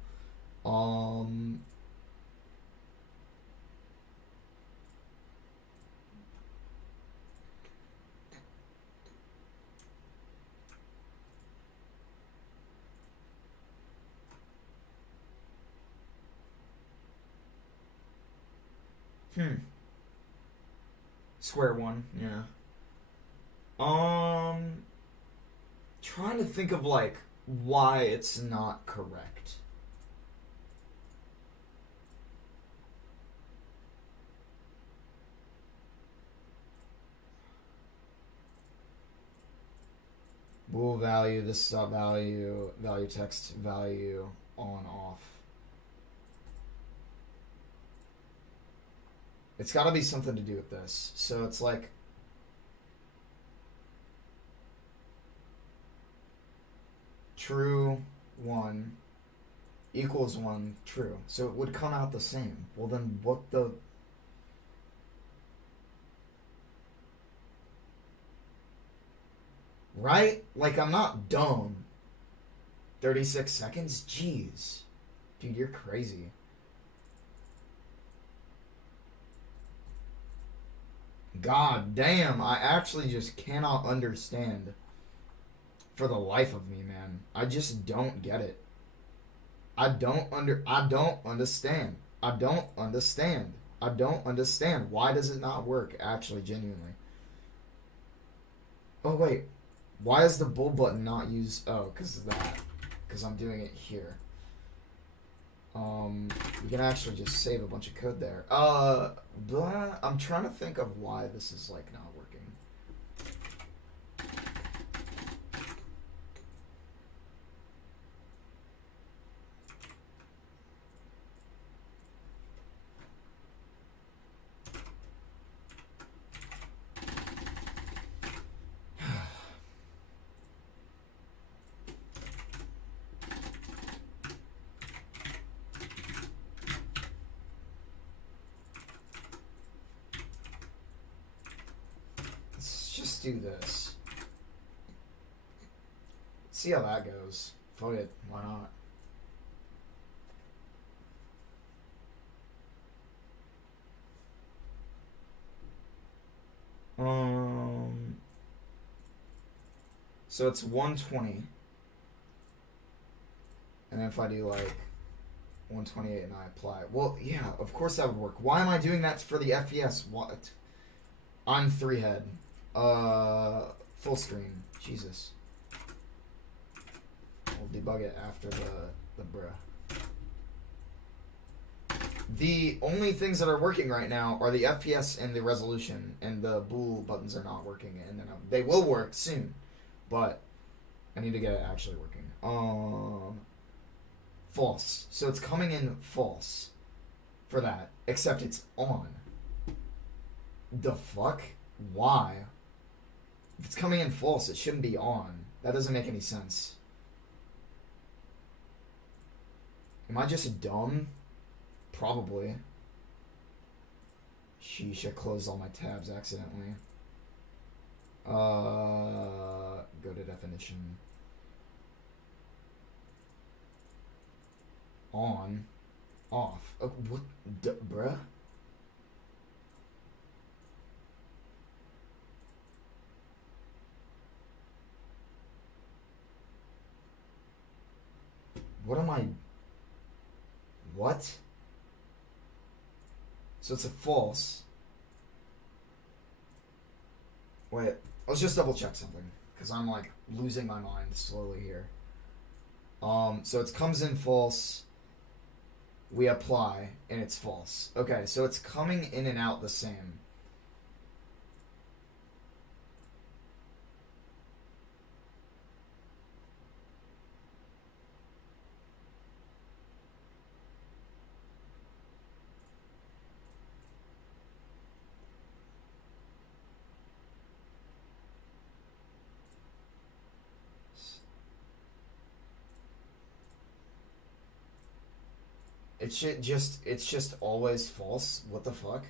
Square one, yeah. Trying to think of like why it's not correct. Bool value, this is value, value text value, on off. It's got to be something to do with this. So it's like true 1 equals 1 true. So it would come out the same. Well then what the right? Like I'm not dumb. 36 seconds? Jeez. Dude, you're crazy. God damn, I actually just cannot understand for the life of me, man. I just don't get it. I don't understand. I don't understand. Why does it not work, actually, genuinely? Oh, wait. Why is the bull button not used? Oh, because of that. Because I'm doing it here. You can actually just save a bunch of code there. I'm trying to think of why this is like not working. Do this. See how that goes. Fuck it. Why not? So it's 120. And then if I do like 128 and I apply it. Well, yeah, of course that would work. Why am I doing that for the FPS? What? I'm 3-head. Full screen. Jesus. We'll debug it after the bruh. The only things that are working right now are the FPS and the resolution, and the bool buttons are not working, and then they will work soon, but I need to get it actually working. False. So it's coming in false for that, except it's on. The fuck? Why? If it's coming in false, it shouldn't be on. That doesn't make any sense. Am I just dumb? Probably. Sheesh, I closed all my tabs accidentally. Go to definition. On. Off. What? Bruh? What am I... What? So it's a false. Wait, let's just double check something. Because I'm like losing my mind slowly here. So it comes in false. we apply, and it's false. Okay, so it's coming in and out the same. It's just always false. What the fuck?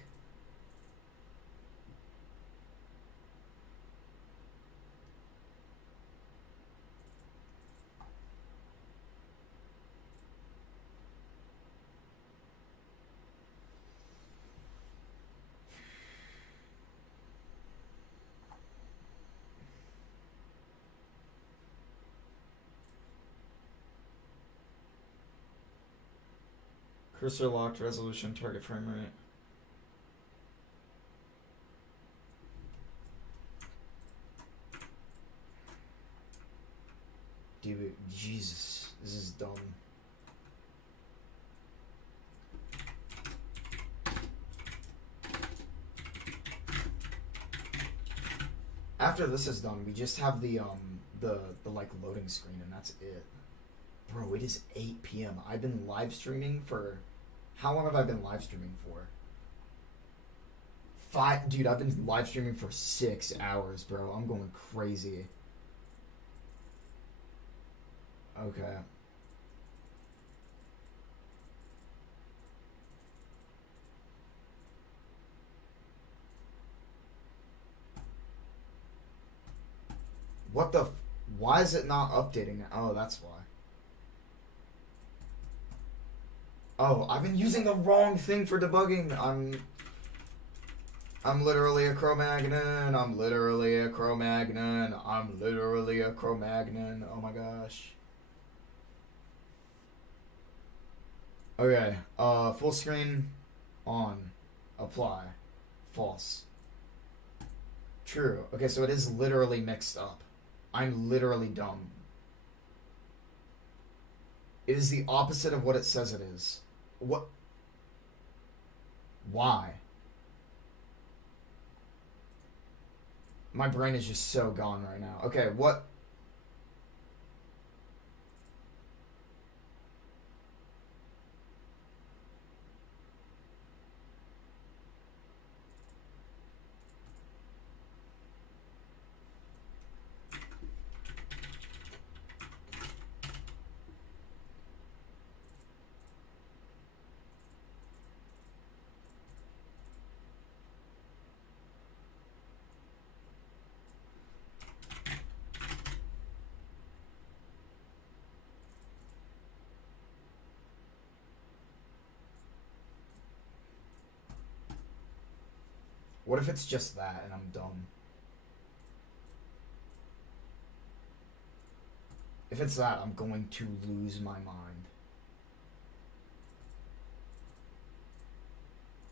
Cursor locked, resolution, target frame rate. Dude, Jesus, this is dumb. After this is done, we just have the like loading screen, and that's it. Bro, it is 8 p.m. I've been live streaming for... How long have I been live streaming for? Dude, I've been live streaming for 6 hours, bro. I'm going crazy. Okay. What the... Why is it not updating now? Oh, that's why. Oh, I've been using the wrong thing for debugging. I'm literally a Cro-Magnon. I'm literally a Cro-Magnon. I'm literally a Cro-Magnon. Oh my gosh. Okay, full screen on. Apply. False. True. Okay, so it is literally mixed up. I'm literally dumb. It is the opposite of what it says it is. What? Why? My brain is just so gone right now. Okay, what? What if it's just that and I'm dumb? If it's that, I'm going to lose my mind.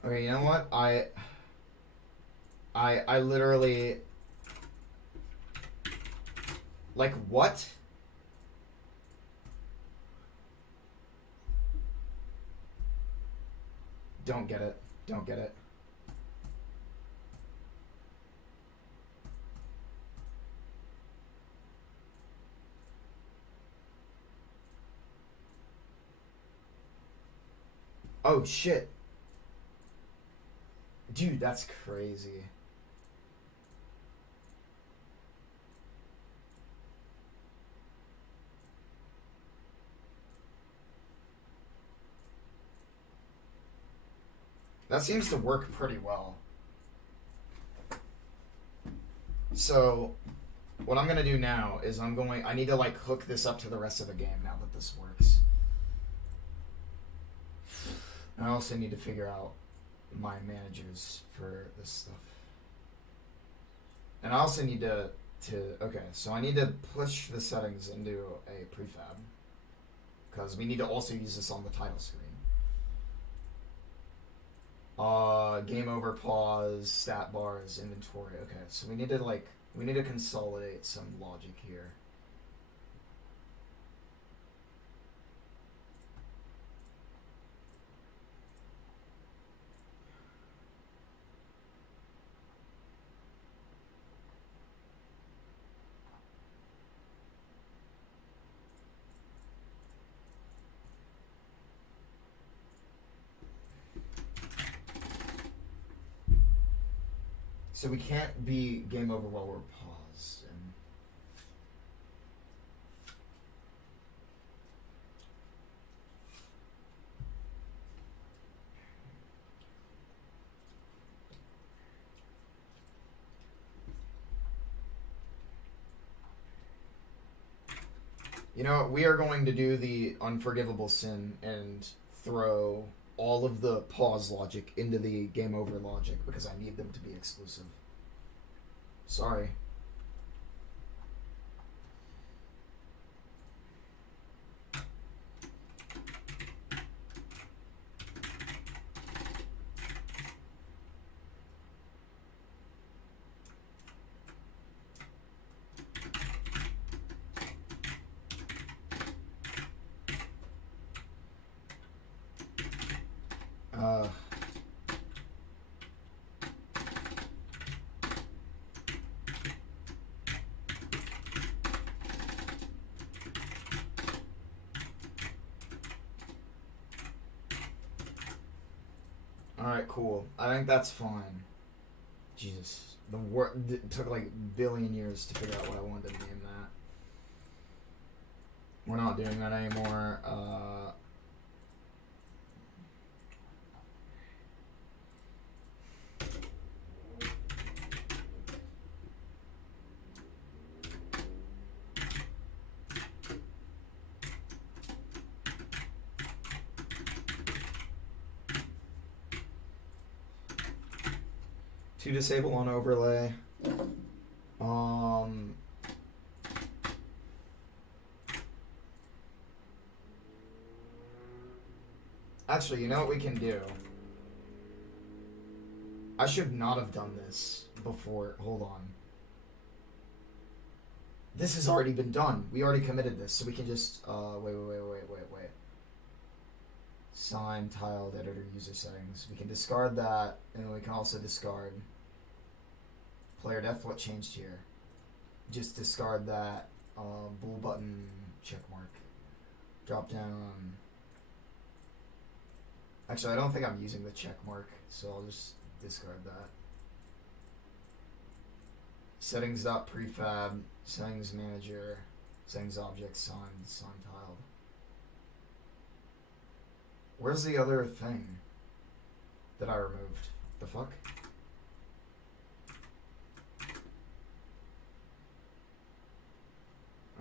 Okay, you know what? I literally... Like, what? Don't get it. Don't get it. Oh, shit. Dude, that's crazy. That seems to work pretty well. So, what I'm gonna do now is I need to like hook this up to the rest of the game now that this works. I also need to figure out my managers for this stuff. And I also need to okay, so I need to push the settings into a prefab. Because we need to also use this on the title screen. Game over, pause, stat bars, inventory. Okay, so we need to consolidate some logic here. So we can't be game over while we're paused. And you know what? We are going to do the unforgivable sin and throw all of the pause logic into the game over logic because I need them to be exclusive. Sorry. Uh, Alright, cool. I think that's fine. Jesus. It took like a billion years to figure out what I wanted to name that. We're not doing that anymore. To disable on overlay. Actually, you know what we can do? I should not have done this before. Hold on. This has already been done. We already committed this, so we can just wait. Sign tiled editor user settings. We can discard that, and we can also discard player depth. What changed here? Just discard that bool button check mark. Drop down. Actually, I don't think I'm using the check mark, so I'll just discard that. Settings.prefab, settings manager, settings object, sign tiled. Where's the other thing that I removed? The fuck?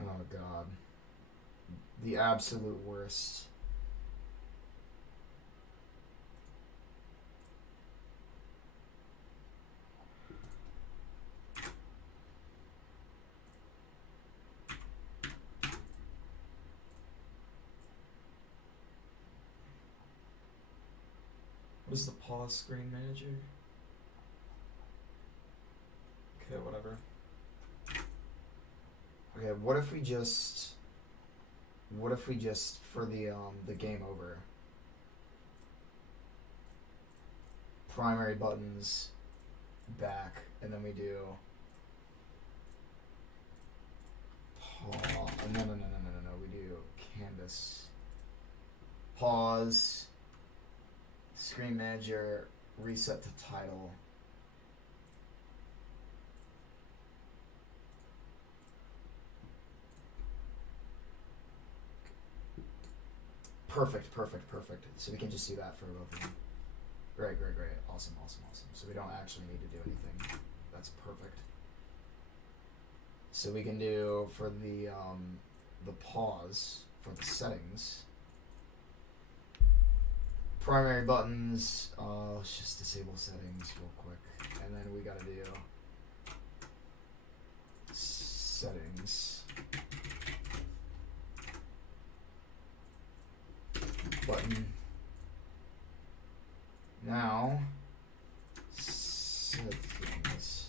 Oh god. The absolute worst. What is the pause screen manager? Okay, whatever. Okay, what if we just for the game over primary buttons back, and then we do pause. No, we do canvas pause screen manager reset to title. Perfect. So we can just do that for both of them. Great. Awesome. So we don't actually need to do anything. That's perfect. So we can do for the pause for the settings. Primary buttons, let's just disable settings real quick. And then we gotta do settings. Button. Now, settings.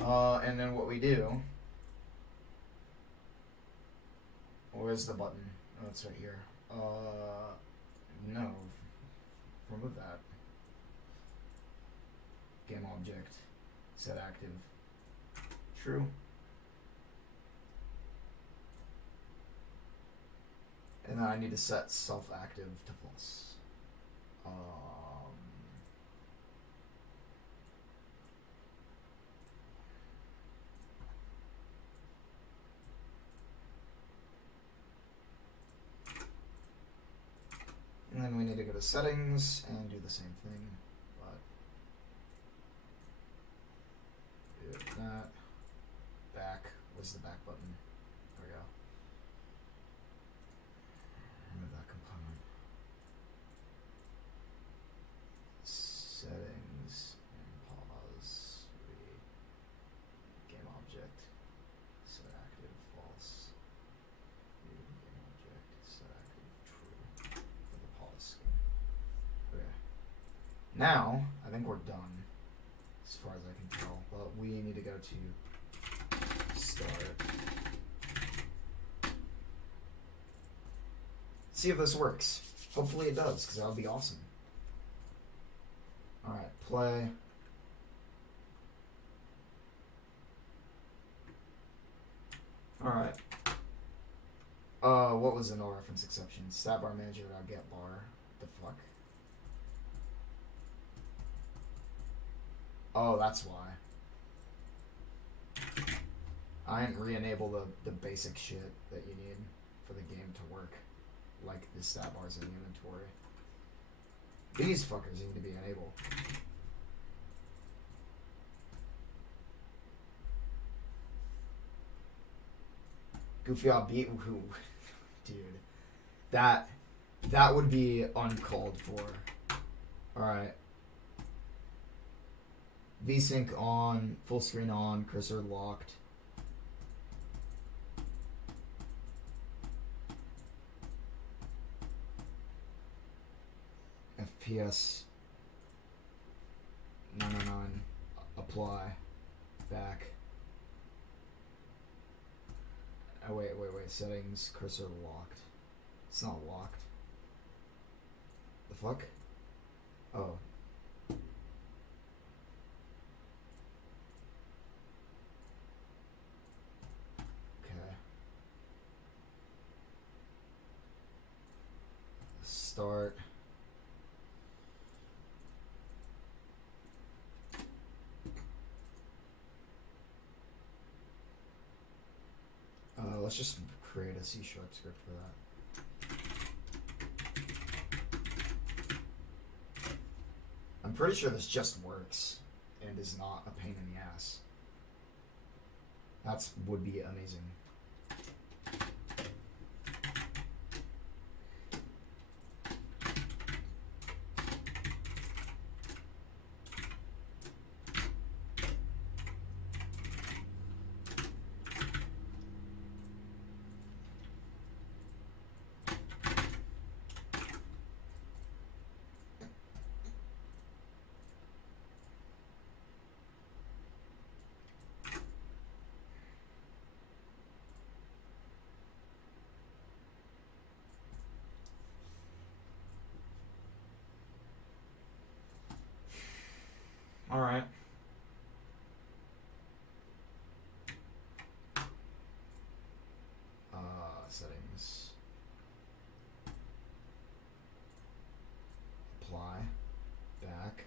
And then what we do, where's the button? Oh, it's right here. No, remove that. Game object, set active, true. And then I need to set self-active to false. go to settings and do the same thing, but do that. Back. Where's the back button? There we go. Remove that component. Settings and pause. Game object. Set active false. Game object. Set active true. For the pause scheme. Okay. Now, I think we're done. As far as I can tell. But we need to go to start. See if this works. Hopefully it does, because that would be awesome. Alright, play. Alright. What was the no reference exception? Stat bar manager without get bar. The fuck? Oh, that's why. I didn't re-enable the basic shit that you need for the game to work. Like the stat bars in the inventory. These fuckers need to be enabled. Goofy off beat, who, dude, that would be uncalled for. All right. VSync on, full screen on, cursor locked. FPS 909, apply, back. Oh wait, settings, cursor locked. It's not locked. The fuck? Oh. Okay. Start. Let's just create a C# script for that. I'm pretty sure this just works and is not a pain in the ass. That would be amazing. All right. Settings. Apply. Back.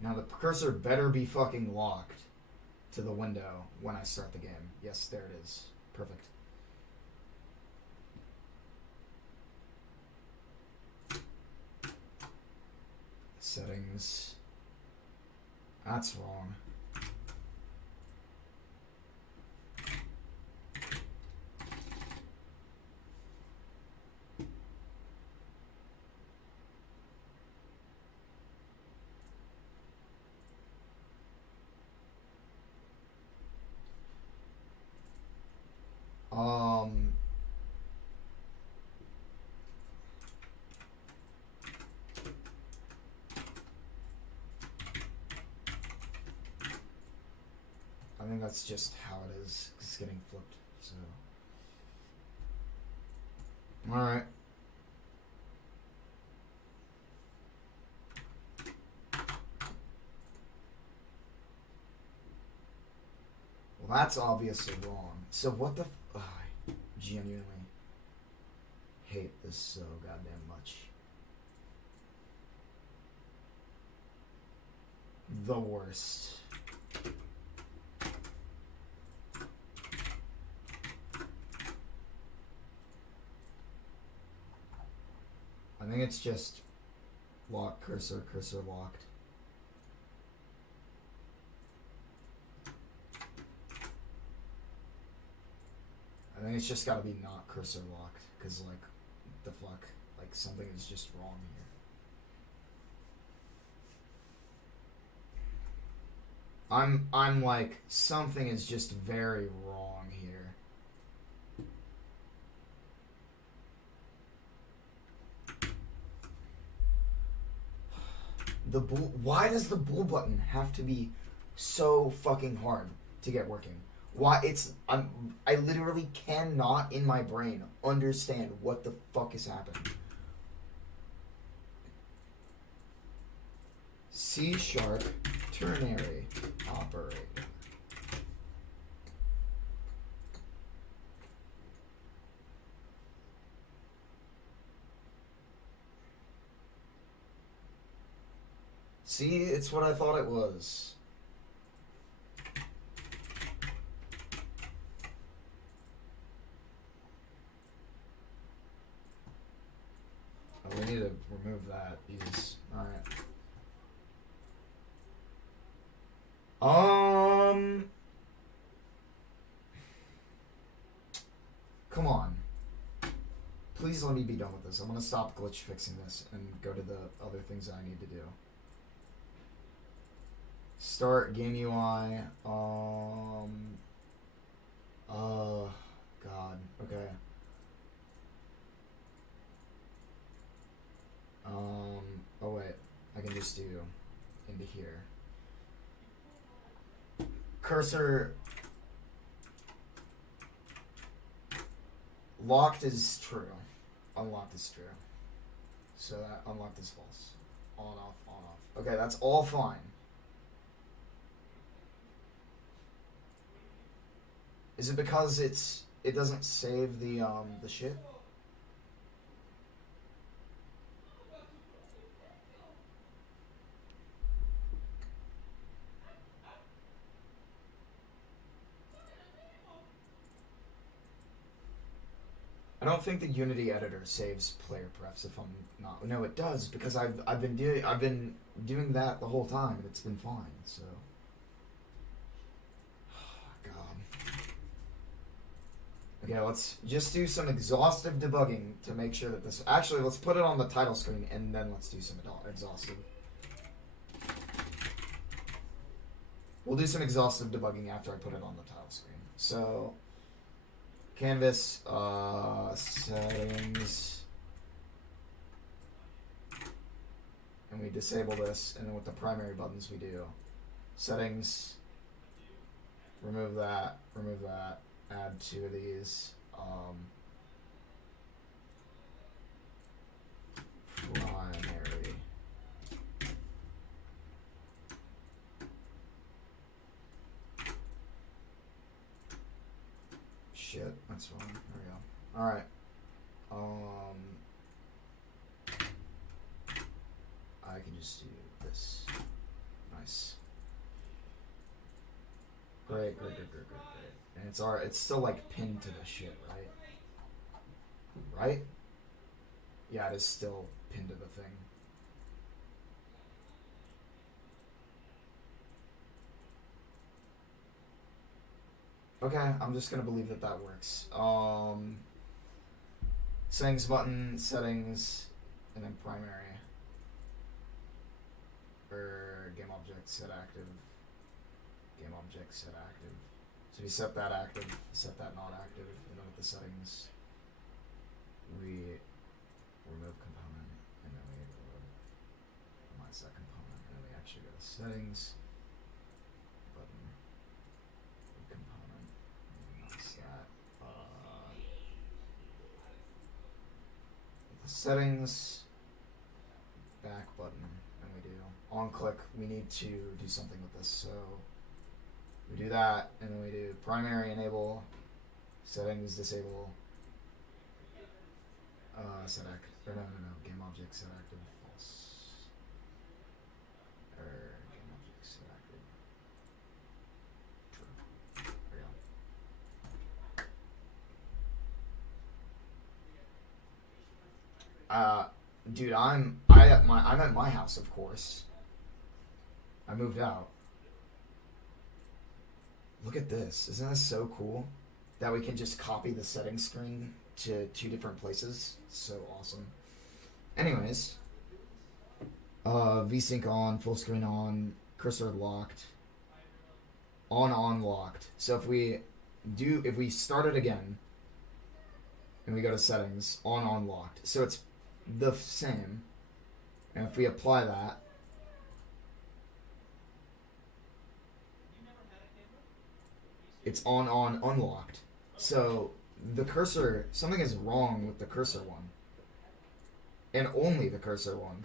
Now the cursor better be fucking locked to the window when I start the game. Yes, there it is. Perfect. Settings. That's wrong. I think that's just how it is. It's getting flipped. So, all right. Well, that's obviously wrong. So what the? I genuinely hate this so goddamn much. The worst. think it's just lock cursor, cursor locked. I think it's just gotta be not cursor locked, because, like, the fuck? Like, something is just wrong here. I'm like, something is just very wrong here. Why does the bull button have to be so fucking hard to get working? Why I literally cannot in my brain understand what the fuck is happening. C# ternary operator. See, it's what I thought it was. Oh, we need to remove that. Jesus. Alright. Come on. Please let me be done with this. I'm gonna stop glitch fixing this and go to the other things that I need to do. Start game UI. God. Okay. Oh wait. I can just do into here. Cursor locked is true. Unlocked is true. So that unlocked is false. On, off, on, off. Okay, that's all fine. Is it because it doesn't save the shit? I don't think the Unity editor saves player prefs if I'm not. No, it does, because I've been doing that the whole time and it's been fine. So, God. Okay, let's just do some exhaustive debugging to make sure that this. Actually, let's put it on the title screen and then let's do some exhaustive. We'll do some exhaustive debugging after I put it on the title screen. So. Canvas, settings, and we disable this, and then with the primary buttons we do settings, remove that, add two of these, primary, shit, that's wrong. There we go. Alright. I can just do this. Nice. Great. And it's still like pinned to the shit, right? Right? Yeah, it is still pinned to the thing. Okay, I'm just gonna believe that that works. Settings button, settings, and then primary. Or game object set active. Game object set active. So we set that active, set that not active, and then with the settings, we remove component, and then we minimize that component, and then we actually go to settings. Settings, back button, and we do on click. We need to do something with this, so we do that, and then we do primary enable, settings disable, set active, or no, game object set active, false, or game object set active, true. There we go. Dude, I'm at my house, of course. I moved out. Look at this. Isn't this so cool? That we can just copy the settings screen to 2 different places. So awesome. Anyways, VSync on, full screen on, cursor locked, on locked. So if we start it again and we go to settings, on locked. So it's the same. And if we apply that, it's on unlocked. So the cursor, something is wrong with the cursor one. And only the cursor one.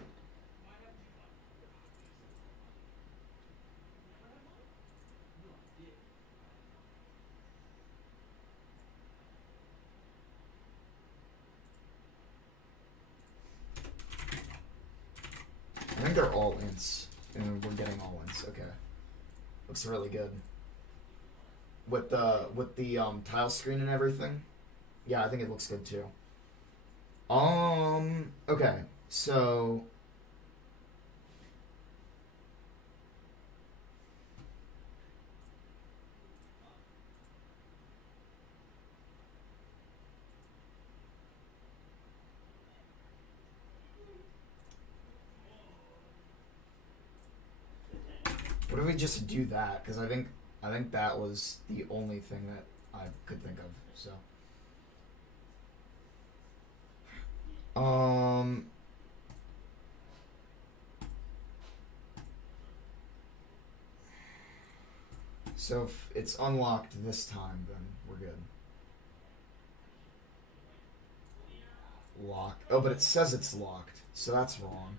I think they're all ints, and we're getting all ints. Okay, looks really good. With the tile screen and everything, yeah, I think it looks good too. Okay, so what if we just do that? Because I think that was the only thing that I could think of. So, so if it's unlocked this time, then we're good. Locked. Oh, but it says it's locked, so that's wrong.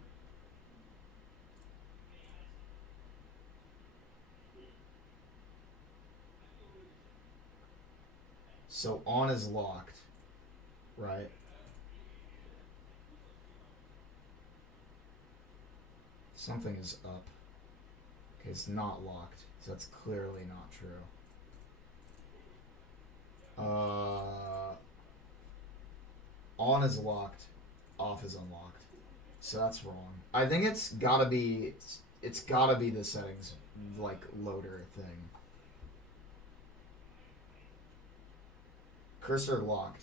So on is locked, right? Something is up. Okay, it's not locked, so that's clearly not true. On is locked, off is unlocked. So that's wrong. I think it's gotta be the settings like loader thing. Cursor locked.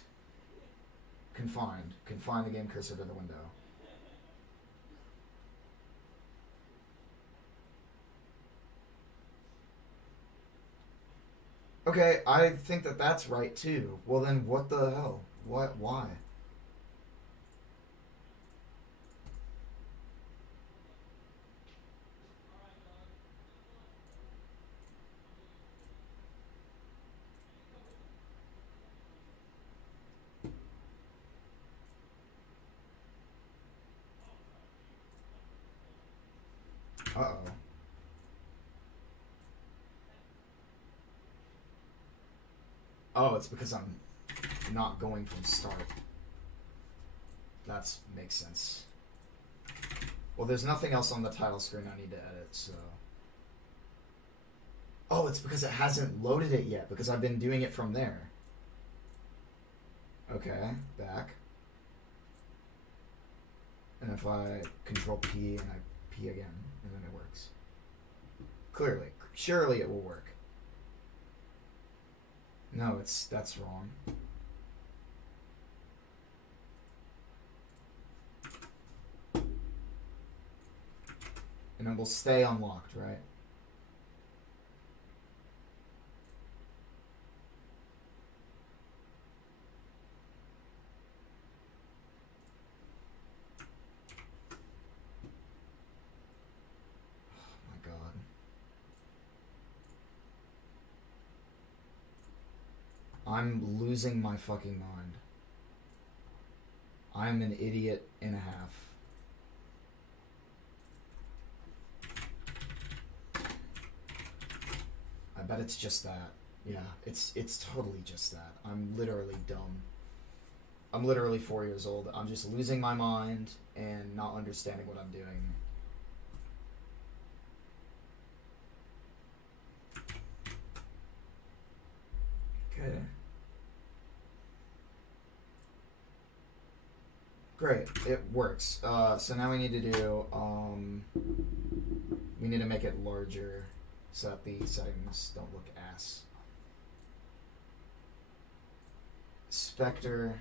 Confined. Confine the game cursor to the window. Okay, I think that that's right too. Well then, what the hell? What? Why? Uh-oh. Oh, it's because I'm not going from start. That makes sense. Well, there's nothing else on the title screen I need to edit, so... Oh, it's because it hasn't loaded it yet, because I've been doing it from there. Okay, back. And if I control P and I P again, and then it works. Clearly. Surely it will work. No, that's wrong. And it will stay unlocked, right? Oh my god. I'm losing my fucking mind. I'm an idiot and a half. I bet it's just that. Yeah, it's totally just that. I'm literally dumb. I'm literally 4 years old. I'm just losing my mind and not understanding what I'm doing. Okay. Great, it works. So now we need to do, we need to make it larger so that the settings don't look ass. Spectre.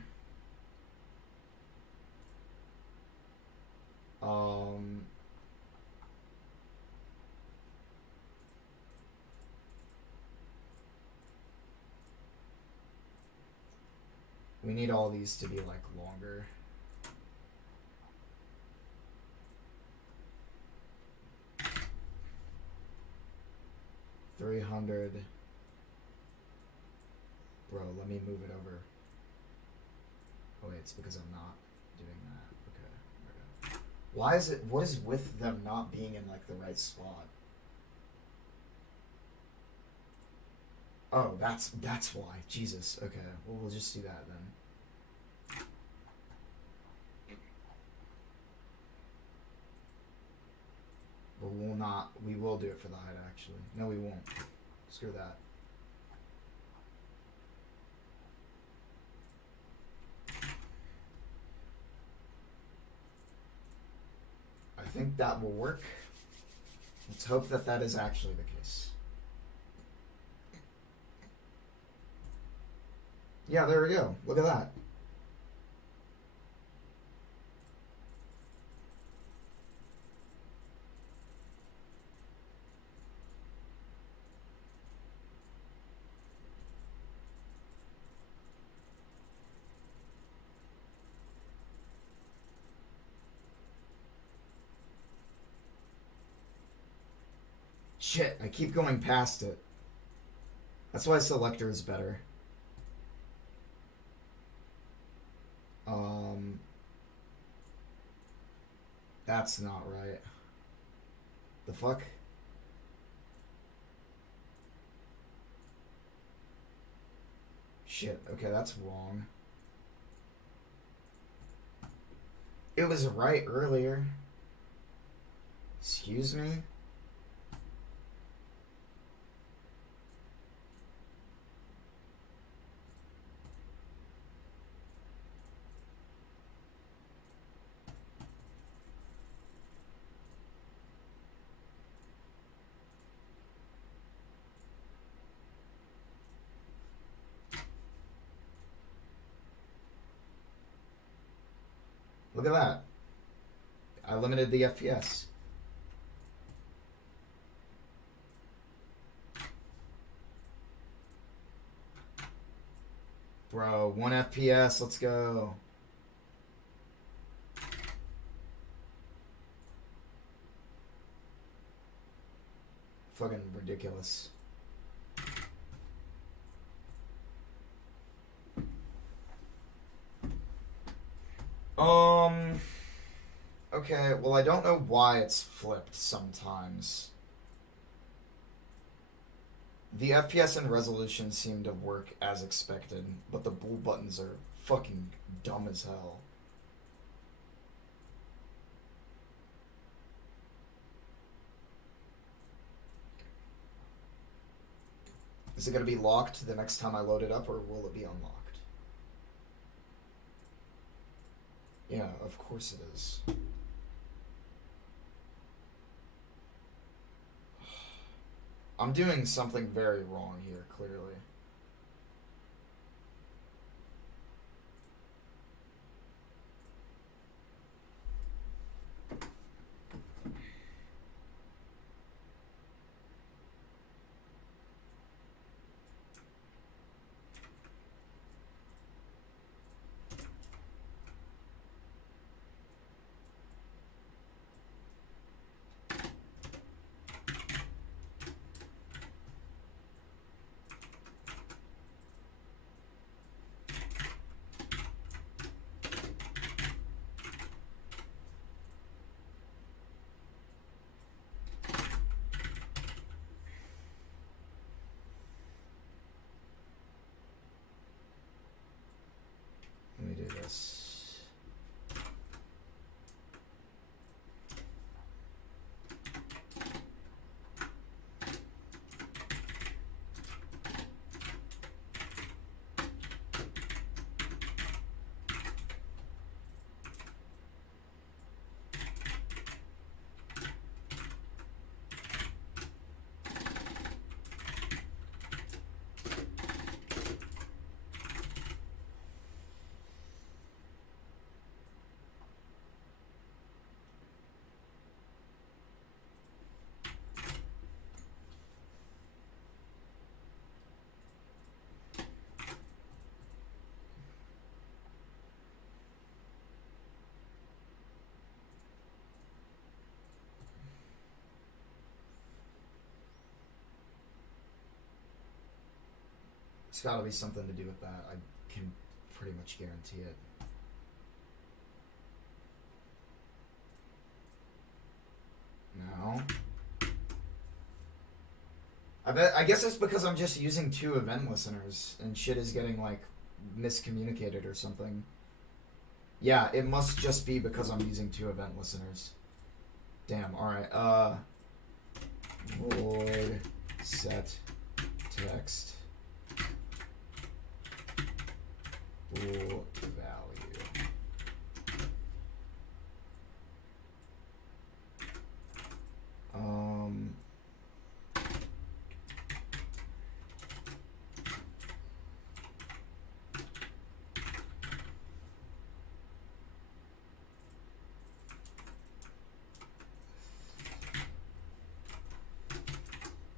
We need all these to be like longer. $300. Bro, let me move it over. Oh wait, it's because I'm not doing that. Okay. Why is it? What is with them not being in like the right spot? Oh, that's why. Jesus. Okay. Well, we'll just do that then. But we will not. We will do it for the height, actually. No, we won't. Screw that. I think that will work. Let's hope that that is actually the case. Yeah, there we go. Look at that. Shit, I keep going past it. That's why selector is better. That's not right. The fuck? Shit, okay, that's wrong. It was right earlier. Excuse me? Look at that. I limited the FPS. Bro, 1 FPS, let's go. Fucking ridiculous. Okay, well, I don't know why it's flipped sometimes. The FPS and resolution seem to work as expected, but the blue buttons are fucking dumb as hell. Is it going to be locked the next time I load it up, or will it be unlocked? Yeah, of course it is. I'm doing something very wrong here, clearly. Let me do this. It's got to be something to do with that. I can pretty much guarantee it. No. I guess it's because I'm just using 2 event listeners and shit is getting like miscommunicated or something. Yeah, it must just be because I'm using 2 event listeners. Damn, alright. Void set text bool value.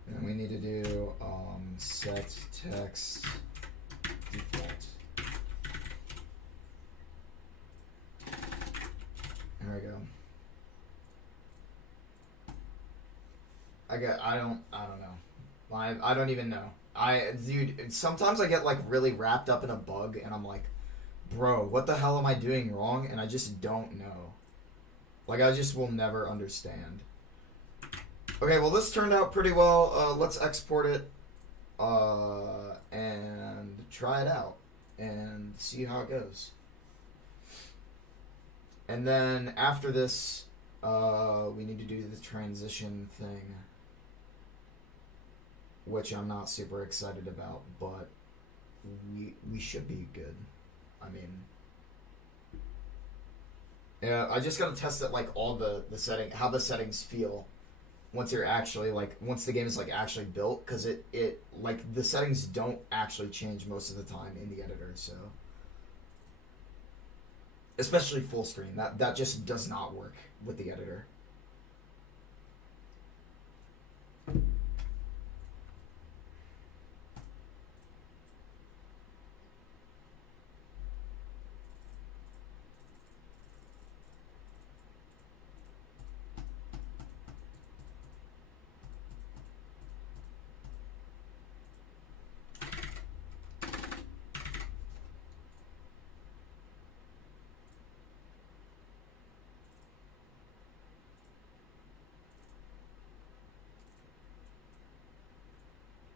And we need to do set text default. There we go. I don't know. I don't even know. Dude, sometimes I get like really wrapped up in a bug and I'm like, bro, what the hell am I doing wrong? And I just don't know. Like, I just will never understand. Okay, well, this turned out pretty well. Let's export it and try it out and see how it goes. And then after this, we need to do the transition thing, which I'm not super excited about, but we should be good. I mean, yeah, I just gotta test it, like, all the how the settings feel once you're actually, like, once the game is, like, actually built, because it like, the settings don't actually change most of the time in the editor, so. Especially full screen. That just does not work with the editor.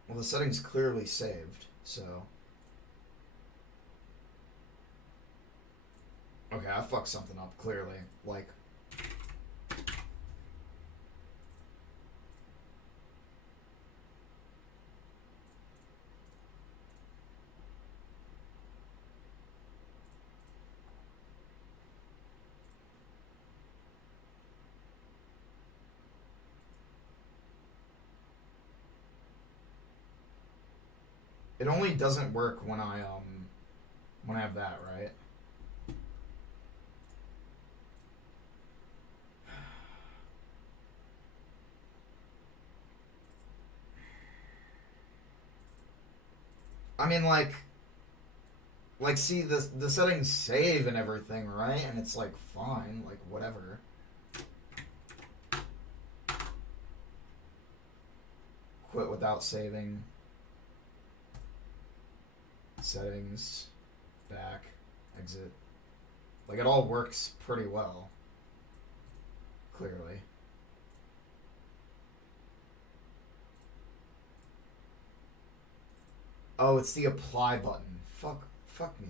Well, the setting's clearly saved, so. Okay, I fucked something up, clearly. Like. It only doesn't work when I have that, right? I mean, like, see, the settings save and everything, right? And it's, like, fine, like, whatever. Quit without saving. Settings. Back. Exit. Like, it all works pretty well. Clearly. Oh, it's the apply button. Fuck me.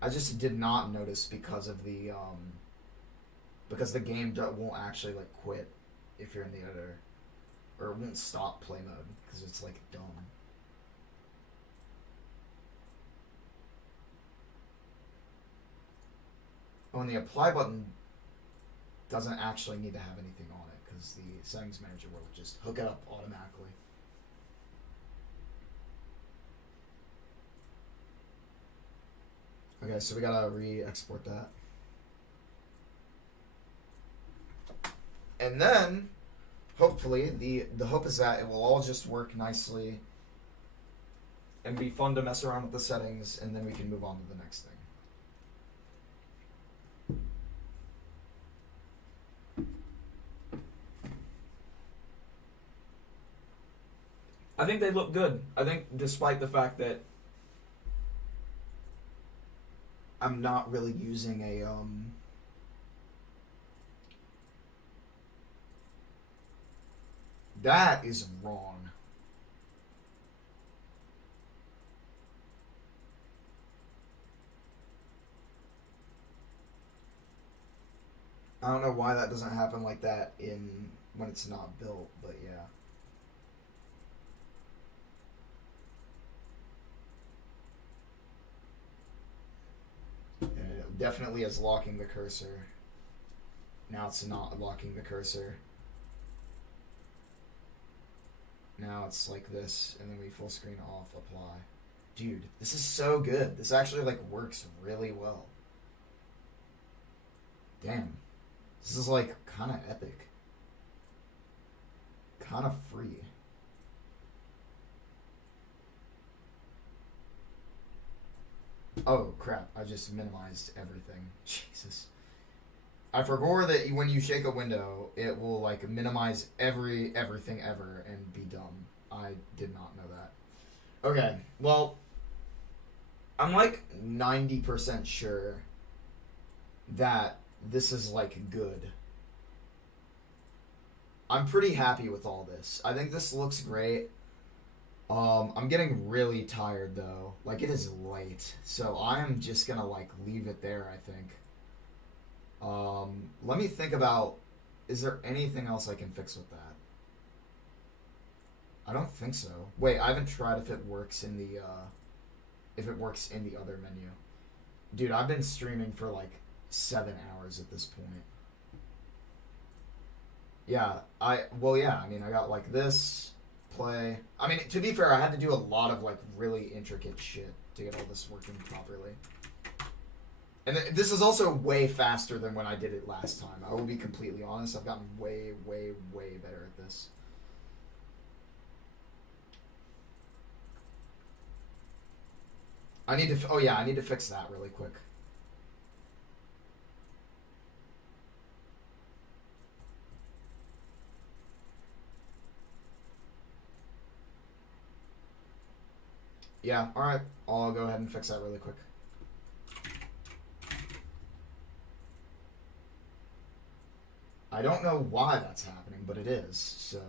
I just did not notice because of the game won't actually, like, quit if you're in the editor, or it won't stop play mode because it's, like, dumb. Oh, and the apply button doesn't actually need to have anything on it because the settings manager will just hook it up automatically. Okay, so we gotta re-export that. And then, hopefully, the hope is that it will all just work nicely and be fun to mess around with the settings, and then we can move on to the next thing. I think they look good. I think despite the fact that I'm not really using a that is wrong. I don't know why that doesn't happen like that in when it's not built, but yeah. And it definitely is locking the cursor. Now it's not locking the cursor. Now it's like this, and then we full screen off, apply. Dude, this is so good. This actually like works really well. Damn. This is like kind of epic. Kind of free. Oh crap, I just minimized everything. Jesus. I forgot that when you shake a window, it will like minimize everything ever and be dumb. I did not know that. Okay, well, I'm like 90% sure that this is like good. I'm pretty happy with all this. I think this looks great. I'm getting really tired though. Like it is late, so I am just gonna like leave it there, I think. Let me think about, is there anything else I can fix with that? I don't think so. Wait, I haven't tried if it works in the, other menu. Dude, I've been streaming for like 7 hours at this point. Yeah, I mean, I got like this, play. I mean, to be fair, I had to do a lot of like really intricate shit to get all this working properly. And this is also way faster than when I did it last time. I will be completely honest. I've gotten way, way, way better at this. I need to fix that really quick. Yeah, alright. I'll go ahead and fix that really quick. I don't know why that's happening, but it is, so.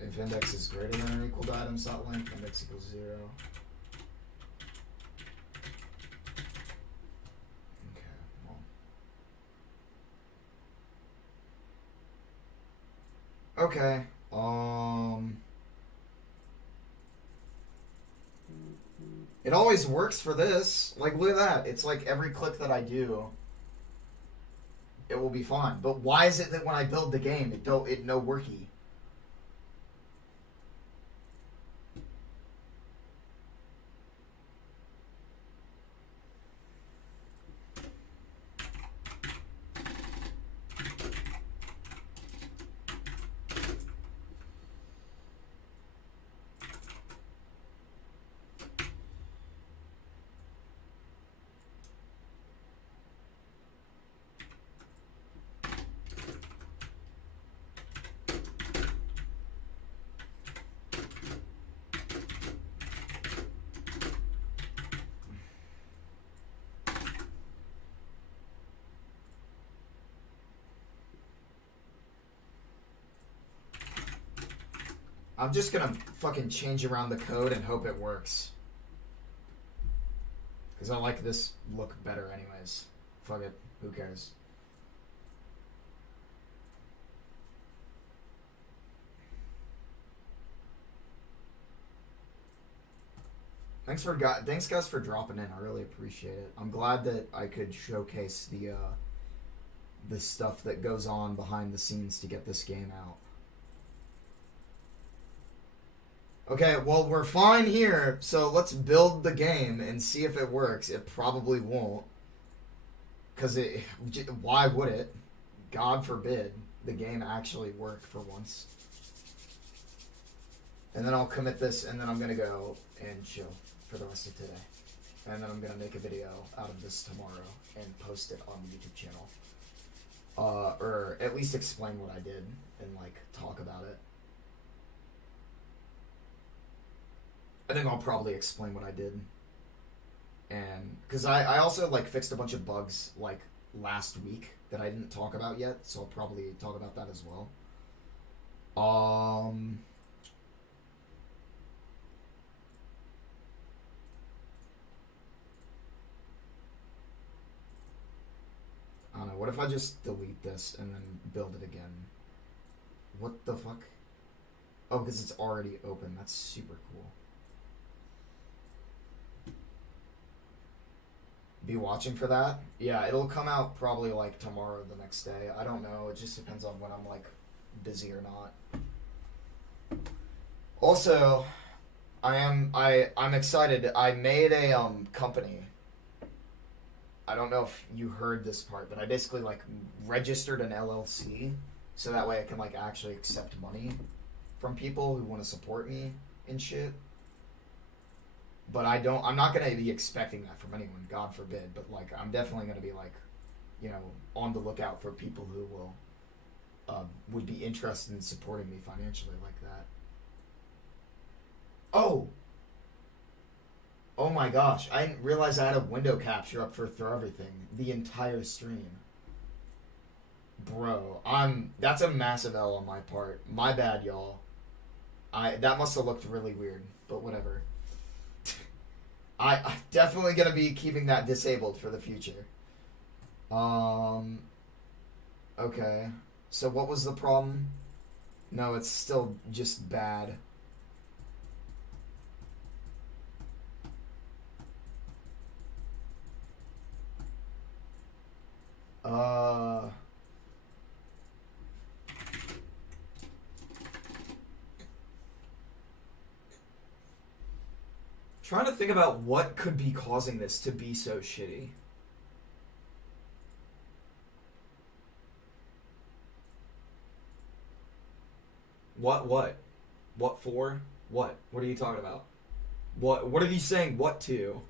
If index is greater than or equal to items.length, index equals 0. Okay, well. Okay, it always works for this. Like, look at that. It's like every click that I do, it will be fine. But why is it that when I build the game, it no worky? I'm just gonna fucking change around the code and hope it works. Because I like this look better anyways. Fuck it. Who cares? Thanks guys for dropping in. I really appreciate it. I'm glad that I could showcase the stuff that goes on behind the scenes to get this game out. Okay, well, we're fine here, so let's build the game and see if it works. It probably won't. Because why would it? God forbid the game actually work for once. And then I'll commit this, and then I'm going to go and chill for the rest of today. and then I'm gonna make a video out of this tomorrow and post it on the YouTube channel. Or at least explain what I did and like talk about it. I think I'll probably explain what I did. And because I also like fixed a bunch of bugs like last week that I didn't talk about yet, so I'll probably talk about that as well. I don't know, what if I just delete this and then build it again? What the fuck? Oh, because it's already open. That's super cool. Be watching for that? Yeah, it'll come out probably like tomorrow or the next day. I don't know. It just depends on when I'm like busy or not. Also, I'm excited. I made a company. I don't know if you heard this part, but I basically like registered an LLC so that way I can like actually accept money from people who want to support me and shit. But I'm not going to be expecting that from anyone, God forbid, but like I'm definitely going to be like, you know, on the lookout for people who will would be interested in supporting me financially like that. Oh my gosh, I didn't realize I had a window capture up for ThrowEverything the entire stream. Bro, that's a massive L on my part. My bad, y'all. That must have looked really weird, but whatever. I'm definitely gonna be keeping that disabled for the future. Okay. So what was the problem? No, it's still just bad. Trying to think about what could be causing this to be so shitty. What for? What are you talking about? What are you saying what to?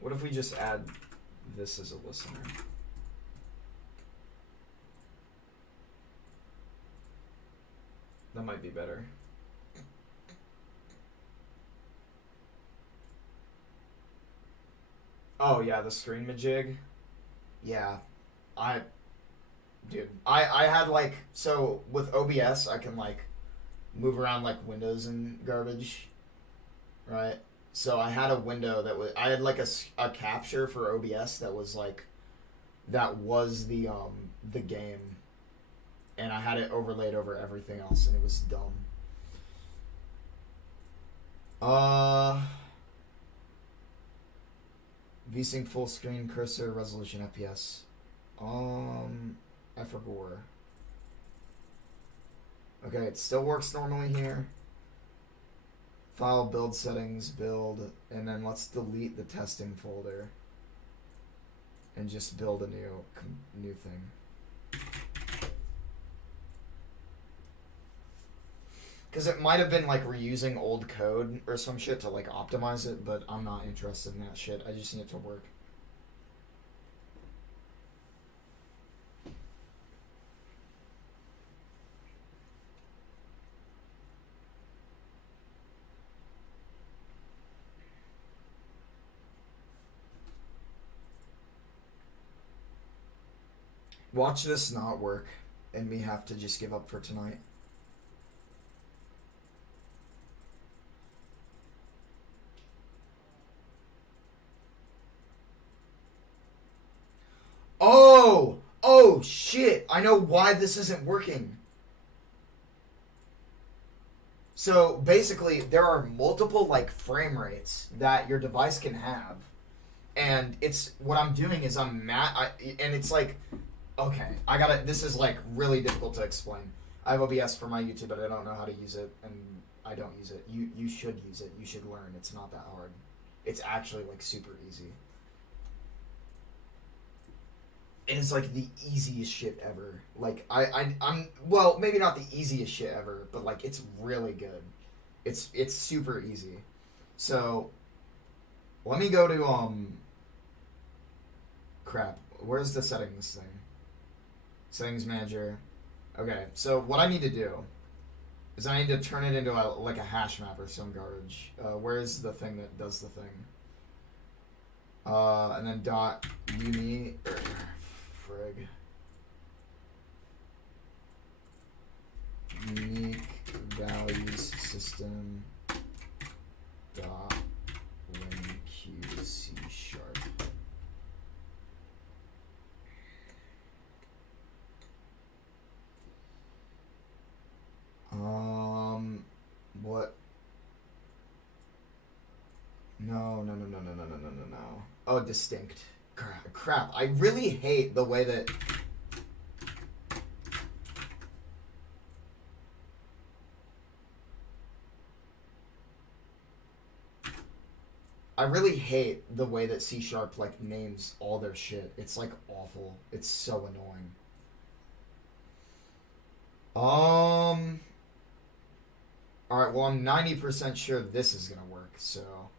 What if we just add this as a listener? That might be better. Oh yeah, the screen majig. Yeah. I had like, so with OBS I can like move around like windows and garbage, right? So I had a window I had like a capture for OBS that was like, that was the game, and I had it overlaid over everything else, and it was dumb. VSync full screen cursor resolution FPS. I forgot. Okay, it still works normally here. File, build settings, build, and then let's delete the testing folder and just build a new thing. Because it might have been like reusing old code or some shit to like optimize it, but I'm not interested in that shit. I just need it to work. Watch this not work and me have to just give up for tonight. Oh shit, I know why this isn't working. So basically there are multiple like frame rates that your device can have, and it's what I'm doing is I'm mad, and it's like, okay, this is like really difficult to explain. I have OBS for my YouTube, but I don't know how to use it, and I don't use it. You should use it. You should learn. It's not that hard. It's actually like super easy. And it's like the easiest shit ever. Like I'm well, maybe not the easiest shit ever, but like it's really good. It's super easy. So let me go to crap. Where's the settings thing? Settings manager. Okay, so what I need to do is I need to turn it into like a hash map or some garbage. Where's the thing that does the thing? And then dot uni frig unique values system dot linq C sharp. What? No. Oh, distinct. Crap. I really hate the way that. I really hate the way that C Sharp like names all their shit. It's like awful. It's so annoying. Alright, well I'm 90% sure this is gonna work, so.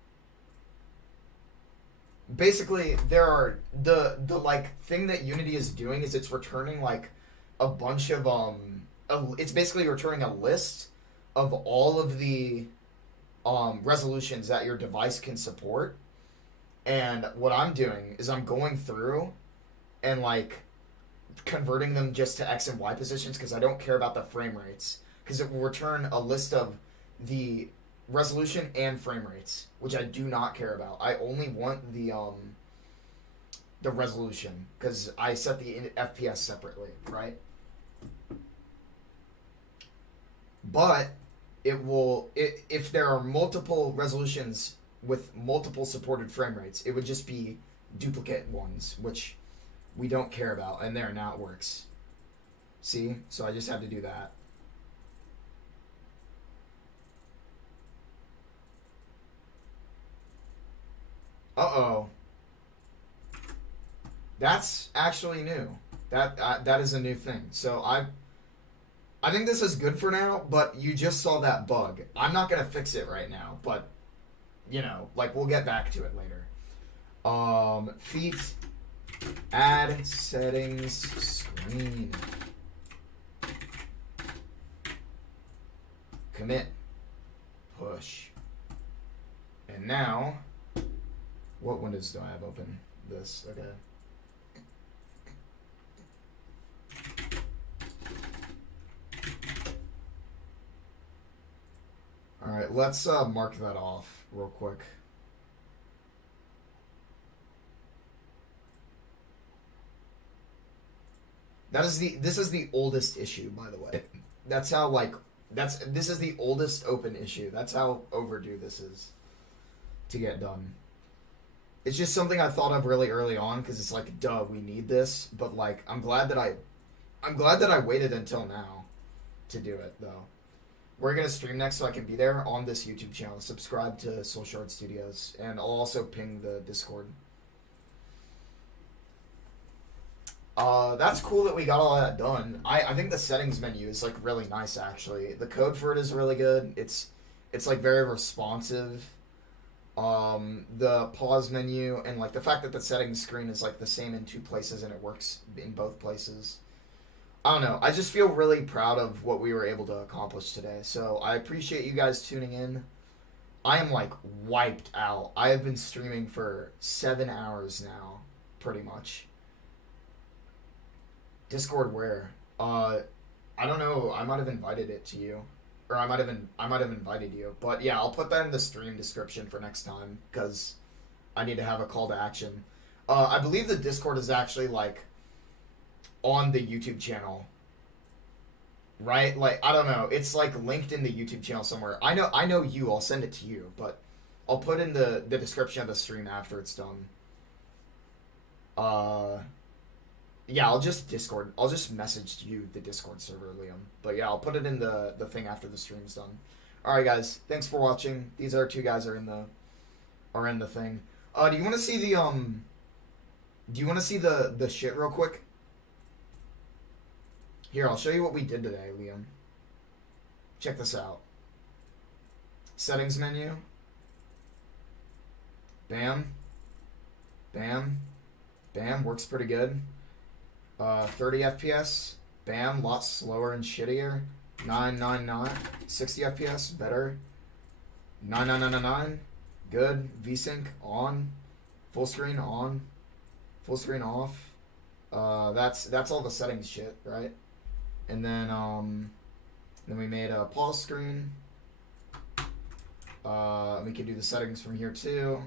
Basically, there are the like thing that Unity is doing is it's returning like a bunch of it's basically returning a list of all of the resolutions that your device can support. And what I'm doing is I'm going through and like converting them just to X and Y positions because I don't care about the frame rates, because it will return a list of the resolution and frame rates, which I do not care about. I only want the resolution because I set the FPS separately, right? But it will, if there are multiple resolutions with multiple supported frame rates, it would just be duplicate ones, which we don't care about, and there, now it works. See? So I just had to do that. Uh-oh. That's actually new. That is a new thing. So I think this is good for now, but you just saw that bug. I'm not going to fix it right now, but, you know, like, we'll get back to it later. Feet, add settings screen. Commit. Push. And now, what windows do I have open? This, okay. Alright, let's mark that off real quick. This is the oldest issue, by the way. That's how, like, this is the oldest open issue. That's how overdue this is to get done. It's just something I thought of really early on because it's like, duh, we need this. But like, I'm glad that I waited until now to do it, though. We're gonna stream next, so I can be there on this YouTube channel. Subscribe to Soul Shard Studios, and I'll also ping the Discord. That's cool that we got all that done. I think the settings menu is like really nice, actually. The code for it is really good. It's like very responsive. The pause menu and like the fact that the settings screen is like the same in two places and it works in both places. I don't know. I just feel really proud of what we were able to accomplish today. So I appreciate you guys tuning in. I am like wiped out. I have been streaming for 7 hours now, pretty much. Discord where? I don't know. I might have invited it to you. Or I might have invited you. But yeah, I'll put that in the stream description for next time because I need to have a call to action. I believe the Discord is actually like on the YouTube channel. Right? Like, I don't know. It's like linked in the YouTube channel somewhere. I know you. I'll send it to you, but I'll put in the description of the stream after it's done. Yeah, I'll just message you the Discord server, Liam. But yeah, I'll put it in the thing after the stream's done. All right, guys. Thanks for watching. These other two guys are in the thing. Do you want to see the shit real quick? Here, I'll show you what we did today, Liam. Check this out. Settings menu. Bam. Bam. Bam. Works pretty good. 30 FPS. Bam. Lot slower and shittier. 999. 60 FPS. Better. 9999. Good. VSync on. Full screen on. Full screen off. That's all the settings shit, right? And then we made a pause screen. We can do the settings from here too.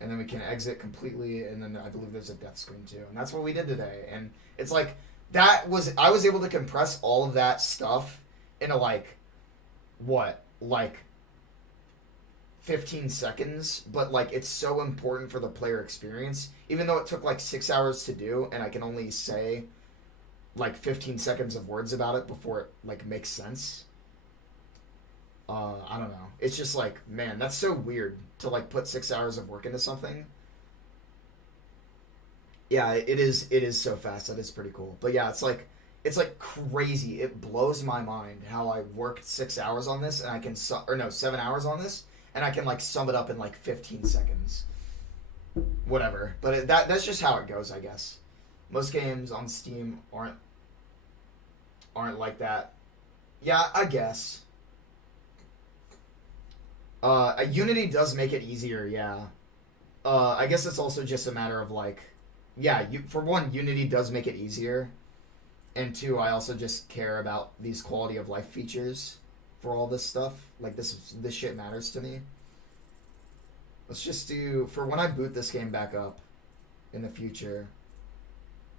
And then we can exit completely, and then I believe there's a death screen too. And that's what we did today. And it's like, I was able to compress all of that stuff into like 15 seconds, but like it's so important for the player experience. Even though it took like 6 hours to do, and I can only say like 15 seconds of words about it before it like makes sense. I don't know. It's just like, man, that's so weird to like put 6 hours of work into something. Yeah, it is so fast. That is pretty cool. But yeah, it's like crazy. It blows my mind how I worked 6 hours on this, and I can 7 hours on this, and I can like sum it up in like 15 seconds. Whatever. But that's just how it goes, I guess. Most games on Steam aren't like that. Yeah, I guess. Unity does make it easier, yeah. I guess it's also just a matter of like, yeah, for one, Unity does make it easier, and two, I also just care about these quality of life features for all this stuff. Like this shit matters to me. Let's just do, for when I boot this game back up in the future,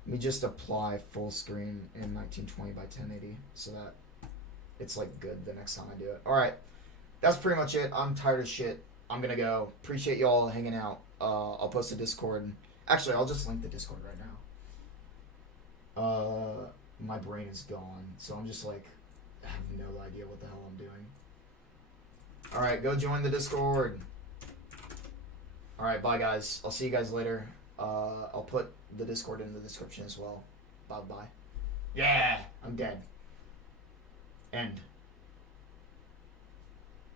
let me just apply full screen in 1920 by 1080 so that it's like good the next time I do it. All right. That's pretty much it. I'm tired of shit. I'm gonna go. Appreciate y'all hanging out. I'll post a Discord. Actually, I'll just link the Discord right now. My brain is gone, so I'm just like, I have no idea what the hell I'm doing. Alright, go join the Discord. Alright, bye guys. I'll see you guys later. I'll put the Discord in the description as well. Bye-bye. Yeah! I'm dead. End.